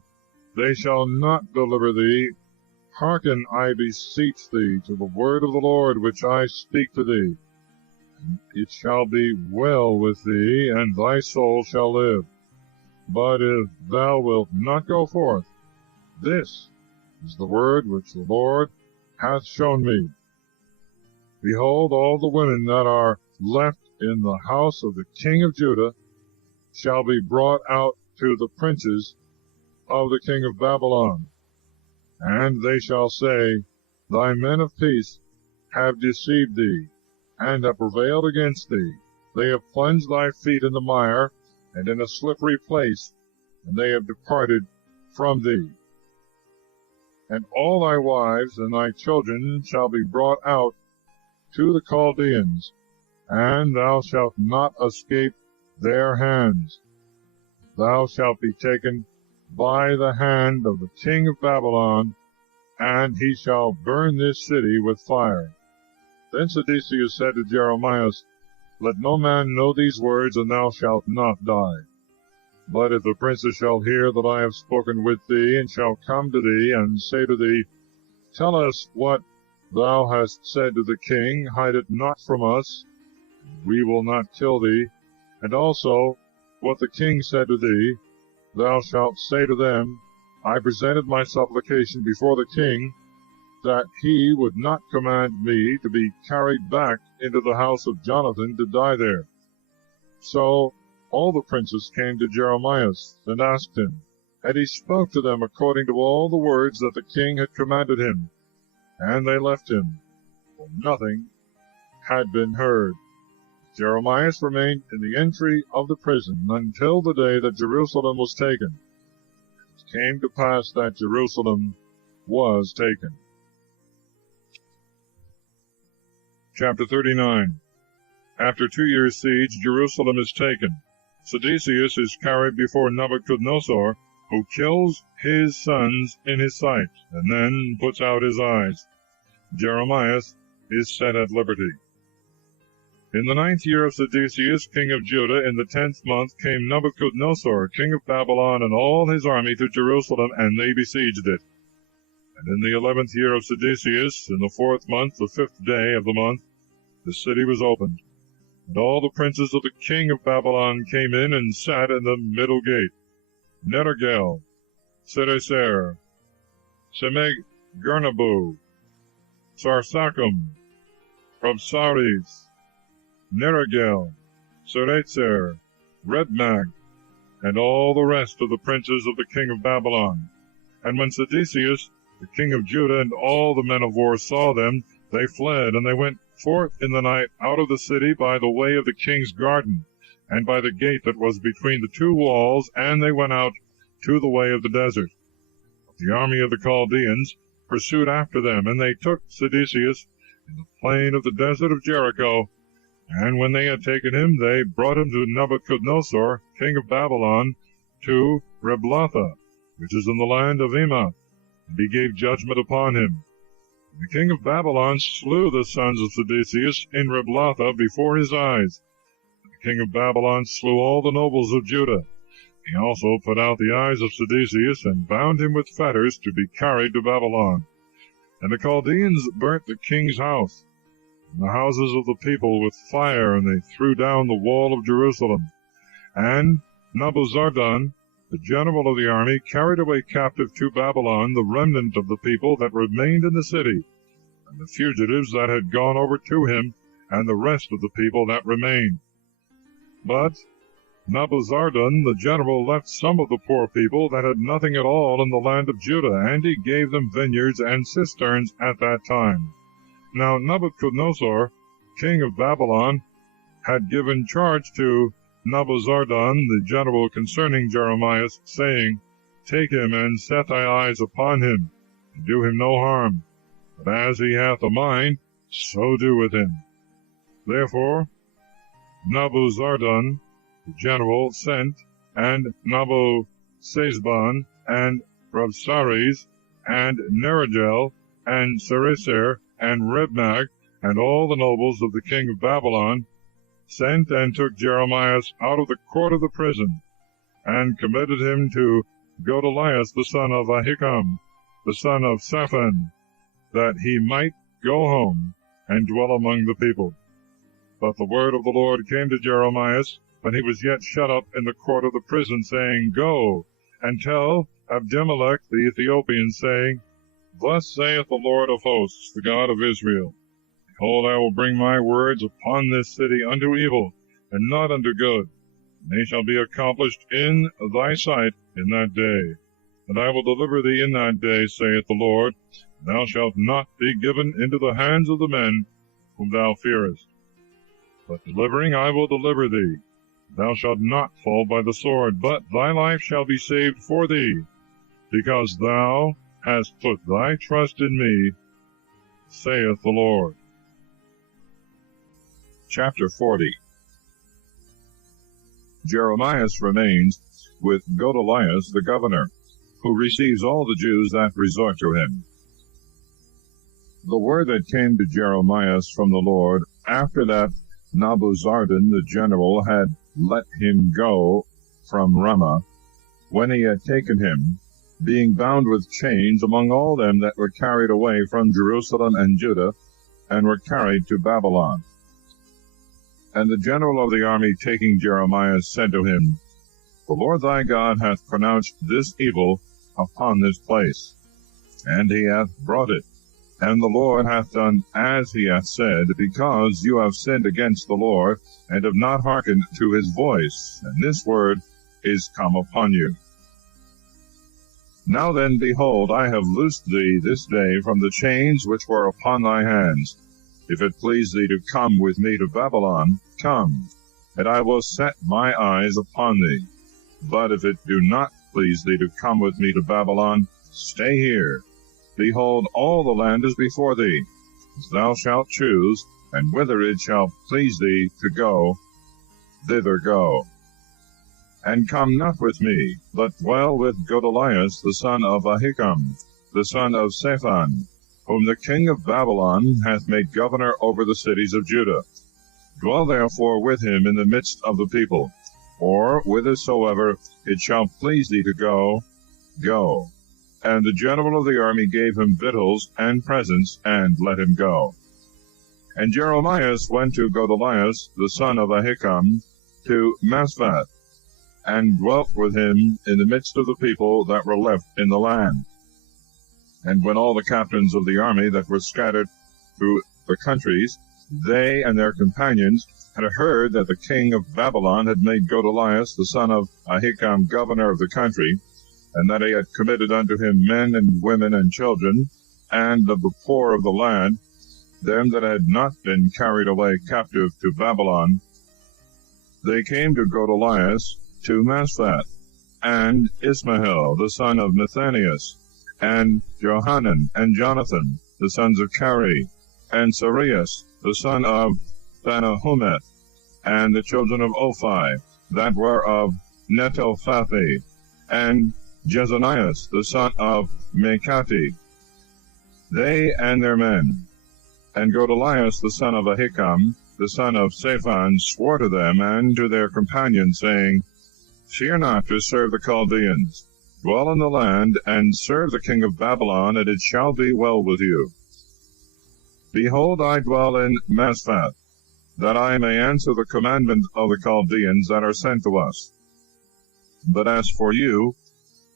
They shall not deliver thee. Hearken, I beseech thee, to the word of the Lord which I speak to thee. And it shall be well with thee, and thy soul shall live. But if thou wilt not go forth, this is the word which the Lord hath shown me. Behold, all the women that are left in the house of the king of Judah shall be brought out to the princes of the king of Babylon. And they shall say, Thy men of peace have deceived thee, and have prevailed against thee. They have plunged thy feet in the mire, and in a slippery place, and they have departed from thee. And all thy wives and thy children shall be brought out to the Chaldeans, and thou shalt not escape their hands. Thou shalt be taken by the hand of the king of Babylon, and he shall burn this city with fire. Then Sedecius said to Jeremias, Let no man know these words, and thou shalt not die. But if the princes shall hear that I have spoken with thee, and shall come to thee, and say to thee, Tell us what thou hast said to the king, hide it not from us, we will not kill thee, and also what the king said to thee, thou shalt say to them, I presented my supplication before the king, that he would not command me to be carried back into the house of Jonathan to die there. So all the princes came to Jeremias, and asked him, and he spoke to them according to all the words that the king had commanded him. And they left him, for nothing had been heard. Jeremias remained in the entry of the prison until the day that Jerusalem was taken. It came to pass that Jerusalem was taken. Chapter 39. After 2 years' siege, Jerusalem is taken. Sedecius is carried before Nebuchadnezzar, who kills his sons in his sight, and then puts out his eyes. Jeremias is set at liberty. In the 9th year of Sedecius, king of Judah, in the 10th month, came Nebuchadnezzar, king of Babylon, and all his army to Jerusalem, and they besieged it. And in the 11th year of Sedecius, in the 4th month, the 5th day of the month, the city was opened. And all the princes of the king of Babylon came in and sat in the middle gate. Nergal, Sarecer, Semeg-Gernabu, Sarsachim, Rabsaris, Nergal, Sarecer, Redmag, and all the rest of the princes of the king of Babylon. And when Sedecius, the king of Judah, and all the men of war saw them, they fled, and they went forth in the night out of the city by the way of the king's garden, and by the gate that was between the two walls, and they went out to the way of the desert. The army of the Chaldeans pursued after them, and they took Sedecius in the plain of the desert of Jericho. And when they had taken him, they brought him to Nebuchadnezzar, king of Babylon, to Riblatha, which is in the land of Emath, and he gave judgment upon him. And the king of Babylon slew the sons of Sedecius in Riblatha before his eyes. And the king of Babylon slew all the nobles of Judah. He also put out the eyes of Sedecius, and bound him with fetters to be carried to Babylon. And the Chaldeans burnt the king's house, and the houses of the people with fire, and they threw down the wall of Jerusalem. And Nebuzaradan, the general of the army, carried away captive to Babylon the remnant of the people that remained in the city, and the fugitives that had gone over to him, and the rest of the people that remained. But Nebuzaradan the general left some of the poor people that had nothing at all in the land of Judah, and he gave them vineyards and cisterns at that time. Now Nebuchadnezzar, king of Babylon, had given charge to Nebuzaradan the general concerning Jeremias, saying, Take him, and set thy eyes upon him, and do him no harm. But as he hath a mind, so do with him. Therefore Nebuzaradan the general sent, and Nebuzaradan, and Rabsaris, and Nerigel, and Sarecer, and Rebnag, and all the nobles of the king of Babylon, sent and took Jeremias out of the court of the prison, and committed him to Godaliah the son of Ahikam, the son of Shaphan, that he might go home and dwell among the people. But the word of the Lord came to Jeremias, when he was yet shut up in the court of the prison, saying, Go, and tell Abimelech the Ethiopian, saying, Thus saith the Lord of hosts, the God of Israel, Behold, I will bring my words upon this city unto evil, and not unto good, and they shall be accomplished in thy sight in that day. And I will deliver thee in that day, saith the Lord, and thou shalt not be given into the hands of the men whom thou fearest. But delivering I will deliver thee. Thou shalt not fall by the sword, but thy life shall be saved for thee, because thou hast put thy trust in me, saith the Lord. Chapter 40. Jeremias remains with Godaliah the governor, who receives all the Jews that resort to him. The word that came to Jeremias from the Lord, after that Nebuzaradan the general had let him go from Ramah, when he had taken him, being bound with chains among all them that were carried away from Jerusalem and Judah, and were carried to Babylon. And the general of the army, taking Jeremias, said to him, The Lord thy God hath pronounced this evil upon this place, and he hath brought it. And the Lord hath done as he hath said, because you have sinned against the Lord, and have not hearkened to his voice, and this word is come upon you. Now then, behold, I have loosed thee this day from the chains which were upon thy hands. If it please thee to come with me to Babylon, come, and I will set my eyes upon thee. But if it do not please thee to come with me to Babylon, stay here. Behold, all the land is before thee, as thou shalt choose, and whither it shall please thee to go, thither go. And come not with me, but dwell with Godaliah the son of Ahikam, the son of Shaphan, whom the king of Babylon hath made governor over the cities of Judah. Dwell therefore with him in the midst of the people, or whithersoever it shall please thee to go, go. And the general of the army gave him victuals and presents, and let him go. And Jeremias went to Godaliah the son of Ahikam to Masphath, and dwelt with him in the midst of the people that were left in the land. And when all the captains of the army that were scattered through the countries, they and their companions, had heard that the king of Babylon had made Godaliah the son of Ahikam governor of the country, and that he had committed unto him men and women and children, and of the poor of the land, them that had not been carried away captive to Babylon, they came to Godaliah to Masphath, and Ismael the son of Nethanias, and Johanan and Jonathan, the sons of Cari, and Sarias, the son of Thanahumeth, and the children of Ophi, that were of Netophathi, and Jezanias, the son of Mekati, they and their men. And Godaliah the son of Ahikam, the son of Shaphan, swore to them and to their companions, saying, Fear not to serve the Chaldeans. Dwell in the land, and serve the king of Babylon, and it shall be well with you. Behold, I dwell in Masphath, that I may answer the commandment of the Chaldeans that are sent to us. But as for you,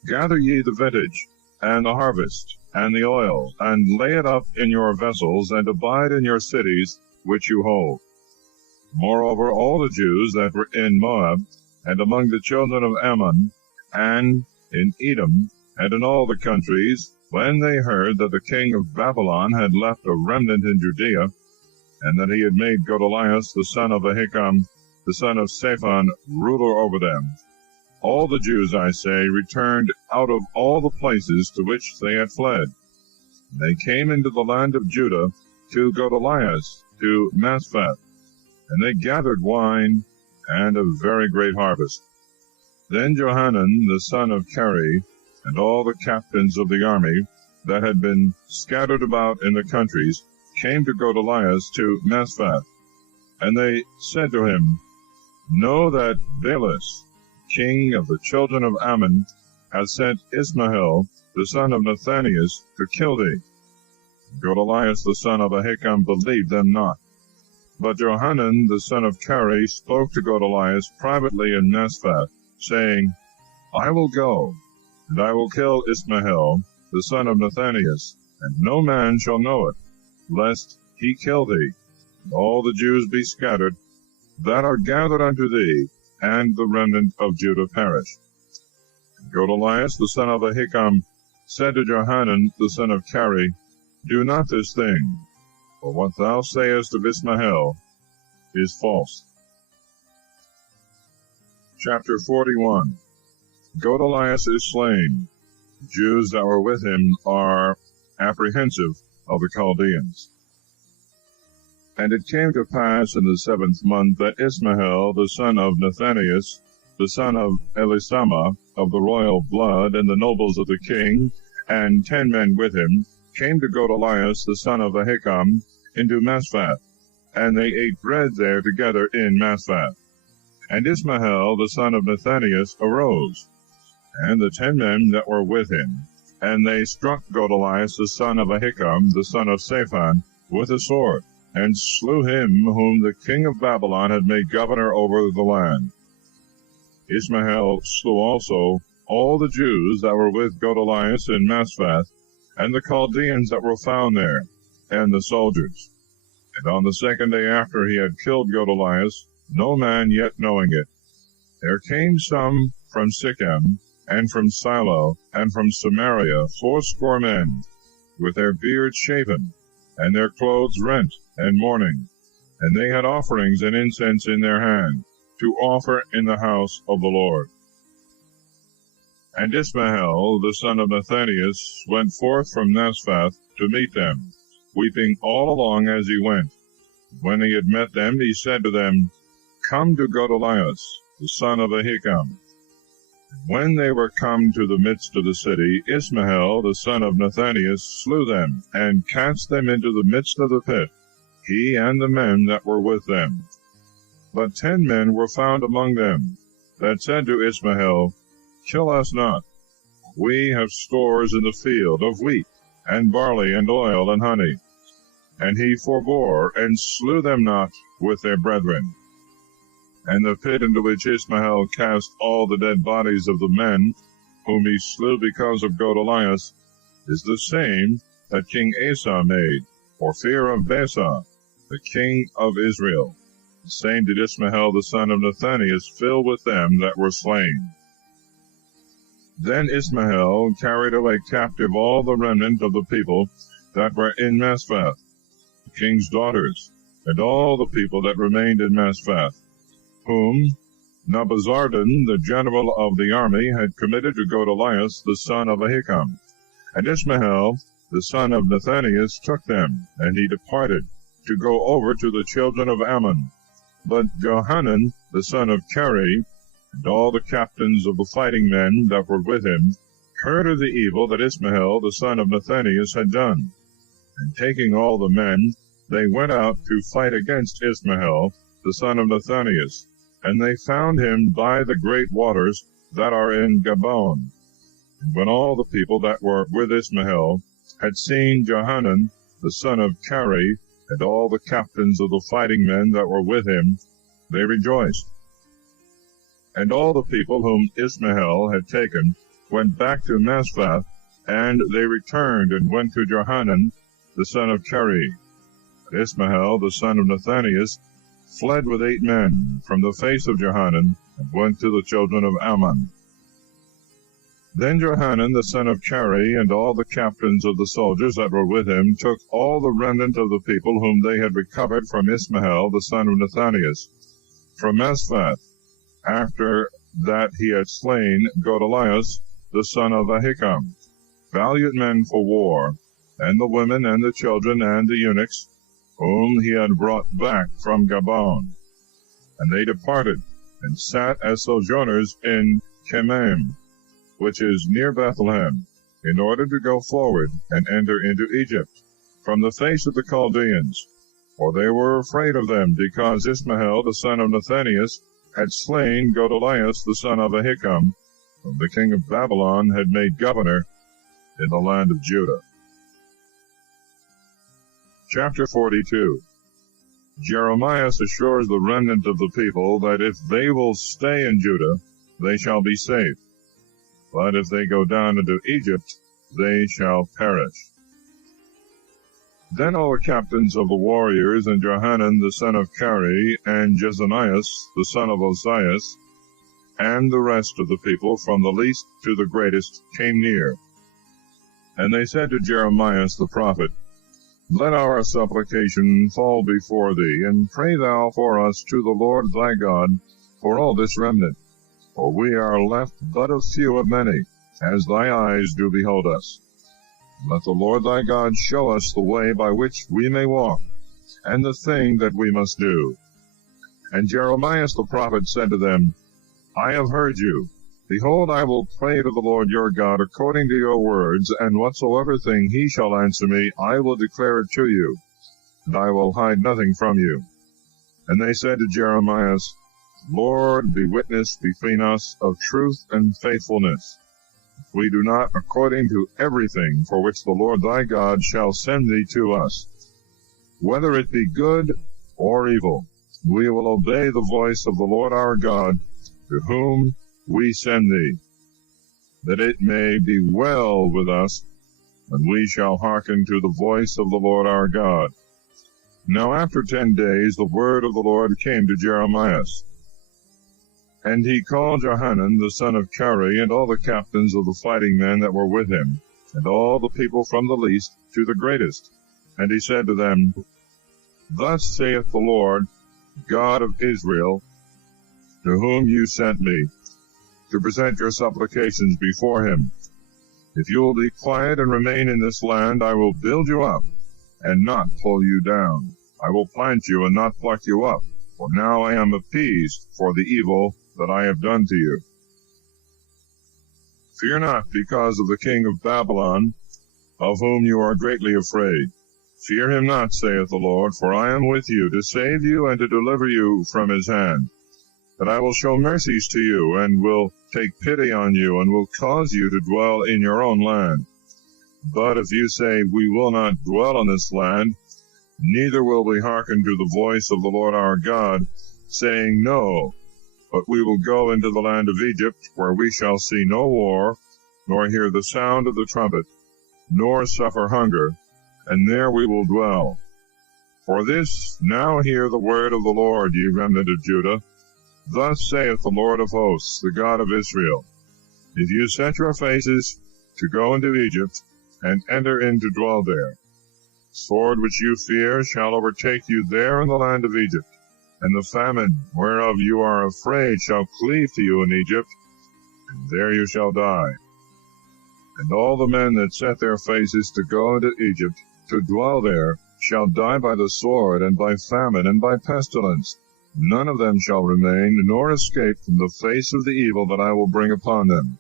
gather ye the vintage, and the harvest, and the oil, and lay it up in your vessels, and abide in your cities which you hold. Moreover, all the Jews that were in Moab, and among the children of Ammon, and in Edom, and in all the countries, when they heard that the king of Babylon had left a remnant in Judea, and that he had made Godolias the son of Ahikam, the son of Shaphan, ruler over them, all the Jews, I say, returned out of all the places to which they had fled. They came into the land of Judah to Godolias, to Masphath, and they gathered wine and a very great harvest. Then Johanan the son of Kari, and all the captains of the army that had been scattered about in the countries, came to Godolias to Masphath. And they said to him, Know that Baalis, king of the children of Ammon, hath sent Ismael, the son of Nethanias, to kill thee. Godolias the son of Ahikam believed them not. But Johanan the son of Kari spoke to Godolias privately in Masphath, saying, I will go, and I will kill Ismael, the son of Nethanias, and no man shall know it, lest he kill thee, and all the Jews be scattered, that are gathered unto thee, and the remnant of Judah perish. And Godolias the son of Ahikam said to Johanan the son of Kari, Do not this thing, for what thou sayest of Ismael is false. Chapter 41. Godolias is slain. The Jews that were with him are apprehensive of the Chaldeans. And it came to pass in the 7th month that Ismael the son of Nethanias, the son of Elisama, of the royal blood, and the nobles of the king, and 10 men with him, came to Godolias the son of Ahikam into Masphath, and they ate bread there together in Masphath. And Ismael the son of Nethanias arose, and the 10 men that were with him, and they struck Godolias the son of Ahikam, the son of Shaphan, with a sword, and slew him whom the king of Babylon had made governor over the land. Ismael slew also all the Jews that were with Godolias in Masphath, and the Chaldeans that were found there, and the soldiers. And on the 2nd day after he had killed Godolias, no man yet knowing it, there came some from Sichem, and from Silo, and from Samaria, 80 men, with their beards shaven, and their clothes rent, and mourning. And they had offerings and incense in their hand, to offer in the house of the Lord. And Ismael the son of Nethanias went forth from Masphath to meet them, weeping all along as he went. When he had met them, he said to them, Come to Godolias, the son of Ahikam. When they were come to the midst of the city, Ismael the son of Nethanias slew them, and cast them into the midst of the pit, he and the men that were with them. But 10 men were found among them, that said to Ismael, Kill us not. We have stores in the field of wheat, and barley, and oil, and honey. And he forbore, and slew them not with their brethren. And the pit into which Ismael cast all the dead bodies of the men, whom he slew because of Godolias, is the same that King Asa made, for fear of Baasha, the king of Israel. The same did Ismael the son of Nethanias fill with them that were slain. Then Ismael carried away captive all the remnant of the people that were in Masphath, the king's daughters, and all the people that remained in Masphath, whom Nebuzaradan, the general of the army, had committed to Godolias the son of Ahikam. And Ismael the son of Nethanias took them, and he departed to go over to the children of Ammon. But Johanan the son of Kari, and all the captains of the fighting men that were with him, heard of the evil that Ismael the son of Nethanias had done. And taking all the men, they went out to fight against Ismael the son of Nethanias, and they found him by the great waters that are in Gabaon. And when all the people that were with Ismael had seen Johanan the son of Kari, and all the captains of the fighting men that were with him, they rejoiced. And all the people whom Ismael had taken went back to Masphath, And they returned and went to Johanan the son of Kari. And Ismael the son of Nethanias fled with 8 men from the face of Johanan, and went to the children of Ammon. Then Johanan the son of Kari and all the captains of the soldiers that were with him took all the remnant of the people whom they had recovered from Ismael the son of Nethanias, from Mesphath, after that he had slain Godolias the son of Ahikam, valiant men for war, and the women and the children and the eunuchs, whom he had brought back from Gabon. And they departed, and sat as sojourners in Chemaim, which is near Bethlehem, in order to go forward and enter into Egypt, from the face of the Chaldeans. For they were afraid of them, because Ismael the son of Nethanias had slain Godolias the son of Ahikam, whom the king of Babylon had made governor in the land of Judah. Chapter 42. Jeremias assures the remnant of the people that if they will stay in Judah, they shall be safe. But if they go down into Egypt, they shall perish. Then all the captains of the warriors, and Johanan the son of Kari, and Jezanias the son of Ozias, and the rest of the people, from the least to the greatest, came near. And they said to Jeremias the prophet, Let our supplication fall before thee, and pray thou for us to the Lord thy God for all this remnant. For we are left but a few of many, as thy eyes do behold us. Let the Lord thy God show us the way by which we may walk, and the thing that we must do. And Jeremias the prophet said to them, I have heard you. Behold, I will pray to the Lord your God according to your words, and whatsoever thing he shall answer me, I will declare it to you, and I will hide nothing from you. And they said to Jeremias, Lord, be witness between us of truth and faithfulness. If we do not according to everything for which the Lord thy God shall send thee to us, whether it be good or evil, we will obey the voice of the Lord our God, to whom we send thee, that it may be well with us when we shall hearken to the voice of the Lord our God. Now after 10 days the word of the Lord came to Jeremias. And he called Johanan the son of Kari, and all the captains of the fighting men that were with him, and all the people from the least to the greatest. And he said to them, Thus saith the Lord, God of Israel, to whom you sent me, to present your supplications before him. If you will be quiet and remain in this land, I will build you up, and not pull you down. I will plant you, and not pluck you up, for now I am appeased for the evil that I have done to you. Fear not because of the king of Babylon, of whom you are greatly afraid. Fear him not, saith the Lord, for I am with you, to save you and to deliver you from his hand. But I will show mercies to you, and will take pity on you, and will cause you to dwell in your own land. But if you say, We will not dwell in this land, neither will we hearken to the voice of the Lord our God, saying, No, but we will go into the land of Egypt, where we shall see no war, nor hear the sound of the trumpet, nor suffer hunger, and there we will dwell. For this now hear the word of the Lord, ye remnant of Judah. Thus saith the Lord of hosts, the God of Israel, If you set your faces to go into Egypt, and enter in to dwell there, the sword which you fear shall overtake you there in the land of Egypt, and the famine whereof you are afraid shall cleave to you in Egypt, and there you shall die. And all the men that set their faces to go into Egypt, to dwell there, shall die by the sword, and by famine, and by pestilence. None of them shall remain, nor escape from the face of the evil that I will bring upon them.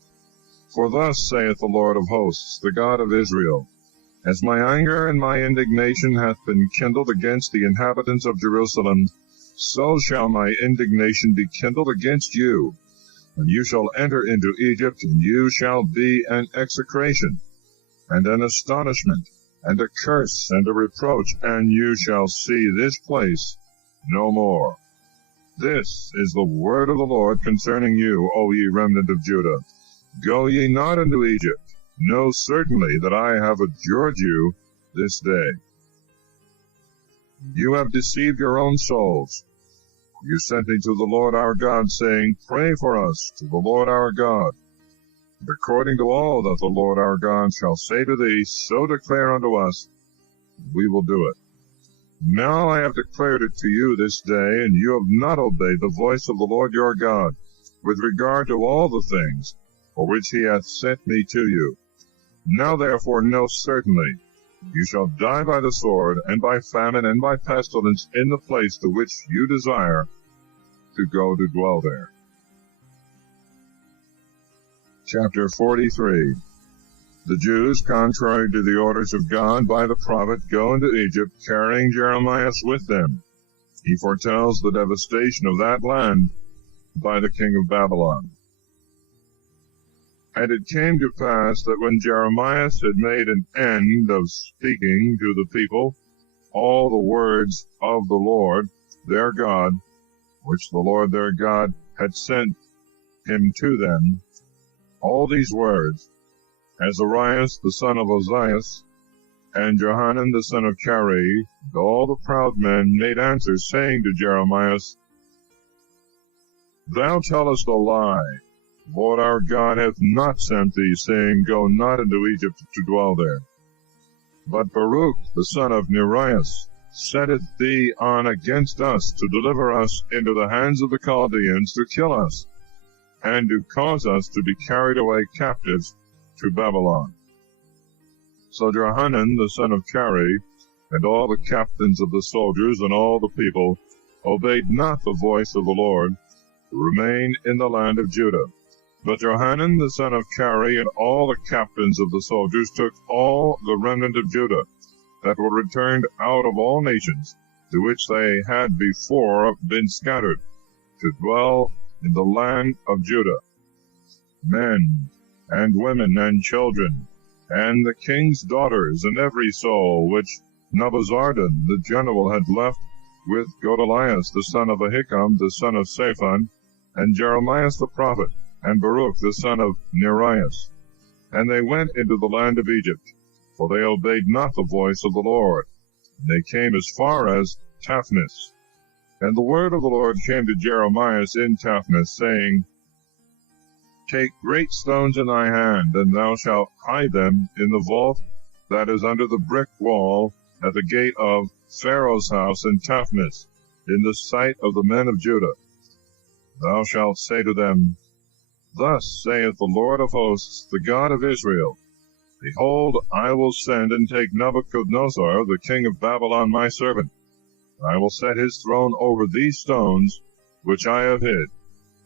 For thus saith the Lord of hosts, the God of Israel, As my anger and my indignation hath been kindled against the inhabitants of Jerusalem, so shall my indignation be kindled against you. And you shall enter into Egypt, and you shall be an execration, and an astonishment, and a curse, and a reproach, and you shall see this place no more. This is the word of the Lord concerning you, O ye remnant of Judah. Go ye not into Egypt, know certainly that I have adjured you this day. You have deceived your own souls. You sent me to the Lord our God, saying, Pray for us to the Lord our God. And according to all that the Lord our God shall say to thee, so declare unto us, we will do it. Now I have declared it to you this day, and you have not obeyed the voice of the Lord your God, with regard to all the things for which he hath sent me to you. Now therefore know certainly, you shall die by the sword, and by famine, and by pestilence, in the place to which you desire to go to dwell there. Chapter 43. The Jews, contrary to the orders of God by the prophet, go into Egypt, carrying Jeremias with them. He foretells the devastation of that land by the king of Babylon. And it came to pass that when Jeremias had made an end of speaking to the people all the words of the Lord their God, which the Lord their God had sent him to them, all these words, Azarias the son of Ozias, and Johanan the son of Kari, and all the proud men made answer, saying to Jeremias, Thou tellest a lie. The Lord our God hath not sent thee, saying, Go not into Egypt to dwell there. But Baruch the son of Neriah setteth thee on against us, to deliver us into the hands of the Chaldeans, to kill us, and to cause us to be carried away captives to Babylon. So Johanan the son of Kari, and all the captains of the soldiers, and all the people, obeyed not the voice of the Lord, to remain in the land of Judah. But Johanan the son of Kari, and all the captains of the soldiers, took all the remnant of Judah, that were returned out of all nations, to which they had before been scattered, to dwell in the land of Judah, men, and women, and children, and the king's daughters, and every soul which Nebuzaradan the general had left with Godaliah the son of Ahikam, the son of Shaphan, and Jeremias the prophet, and Baruch the son of Neriah. And they went into the land of Egypt, for they obeyed not the voice of the Lord. And they came as far as Taphnis. And the word of the Lord came to Jeremias in Taphnis, saying, Take great stones in thy hand, and thou shalt hide them in the vault that is under the brick wall at the gate of Pharaoh's house in Taphnis, in the sight of the men of Judah. Thou shalt say to them, Thus saith the Lord of hosts, the God of Israel, Behold, I will send and take Nebuchadnezzar, the king of Babylon, my servant. I will set his throne over these stones which I have hid,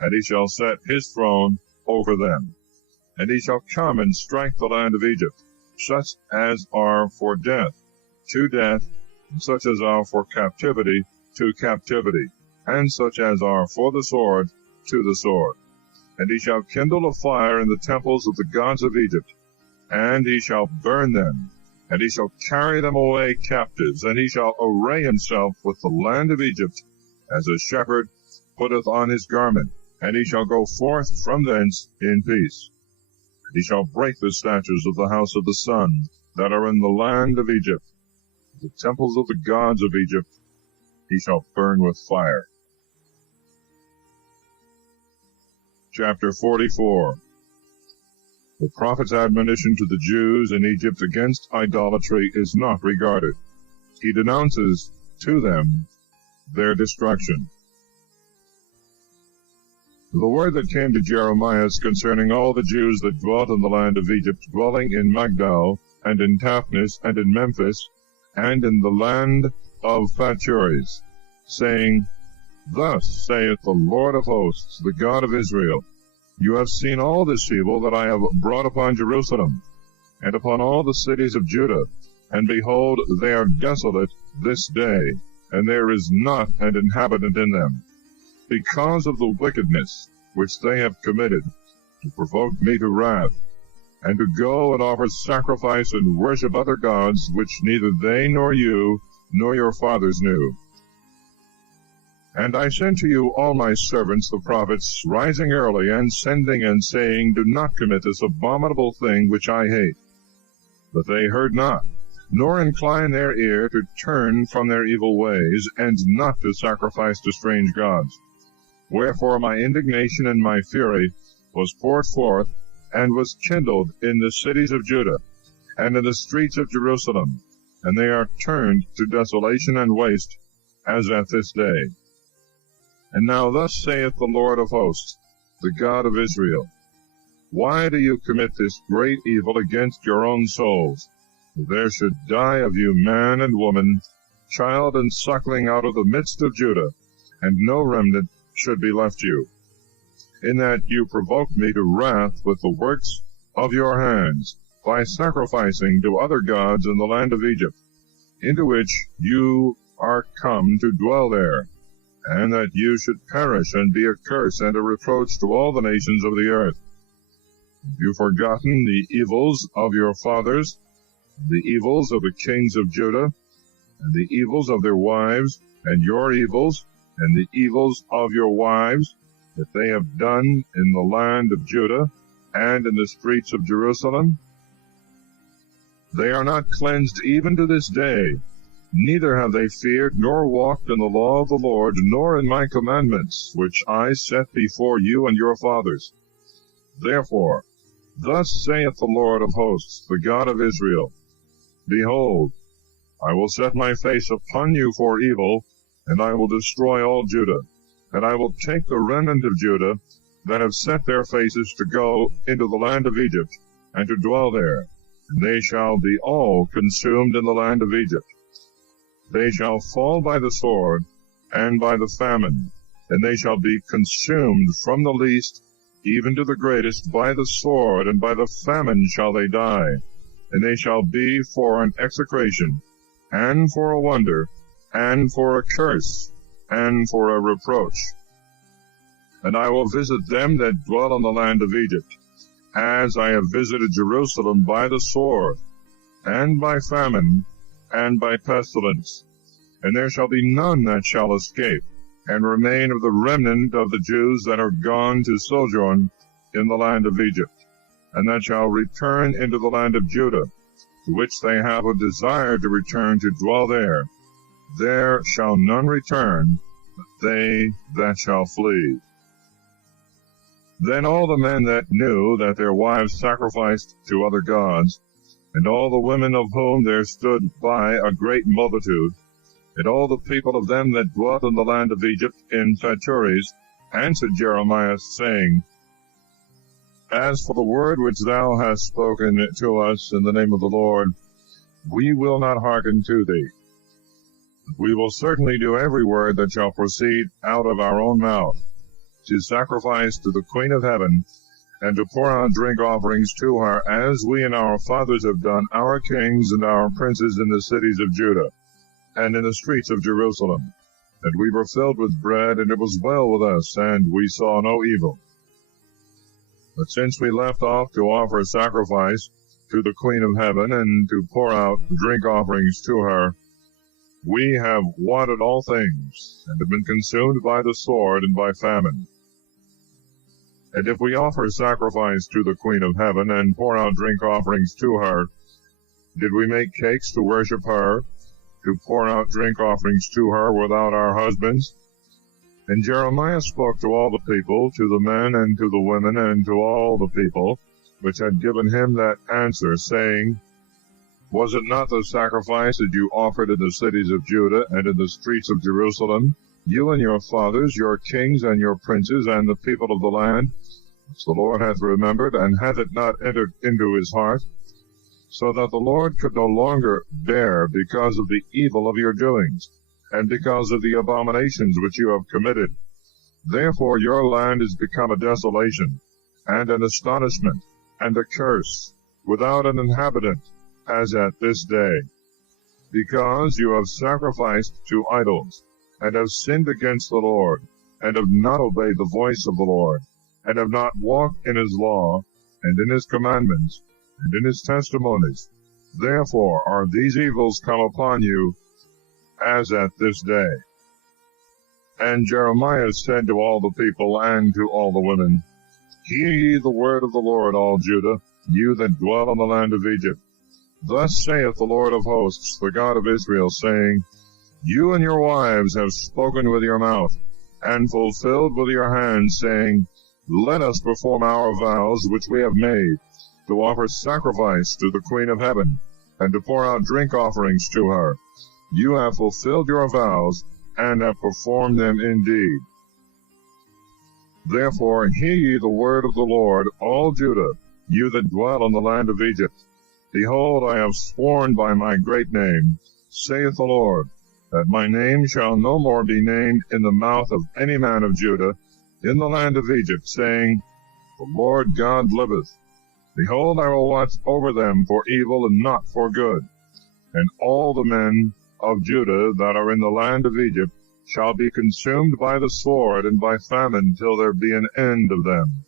and he shall set his throne over them. And he shall come and strike the land of Egypt, such as are for death, to death, and such as are for captivity, to captivity, and such as are for the sword, to the sword. And he shall kindle a fire in the temples of the gods of Egypt, and he shall burn them, and he shall carry them away captives, and he shall array himself with the land of Egypt, as a shepherd putteth on his garment, and he shall go forth from thence in peace. And he shall break the statues of the house of the sun that are in the land of Egypt. The temples of the gods of Egypt he shall burn with fire. Chapter 44. The prophet's admonition to the Jews in Egypt against idolatry is not regarded. He denounces to them their destruction. The word that came to Jeremias concerning all the Jews that dwelt in the land of Egypt, dwelling in Magdal, and in Taphnis, and in Memphis, and in the land of Phachuris, saying, Thus saith the Lord of hosts, the God of Israel, You have seen all this evil that I have brought upon Jerusalem, and upon all the cities of Judah, and behold, they are desolate this day, and there is not an inhabitant in them, because of the wickedness which they have committed, to provoke me to wrath, and to go and offer sacrifice and worship other gods, which neither they nor you nor your fathers knew. And I sent to you all my servants the prophets, rising early, and sending and saying, Do not commit this abominable thing which I hate. But they heard not, nor incline their ear to turn from their evil ways, and not to sacrifice to strange gods. Wherefore my indignation and my fury was poured forth, and was kindled in the cities of Judah, and in the streets of Jerusalem, and they are turned to desolation and waste, as at this day. And now thus saith the Lord of hosts, the God of Israel, Why do you commit this great evil against your own souls? There should die of you man and woman, child and suckling out of the midst of Judah, and no remnant should be left you, in that you provoke me to wrath with the works of your hands, by sacrificing to other gods in the land of Egypt, into which you are come to dwell there, and that you should perish and be a curse and a reproach to all the nations of the earth. Have you forgotten the evils of your fathers, the evils of the kings of Judah, and the evils of their wives, and your evils, and the evils of your wives, that they have done in the land of Judah, and in the streets of Jerusalem? They are not cleansed even to this day, neither have they feared nor walked in the law of the Lord, nor in my commandments, which I set before you and your fathers. Therefore, thus saith the Lord of hosts, the God of Israel, Behold, I will set my face upon you for evil, and I will destroy all Judah, and I will take the remnant of Judah that have set their faces to go into the land of Egypt, and to dwell there, and they shall be all consumed in the land of Egypt. They shall fall by the sword, and by the famine, and they shall be consumed from the least even to the greatest, by the sword, and by the famine shall they die, and they shall be for an execration, and for a wonder, and for a curse, and for a reproach. And I will visit them that dwell in the land of Egypt, as I have visited Jerusalem by the sword, and by famine, and by pestilence. And there shall be none that shall escape, and remain of the remnant of the Jews that are gone to sojourn in the land of Egypt, and that shall return into the land of Judah, to which they have a desire to return to dwell there. There shall none return, but they that shall flee. Then all the men that knew that their wives sacrificed to other gods, and all the women of whom there stood by a great multitude, and all the people of them that dwelt in the land of Egypt in Phaturies, answered Jeremias, saying, As for the word which thou hast spoken to us in the name of the Lord, we will not hearken to thee. We will certainly do every word that shall proceed out of our own mouth, to sacrifice to the Queen of Heaven, and to pour out drink offerings to her, as we and our fathers have done, our kings and our princes in the cities of Judah, and in the streets of Jerusalem. And we were filled with bread, and it was well with us, and we saw no evil. But since we left off to offer sacrifice to the Queen of Heaven, and to pour out drink offerings to her, we have wanted all things, and have been consumed by the sword and by famine. And if we offer sacrifice to the Queen of Heaven, and pour out drink offerings to her, did we make cakes to worship her, to pour out drink offerings to her without our husbands? And Jeremiah spoke to all the people, to the men and to the women, and to all the people, which had given him that answer, saying, Was it not the sacrifice that you offered in the cities of Judah and in the streets of Jerusalem, you and your fathers, your kings and your princes, and the people of the land, which the Lord hath remembered, and hath it not entered into his heart, so that the Lord could no longer bear because of the evil of your doings, and because of the abominations which you have committed? Therefore your land is become a desolation, and an astonishment, and a curse, without an inhabitant, as at this day, because you have sacrificed to idols, and have sinned against the Lord, and have not obeyed the voice of the Lord, and have not walked in his law, and in his commandments, and in his testimonies. Therefore are these evils come upon you, as at this day. And Jeremias said to all the people and to all the women, Hear ye the word of the Lord, all Judah, you that dwell in the land of Egypt. Thus saith the Lord of hosts, the God of Israel, saying, You and your wives have spoken with your mouth, and fulfilled with your hands, saying, Let us perform our vows which we have made, to offer sacrifice to the Queen of Heaven, and to pour out drink offerings to her. You have fulfilled your vows, and have performed them indeed. Therefore hear ye the word of the Lord, all Judah, you that dwell in the land of Egypt. Behold, I have sworn by my great name, saith the Lord, that my name shall no more be named in the mouth of any man of Judah in the land of Egypt, saying, The Lord God liveth. Behold, I will watch over them for evil and not for good. And all the men of Judah that are in the land of Egypt shall be consumed by the sword and by famine till there be an end of them.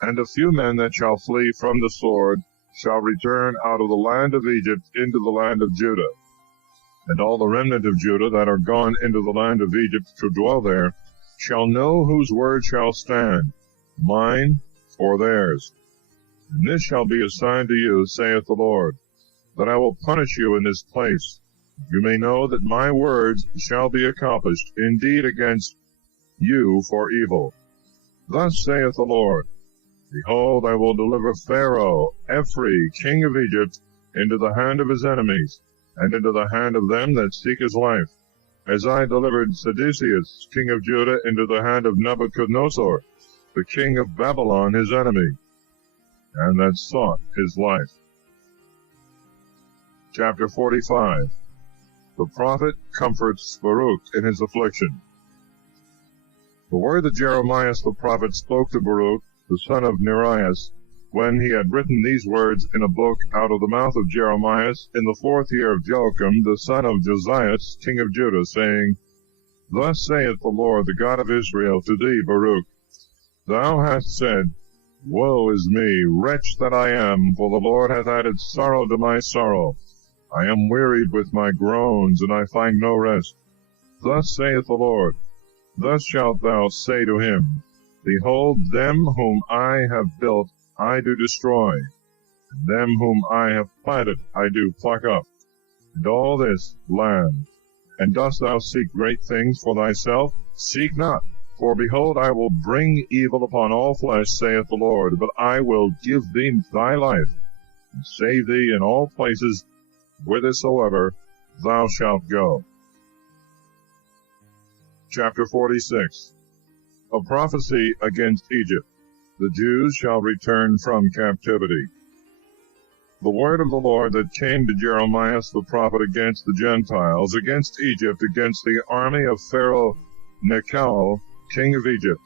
And a few men that shall flee from the sword shall return out of the land of Egypt into the land of Judah. And all the remnant of Judah that are gone into the land of Egypt to dwell there shall know whose word shall stand, mine or theirs. And this shall be a sign to you, saith the Lord, that I will punish you in this place. You may know that my words shall be accomplished indeed against you for evil. Thus saith the Lord, Behold, I will deliver Pharaoh, Ephri, king of Egypt, into the hand of his enemies, and into the hand of them that seek his life, as I delivered Sedecius, king of Judah, into the hand of Nebuchadnezzar, the king of Babylon, his enemy, and that sought his life. Chapter 45. The prophet comforts Baruch in his affliction. The word that Jeremias the prophet spoke to Baruch, the son of Nerias, when he had written these words in a book out of the mouth of Jeremias in the 4th year of Joachim, the son of Josias, king of Judah, saying, Thus saith the Lord, the God of Israel, to thee, Baruch, Thou hast said, Woe is me, wretch that I am, for the Lord hath added sorrow to my sorrow. I am wearied with my groans, and I find no rest. Thus saith the Lord, Thus shalt thou say to him, Behold, them whom I have built I do destroy, and them whom I have planted I do pluck up, and all this land. And dost thou seek great things for thyself? Seek not, for behold, I will bring evil upon all flesh, saith the Lord, but I will give thee thy life, and save thee in all places whithersoever thou shalt go. Chapter 46. A prophecy against Egypt. The Jews shall return from captivity. The word of the Lord that came to Jeremias the prophet against the Gentiles, against Egypt, against the army of Pharaoh Necho, king of Egypt,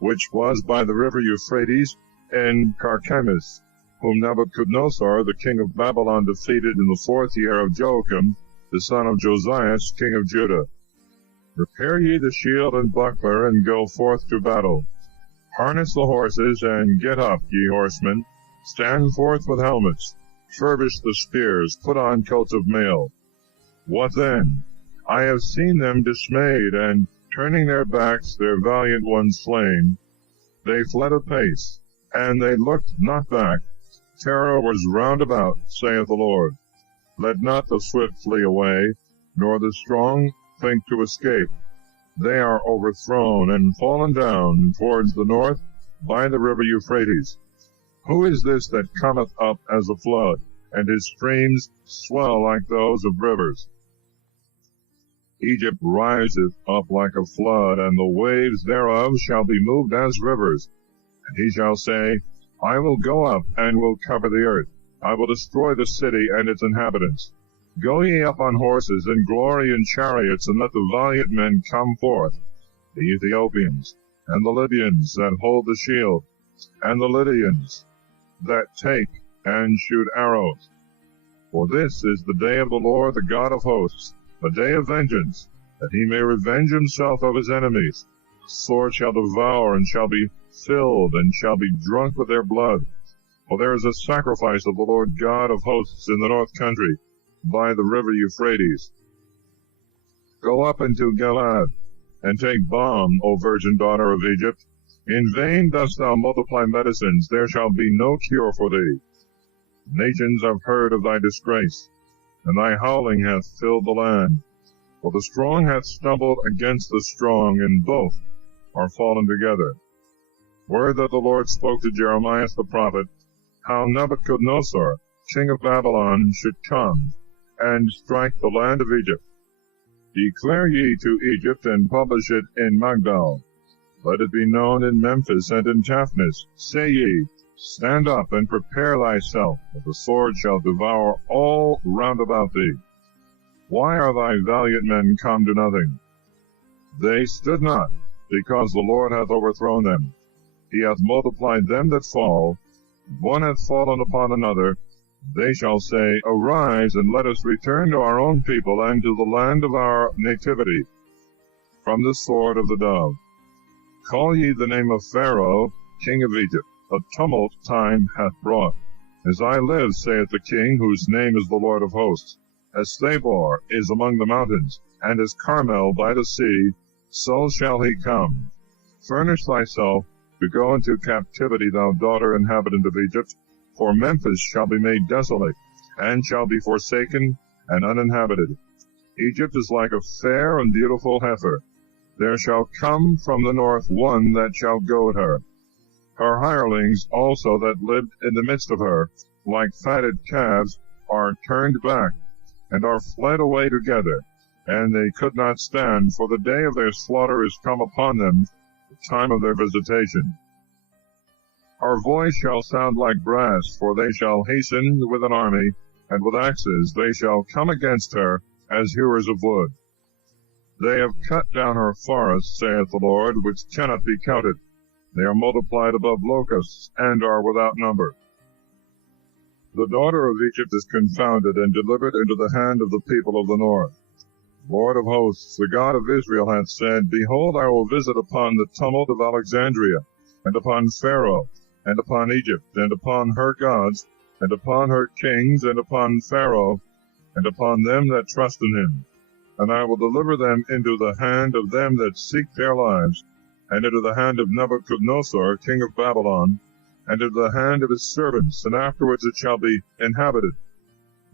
which was by the river Euphrates in Carchemish, whom Nebuchadnezzar, the king of Babylon, defeated in the 4th year of Joachim, the son of Josias, king of Judah. Prepare ye the shield and buckler, and go forth to battle. Harness the horses, and get up, ye horsemen. Stand forth with helmets. Furbish the spears, put on coats of mail. What then? I have seen them dismayed, and turning their backs, their valiant ones slain. They fled apace, and they looked not back. Terror was round about, saith the Lord. Let not the swift flee away, nor the strong think to escape. They are overthrown and fallen down towards the north by the river Euphrates. Who is this that cometh up as a flood, and his streams swell like those of rivers? Egypt riseth up like a flood, and the waves thereof shall be moved as rivers. And he shall say, I will go up, and will cover the earth. I will destroy the city and its inhabitants. Go ye up on horses, and glory in chariots, and let the valiant men come forth, the Ethiopians, and the Libyans that hold the shield, and the Lydians that take and shoot arrows. For this is the day of the Lord, the God of hosts, a day of vengeance, that he may revenge himself of his enemies. The sword shall devour, and shall be filled, and shall be drunk with their blood. For there is a sacrifice of the Lord God of hosts in the north country, by the river Euphrates. Go up into Gilad, and take balm, O virgin daughter of Egypt. In vain dost thou multiply medicines, there shall be no cure for thee. Nations have heard of thy disgrace, and thy howling hath filled the land. For the strong hath stumbled against the strong, and both are fallen together. Word that the Lord spoke to Jeremias the prophet, how Nebuchadnezzar, king of Babylon, should come and strike the land of Egypt. Declare ye to Egypt, and publish it in Magdal. Let it be known in Memphis and in Taphnis. Say ye, stand up and prepare thyself, for the sword shall devour all round about thee. Why are thy valiant men come to nothing? They stood not, because the Lord hath overthrown them. He hath multiplied them that fall, one hath fallen upon another. They shall say, Arise, and let us return to our own people, and to the land of our nativity, from the sword of the dove. Call ye the name of Pharaoh, king of Egypt. A tumult time hath brought. As I live, saith the king, whose name is the Lord of hosts. As Thabor is among the mountains, and as Carmel by the sea, so shall he come. Furnish thyself to go into captivity, thou daughter inhabitant of Egypt, for Memphis shall be made desolate, and shall be forsaken and uninhabited. Egypt is like a fair and beautiful heifer. There shall come from the north one that shall goad her. Her hirelings also that lived in the midst of her, like fatted calves, are turned back, and are fled away together, and they could not stand, for the day of their slaughter is come upon them, the time of their visitation. Our voice shall sound like brass, for they shall hasten with an army, and with axes they shall come against her as hewers of wood. They have cut down her forests, saith the Lord, which cannot be counted. They are multiplied above locusts, and are without number. The daughter of Egypt is confounded, and delivered into the hand of the people of the north. Lord of hosts, the God of Israel, hath said, Behold, I will visit upon the tumult of Alexandria, and upon Pharaoh, and upon Egypt, and upon her gods, and upon her kings, and upon Pharaoh, and upon them that trust in him. And I will deliver them into the hand of them that seek their lives, and into the hand of Nebuchadnezzar, king of Babylon, and into the hand of his servants, and afterwards it shall be inhabited,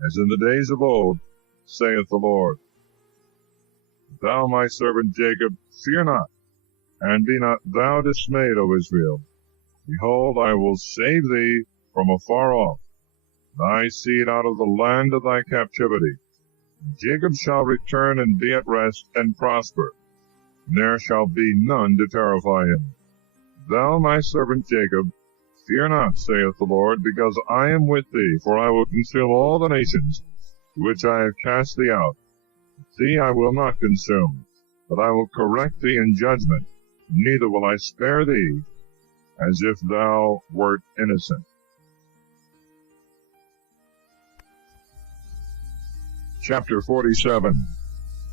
as in the days of old, saith the Lord. Thou, my servant Jacob, fear not, and be not thou dismayed, O Israel. Behold, I will save thee from afar off, thy seed out of the land of thy captivity. Jacob shall return and be at rest and prosper, and there shall be none to terrify him. Thou, my servant Jacob, fear not, saith the Lord, because I am with thee, for I will consume all the nations to which I have cast thee out. Thee I will not consume, but I will correct thee in judgment, neither will I spare thee, as if thou wert innocent. Chapter 47.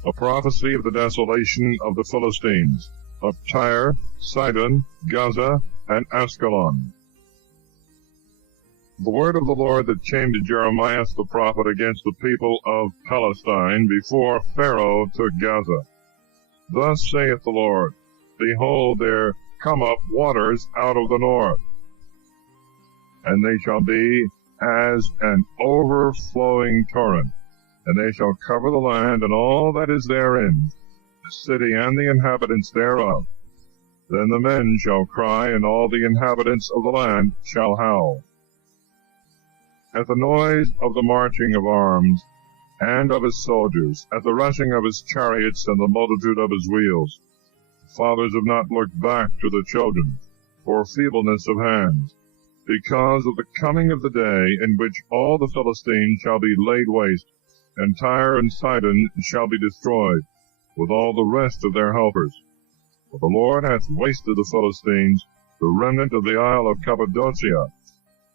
A prophecy of the desolation of the Philistines, of Tyre, Sidon, Gaza, and Askelon. The word of the Lord that came to Jeremias the prophet against the people of Palestine before Pharaoh took Gaza. Thus saith the Lord, Behold, there come up waters out of the north, and they shall be as an overflowing torrent, and they shall cover the land and all that is therein, the city and the inhabitants thereof. Then the men shall cry, and all the inhabitants of the land shall howl. At the noise of the marching of arms, and of his soldiers, at the rushing of his chariots and the multitude of his wheels, the fathers have not looked back to the children, for feebleness of hands, because of the coming of the day in which all the Philistines shall be laid waste, and Tyre and Sidon shall be destroyed, with all the rest of their helpers. For the Lord hath wasted the Philistines, the remnant of the isle of Cappadocia.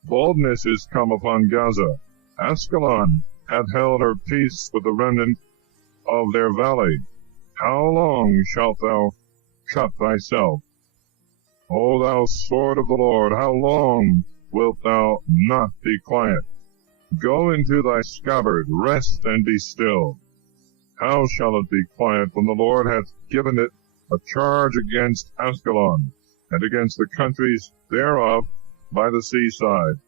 Boldness is come upon Gaza. Askelon hath held her peace with the remnant of their valley. How long shalt thou cut thyself? O thou sword of the Lord, how long wilt thou not be quiet? Go into thy scabbard, rest and be still. How shall it be quiet when the Lord hath given it a charge against Askelon, and against the countries thereof by the seaside,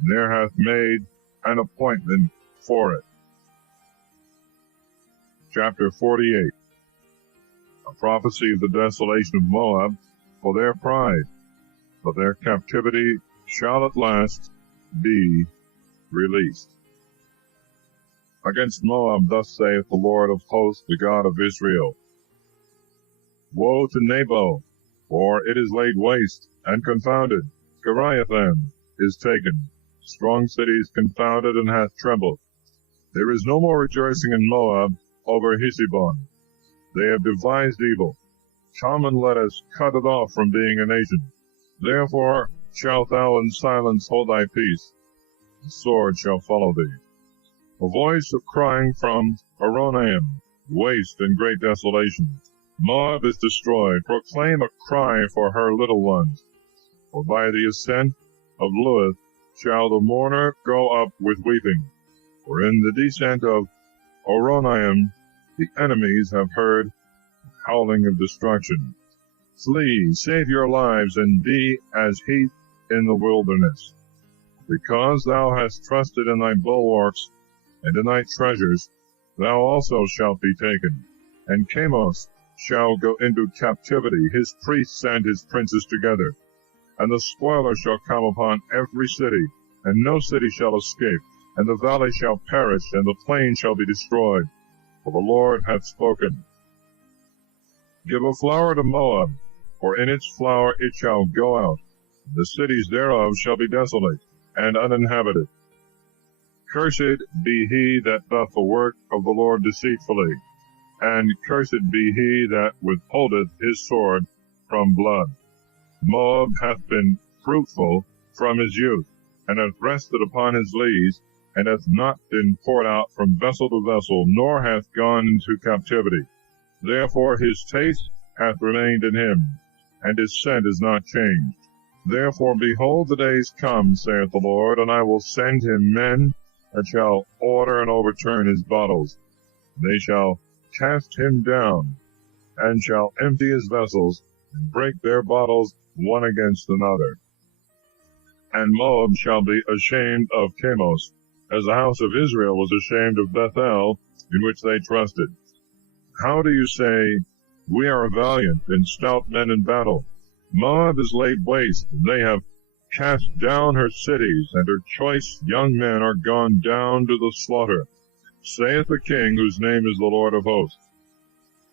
and there hath made an appointment for it. Chapter 48. A prophecy of the desolation of Moab for their pride, but their captivity shall at last be released. Against Moab thus saith the Lord of hosts, the God of Israel, Woe to Nebo, for it is laid waste and confounded. Kiriathaim is taken, strong cities confounded and hath trembled. There is no more rejoicing in Moab over Heshbon. They have devised evil. Come and let us cut it off from being a nation. Therefore shalt thou in silence hold thy peace. The sword shall follow thee. A voice of crying from Horonaim, waste and great desolation. Moab is destroyed. Proclaim a cry for her little ones. For by the ascent of Luith shall the mourner go up with weeping. For in the descent of Horonaim the enemies have heard the howling of destruction. Flee, save your lives, and be as heath in the wilderness. Because thou hast trusted in thy bulwarks and in thy treasures, thou also shalt be taken. And Chemos shall go into captivity, his priests and his princes together. And the spoiler shall come upon every city, and no city shall escape. And the valley shall perish, and the plain shall be destroyed. For the Lord hath spoken. Give a flower to Moab, for in its flower it shall go out. The cities thereof shall be desolate, and uninhabited. Cursed be he that doth the work of the Lord deceitfully, and cursed be he that withholdeth his sword from blood. Moab hath been fruitful from his youth, and hath rested upon his lees, and hath not been poured out from vessel to vessel, nor hath gone into captivity. Therefore his taste hath remained in him, and his scent is not changed. Therefore, behold, the days come, saith the Lord, and I will send him men that shall order and overturn his bottles. They shall cast him down, and shall empty his vessels, and break their bottles one against another. And Moab shall be ashamed of Chemos, as the house of Israel was ashamed of Bethel, in which they trusted. How do you say, We are valiant and stout men in battle? Moab is laid waste, and they have cast down her cities, and her choice young men are gone down to the slaughter, saith the King, whose name is the Lord of hosts.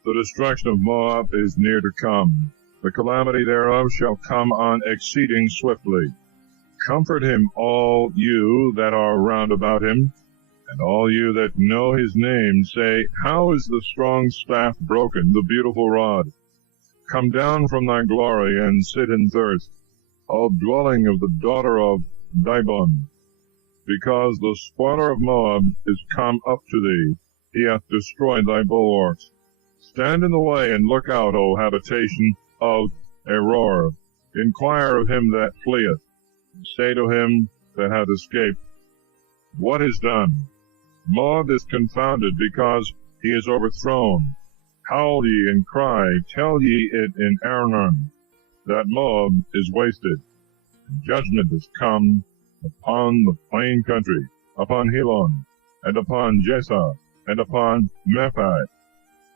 The destruction of Moab is near to come. The calamity thereof shall come on exceeding swiftly. Comfort him, all you that are round about him, and all you that know his name, say, How is the strong staff broken, the beautiful rod? Come down from thy glory, and sit in thirst, O dwelling of the daughter of Dibon. Because the spoiler of Moab is come up to thee, he hath destroyed thy bulwarks. Stand in the way, and look out, O habitation of Aroer. Inquire of him that fleeth. Say to him that hath escaped, What is done? Moab is confounded, because he is overthrown. Howl ye and cry, tell ye it in Arnon, that Moab is wasted. And judgment is come upon the plain country, upon Helon, and upon Jesah, and upon Mephai,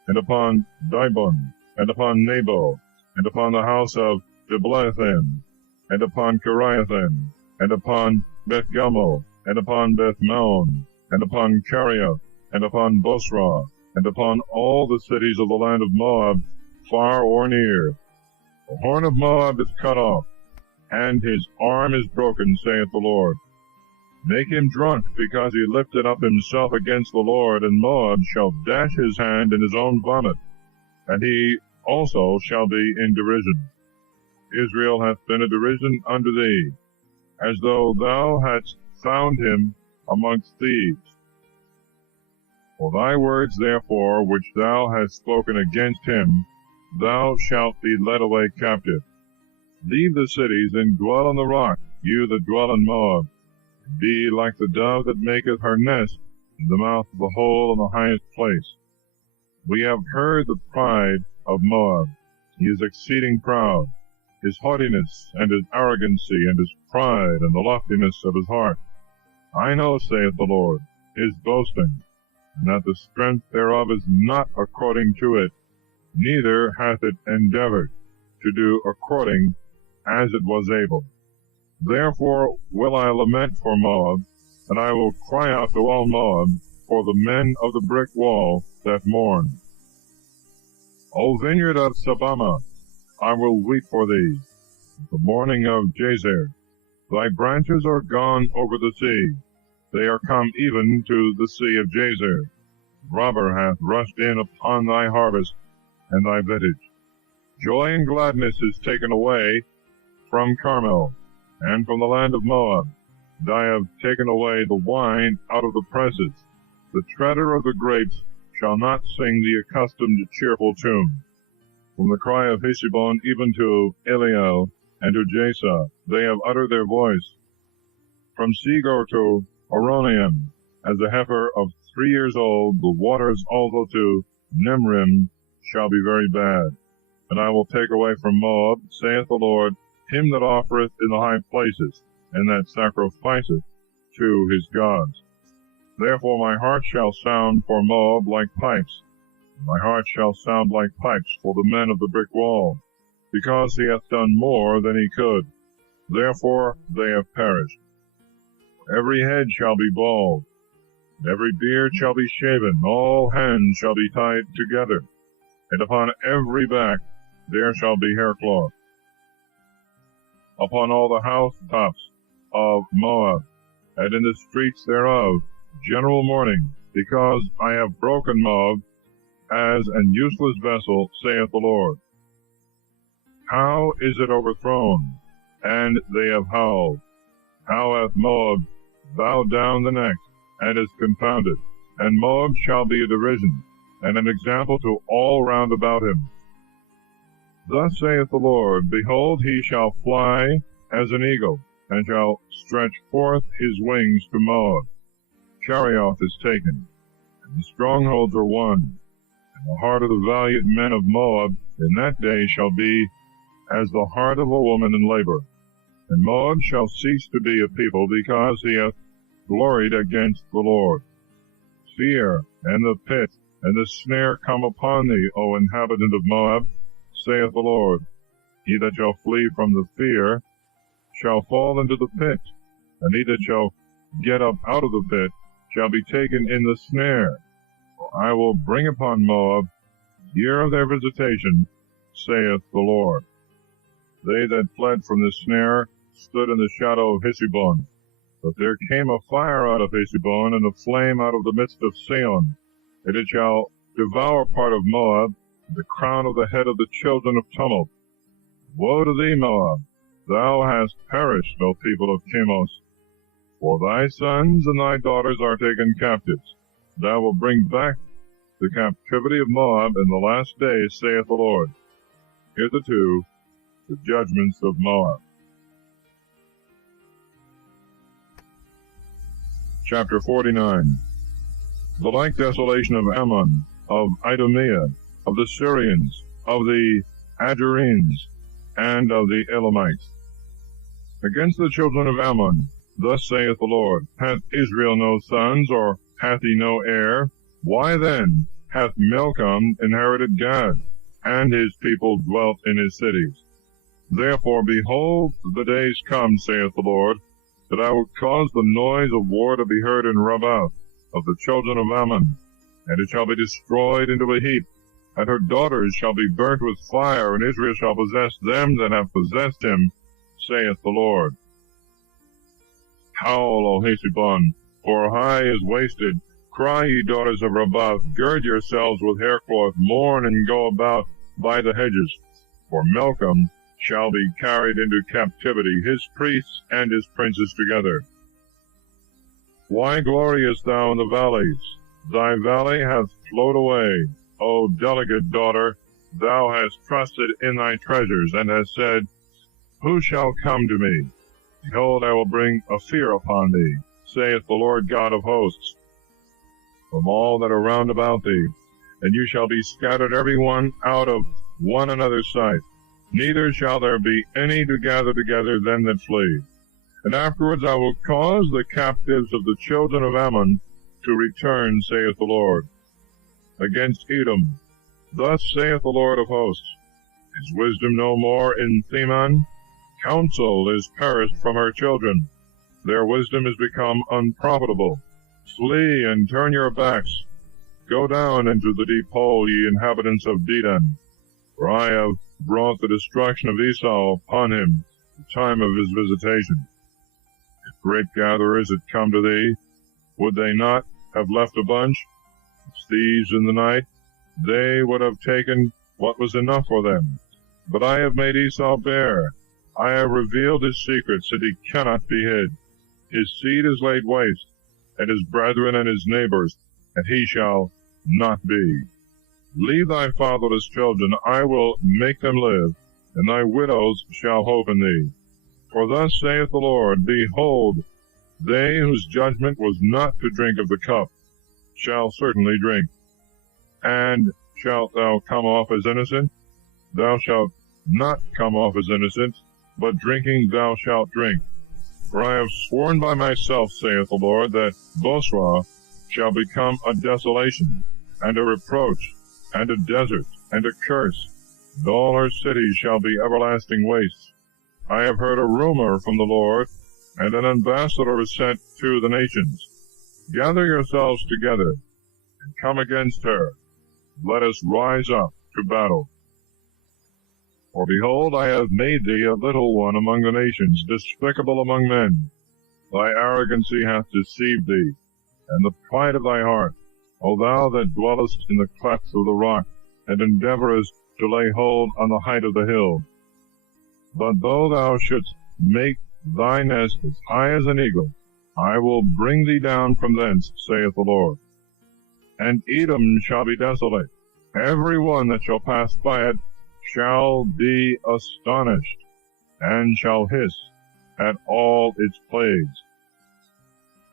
and upon Dibon, and upon Nebo, and upon the house of Diblathim, and upon Kiriathaim, and upon Beth-Gamo, and upon Beth-Maon, and upon Kariath, and upon Bosra, and upon all the cities of the land of Moab, far or near. The horn of Moab is cut off, and his arm is broken, saith the Lord. Make him drunk, because he lifted up himself against the Lord, and Moab shall dash his hand in his own vomit, and he also shall be in derision. Israel hath been a derision unto thee, as though thou hadst found him amongst thieves. For thy words, therefore, which thou hast spoken against him, thou shalt be led away captive. Leave the cities, and dwell on the rock, you that dwell in Moab. Be like the dove that maketh her nest in the mouth of the hole in the highest place. We have heard the pride of Moab, He is exceeding proud. His haughtiness, and his arrogancy, and his pride, and the loftiness of his heart. I know, saith the Lord, his boasting, and that the strength thereof is not according to it, neither hath it endeavored to do according as it was able. Therefore will I lament for Moab, and I will cry out to all Moab for the men of the brick wall that mourn. O vineyard of Sabama, I will weep for thee, the mourning of Jazer. Thy branches are gone over the sea, they are come even to the sea of Jazer. Robber hath rushed in upon thy harvest and thy vintage. Joy and gladness is taken away from Carmel, and from the land of Moab. And I have taken away the wine out of the presses. The treader of the grapes shall not sing the accustomed cheerful tune. From the cry of Heshbon even to Eliel and to Jasah, they have uttered their voice. From Segor to Oronium, as a heifer of 3 years old, the waters also to Nimrim shall be very bad. And I will take away from Moab, saith the Lord, him that offereth in the high places, and that sacrificeth to his gods. Therefore my heart shall sound for Moab like pipes, and my heart shall sound like pipes for the men of the brick wall, because he hath done more than he could. Therefore they have perished. Every head shall be bald, and every beard shall be shaven, all hands shall be tied together, and upon every back there shall be haircloth. Upon all the housetops of Moab, and in the streets thereof, general mourning, because I have broken Moab as an useless vessel, saith the Lord. How is it overthrown, and they have howled? How hath Moab bowed down the neck, and is confounded? And Moab shall be a derision, and an example to all round about him. Thus saith the Lord, Behold, he shall fly as an eagle, and shall stretch forth his wings to Moab. Charioth is taken, and the strongholds are won, and the heart of the valiant men of Moab in that day shall be as the heart of a woman in labor. And Moab shall cease to be a people, because he hath gloried against the Lord. Fear, and the pit, and the snare come upon thee, O inhabitant of Moab, saith the Lord. He that shall flee from the fear shall fall into the pit, and he that shall get up out of the pit shall be taken in the snare. For I will bring upon Moab the year of their visitation, saith the Lord. They that fled from the snare stood in the shadow of Heshbon. But there came a fire out of Heshbon, and a flame out of the midst of Sion, and it shall devour part of Moab, the crown of the head of the children of tumult. Woe to thee, Moab! Thou hast perished, O people of Chemos. For thy sons and thy daughters are taken captives. Thou wilt bring back the captivity of Moab in the last days, saith the Lord. Hitherto the judgments of Moab. Chapter 49. The like desolation of Ammon, of Idumea, of the Syrians, of the Adurenes, and of the Elamites. Against the children of Ammon, thus saith the Lord, Hath Israel no sons, or hath he no heir? Why then hath Milcom inherited Gad, and his people dwelt in his cities? Therefore, behold, the days come, saith the Lord, that I will cause the noise of war to be heard in Rabbah, of the children of Ammon, and it shall be destroyed into a heap, and her daughters shall be burnt with fire, and Israel shall possess them that have possessed him, saith the Lord. Howl, O Heshbon, for Hai is wasted. Cry, ye daughters of Rabbah, gird yourselves with haircloth, mourn and go about by the hedges, for Milcom shall be carried into captivity, his priests and his princes together. Why gloriest thou in the valleys? Thy valley hath flowed away. O delicate daughter, thou hast trusted in thy treasures, and hast said, Who shall come to me? Behold, I will bring a fear upon thee, saith the Lord God of hosts, from all that are round about thee, and you shall be scattered every one out of one another's sight, neither shall there be any to gather together them that flee. And afterwards I will cause the captives of the children of Ammon to return, saith the Lord. Against Edom, thus saith the Lord of hosts, Is wisdom no more in Theman? Counsel is perished from her children. Their wisdom is become unprofitable. Flee and turn your backs. Go down into the deep hole, ye inhabitants of Dedan, for I have brought the destruction of Esau upon him, the time of his visitation. If great gatherers had come to thee, would they not have left a bunch? As thieves in the night, they would have taken what was enough for them. But I have made Esau bare. I have revealed his secrets, that he cannot be hid. His seed is laid waste, and his brethren and his neighbors, and he shall not be. Leave thy fatherless children, I will make them live, and thy widows shall hope in thee. For thus saith the Lord, Behold, they whose judgment was not to drink of the cup shall certainly drink. And shalt thou come off as innocent? Thou shalt not come off as innocent, but drinking thou shalt drink. For I have sworn by myself, saith the Lord, that Bosra shall become a desolation, and a reproach, and a desert, and a curse, and all her cities shall be everlasting wastes. I have heard a rumor from the Lord, and an ambassador is sent to the nations. Gather yourselves together, and come against her. Let us rise up to battle. For behold, I have made thee a little one among the nations, despicable among men. Thy arrogancy hath deceived thee, and the pride of thy heart, O thou that dwellest in the clefts of the rock, and endeavourest to lay hold on the height of the hill. But though thou shouldst make thy nest as high as an eagle, I will bring thee down from thence, saith the Lord. And Edom shall be desolate. Every one that shall pass by it shall be astonished, and shall hiss at all its plagues.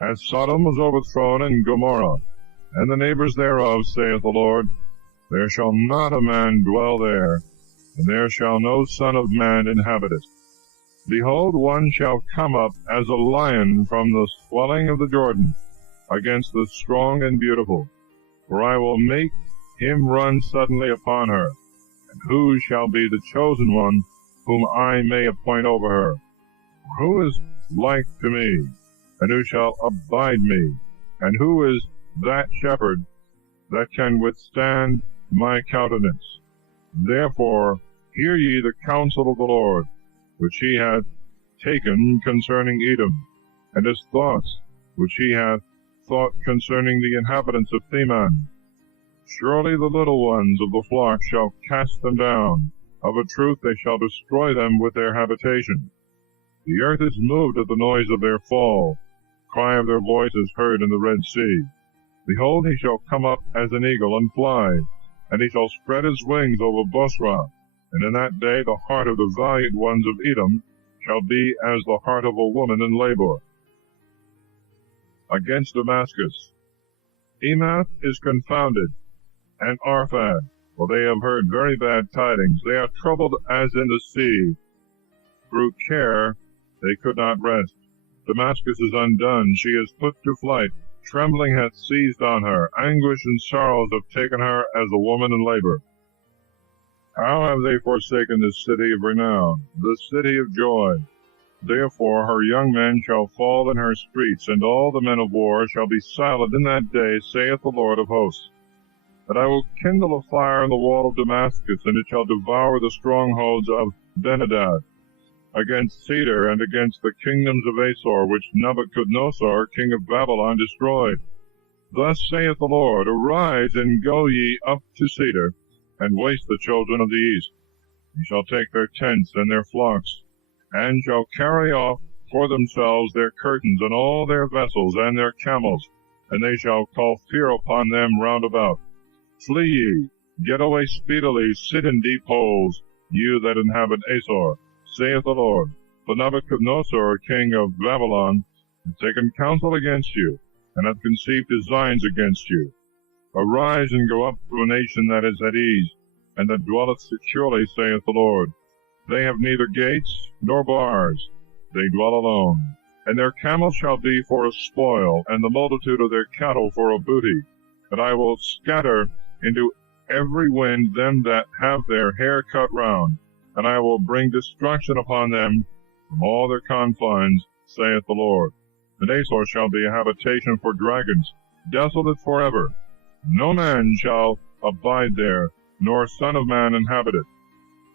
As Sodom was overthrown, and Gomorrah, and the neighbors thereof, saith the Lord, there shall not a man dwell there, and there shall no son of man inhabit it. Behold, one shall come up as a lion from the swelling of the Jordan, against the strong and beautiful. For I will make him run suddenly upon her. And who shall be the chosen one, whom I may appoint over her? Who is like to me, and who shall abide me? And who is that shepherd that can withstand my countenance? Therefore hear ye the counsel of the Lord, which he hath taken concerning Edom, and his thoughts, which he hath thought concerning the inhabitants of Theman. Surely the little ones of the flock shall cast them down. Of a truth they shall destroy them with their habitation. The earth is moved at the noise of their fall. The cry of their voice is heard in the Red Sea. Behold, he shall come up as an eagle and fly, and he shall spread his wings over Bosra. And in that day the heart of the valiant ones of Edom shall be as the heart of a woman in labor. Against Damascus, Emath is confounded, and Arphad, for they have heard very bad tidings. They are troubled as in the sea. Through care they could not rest. Damascus is undone, she is put to flight. Trembling hath seized on her, anguish and sorrows have taken her as a woman in labor. How have they forsaken this city of renown, the city of joy? Therefore her young men shall fall in her streets, and all the men of war shall be silent in that day, saith the Lord of hosts. And I will kindle a fire in the wall of Damascus, and it shall devour the strongholds of Ben-hadad, against Cedar, and against the kingdoms of Asor, which Nebuchadnezzar, king of Babylon, destroyed. Thus saith the Lord, Arise, and go ye up to Cedar, and waste the children of the east. Ye shall take their tents and their flocks, and shall carry off for themselves their curtains, and all their vessels, and their camels, and they shall call fear upon them round about. Flee ye, get away speedily, sit in deep holes, you that inhabit Asor, saith the Lord. For Nebuchadnezzar, king of Babylon, hath taken counsel against you, and hath conceived designs against you. Arise and go up to a nation that is at ease, and that dwelleth securely, saith the Lord. They have neither gates nor bars, they dwell alone. And their camels shall be for a spoil, and the multitude of their cattle for a booty. And I will scatter into every wind them that have their hair cut round, and I will bring destruction upon them from all their confines, saith the Lord. And Azor shall be a habitation for dragons, desolate forever. No man shall abide there, nor son of man inhabit it.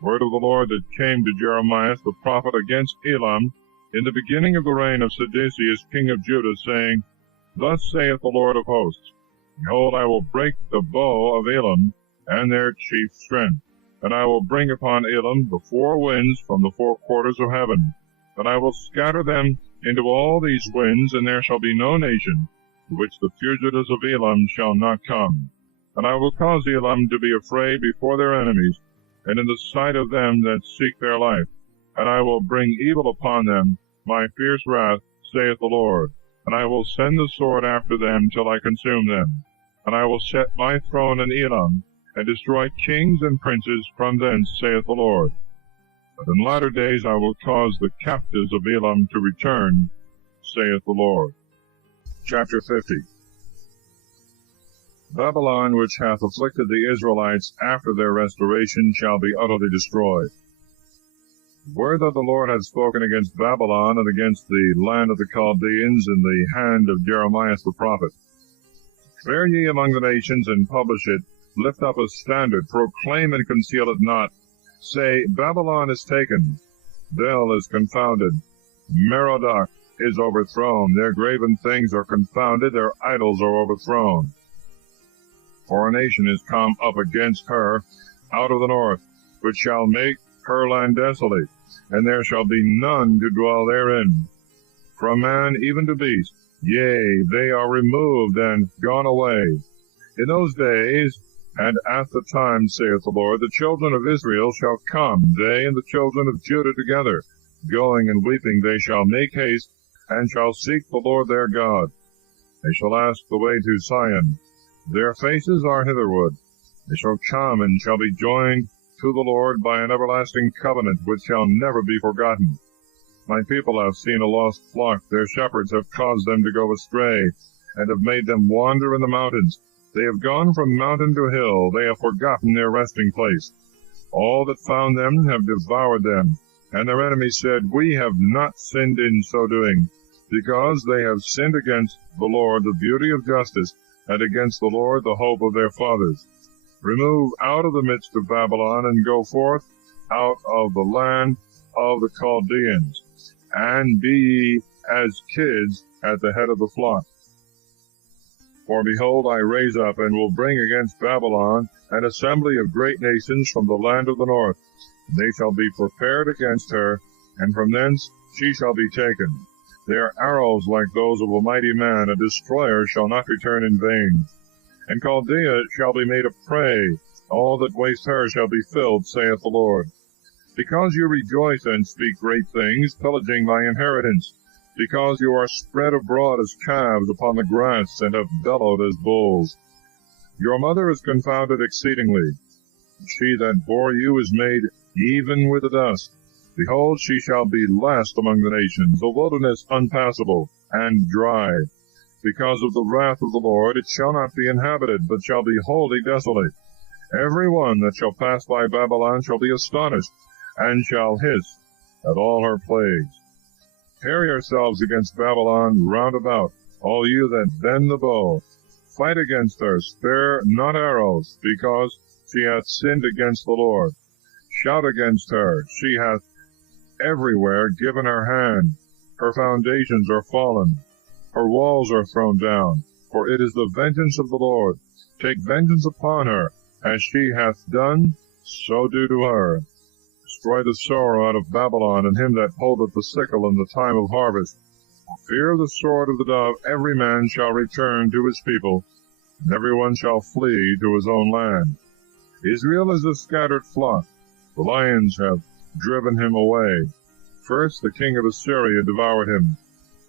Word of the Lord that came to Jeremias the prophet against Elam, in the beginning of the reign of Sedecius king of Judah, saying, Thus saith the Lord of hosts, Behold, I will break the bow of Elam, and their chief strength. And I will bring upon Elam the four winds from the four quarters of heaven. And I will scatter them into all these winds, and there shall be no nation to which the fugitives of Elam shall not come. And I will cause Elam to be afraid before their enemies, and in the sight of them that seek their life. And I will bring evil upon them, my fierce wrath, saith the Lord. And I will send the sword after them till I consume them. And I will set my throne in Elam, and destroy kings and princes from thence, saith the Lord. But in latter days I will cause the captives of Elam to return, saith the Lord. Chapter 50. Babylon, which hath afflicted the Israelites after their restoration, shall be utterly destroyed. The word that the Lord hath spoken against Babylon and against the land of the Chaldeans in the hand of Jeremias the prophet. Declare ye among the nations, and publish it. Lift up a standard, proclaim and conceal it not. Say, Babylon is taken, Bel is confounded, Merodach is overthrown, their graven things are confounded, their idols are overthrown. For a nation is come up against her out of the north, which shall make her land desolate, and there shall be none to dwell therein. From man even to beast, yea, they are removed and gone away. In those days, and at the time, saith the Lord, the children of Israel shall come, they and the children of Judah together. Going and weeping they shall make haste, and shall seek the Lord their God. They shall ask the way to Zion. Their faces are hitherward. They shall come, and shall be joined to the Lord by an everlasting covenant, which shall never be forgotten. My people have seen a lost flock. Their shepherds have caused them to go astray, and have made them wander in the mountains. They have gone from mountain to hill, they have forgotten their resting place. All that found them have devoured them, and their enemies said, We have not sinned in so doing, because they have sinned against the Lord, the beauty of justice, and against the Lord, the hope of their fathers. Remove out of the midst of Babylon, and go forth out of the land of the Chaldeans, and be ye as kids at the head of the flock. For behold, I raise up, and will bring against Babylon an assembly of great nations from the land of the north. They shall be prepared against her, and from thence she shall be taken. Their arrows like those of a mighty man, a destroyer shall not return in vain. And Chaldea shall be made a prey, all that waste her shall be filled, saith the Lord. Because you rejoice and speak great things, pillaging my inheritance, because you are spread abroad as calves upon the grass, and have bellowed as bulls. Your mother is confounded exceedingly. She that bore you is made even with the dust. Behold, she shall be last among the nations, a wilderness unpassable, and dry. Because of the wrath of the Lord it shall not be inhabited, but shall be wholly desolate. Every one that shall pass by Babylon shall be astonished, and shall hiss at all her plagues. Tear yourselves against Babylon round about, all you that bend the bow. Fight against her, spare not arrows, because she hath sinned against the Lord. Shout against her, she hath everywhere given her hand. Her foundations are fallen, her walls are thrown down, for it is the vengeance of the Lord. Take vengeance upon her, as she hath done, so do to her. Destroy the sower out of Babylon, and him that holdeth the sickle in the time of harvest. For fear of the sword of the dove, every man shall return to his people, and every one shall flee to his own land. Israel is a scattered flock. The lions have driven him away. First the king of Assyria devoured him,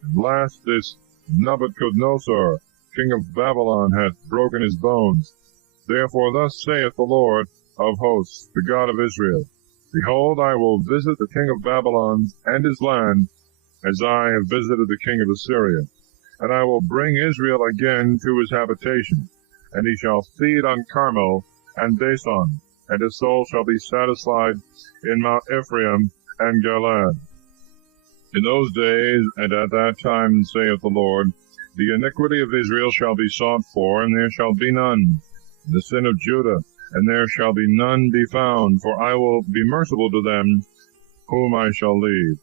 and last this Nebuchadnezzar, king of Babylon, hath broken his bones. Therefore thus saith the Lord, of hosts, the God of Israel, behold, I will visit the king of Babylon and his land, as I have visited the king of Assyria. And I will bring Israel again to his habitation, and he shall feed on Carmel and Bashan, and his soul shall be satisfied in Mount Ephraim and Galaad. In those days and at that time, saith the Lord, the iniquity of Israel shall be sought for, and there shall be none. The sin of Judah, and there shall be none be found, for I will be merciful to them whom I shall leave.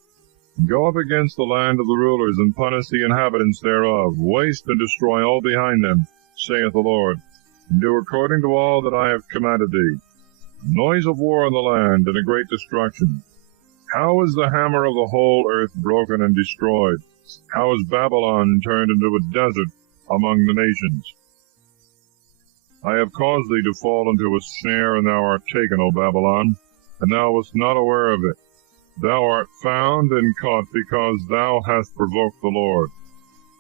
Go up against the land of the rulers, and punish the inhabitants thereof. Waste and destroy all behind them, saith the Lord, and do according to all that I have commanded thee. Noise of war in the land, and a great destruction. How is the hammer of the whole earth broken and destroyed? How is Babylon turned into a desert among the nations? I have caused thee to fall into a snare, and thou art taken, O Babylon, and thou wast not aware of it. Thou art found and caught, because thou hast provoked the Lord.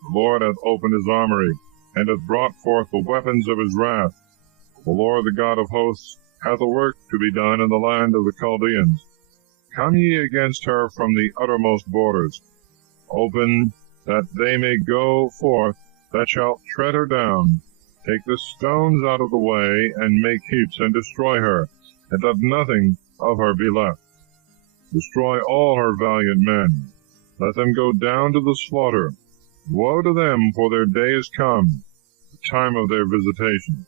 The Lord hath opened his armory, and hath brought forth the weapons of his wrath. The Lord, the God of hosts, hath a work to be done in the land of the Chaldeans. Come ye against her from the uttermost borders. Open, that they may go forth, that shall tread her down. Take the stones out of the way, and make heaps, and destroy her, and let nothing of her be left. Destroy all her valiant men. Let them go down to the slaughter. Woe to them, for their day is come, the time of their visitation.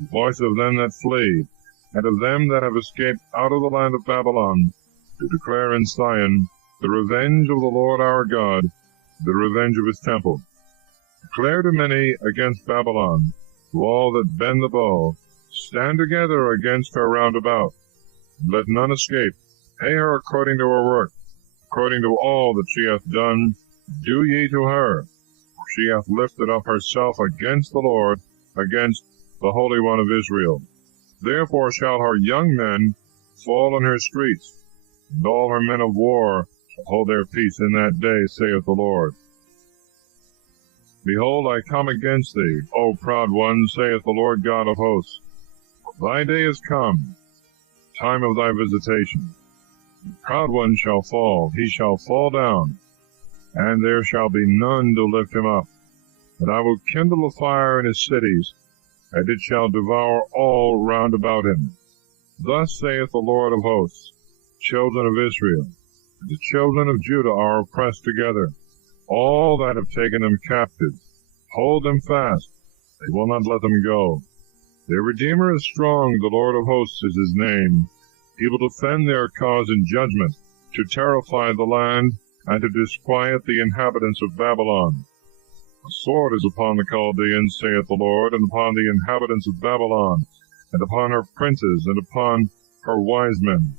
The voice of them that flee, and of them that have escaped out of the land of Babylon, to declare in Zion the revenge of the Lord our God, the revenge of his temple. Declare to many against Babylon, to all that bend the bow, stand together against her round about. Let none escape. Pay her according to her work, according to all that she hath done, do ye to her. For she hath lifted up herself against the Lord, against the Holy One of Israel. Therefore shall her young men fall in her streets, and all her men of war shall hold their peace in that day, saith the Lord. Behold, I come against thee, O proud one, saith the Lord God of hosts. Thy day is come, time of thy visitation. The proud one shall fall, he shall fall down, and there shall be none to lift him up. And I will kindle a fire in his cities, and it shall devour all round about him. Thus saith the Lord of hosts, children of Israel, and the children of Judah are oppressed together. All that have taken them captive, hold them fast, they will not let them go. Their Redeemer is strong, the Lord of hosts is his name. He will defend their cause in judgment, to terrify the land, and to disquiet the inhabitants of Babylon. A sword is upon the Chaldeans, saith the Lord, and upon the inhabitants of Babylon, and upon her princes, and upon her wise men.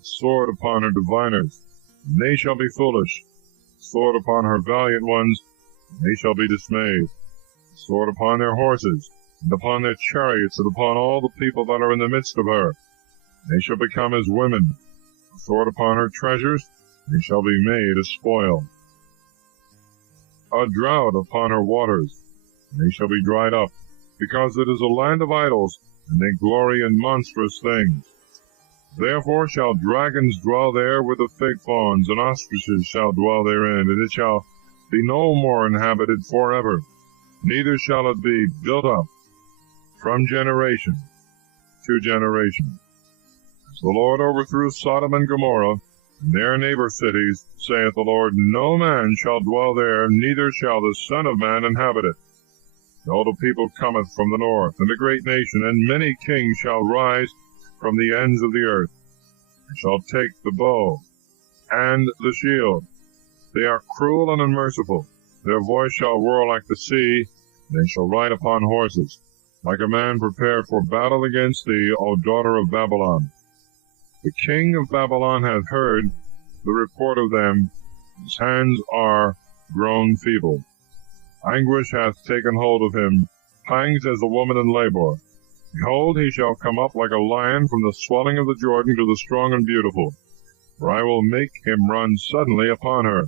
A sword upon her diviners, and they shall be foolish. A sword upon her valiant ones, and they shall be dismayed. A sword upon their horses, and upon their chariots, and upon all the people that are in the midst of her. They shall become as women. A sword upon her treasures, they shall be made a spoil. A drought upon her waters, and they shall be dried up, because it is a land of idols, and they glory in monstrous things. Therefore shall dragons dwell there with the fig fawns, and ostriches shall dwell therein, and it shall be no more inhabited forever, neither shall it be built up from generation to generation. As the Lord overthrew Sodom and Gomorrah, and their neighbor cities, saith the Lord, no man shall dwell there, neither shall the Son of Man inhabit it. All the people cometh from the north, and a great nation, and many kings shall rise from the ends of the earth. They shall take the bow and the shield. They are cruel and unmerciful. Their voice shall roar like the sea, and they shall ride upon horses, like a man prepared for battle against thee, O daughter of Babylon. The king of Babylon hath heard the report of them, his hands are grown feeble. Anguish hath taken hold of him, pangs as a woman in labor. Behold, he shall come up like a lion from the swelling of the Jordan to the strong and beautiful. For I will make him run suddenly upon her.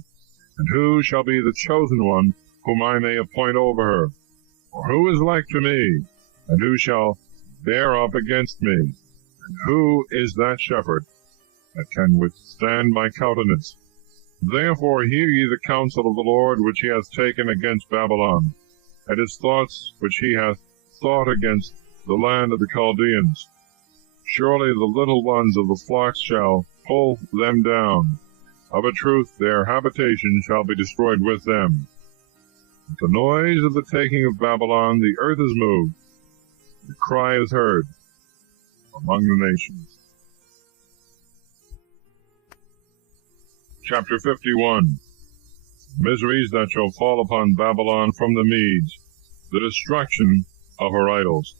And who shall be the chosen one whom I may appoint over her? Or who is like to me, and who shall bear up against me? Who is that shepherd that can withstand my countenance? Therefore hear ye the counsel of the Lord which he hath taken against Babylon, and his thoughts which he hath thought against the land of the Chaldeans. Surely the little ones of the flocks shall pull them down. Of a truth their habitation shall be destroyed with them. At the noise of the taking of Babylon the earth is moved, the cry is heard among the nations. Chapter 51. Miseries that shall fall upon Babylon from the Medes, the destruction of her idols.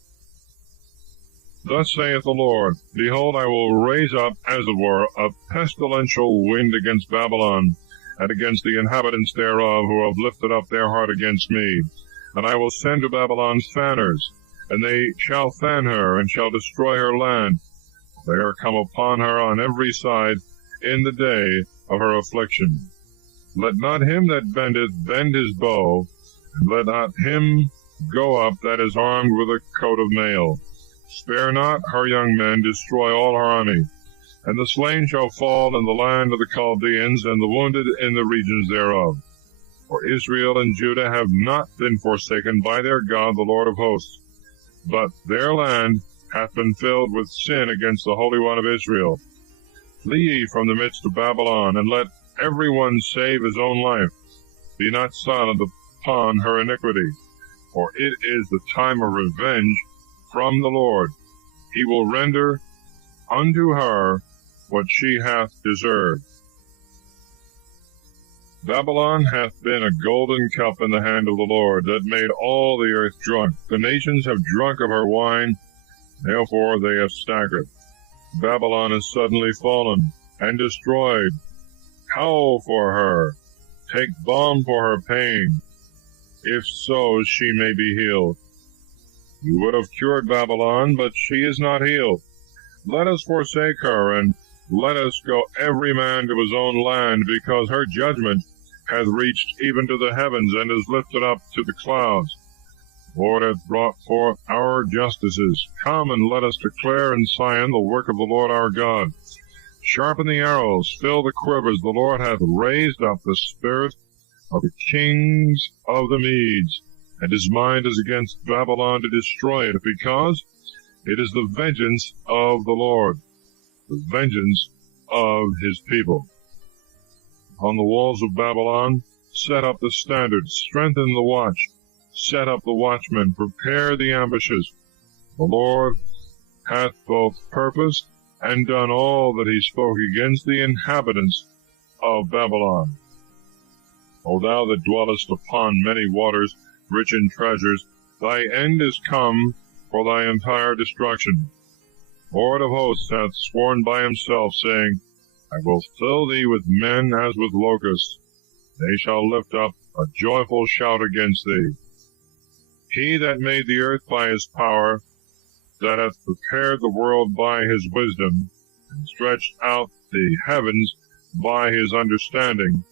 Thus saith the Lord, Behold, I will raise up, as it were, a pestilential wind against Babylon, and against the inhabitants thereof, who have lifted up their heart against me. And I will send to Babylon fanners, and they shall fan her, and shall destroy her land. They are come upon her on every side in the day of her affliction. Let not him that bendeth bend his bow, and let not him go up that is armed with a coat of mail. Spare not her young men, destroy all her army. And the slain shall fall in the land of the Chaldeans, and the wounded in the regions thereof. For Israel and Judah have not been forsaken by their God, the Lord of hosts, but their land hath been filled with sin against the Holy One of Israel. Flee ye from the midst of Babylon, and let every one save his own life. Be not silent upon her iniquity, for it is the time of revenge from the Lord. He will render unto her what she hath deserved. Babylon hath been a golden cup in the hand of the Lord, that made all the earth drunk. The nations have drunk of her wine, therefore they have staggered. Babylon is suddenly fallen and destroyed. Howl for her, take balm for her pain, if so she may be healed. You would have cured Babylon, but she is not healed. Let us forsake her, and let us go every man to his own land, because her judgment hath reached even to the heavens, and is lifted up to the clouds. The Lord hath brought forth our justices. Come, and let us declare in Zion the work of the Lord our God. Sharpen the arrows, fill the quivers. The Lord hath raised up the spirit of the kings of the Medes, and his mind is against Babylon to destroy it, because it is the vengeance of the Lord, the vengeance of his people. On the walls of Babylon, set up the standards, strengthen the watch, set up the watchmen, prepare the ambushes. The Lord hath both purposed and done all that he spoke against the inhabitants of Babylon. O thou that dwellest upon many waters, rich in treasures, thy end is come for thy entire destruction. The Lord of hosts hath sworn by himself, saying, I will fill thee with men as with locusts. They shall lift up a joyful shout against thee. He that made the earth by his power, that hath prepared the world by his wisdom, and stretched out the heavens by his understanding,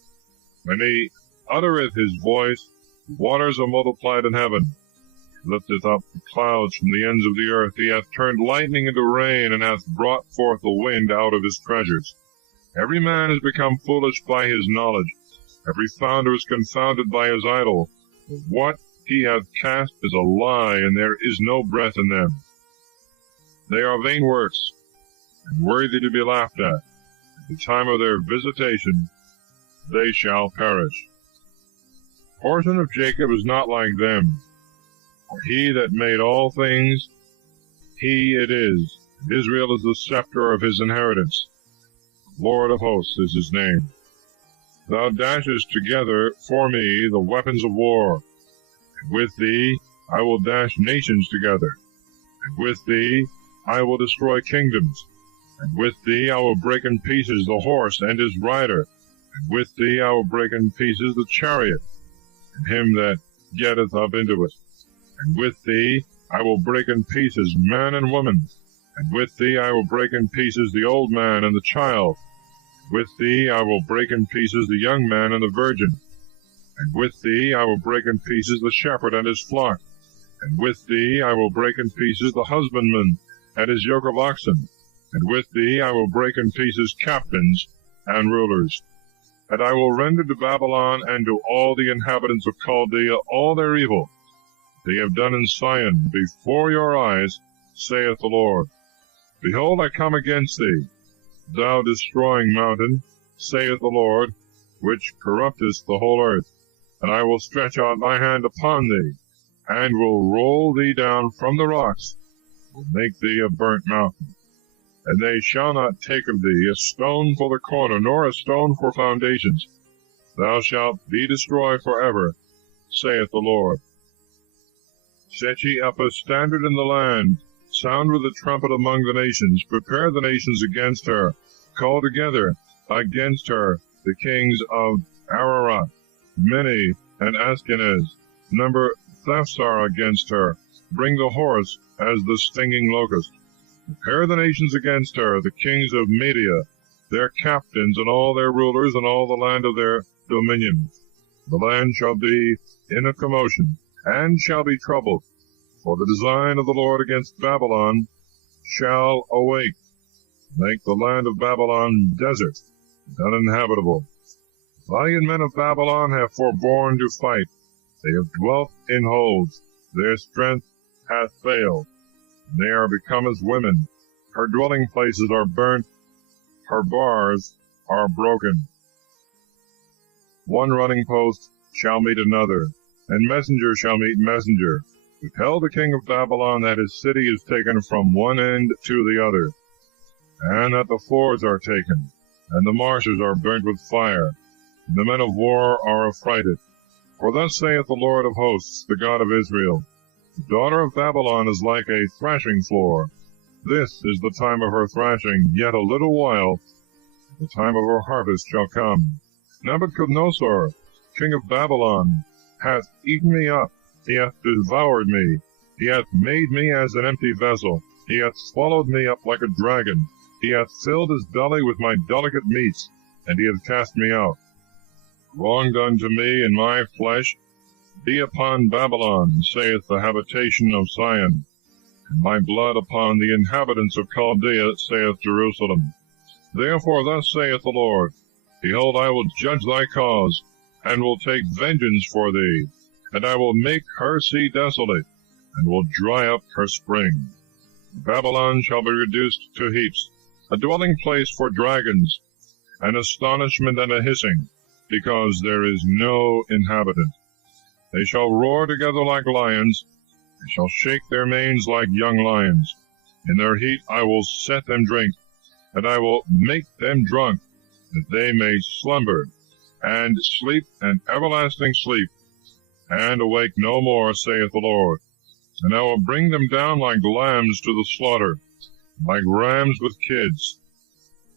when he uttereth his voice, waters are multiplied in heaven. He lifteth up the clouds from the ends of the earth. He hath turned lightning into rain, and hath brought forth the wind out of his treasures. Every man is become foolish by his knowledge. Every founder is confounded by his idol. What he hath cast is a lie, and there is no breath in them. They are vain works, and worthy to be laughed at. At the time of their visitation they shall perish. The portion of Jacob is not like them. For he that made all things, he it is. Israel is the scepter of his inheritance. Lord of hosts is his name. Thou dashest together for me the weapons of war. And with thee I will dash nations together. And with thee I will destroy kingdoms. And with thee I will break in pieces the horse and his rider. And with thee I will break in pieces the chariot, and him that getteth up into it. And with thee I will break in pieces man and woman. And with thee I will break in pieces the old man and the child. With thee I will break in pieces the young man and the virgin. And with thee I will break in pieces the shepherd and his flock. And with thee I will break in pieces the husbandman and his yoke of oxen. And with thee I will break in pieces captains and rulers. And I will render to Babylon and to all the inhabitants of Chaldea all their evil they have done in Sion before your eyes, saith the Lord. Behold, I come against thee, thou destroying mountain, saith the Lord, which corruptest the whole earth. And I will stretch out my hand upon thee, and will roll thee down from the rocks, will make thee a burnt mountain. And they shall not take of thee a stone for the corner, nor a stone for foundations. Thou shalt be destroyed forever, saith the Lord. Set ye up a standard in the land, sound with a trumpet among the nations, prepare the nations against her, call together against her the kings of Ararat, Mini, and Ashkenaz, number Thafsar against her, bring the horse as the stinging locust. Prepare the nations against her, the kings of Media, their captains, and all their rulers, and all the land of their dominion. The land shall be in a commotion, and shall be troubled, for the design of the Lord against Babylon shall awake, make the land of Babylon desert, uninhabitable. Valiant men of Babylon have forborne to fight, they have dwelt in holes, their strength hath failed. They are become as women. Her dwelling places are burnt, her bars are broken. One running post shall meet another, and messenger shall meet messenger. To tell the king of Babylon that his city is taken from one end to the other, and that the fords are taken, and the marshes are burnt with fire, and the men of war are affrighted. For thus saith the Lord of hosts, the God of Israel, the daughter of Babylon is like a thrashing floor. This is the time of her thrashing, yet a little while, the time of her harvest shall come. Nebuchadnezzar, king of Babylon, hath eaten me up, he hath devoured me, he hath made me as an empty vessel, he hath swallowed me up like a dragon, he hath filled his belly with my delicate meats, and he hath cast me out. Wrong done to me in my flesh be upon Babylon, saith the habitation of Zion, and my blood upon the inhabitants of Chaldea, saith Jerusalem. Therefore thus saith the Lord, Behold, I will judge thy cause, and will take vengeance for thee, and I will make her sea desolate, and will dry up her spring. Babylon shall be reduced to heaps, a dwelling place for dragons, an astonishment and a hissing, because there is no inhabitant. They shall roar together like lions, they shall shake their manes like young lions. In their heat I will set them drink, and I will make them drunk, that they may slumber, and sleep an everlasting sleep, and awake no more, saith the Lord. And I will bring them down like lambs to the slaughter, like rams with kids.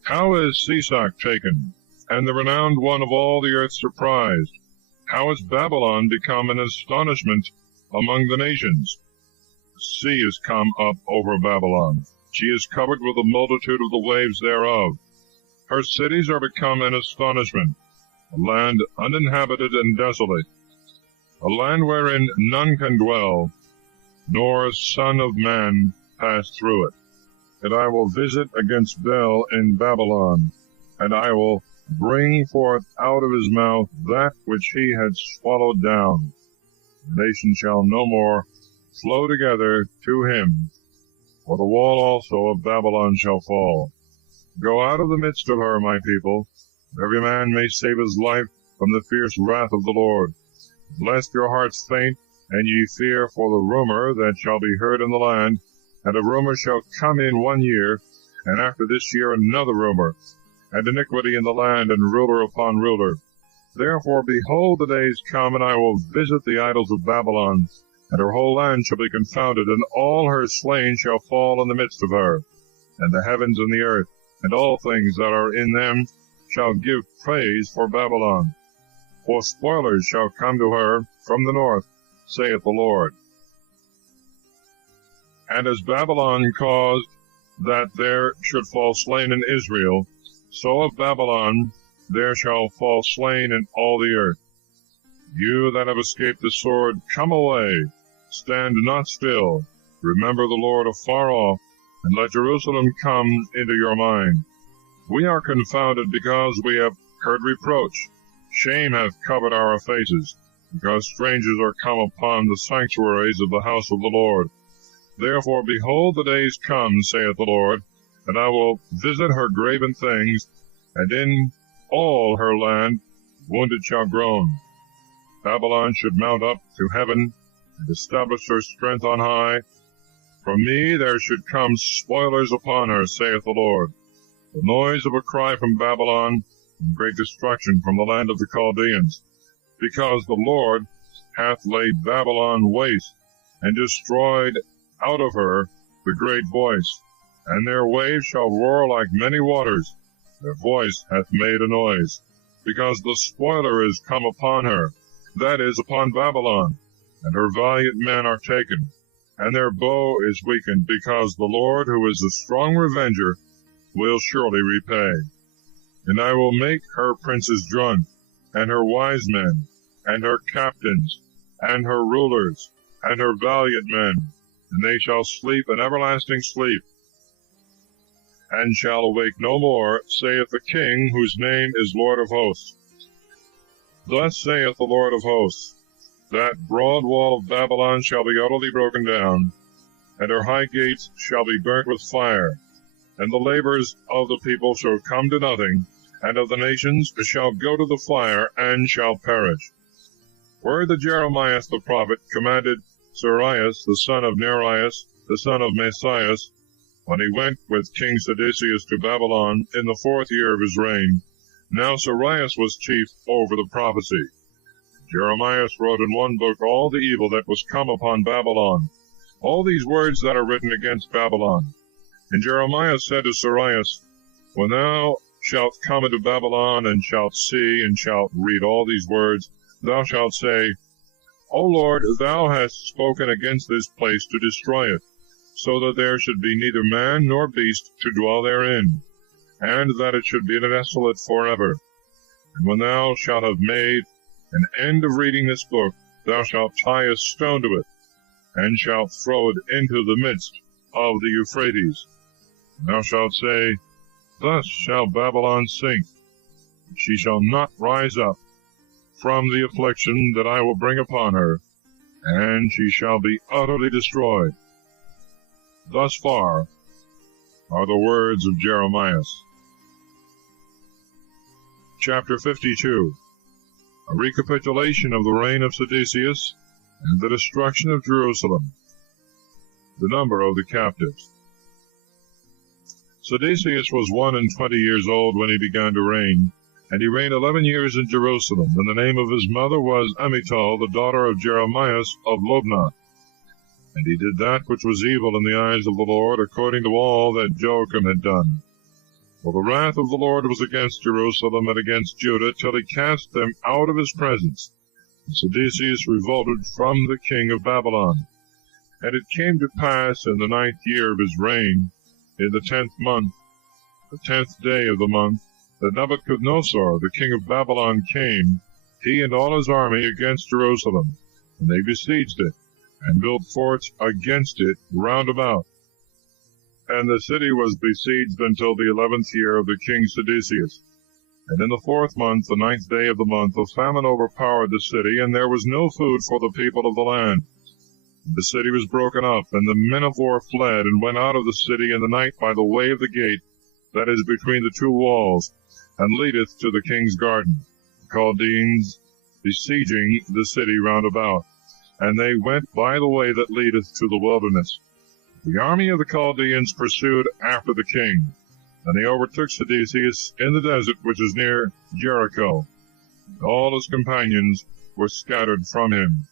How is Sisak taken, and the renowned one of all the earth surprised? How is Babylon become an astonishment among the nations? The sea is come up over Babylon. She is covered with the multitude of the waves thereof. Her cities are become an astonishment, a land uninhabited and desolate, a land wherein none can dwell, nor son of man pass through it. And I will visit against Bel in Babylon, and I will bring forth out of his mouth that which he had swallowed down. The nations shall no more flow together to him, for the wall also of Babylon shall fall. Go out of the midst of her, my people, that every man may save his life from the fierce wrath of the Lord. Lest your hearts faint, and ye fear for the rumor that shall be heard in the land, and a rumor shall come in 1 year, and after this year another rumor, and iniquity in the land, and ruler upon ruler. Therefore, behold, the days come, and I will visit the idols of Babylon, and her whole land shall be confounded, and all her slain shall fall in the midst of her. And the heavens and the earth, and all things that are in them, shall give praise for Babylon. For spoilers shall come to her from the north, saith the Lord. And as Babylon caused that there should fall slain in Israel, so of Babylon there shall fall slain in all the earth. You that have escaped the sword, come away, stand not still, remember the Lord afar off, and let Jerusalem come into your mind. We are confounded because we have heard reproach. Shame hath covered our faces, because strangers are come upon the sanctuaries of the house of the Lord. Therefore, behold, the days come, saith the Lord, and I will visit her graven things, and in all her land wounded shall groan. Babylon should mount up to heaven, and establish her strength on high. From me there should come spoilers upon her, saith the Lord. The noise of a cry from Babylon, and great destruction from the land of the Chaldeans, because the Lord hath laid Babylon waste, and destroyed out of her the great voice. And their waves shall roar like many waters, their voice hath made a noise, because the spoiler is come upon her, that is, upon Babylon, and her valiant men are taken, and their bow is weakened, because the Lord, who is a strong revenger, will surely repay. And I will make her princes drunk, and her wise men, and her captains, and her rulers, and her valiant men, and they shall sleep an everlasting sleep, and shall awake no more, saith the King, whose name is Lord of hosts. Thus saith the Lord of hosts, that broad wall of Babylon shall be utterly broken down, and her high gates shall be burnt with fire, and the labors of the people shall come to nothing, and of the nations shall go to the fire, and shall perish. Word that Jeremias the prophet commanded Seraias the son of Nerias, the son of Messias, when he went with King Sedecius to Babylon in the 4th year of his reign. Now Seraias was chief over the prophecy. Jeremias wrote in one book all the evil that was come upon Babylon, all these words that are written against Babylon. And Jeremias said to Seraias, When thou shalt come into Babylon, and shalt see, and shalt read all these words, thou shalt say, O Lord, thou hast spoken against this place to destroy it, so that there should be neither man nor beast to dwell therein, and that it should be desolate forever. And when thou shalt have made an end of reading this book, thou shalt tie a stone to it, and shalt throw it into the midst of the Euphrates. And thou shalt say, Thus shall Babylon sink, and she shall not rise up from the affliction that I will bring upon her, and she shall be utterly destroyed. Thus far are the words of Jeremias. Chapter 52. A recapitulation of the reign of Sedecius and the destruction of Jerusalem. The number of the captives. Sedecius was 21 years old when he began to reign, and he reigned 11 years in Jerusalem, and the name of his mother was Ammital, the daughter of Jeremias of Lobnah. And he did that which was evil in the eyes of the Lord, according to all that Joachim had done. For the wrath of the Lord was against Jerusalem and against Judah, till he cast them out of his presence. And Sedecius revolted from the king of Babylon. And it came to pass in the 9th year of his reign, in the 10th month, the 10th day of the month, that Nebuchadnezzar, the king of Babylon, came, he and all his army, against Jerusalem. And they besieged it, and built forts against it round about. And the city was besieged until the 11th year of the king Sedecius. And in the 4th month, the 9th day of the month, a famine overpowered the city, and there was no food for the people of the land. And the city was broken up, and the men of war fled, and went out of the city in the night by the way of the gate, that is between the two walls, and leadeth to the king's garden, the Chaldeans besieging the city round about. And they went by the way that leadeth to the wilderness. The army of the Chaldeans pursued after the king, and they overtook Sedecius in the desert which is near Jericho. And all his companions were scattered from him.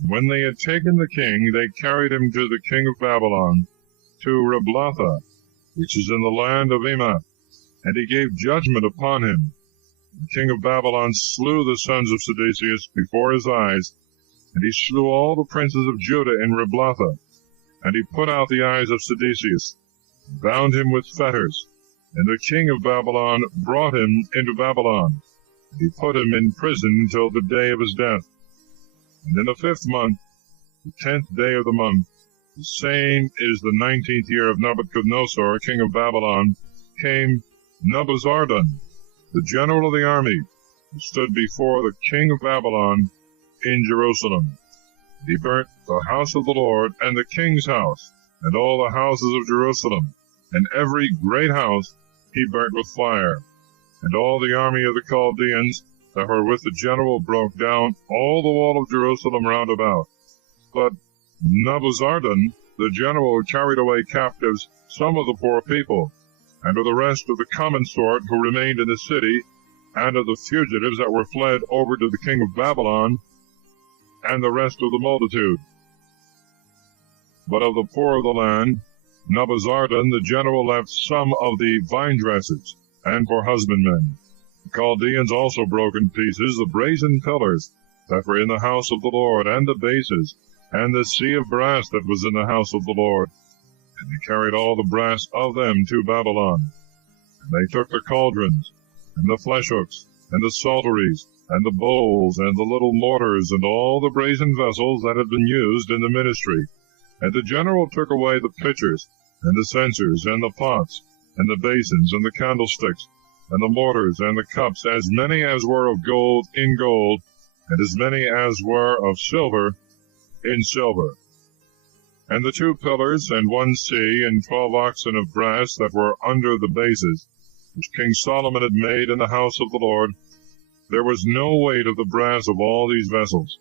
And when they had taken the king, they carried him to the king of Babylon, to Riblatha, which is in the land of Emath, and he gave judgment upon him. The king of Babylon slew the sons of Sedecius before his eyes, and he slew all the princes of Judah in Riblatha. And he put out the eyes of Sedecius, and bound him with fetters. And the king of Babylon brought him into Babylon, and he put him in prison until the day of his death. And in the 5th month, the 10th day of the month, the same is the 19th year of Nebuchadnezzar, king of Babylon, came Nebuzaradan, the general of the army, who stood before the king of Babylon in Jerusalem. He burnt the house of the Lord, and the king's house, and all the houses of Jerusalem, and every great house he burnt with fire. And all the army of the Chaldeans that were with the general broke down all the wall of Jerusalem round about. But Nebuzaradan, the general, carried away captives some of the poor people, and of the rest of the common sort who remained in the city, and of the fugitives that were fled over to the king of Babylon, and the rest of the multitude. But of the poor of the land, Nebuzaradan the general left some of the vine dressers, and for husbandmen. The Chaldeans also broke in pieces the brazen pillars that were in the house of the Lord, and the bases, and the sea of brass that was in the house of the Lord. And they carried all the brass of them to Babylon. And they took the cauldrons, and the flesh hooks, and the psalteries, and the bowls, and the little mortars, and all the brazen vessels that had been used in the ministry. And the general took away the pitchers, and the censers, and the pots, and the basins, and the candlesticks, and the mortars, and the cups, as many as were of gold in gold, and as many as were of silver in silver. And the 2 pillars, and 1 sea, and 12 oxen of brass that were under the bases, which King Solomon had made in the house of the Lord, there was no weight of the brass of all these vessels.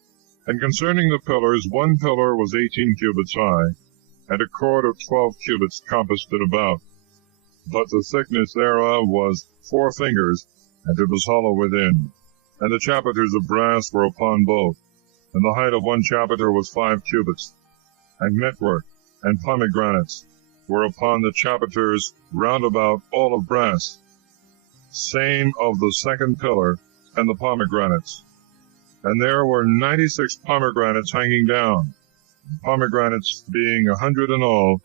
And concerning the pillars, 1 pillar was 18 cubits high, and a cord of 12 cubits compassed it about. But the thickness thereof was 4 fingers, and it was hollow within. And the chapiters of brass were upon both, and the height of 1 chapiter was 5 cubits. And network and pomegranates were upon the chapiters round about, all of brass, same of the 2nd pillar, and the pomegranates. And there were 96 pomegranates hanging down. The pomegranates, being 100 in all,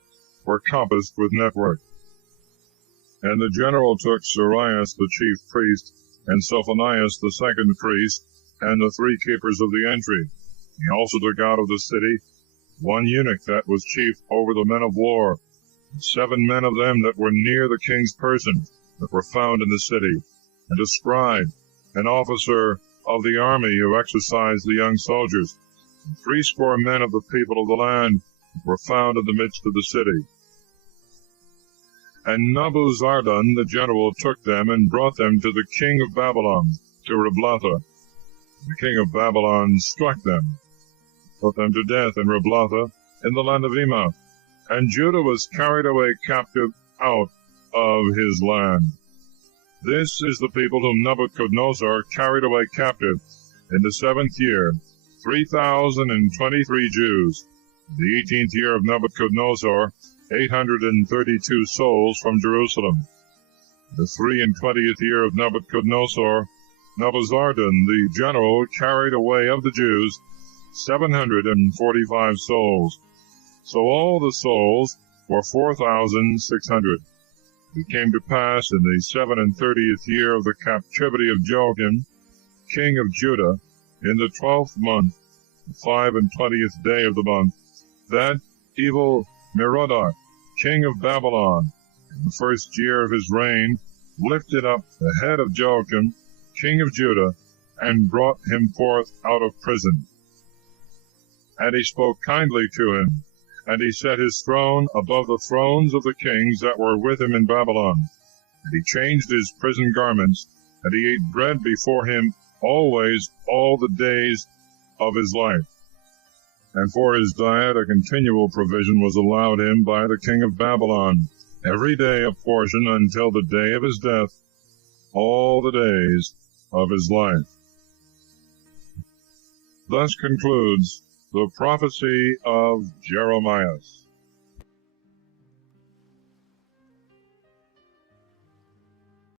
were compassed with network. And the general took Jeremias the chief priest, and Sophonias the 2nd priest, and the 3 keepers of the entry. He also took out of the city 1 eunuch that was chief over the men of war, and 7 men of them that were near the king's person, that were found in the city, and a scribe, an officer of the army who exercised the young soldiers, and 80 men of the people of the land that were found in the midst of the city. And Nebuzaradan the general took them, and brought them to the king of Babylon, to Riblatha. The king of Babylon struck them, put them to death in Riblatha, in the land of Emau. And Judah was carried away captive out of his land. This is the people whom Nebuchadnezzar carried away captive in the 7th year, 3,023 Jews. The 18th year of Nebuchadnezzar, 832 souls from Jerusalem. The 23rd year of Nebuchadnezzar, Nebuzaradan the general carried away of the Jews 745 souls. So all the souls were 4,600. It came to pass in the 37th year of the captivity of Joachim, king of Judah, in the 12th month, the 25th day of the month, that evil Merodach, king of Babylon, in the 1st year of his reign, lifted up the head of Joachim, king of Judah, and brought him forth out of prison. And he spoke kindly to him, and he set his throne above the thrones of the kings that were with him in Babylon. And he changed his prison garments, and he ate bread before him always all the days of his life. And for his diet a continual provision was allowed him by the king of Babylon, every day a portion until the day of his death, all the days of his life. Thus concludes the prophecy of Jeremias.